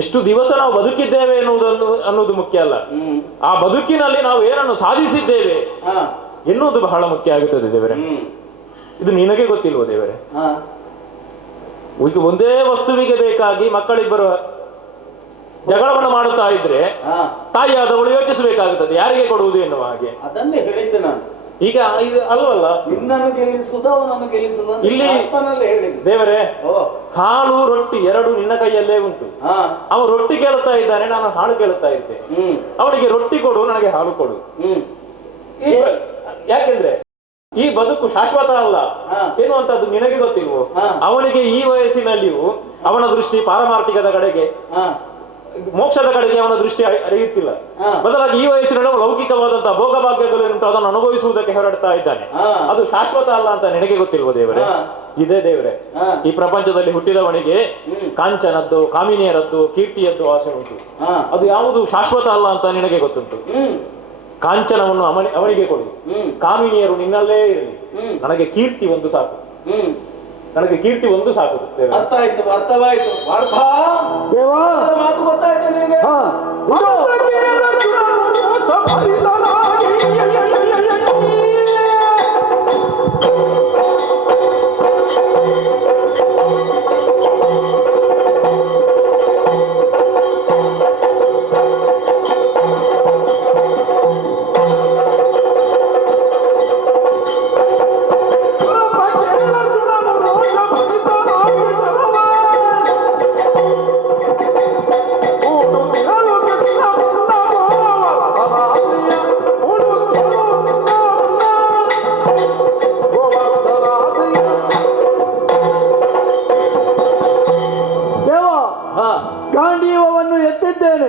ಎಷ್ಟು ದಿವಸ ನಾವು ಬದುಕಿದ್ದೇವೆ ಅನ್ನುವುದು ಮುಖ್ಯ ಅಲ್ಲ, ಹ್ಮ್ ಆ ಬದುಕಿನಲ್ಲಿ ನಾವು ಏನನ್ನು ಸಾಧಿಸಿದ್ದೇವೆ ಹಾ ಎನ್ನುವುದು ಬಹಳ ಮುಖ್ಯ ಆಗುತ್ತದೆ ದೇವರೇ. ಹ್ಮ್ ಇದು ನಿನಗೆ ಗೊತ್ತಿಲ್ವ ದೇವರೇ? ಹಾ ಈಗ ಒಂದೇ ವಸ್ತುವಿಗೆ ಬೇಕಾಗಿ ಮಕ್ಕಳಿಬ್ಬರು ಜಗಳವನ್ನು ಮಾಡುತ್ತಾ ಇದ್ರೆ ಹಾ ತಾಯಿಯಾದವಳು ಯೋಚಿಸಬೇಕಾಗುತ್ತದೆ ಯಾರಿಗೆ ಕೊಡುವುದು ಎನ್ನುವ ಹಾಗೆ. ಅದನ್ನೇ ಹೇಳಿದ್ದೆ ನಾನು. ಈಗ ಇದು ಅಲ್ವಲ್ಲ, ನಿನ್ನನ್ನು ಗೆಲ್ಲಿಸುವುದು ಅವನನ್ನು ಗೆಲ್ಲಿಸುವುದು ಅಂತ ಇಲ್ಲಿ ಆತನಲ್ಲೇ ಹೇಳಿದ್ದು. ದೇವರೇ, ಓ ಹಾಲು ರೊಟ್ಟಿ ಎರಡು ನಿನ್ನ ಕೈಯಲ್ಲೇ ಉಂಟು. ಹಾ ಅವ ರೊಟ್ಟಿ ಕೇಳುತ್ತಾ ಇದ್ದಾನೆ, ನಾನು ಹಾಲು ಕೇಳುತ್ತಾ ಇದ್ದೆ. ಹ್ಮ್ ಅವನಿಗೆ ರೊಟ್ಟಿ ಕೊಡು, ನನಗೆ ಹಾಲು ಕೊಡು. ಹ್ಮ್ ಯಾಕೆಂದ್ರೆ ಈ ಬದುಕು ಶಾಶ್ವತ ಅಲ್ಲ ಹಾ. ಎನ್ನುವಂತದ್ದು ನಿನಗೆ ಗೊತ್ತಿಲ್ವೋ? ಹಾ. ಅವನಿಗೆ ಈ ವಯಸ್ಸಿನಲ್ಲಿಯೂ ಅವನ ದೃಷ್ಟಿ ಪಾರಮಾರ್ಥಿಕದ ಕಡೆಗೆ, ಹಾ ಮೋಕ್ಷದ ಕಡೆಗೆ ಅವನ ದೃಷ್ಟಿ ಅರಿಯುತ್ತಿಲ್ಲ. ಹಾ. ಬದಲಾಗಿ ಈ ವಯಸ್ಸಿನಲ್ಲಿ ಅವನು ಲೌಕಿಕವಾದಂತಹ ಭೋಗಭಾಗ್ಯಗಳುಂಟು ಅದನ್ನು ಅನುಭವಿಸುವುದಕ್ಕೆ ಹೊರಡ್ತಾ ಇದ್ದಾನೆ. ಹಾ. ಅದು ಶಾಶ್ವತ ಅಲ್ಲ ಅಂತ ನಿನಗೆ ಗೊತ್ತಿಲ್ವೋ ದೇವರೇ? ಹಾ. ಇದೇ ದೇವರೇ, ಹಾ. ಈ ಪ್ರಪಂಚದಲ್ಲಿ ಹುಟ್ಟಿದವನಿಗೆ ಹ್ಮ್. ಕಾಂಚನದ್ದು, ಕಾಮಿನಿಯರದ್ದು, ಕೀರ್ತಿಯದ್ದು ಆಸೆ ಉಂಟು. ಹಾ ಅದು ಯಾವುದು ಶಾಶ್ವತ ಅಲ್ಲ ಅಂತ ನಿನಗೆ ಗೊತ್ತುಂಟು. ಹ್ಮ್ ಕಾಂಚನವನ್ನು ಅವನಿಗೆ ಕೊಡು, ಹ್ಮ್ ಕಾಮಿನಿಯರು ನಿನ್ನಲ್ಲೇ ಇರಲಿ, ಹ್ಮ್ ನನಗೆ ಕೀರ್ತಿ ಒಂದು ಸಾಕು, ಹ್ಮ್ ನನಗೆ ಕೀರ್ತಿ ಒಂದು ಸಾಕು ದೇವರೇ. ಅರ್ಥ ಆಯ್ತು, ಅರ್ಥವಾಯ್ತು. ಅರ್ಥ ದೇವಾ. ಮಾತು ಗೊತ್ತಾಯ್ತು ನಿನಗೆ? ಹಾ ಇದು ದೇವಾ, ಹಾ ಗಾಂಡೀವವನ್ನು ಎತ್ತಿದ್ದೇನೆ,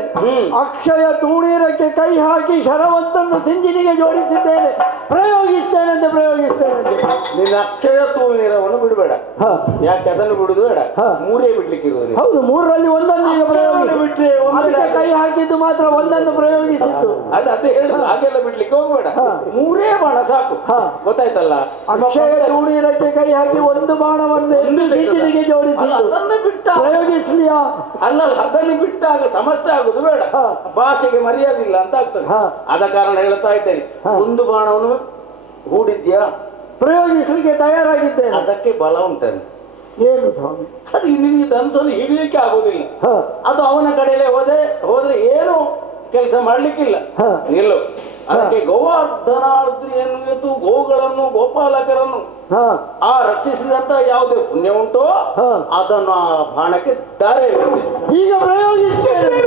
ಅಕ್ಷಯ ತೂಣೀರಕ್ಕೆ ಕೈ ಹಾಕಿ ಶರವತ್ತನ್ನು ಸಿಂಜಿನಿಗೆ ಜೋಡಿಸಿದ್ದೇನೆ, ಪ್ರಯೋಗಿಸ್ತೇನೆಂದು ಪ್ರಯೋಗಿಸ್ತೇನೆಂದು. ನಿನ್ನ ಅಕ್ಷಯ ತೂಣಿರವನ್ನು ಬಿಡಬೇಡ. ಹಾ ಯಾಕೆ ಅದನ್ನು ಬಿಡುದು ಬೇಡ, ಹಾ. ಮೂರೇ ಬಿಡ್ಲಿಕ್ಕೆ ಇರುವುದು ನೀನು. ಹೌದು, ಮೂರರಲ್ಲಿ ಒಂದನ್ನು ಈಗ ಪ್ರಯೋಗಿಸಿ, ಬಿಟ್ರೆ ಒಂದು ಅದಕ್ಕೆ ಕೈ ಹಾಕಿದ್ದು ಮಾತ್ರ ಒಂದನ್ನು ಪ್ರಯೋಗಿಸಿದ್ದು. ಅದೇ ಹೇಳುದು, ಹಾಗೆಲ್ಲ ಬಿಡ್ಲಿಕ್ಕೆ ಹೋಗ್ಬೇಡ. ಹಾ. ಮೂರೇ ಬಾಣ ಸಾಕು. ಹಾ. ಗೊತ್ತಾಯ್ತಲ್ಲ? ಅಕ್ಷಯ ತೂಣೀರಕ್ಕೆ ಕೈ ಹಾಕಿ ಒಂದು ಬಾಣವನ್ನು ಎತ್ತು ಸಿಂಜಿನಿಗೆ ಅಲ್ಲ, ಜೋಡಿಸಿದ್ದು. ಅದನ್ನು ಬಿಟ್ಟ ಪ್ರಯೋಗಿಸ್ಲಿಯಾ? ಅಲ್ಲ, ಅದನ್ನು ಬಿಟ್ಟಾಗ ಸಮಸ್ಯೆ ಆಗುದು ಬೇಡ. ಹಾ. ಭಾಷೆಗೆ ಮರ್ಯಾದಿಲ್ಲ ಅಂತ ಆಗ್ತದೆ. ಹಾ. ಆದ ಕಾರಣ ಹೇಳ್ತಾ ಇದ್ದೇನೆ, ಹಾ. ಒಂದು ಬಾಣವನ್ನು ಹೂಡಿದ್ಯಾ, ಪ್ರಯೋಗಿಸಲಿಕ್ಕೆ ತಯಾರಾಗಿದ್ದೇನೆ. ಅದಕ್ಕೆ ಬಲ ಉಂಟಂತೆ. ಏನು ಸ್ವಾಮಿ? ಅದು ನಿಮಗೆ ಧನಸನ್ನು ಹಿಡಿಯಲಿಕ್ಕೆ ಆಗುದಿಲ್ಲ. ಹ ಅದು ಅವನ ಕಡೆಯಲ್ಲೇ ಹೋದ್ರೆ ಏನು ಕೆಲಸ ಮಾಡ್ಲಿಕ್ಕಿಲ್ಲ. ಹಾ. ನಿಲ್ಲು. ಅದಕ್ಕೆ ಗೋವರ್ಧನಾದ್ರಿಯನ್ನು ಗೋವುಗಳನ್ನು ಗೋಪಾಲಕರನ್ನು ಹ ಆ ರಕ್ಷಿಸಿದಂತ ಯಾವುದೇ ಪುಣ್ಯ ಉಂಟೋ ಹಾ. ಅದನ್ನು ಆ ಬಾಣಕ್ಕೆ ದಾರೆ ಇರುತ್ತೆ. ಈಗ ಪ್ರಯೋಗಿಸ್ತೇನೆ.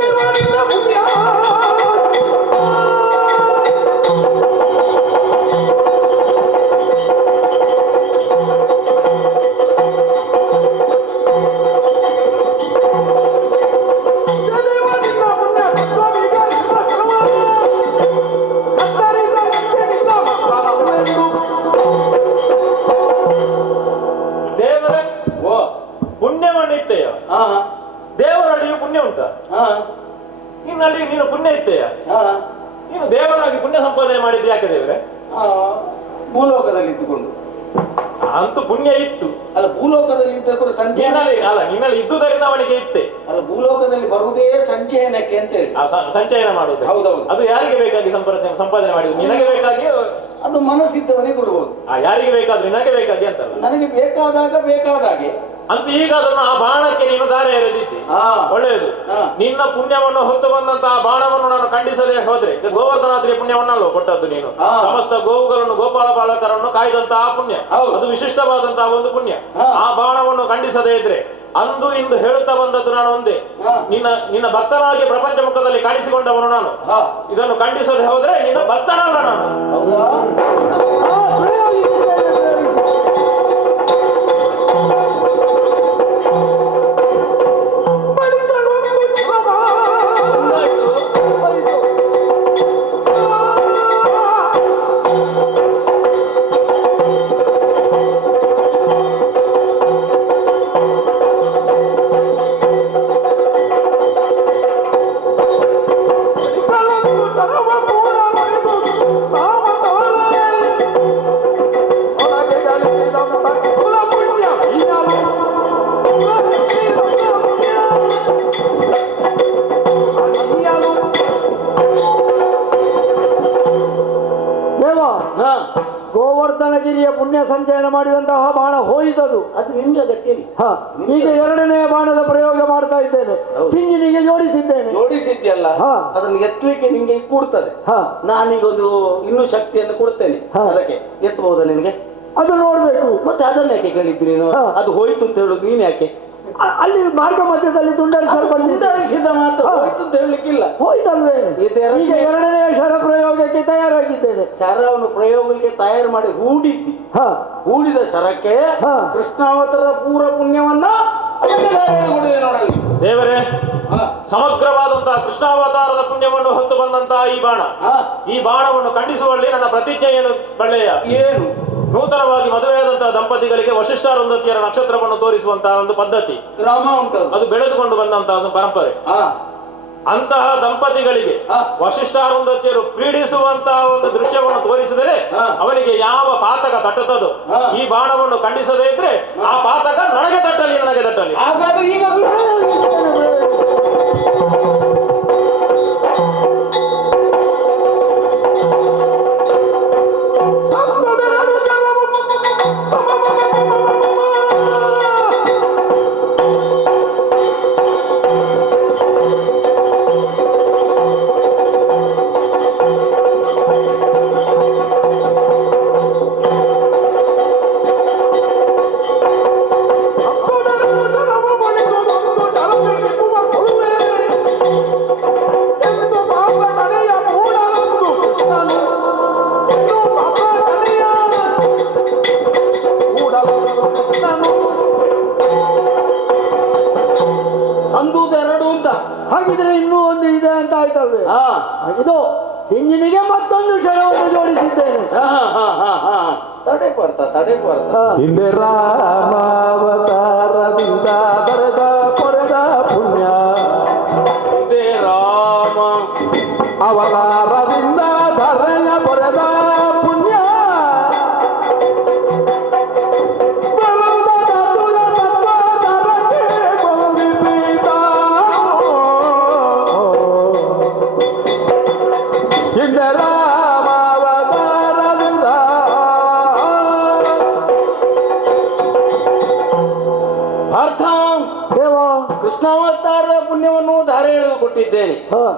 ದೇವರೇ, ಓ ಪುಣ್ಯವನ್ನಿತ್ತೆಯ ಹಾ ದೇವರಲ್ಲಿಯೂ ಪುಣ್ಯ ಉಂಟ. ಹಾ ನಿನ್ನಲ್ಲಿ ನೀನು ಪುಣ್ಯ ಇತ್ತೆಯ, ಹಾ ನೀನು ದೇವರಾಗಿ ಪುಣ್ಯ ಸಂಪಾದನೆ ಮಾಡಿದ್ದು ಯಾಕೆ ದೇವರೇ? ಹಾ ಭೂಲೋಕದಲ್ಲಿ ಇದ್ದುಕೊಂಡು. ಅಂತೂ ಪುಣ್ಯ ಇತ್ತು. ಅಲ್ಲ, ಭೂಲೋಕದಲ್ಲಿ ಇದ್ದ ಕೂಡ ಸಂಚಯನ ನಿನ್ನಲ್ಲಿ ಇದ್ದುದರಿಂದ ಅವನಿಗೆ ಇತ್ತೆ. ಅಲ್ಲ, ಭೂಲೋಕದಲ್ಲಿ ಬರುವುದೇ ಸಂಚಯನಕ್ಕೆ ಅಂತ ಹೇಳಿ. ಸಂಚಯನ ಮಾಡುವುದು. ಹೌದೌದು. ಅದು ಯಾರಿಗೆ ಬೇಕಾಗಿ ಸಂಪಾದನೆ ಮಾಡಿದ್ದು? ನಿನಗೆ ಬೇಕಾಗಿ, ಅದು ಮನಸ್ಸಿದ್ದವನೇ ಕೊಡ್ಬೋದು. ಯಾರಿಗೆ ಬೇಕಾದ್ರೆ ನಿನಗೆ ಬೇಕಾಗಿ ಅಂತಲ್ಲ, ನನಗೆ ಬೇಕಾದಾಗೆ ಅಂತ ಈಗ ಅದನ್ನು ಆ ಬಾಣಕ್ಕೆ ನೀನು ದಾರಿ ಎರೆದಿದ್ದಿ. ಹಾ. ಒಳ್ಳೆಯದು. ಹಾ. ನಿನ್ನ ಪುಣ್ಯವನ್ನು ಹೊತ್ತು ಬಂದಂತಹ ಬಾಣವನ್ನು ನಾನು ಖಂಡಿಸದೆ ಹೋದ್ರೆ, ಇದು ಗೋವರ್ಧನಾದ್ರಿಯ ಪುಣ್ಯವನ್ನಲ್ಲೋ ಕೊಟ್ಟದ್ದು ನೀನು. ಹಾ. ಸಮಸ್ತ ಗೋವುಗಳನ್ನು ಗೋಪಾಲ ಬಾಲಕರನ್ನು ಕಾಯ್ದಂತಹ ಪುಣ್ಯ, ಹೌದು. ಅದು ವಿಶಿಷ್ಟವಾದಂತಹ ಒಂದು ಪುಣ್ಯ. ಹಾ. ಆ ಬಾಣವನ್ನು ಖಂಡಿಸದೇ ಇದ್ರೆ, ಅಂದು ಇಂದು ಹೇಳುತ್ತಾ ಬಂದದ್ದು ನಾನು ಒಂದೇ, ಹಾ. ನಿನ್ನ ಭಕ್ತನಾಗಿ ಪ್ರಪಂಚ ಮುಖದಲ್ಲಿ ಕಾಣಿಸಿಕೊಂಡವನು ನಾನು. ಹಾ. ಇದನ್ನು ಖಂಡಿಸದೆ ಹೋದ್ರೆ ನಿನ್ನ ಭಕ್ತನಲ್ಲ ನಾನು. ಹೌದಾ? ಪ್ರಯೋಗಿಸ್ತೇನೆ. ಗೋವರ್ಧನಗಿರಿಯ ಪುಣ್ಯ ಸಂಚಯನ ಮಾಡಿದಂತಹ ಬಾಣ ಹೋಯಿತದು. ಅದು ನಿಮ್ಗೆ ಅಗತ್ಯ ಇಲ್ಲ. ಹ, ಈಗ ಎರಡನೆಯ ಬಾಣದ ಪ್ರಯೋಗ ಮಾಡ್ತಾ ಇದ್ದೇನೆ. ಸಿಂಜಿನಿಗೆ ಜೋಡಿಸಿದ್ದೇನೆ. ಜೋಡಿಸಿದ್ಯಲ್ಲ, ಹಾ. ಅದನ್ನು ಎತ್ತಲಿಕ್ಕೆ ನಿಮ್ಗೆ ಕೂಡ್ತದೆ. ಹ, ನಾನೀಗ ಒಂದು ಇನ್ನೂ ಶಕ್ತಿಯನ್ನು ಕೊಡ್ತೇನೆ. ಹಾ. ಅದಕ್ಕೆ ಎತ್ತಬಹುದಾ ನಿನಗೆ? ಅದು ನೋಡ್ಬೇಕು. ಮತ್ತೆ ಅದನ್ನ ಯಾಕೆ ಕೇಳಿದ್ರಿ ನೀನು? ಹಾ. ಅದು ಹೋಯ್ತು ಅಂತ ಹೇಳುದು ನೀನ್ ಯಾಕೆ? ಅಲ್ಲಿ ಮಾರ್ಗ ಮಧ್ಯದಲ್ಲಿ ತುಂಡರಿಸಲ್ಪಟ್ಟಿದೆ. ತುಂಡರಿಸಿದ ಮಾತು ಹೋಯ್ತು ಅಂತ ಹೇಳಲಿಕ್ಕಿಲ್ಲ. ಹೋಯ್ತಲ್ವೇ? ಇದು ಎರಡನೇ- ಈಗ ಎರಡನೆಯ ಶರ ಪ್ರಯೋಗಕ್ಕೆ ತಯಾರಾಗಿದ್ದೇನೆ. ಶರವನ್ನು ಪ್ರಯೋಗಕ್ಕೆ ತಯಾರು ಮಾಡಿ ಹೂಡಿದ್ದಿ. ಹ, ಹೂಡಿದ ಶರಕ್ಕೆ ಹಾ. ಕೃಷ್ಣಾವತಾರ ಪೂರ ಪುಣ್ಯವನ್ನ ಅದಕ್ಕೆ ಕೊಡಿದೆ ನೋಡಲ್ಲಿ. ದೇವರೇ, ಹಾ. ಸಮಗ್ರವಾದಂತಹ ಕೃಷ್ಣಾವತಾರದ ಪುಣ್ಯವನ್ನು ಹೊತ್ತು ಬಂದಂತಹ ಈ ಬಾಣ, ಹಾ. ಈ ಬಾಣವನ್ನು ಖಂಡಿಸುವಲ್ಲಿ ನನ್ನ ಪ್ರತಿಜ್ಞೆ ಏನು ಬಳ್ಳೆಯ? ಏನು? ನೂತನವಾಗಿ ಮದುವೆಯಾದಂತಹ ದಂಪತಿಗಳಿಗೆ ವಶಿಷ್ಠ ಅರುಂಧತಿಯರ ನಕ್ಷತ್ರವನ್ನು ತೋರಿಸುವಂತಹ ಒಂದು ಪದ್ಧತಿ, ಕ್ರಮ ಉಂಟು. ಅದು ಬೆಳೆದುಕೊಂಡು ಬಂದಂತಹ ಒಂದು ಪರಂಪರೆ. ಹಾ. ಅಂತಹ ದಂಪತಿಗಳಿಗೆ ಹಾ. ವಶಿಷ್ಠ ಅರುಂಧತಿಯರು ಕ್ರೀಡಿಸುವಂತಹ ಒಂದು ದೃಶ್ಯವನ್ನು ತೋರಿಸಿದರೆ ಹಾ. ಅವನಿಗೆ ಯಾವ ಪಾತಕ ತಟ್ಟುತ್ತದೋ, ಹಾ. ಈ ಬಾಣವನ್ನು ಖಂಡಿಸದೇ ಇದ್ರೆ ಆ ಪಾತಕ ನನಗೆ ತಟ್ಟಲಿ, ನನಗೆ ತಟ್ಟಲಿ. ಹಾಗಾದ್ರೆ ಈಗ ತಂದುದೆರಡು ಅಂತ. ಹಾಗಿದ್ರೆ ಇನ್ನೂ ಒಂದು ಇದೆ ಅಂತ ಆಯ್ತಲ್ವೇ? ಹಾ. ಇದು ಸಿಂಜಿನಿಗೆ ಮತ್ತೊಂದು ಶರವನ್ನು ಜೋಡಿಸಿದ್ದೇನೆ. ಹಾ, ಹಾ, ಹಾ, ಹಾ. ತಡೆ ಪಡ್ತಾ. ಹ, ಹಿಂದೆ ರಾಮಾವತಾರದಿಂದ ಬರೆದ ಪೊರೆದ ಪುಣ್ಯ, ಇದೇ ರಾಮ ಅವತಾರದಿಂದ ಧರೆಯ ಪೊರೆದ ಪುಣ್ಯ, ಬಲದ ಧರಕ್ಕೆ ಕೊಂದಿದ್ದೀತ. ಹಿಂದೆ ರಾಮಾವತಾರದಿಂದ ಅರ್ಥ. ದೇವ. ಕೃಷ್ಣಾವತಾರದ ಪುಣ್ಯವನ್ನು ಧಾರೆ ಎಳೆದು ಕೊಟ್ಟಿದ್ದೇನೆ. ಹ,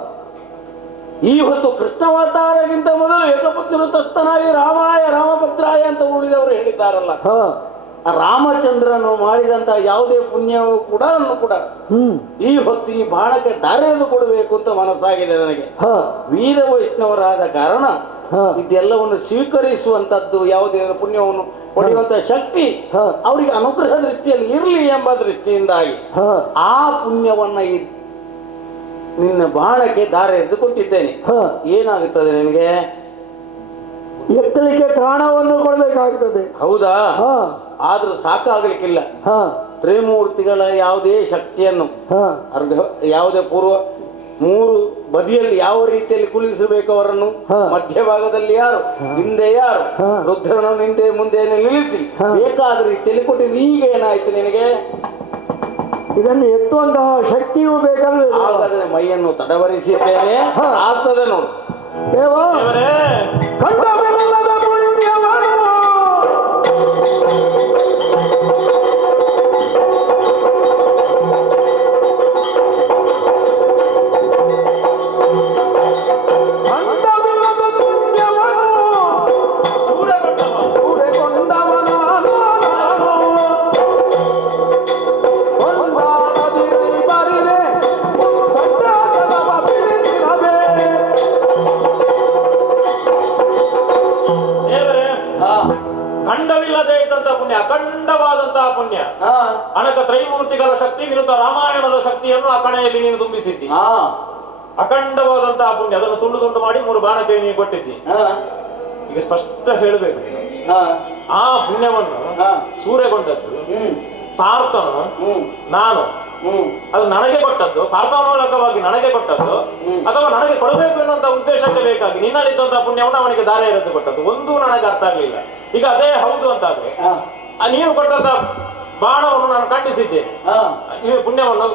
ಈ ಹೊತ್ತು ಕೃಷ್ಣಾವತಾರಕ್ಕಿಂತ ಮೊದಲು ಏಕಪುತ್ರ ತಸ್ತನಾಗಿ ರಾಮಾಯ ರಾಮಭದ್ರಾಯ ಅಂತ ಉಳಿದವರು ಹೇಳಿದ್ದಾರಲ್ಲ, ಹ, ಆ ರಾಮಚಂದ್ರನು ಮಾಡಿದಂತಹ ಯಾವುದೇ ಪುಣ್ಯವೂ ಕೂಡ ಹ್ಮ್, ಈ ಹೊತ್ತು ಈ ಬಾಣಕ್ಕೆ ಧಾರೆ ಎಳೆದು ಕೊಡಬೇಕು ಅಂತ ಮನಸ್ಸಾಗಿದೆ ನನಗೆ. ಹ, ವೀರ ವೈಷ್ಣವರಾದ ಕಾರಣ ಹ, ಇದೆಲ್ಲವನ್ನು ಸ್ವೀಕರಿಸುವಂತದ್ದು, ಯಾವುದೇ ಪುಣ್ಯವನ್ನು ಪಡೆಯುವಂತಹ ಶಕ್ತಿ ಹ. ಅವರಿಗೆ ಅನುಗ್ರಹ ದೃಷ್ಟಿಯಲ್ಲಿ ಇರಲಿ ಎಂಬ ದೃಷ್ಟಿಯಿಂದಾಗಿ ಹ, ಆ ಪುಣ್ಯವನ್ನ ನಿನ್ನ ಬಾಣಕ್ಕೆ ದಾರ ಎರೆದು ಕೊಟ್ಟಿದ್ದೇನೆ. ಹ. ಏನಾಗುತ್ತದೆ ನಿನಗೆ? ಎತ್ತಲಿಕ್ಕೆ ತ್ರಾಣವನ್ನು ಕೊಡಬೇಕಾಗ್ತದೆ. ಹೌದಾ? ಹ, ಆದ್ರೂ ಸಾಕಾಗ್ಲಿಕ್ಕಿಲ್ಲ. ಹ, ತ್ರಿಮೂರ್ತಿಗಳ ಯಾವುದೇ ಶಕ್ತಿಯನ್ನು ಹ, ಯಾವುದೇ ಪೂರ್ವ ಮೂರು ಬದಿಯಲ್ಲಿ ಯಾವ ರೀತಿಯಲ್ಲಿ ಕುಳಿಸಬೇಕು ಅವರನ್ನು, ಹಾ. ಮಧ್ಯಭಾಗದಲ್ಲಿ ಯಾರು, ಹಿಂದೆ ಯಾರು, ಹಾ. ರುದ್ರನನ್ನು ಹಿಂದೆ ಮುಂದೆ ನಿಲ್ಲಿಸಿ ಹಾ. ಬೇಕಾದ ರೀತಿಯಲ್ಲಿ ಕೊಟ್ಟಿದ್ದು. ಈಗ ಏನಾಯ್ತು ನಿನಗೆ? ಇದನ್ನು ಎತ್ತುವಂತಹ ಶಕ್ತಿಯೂ ಬೇಕಲ್ವೇ? ಹಾಗಾದ್ರೆ ಮೈಯನ್ನು ತಡವರಿಸಿದ್ದೇನೆ. ಹಾ. ಆಗ್ತದೆ ನೋಡು. ದೇವ, ದೇವರೇ, ಕಂಡವೆಲ್ಲದ ಪುಣ್ಯವನ್ನು ಖಂಡವಿಲ್ಲದೆ ಇದ್ದಂತಹ ಪುಣ್ಯ, ಅಖಂಡವಾದಂತಹ ಪುಣ್ಯ, ಹಾ. ಅನಕ ತ್ರೈಮೂರ್ತಿಗಳ ಶಕ್ತಿ ವಿರುದ್ಧ ರಾಮಾಯಣದ ಶಕ್ತಿಯನ್ನು ಆ ಕಣೆಯಲ್ಲಿ ನೀನು ತುಂಬಿಸಿದ್ದಿ. ಹಾ. ಅಖಂಡವಾದಂತಹ ಪುಣ್ಯ, ಅದನ್ನು ತುಂಡು ತುಂಡು ಮಾಡಿ 3 ಬಾಣಕ್ಕೆ ನೀನು ಕೊಟ್ಟಿದ್ದಿ. ಹಾ. ಈಗ ಸ್ಪಷ್ಟ ಹೇಳಬೇಕು ನೀನು. ಹಾ. ಆ ಪುಣ್ಯವನ್ನು ಹಾ. ಸೂರ್ಯಗೊಂಡದ್ದು ಹ್ಮ್. ಪಾರ್ಥನು, ಹ್ಮ್. ನಾನು, ಹ್ಮ್. ಅದು ನನಗೆ ಕೊಟ್ಟದ್ದು, ಪಾರ್ಥ ಮೂಲಕವಾಗಿ ನನಗೆ ಕೊಟ್ಟದ್ದು, ಅಥವಾ ನನಗೆ ಕೊಡಬೇಕು ಎನ್ನುವಂತ ಉದ್ದೇಶಕ್ಕೆ ಬೇಕಾಗಿ ನಿನ್ನಲ್ಲಿದ್ದಂತಹ ಪುಣ್ಯವನ್ನು ಅವನಿಗೆ ದಾರಿ ಎರೆದು ಕೊಟ್ಟದ್ದು. ಒಂದೂ ನನಗೆ ಅರ್ಥ ಆಗ್ಲಿಲ್ಲ. ಈಗ ಅದೇ ಹೌದು ಅಂತಾದ್ರೆ ಹಾ. ನೀನು ಕೊಟ್ಟಂತ ಬಾಣವನ್ನು ನಾನು ಖಂಡಿಸಿದ್ದೇನೆ, ಹಾ. ಈ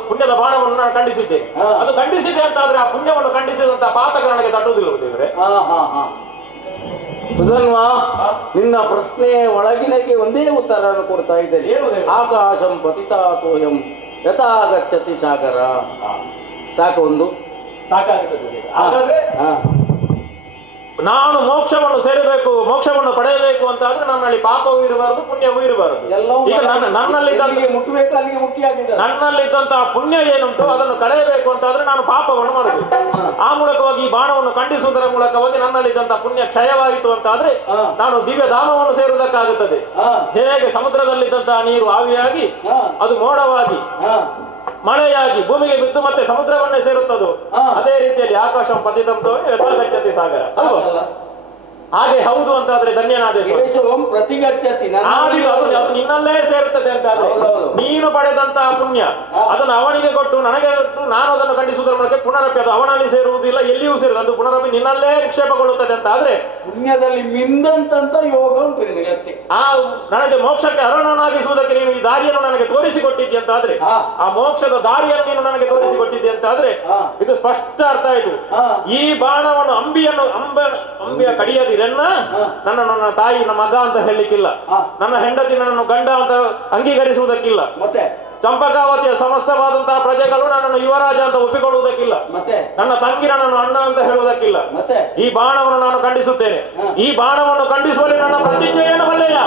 ಪುಣ್ಯದ ಬಾಣವನ್ನು ನಾನು ಖಂಡಿಸಿದ್ದೇನೆ. ಹಾ. ಅದು ಖಂಡಿಸಿದೆ ಅಂತಾದ್ರೆ ಆ ಪುಣ್ಯವನ್ನು ಖಂಡಿಸಿದಂತ ಪಾತಕ ನನಗೆ ತಟ್ಟುವುದಿಲ್ಲ ದೇವರೇ. ಹಾ. ಹಾ. ಹಾ. ಸುಧನ್ವಾ, ನಿನ್ನ ಪ್ರಶ್ನೆಯ ಒಳಗಿನಕ್ಕೆ ಒಂದೇ ಉತ್ತರವನ್ನು ಕೊಡ್ತಾ ಇದ್ದೇನೆ. ಆಕಾಶಂ ಪತಿತಾತೋಯಂ ಯಥಾ ಗಚ್ಚತಿ ಸಾಗರ. ಸಾಕು, ಒಂದು ಸಾಕಾಗುತ್ತದೆ. ಹಾಗಾದ್ರೆ ಹಾ. ನಾನು ಮೋಕ್ಷವನ್ನು ಸೇರಬೇಕು, ಮೋಕ್ಷವನ್ನು ಪಡೆಯಬೇಕು ಅಂತ ಆದ್ರೆ ನನ್ನಲ್ಲಿ ಪಾಪವೂ ಇರಬಾರದು, ಪುಣ್ಯವೂ ಇರಬಾರದು. ಎಲ್ಲವೂ ಈಗ ನನ್ನಲ್ಲಿ ಅಲ್ಲಿಗೆ ಮುಟ್ಟಬೇಕು, ಅಲ್ಲಿಗೆ ಮುಟ್ಟಿಯಾಗಿದೆ. ನನ್ನಲ್ಲಿದ್ದಂತಹ ಪುಣ್ಯ ಏನುಂಟು ಅದನ್ನು ಕಳೆಯಬೇಕು ಅಂತಾದ್ರೆ ನಾನು ಪಾಪವನ್ನು ಮಾಡಬೇಕು. ಆ ಮೂಲಕವಾಗಿ ಈ ಬಾಣವನ್ನು ಖಂಡಿಸುವುದರ ಮೂಲಕವಾಗಿ ನನ್ನಲ್ಲಿದ್ದಂತಹ ಪುಣ್ಯ ಕ್ಷಯವಾಯಿತು ಅಂತಾದ್ರೆ ನಾನು ದಿವ್ಯ ಧಾಮವನ್ನು ಸೇರುವುದಕ್ಕಾಗುತ್ತದೆ. ಹೇಗೆ ಸಮುದ್ರದಲ್ಲಿದ್ದಂತಹ ನೀರು ಆವಿಯಾಗಿ ಅದು ಮೋಡವಾಗಿ ಮಳೆಯಾಗಿ ಭೂಮಿಗೆ ಬಿದ್ದು ಮತ್ತೆ ಸಮುದ್ರವನ್ನೇ ಸೇರುತ್ತದೋ ಅದೇ ರೀತಿಯಲ್ಲಿ ಆಕಾಶಂ ಪತಿತಂತೋ ಯಥಾ ಗಚ್ಚತಿ ಸಾಗರ ಅಲ್ವಾ? ಹಾಗೆ ಹೌದು ಅಂತಾದ್ರೆ ಧನ್ಯನಾದ ಪ್ರತಿಗಚ್ಚತಿ ಅದು ನಿನ್ನಲ್ಲೇ ಸೇರುತ್ತದೆ ಅಂತಾದ್ರೆ ನೀನು ಪಡೆದಂತಹ ಪುಣ್ಯ ಅದನ್ನು ಅವನಿಗೆ ಕೊಟ್ಟು ನನಗೆ ಕೊಟ್ಟು ನಾನು ಅದನ್ನು ಖಂಡಿಸುವುದರ ಮೂಲಕ ಪುನರಪಿ ಅದು ಅವನಲ್ಲಿ ಸೇರುವುದಿಲ್ಲ, ಎಲ್ಲಿಯೂ ಸೇರುವುದು, ಅದು ಪುನರಪಿ ನಿನ್ನಲ್ಲೇ ನಿಕ್ಷೇಪಗೊಳ್ಳುತ್ತದೆ ಅಂತ ಆದ್ರೆ ಪುಣ್ಯದಲ್ಲಿ ಮಿಂದಂತ ಯೋಗ ಉಂಟು ನಿನಗೆ. ಆ ನನಗೆ ಮೋಕ್ಷಕ್ಕೆ ಅರ್ಹನಾಗಿಸುವುದಕ್ಕೆ ನೀನು ಈ ದಾರಿಯನ್ನು ನನಗೆ ತೋರಿಸಿಕೊಟ್ಟಿದ್ದಿ ಅಂತ ಆದ್ರೆ ಆ ಮೋಕ್ಷದ ದಾರಿಯನ್ನು ನೀನು ನನಗೆ ತೋರಿಸಿಕೊಟ್ಟಿದ್ದಿ ಅಂತ ಆದ್ರೆ ಇದು ಸ್ಪಷ್ಟ ಅರ್ಥ ಆಯ್ತು. ಈ ಬಾಣವನ್ನು ಅಂಬಿಯ ಕಡಿಯದಿರನ್ನ ನನ್ನ ತಾಯಿ ನಮ್ಮ ಮಗ ಅಂತ ಹೇಳಲಿಕ್ಕಿಲ್ಲ, ನನ್ನ ಹೆಂಡತಿ ನನ್ನನ್ನು ಗಂಡ ಅಂತ ಅಂಗೀಕರಿಸುವುದಕ್ಕಿಲ್ಲ, ಮತ್ತೆ ಚಂಪಕಾವತಿಯ ಸಮಸ್ತವಾದಂತಹ ಪ್ರಜೆಗಳು ನನ್ನನ್ನು ಯುವರಾಜ ಅಂತ ಒಪ್ಪಿಕೊಳ್ಳುವುದಕ್ಕಿಲ್ಲ, ಮತ್ತೆ ನನ್ನ ತಂಗಿ ನನ್ನನ್ನು ಅಣ್ಣ ಅಂತ ಹೇಳುವುದಕ್ಕಿಲ್ಲ. ಮತ್ತೆ ಈ ಬಾಣವನ್ನು ನಾನು ಖಂಡಿಸುತ್ತೇನೆ. ಈ ಬಾಣವನ್ನು ಖಂಡಿಸುವಲ್ಲಿ ನನ್ನ ಪ್ರತಿಜ್ಞೆ ಏನು ಬಲ್ಲೆಯ?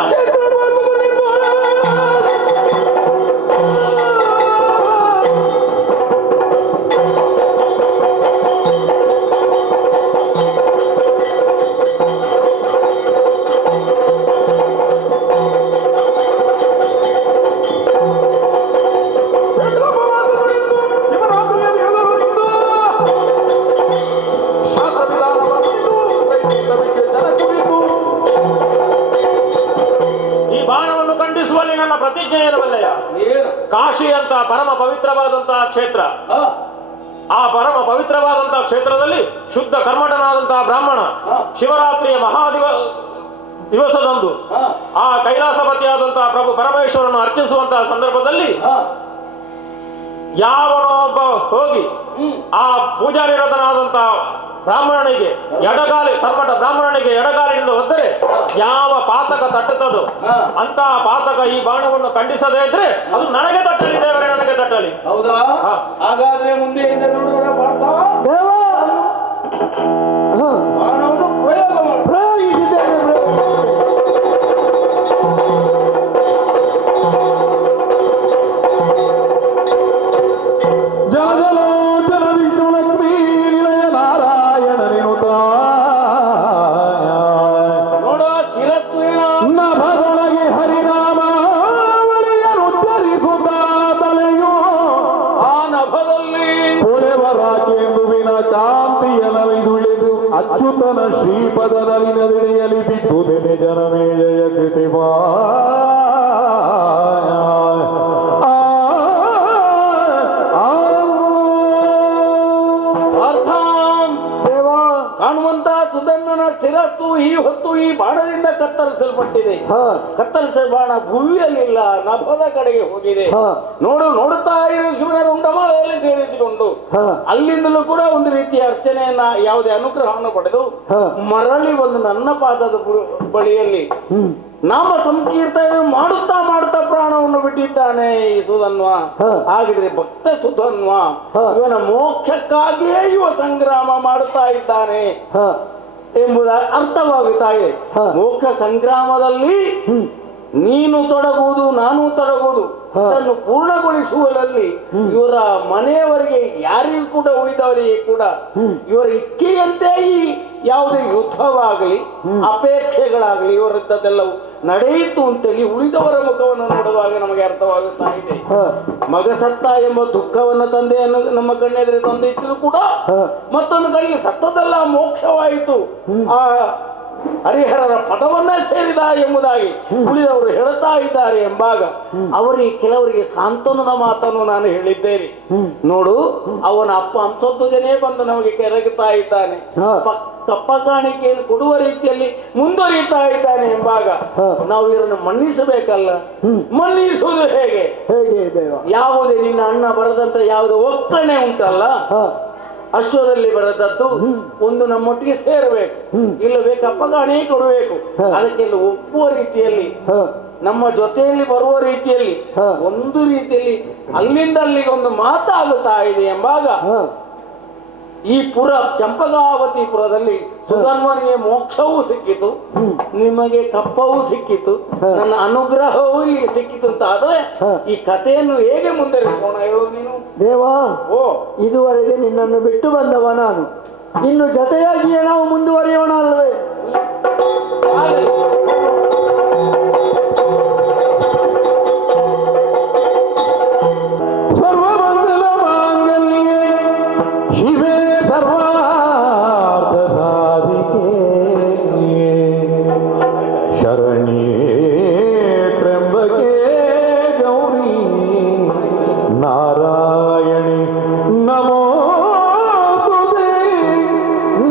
ಪ್ರತಿಜ್ಞೆ ಏನು ಬಲ್ಲೆಯ? ಕಾಶಿ ಅಂತ ಪರಮ ಪವಿತ್ರವಾದಂತಹ ಕ್ಷೇತ್ರ, ಆ ಪರಮ ಪವಿತ್ರವಾದಂತಹ ಕ್ಷೇತ್ರದಲ್ಲಿ ಶುದ್ಧ ಕರ್ಮಠನಾದಂತಹ ಬ್ರಾಹ್ಮಣ ಶಿವರಾತ್ರಿಯ ದಿವಸದಂದು ಆ ಕೈಲಾಸಪತಿಯಾದಂತಹ ಪ್ರಭು ಪರಮೇಶ್ವರನ್ನು ಅರ್ಚಿಸುವಂತಹ ಸಂದರ್ಭದಲ್ಲಿ ಯಾವನೋ ಒಬ್ಬ ಹೋಗಿ ಆ ಪೂಜಾನಿರತನಾದಂತಹ ಬ್ರಾಹ್ಮಣನಿಗೆ ಎಡಗಾಲಿ ಕರ್ಮಠ ಬ್ರಾಹ್ಮಣನಿಗೆ ಎಡಗಾಲಿನಿಂದ ಒದ್ದರೆ ಯಾವ ಪಾತಕ ತಟ್ಟುತ್ತದೋ ಅಂತಹ ಪಾತಕ ಈ ಬಾಣವನ್ನು ಖಂಡಿಸದೇ ಇದ್ರೆ ಅದು ನನಗೆ ತಟ್ಟಲಿ, ದೇವರೇ ನನಗೆ ತಟ್ಟಲಿ. ಹೌದಾ? ಹಾಗಾದ್ರೆ ಮುಂದೆಯಿಂದ ನೋಡೋಣ. ಬಾಣವನ್ನು ಪ್ರಯೋಗ ಅಚ್ಯುತನ ಶ್ರೀಪದದಲ್ಲಿ ನದಿಯಲ್ಲಿ ಬಿದ್ದುದೆನೆ ಜನಮೇ ಜಯ ಕೃತಿವಾ. ಕಾಣುವಂತ ಸುಧನ್ವನ ಶಿರಸ್ಸು ಈ ಹೊತ್ತು ಈ ಬಾಣದಿಂದ ಕತ್ತರಿಸಲ್ಪಟ್ಟಿದೆ. ಕತ್ತರಿಸಿದ ಬಾಣ ಭುವಿಯಲ್ಲಿಲ್ಲ, ನಭದ ಕಡೆಗೆ ಹೋಗಿದೆ. ನೋಡುತ್ತಾ ಇರುವ ಶಿವನ ರುಂಡಮಾಲೆಯಲ್ಲಿ ಸೇರಿಸಿಕೊಂಡು ಅಲ್ಲಿಂದಲೂ ಕೂಡ ಒಂದು ರೀತಿಯ ಅರ್ಚನೆಯನ್ನ, ಯಾವುದೇ ಅನುಗ್ರಹವನ್ನು ಪಡೆದು ಮರಳಿ ಒಂದು ನನ್ನ ಪಾದದ ಬಳಿಯಲ್ಲಿ ನಾಮ ಸಂಕೀರ್ತನೆ ಮಾಡುತ್ತಾ ಮಾಡುತ್ತಾ ಪ್ರಾಣವನ್ನು ಬಿಟ್ಟಿದ್ದಾನೆ ಈ ಸುಧನ್ವ. ಹಾಗಿದ್ರೆ ಭಕ್ತ ಸುಧನ್ವ ಇವನ ಮೋಕ್ಷಕ್ಕಾಗಿಯೇ ಇವ ಸಂಗ್ರಾಮ ಮಾಡುತ್ತಾ ಇದ್ದಾನೆ ಎಂಬುದ ಅರ್ಥವಾಗುತ್ತಾ ಇದೆ. ಮೋಕ್ಷ ಸಂಗ್ರಾಮದಲ್ಲಿ ನೀನು ತೊಡಗುವುದು, ನಾನು ತೊಡಗುವುದು, ಅದನ್ನು ಪೂರ್ಣಗೊಳಿಸುವಲ್ಲಿ ಇವರ ಮನೆಯವರಿಗೆ ಯಾರಿಗೂ ಕೂಡ ಉಳಿದವರಿಗೆ ಕೂಡ ಇವರ ಇಚ್ಛೆಯಂತೆ ಈ ಯಾವುದೇ ಯುದ್ಧವಾಗಲಿ ಅಪೇಕ್ಷೆಗಳಾಗಲಿ ಇವರದ್ದೆಲ್ಲವೂ ನಡೆಯಿತು ಅಂತೇಳಿ ಉಳಿದವರ ಮುಖವನ್ನು ನೋಡುವಾಗ ನಮಗೆ ಅರ್ಥವಾಗುತ್ತಾ ಇದೆ. ಮಗ ಸತ್ತ ಎಂಬ ದುಃಖವನ್ನು ತಂದೆಯನ್ನು ನಮ್ಮ ಕಣ್ಣೆದುರು ತಂದಿದ್ರು ಕೂಡ ಮತ್ತೊಂದು ಕಡೆಗೆ ಸತ್ತದೆಲ್ಲ ಮೋಕ್ಷವಾಯಿತು, ಆ ಹರಿಹರರ ಪದವನ್ನ ಸೇರಿದ ಎಂಬುದಾಗಿ ಉಳಿದವರು ಹೇಳುತ್ತಾ ಇದ್ದಾರೆ ಎಂಬಾಗ ಅವರಿಗೆ ಕೆಲವರಿಗೆ ಸಾಂತ್ವನದ ಮಾತನ್ನು ನಾನು ಹೇಳಿದ್ದೇನೆ. ನೋಡು, ಅವನ ಅಪ್ಪ ಅಂಶೋತ್ತಜನೇ ಬಂದು ನಮಗೆ ಕೆರಗುತ್ತಾ ಇದ್ದಾನೆ, ಕಪ್ಪ ಕಾಣಿಕೆಯನ್ನು ಕೊಡುವ ರೀತಿಯಲ್ಲಿ ಮುಂದುವರಿಯುತ್ತಾ ಇದ್ದಾನೆ ಎಂಬಾಗ ನಾವು ಇದನ್ನು ಮನ್ನಿಸಬೇಕಲ್ಲ. ಮನ್ನಿಸುವುದು ಹೇಗೆ? ಯಾವುದೇ ನಿನ್ನ ಅಣ್ಣ ಬರದಂತ ಯಾವುದೇ ಒಕ್ಕಣೆ ಉಂಟಲ್ಲ, ಅಶ್ವದಲ್ಲಿ ಬರೆದದ್ದು ಒಂದು ನಮ್ಮೊಟ್ಟಿಗೆ ಸೇರಬೇಕು, ಇಲ್ಲವೇ ಕಪ್ಪಗಾಣೆ ಕೊಡಬೇಕು. ಅದಕ್ಕೆಲ್ಲ ಒಪ್ಪುವ ರೀತಿಯಲ್ಲಿ, ನಮ್ಮ ಜೊತೆಯಲ್ಲಿ ಬರುವ ರೀತಿಯಲ್ಲಿ, ಒಂದು ರೀತಿಯಲ್ಲಿ ಅಲ್ಲಿಂದ ಅಲ್ಲಿಗೆ ಒಂದು ಮಾತಾಗುತ್ತಾ ಇದೆ ಎಂಬಾಗ ಈ ಪುರ ಚಂಪಗಾವತಿ ಪುರದಲ್ಲಿ ಸುಧನ್ವನಿಗೆ ಮೋಕ್ಷವೂ ಸಿಕ್ಕಿತು, ನಿಮಗೆ ಕಪ್ಪವೂ ಸಿಕ್ಕಿತು, ನನ್ನ ಅನುಗ್ರಹವೂ ಇಲ್ಲಿಗೆ ಸಿಕ್ಕಿತು ಅಂತ ಆದ್ರೆ ಈ ಕಥೆಯನ್ನು ಹೇಗೆ ಮುಂದುವರಿಸೋಣ ಹೇಳು ನೀನು? ದೇವಾ, ಓ ಇದುವರೆಗೆ ನಿನ್ನನ್ನು ಬಿಟ್ಟು ಬಂದವ ನಾನು, ಇನ್ನು ಜೊತೆಯಾಗಿಯೇ ನಾವು ಮುಂದುವರಿಯೋಣ ಅಲ್ವೇ? ಆಗಲಿ. ಸರ್ವಮಂಗಲ ಮಾಂಗಲ್ಯೆ ಶಿವೆ ಸರ್ವಾರ್ಥ ಸಾಧಿಕೆ ಶರಣ್ಯೇ ತ್ರ್ಯಂಬಕೆ ಗೌರಿ ನಾರಾಯಣಿ ನಮೋಸ್ತುತೆ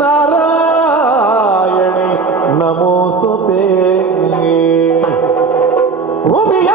ನಾರಾಯಣಿ ನಮೋಸ್ತುತೆ ಭೂಮಿಯ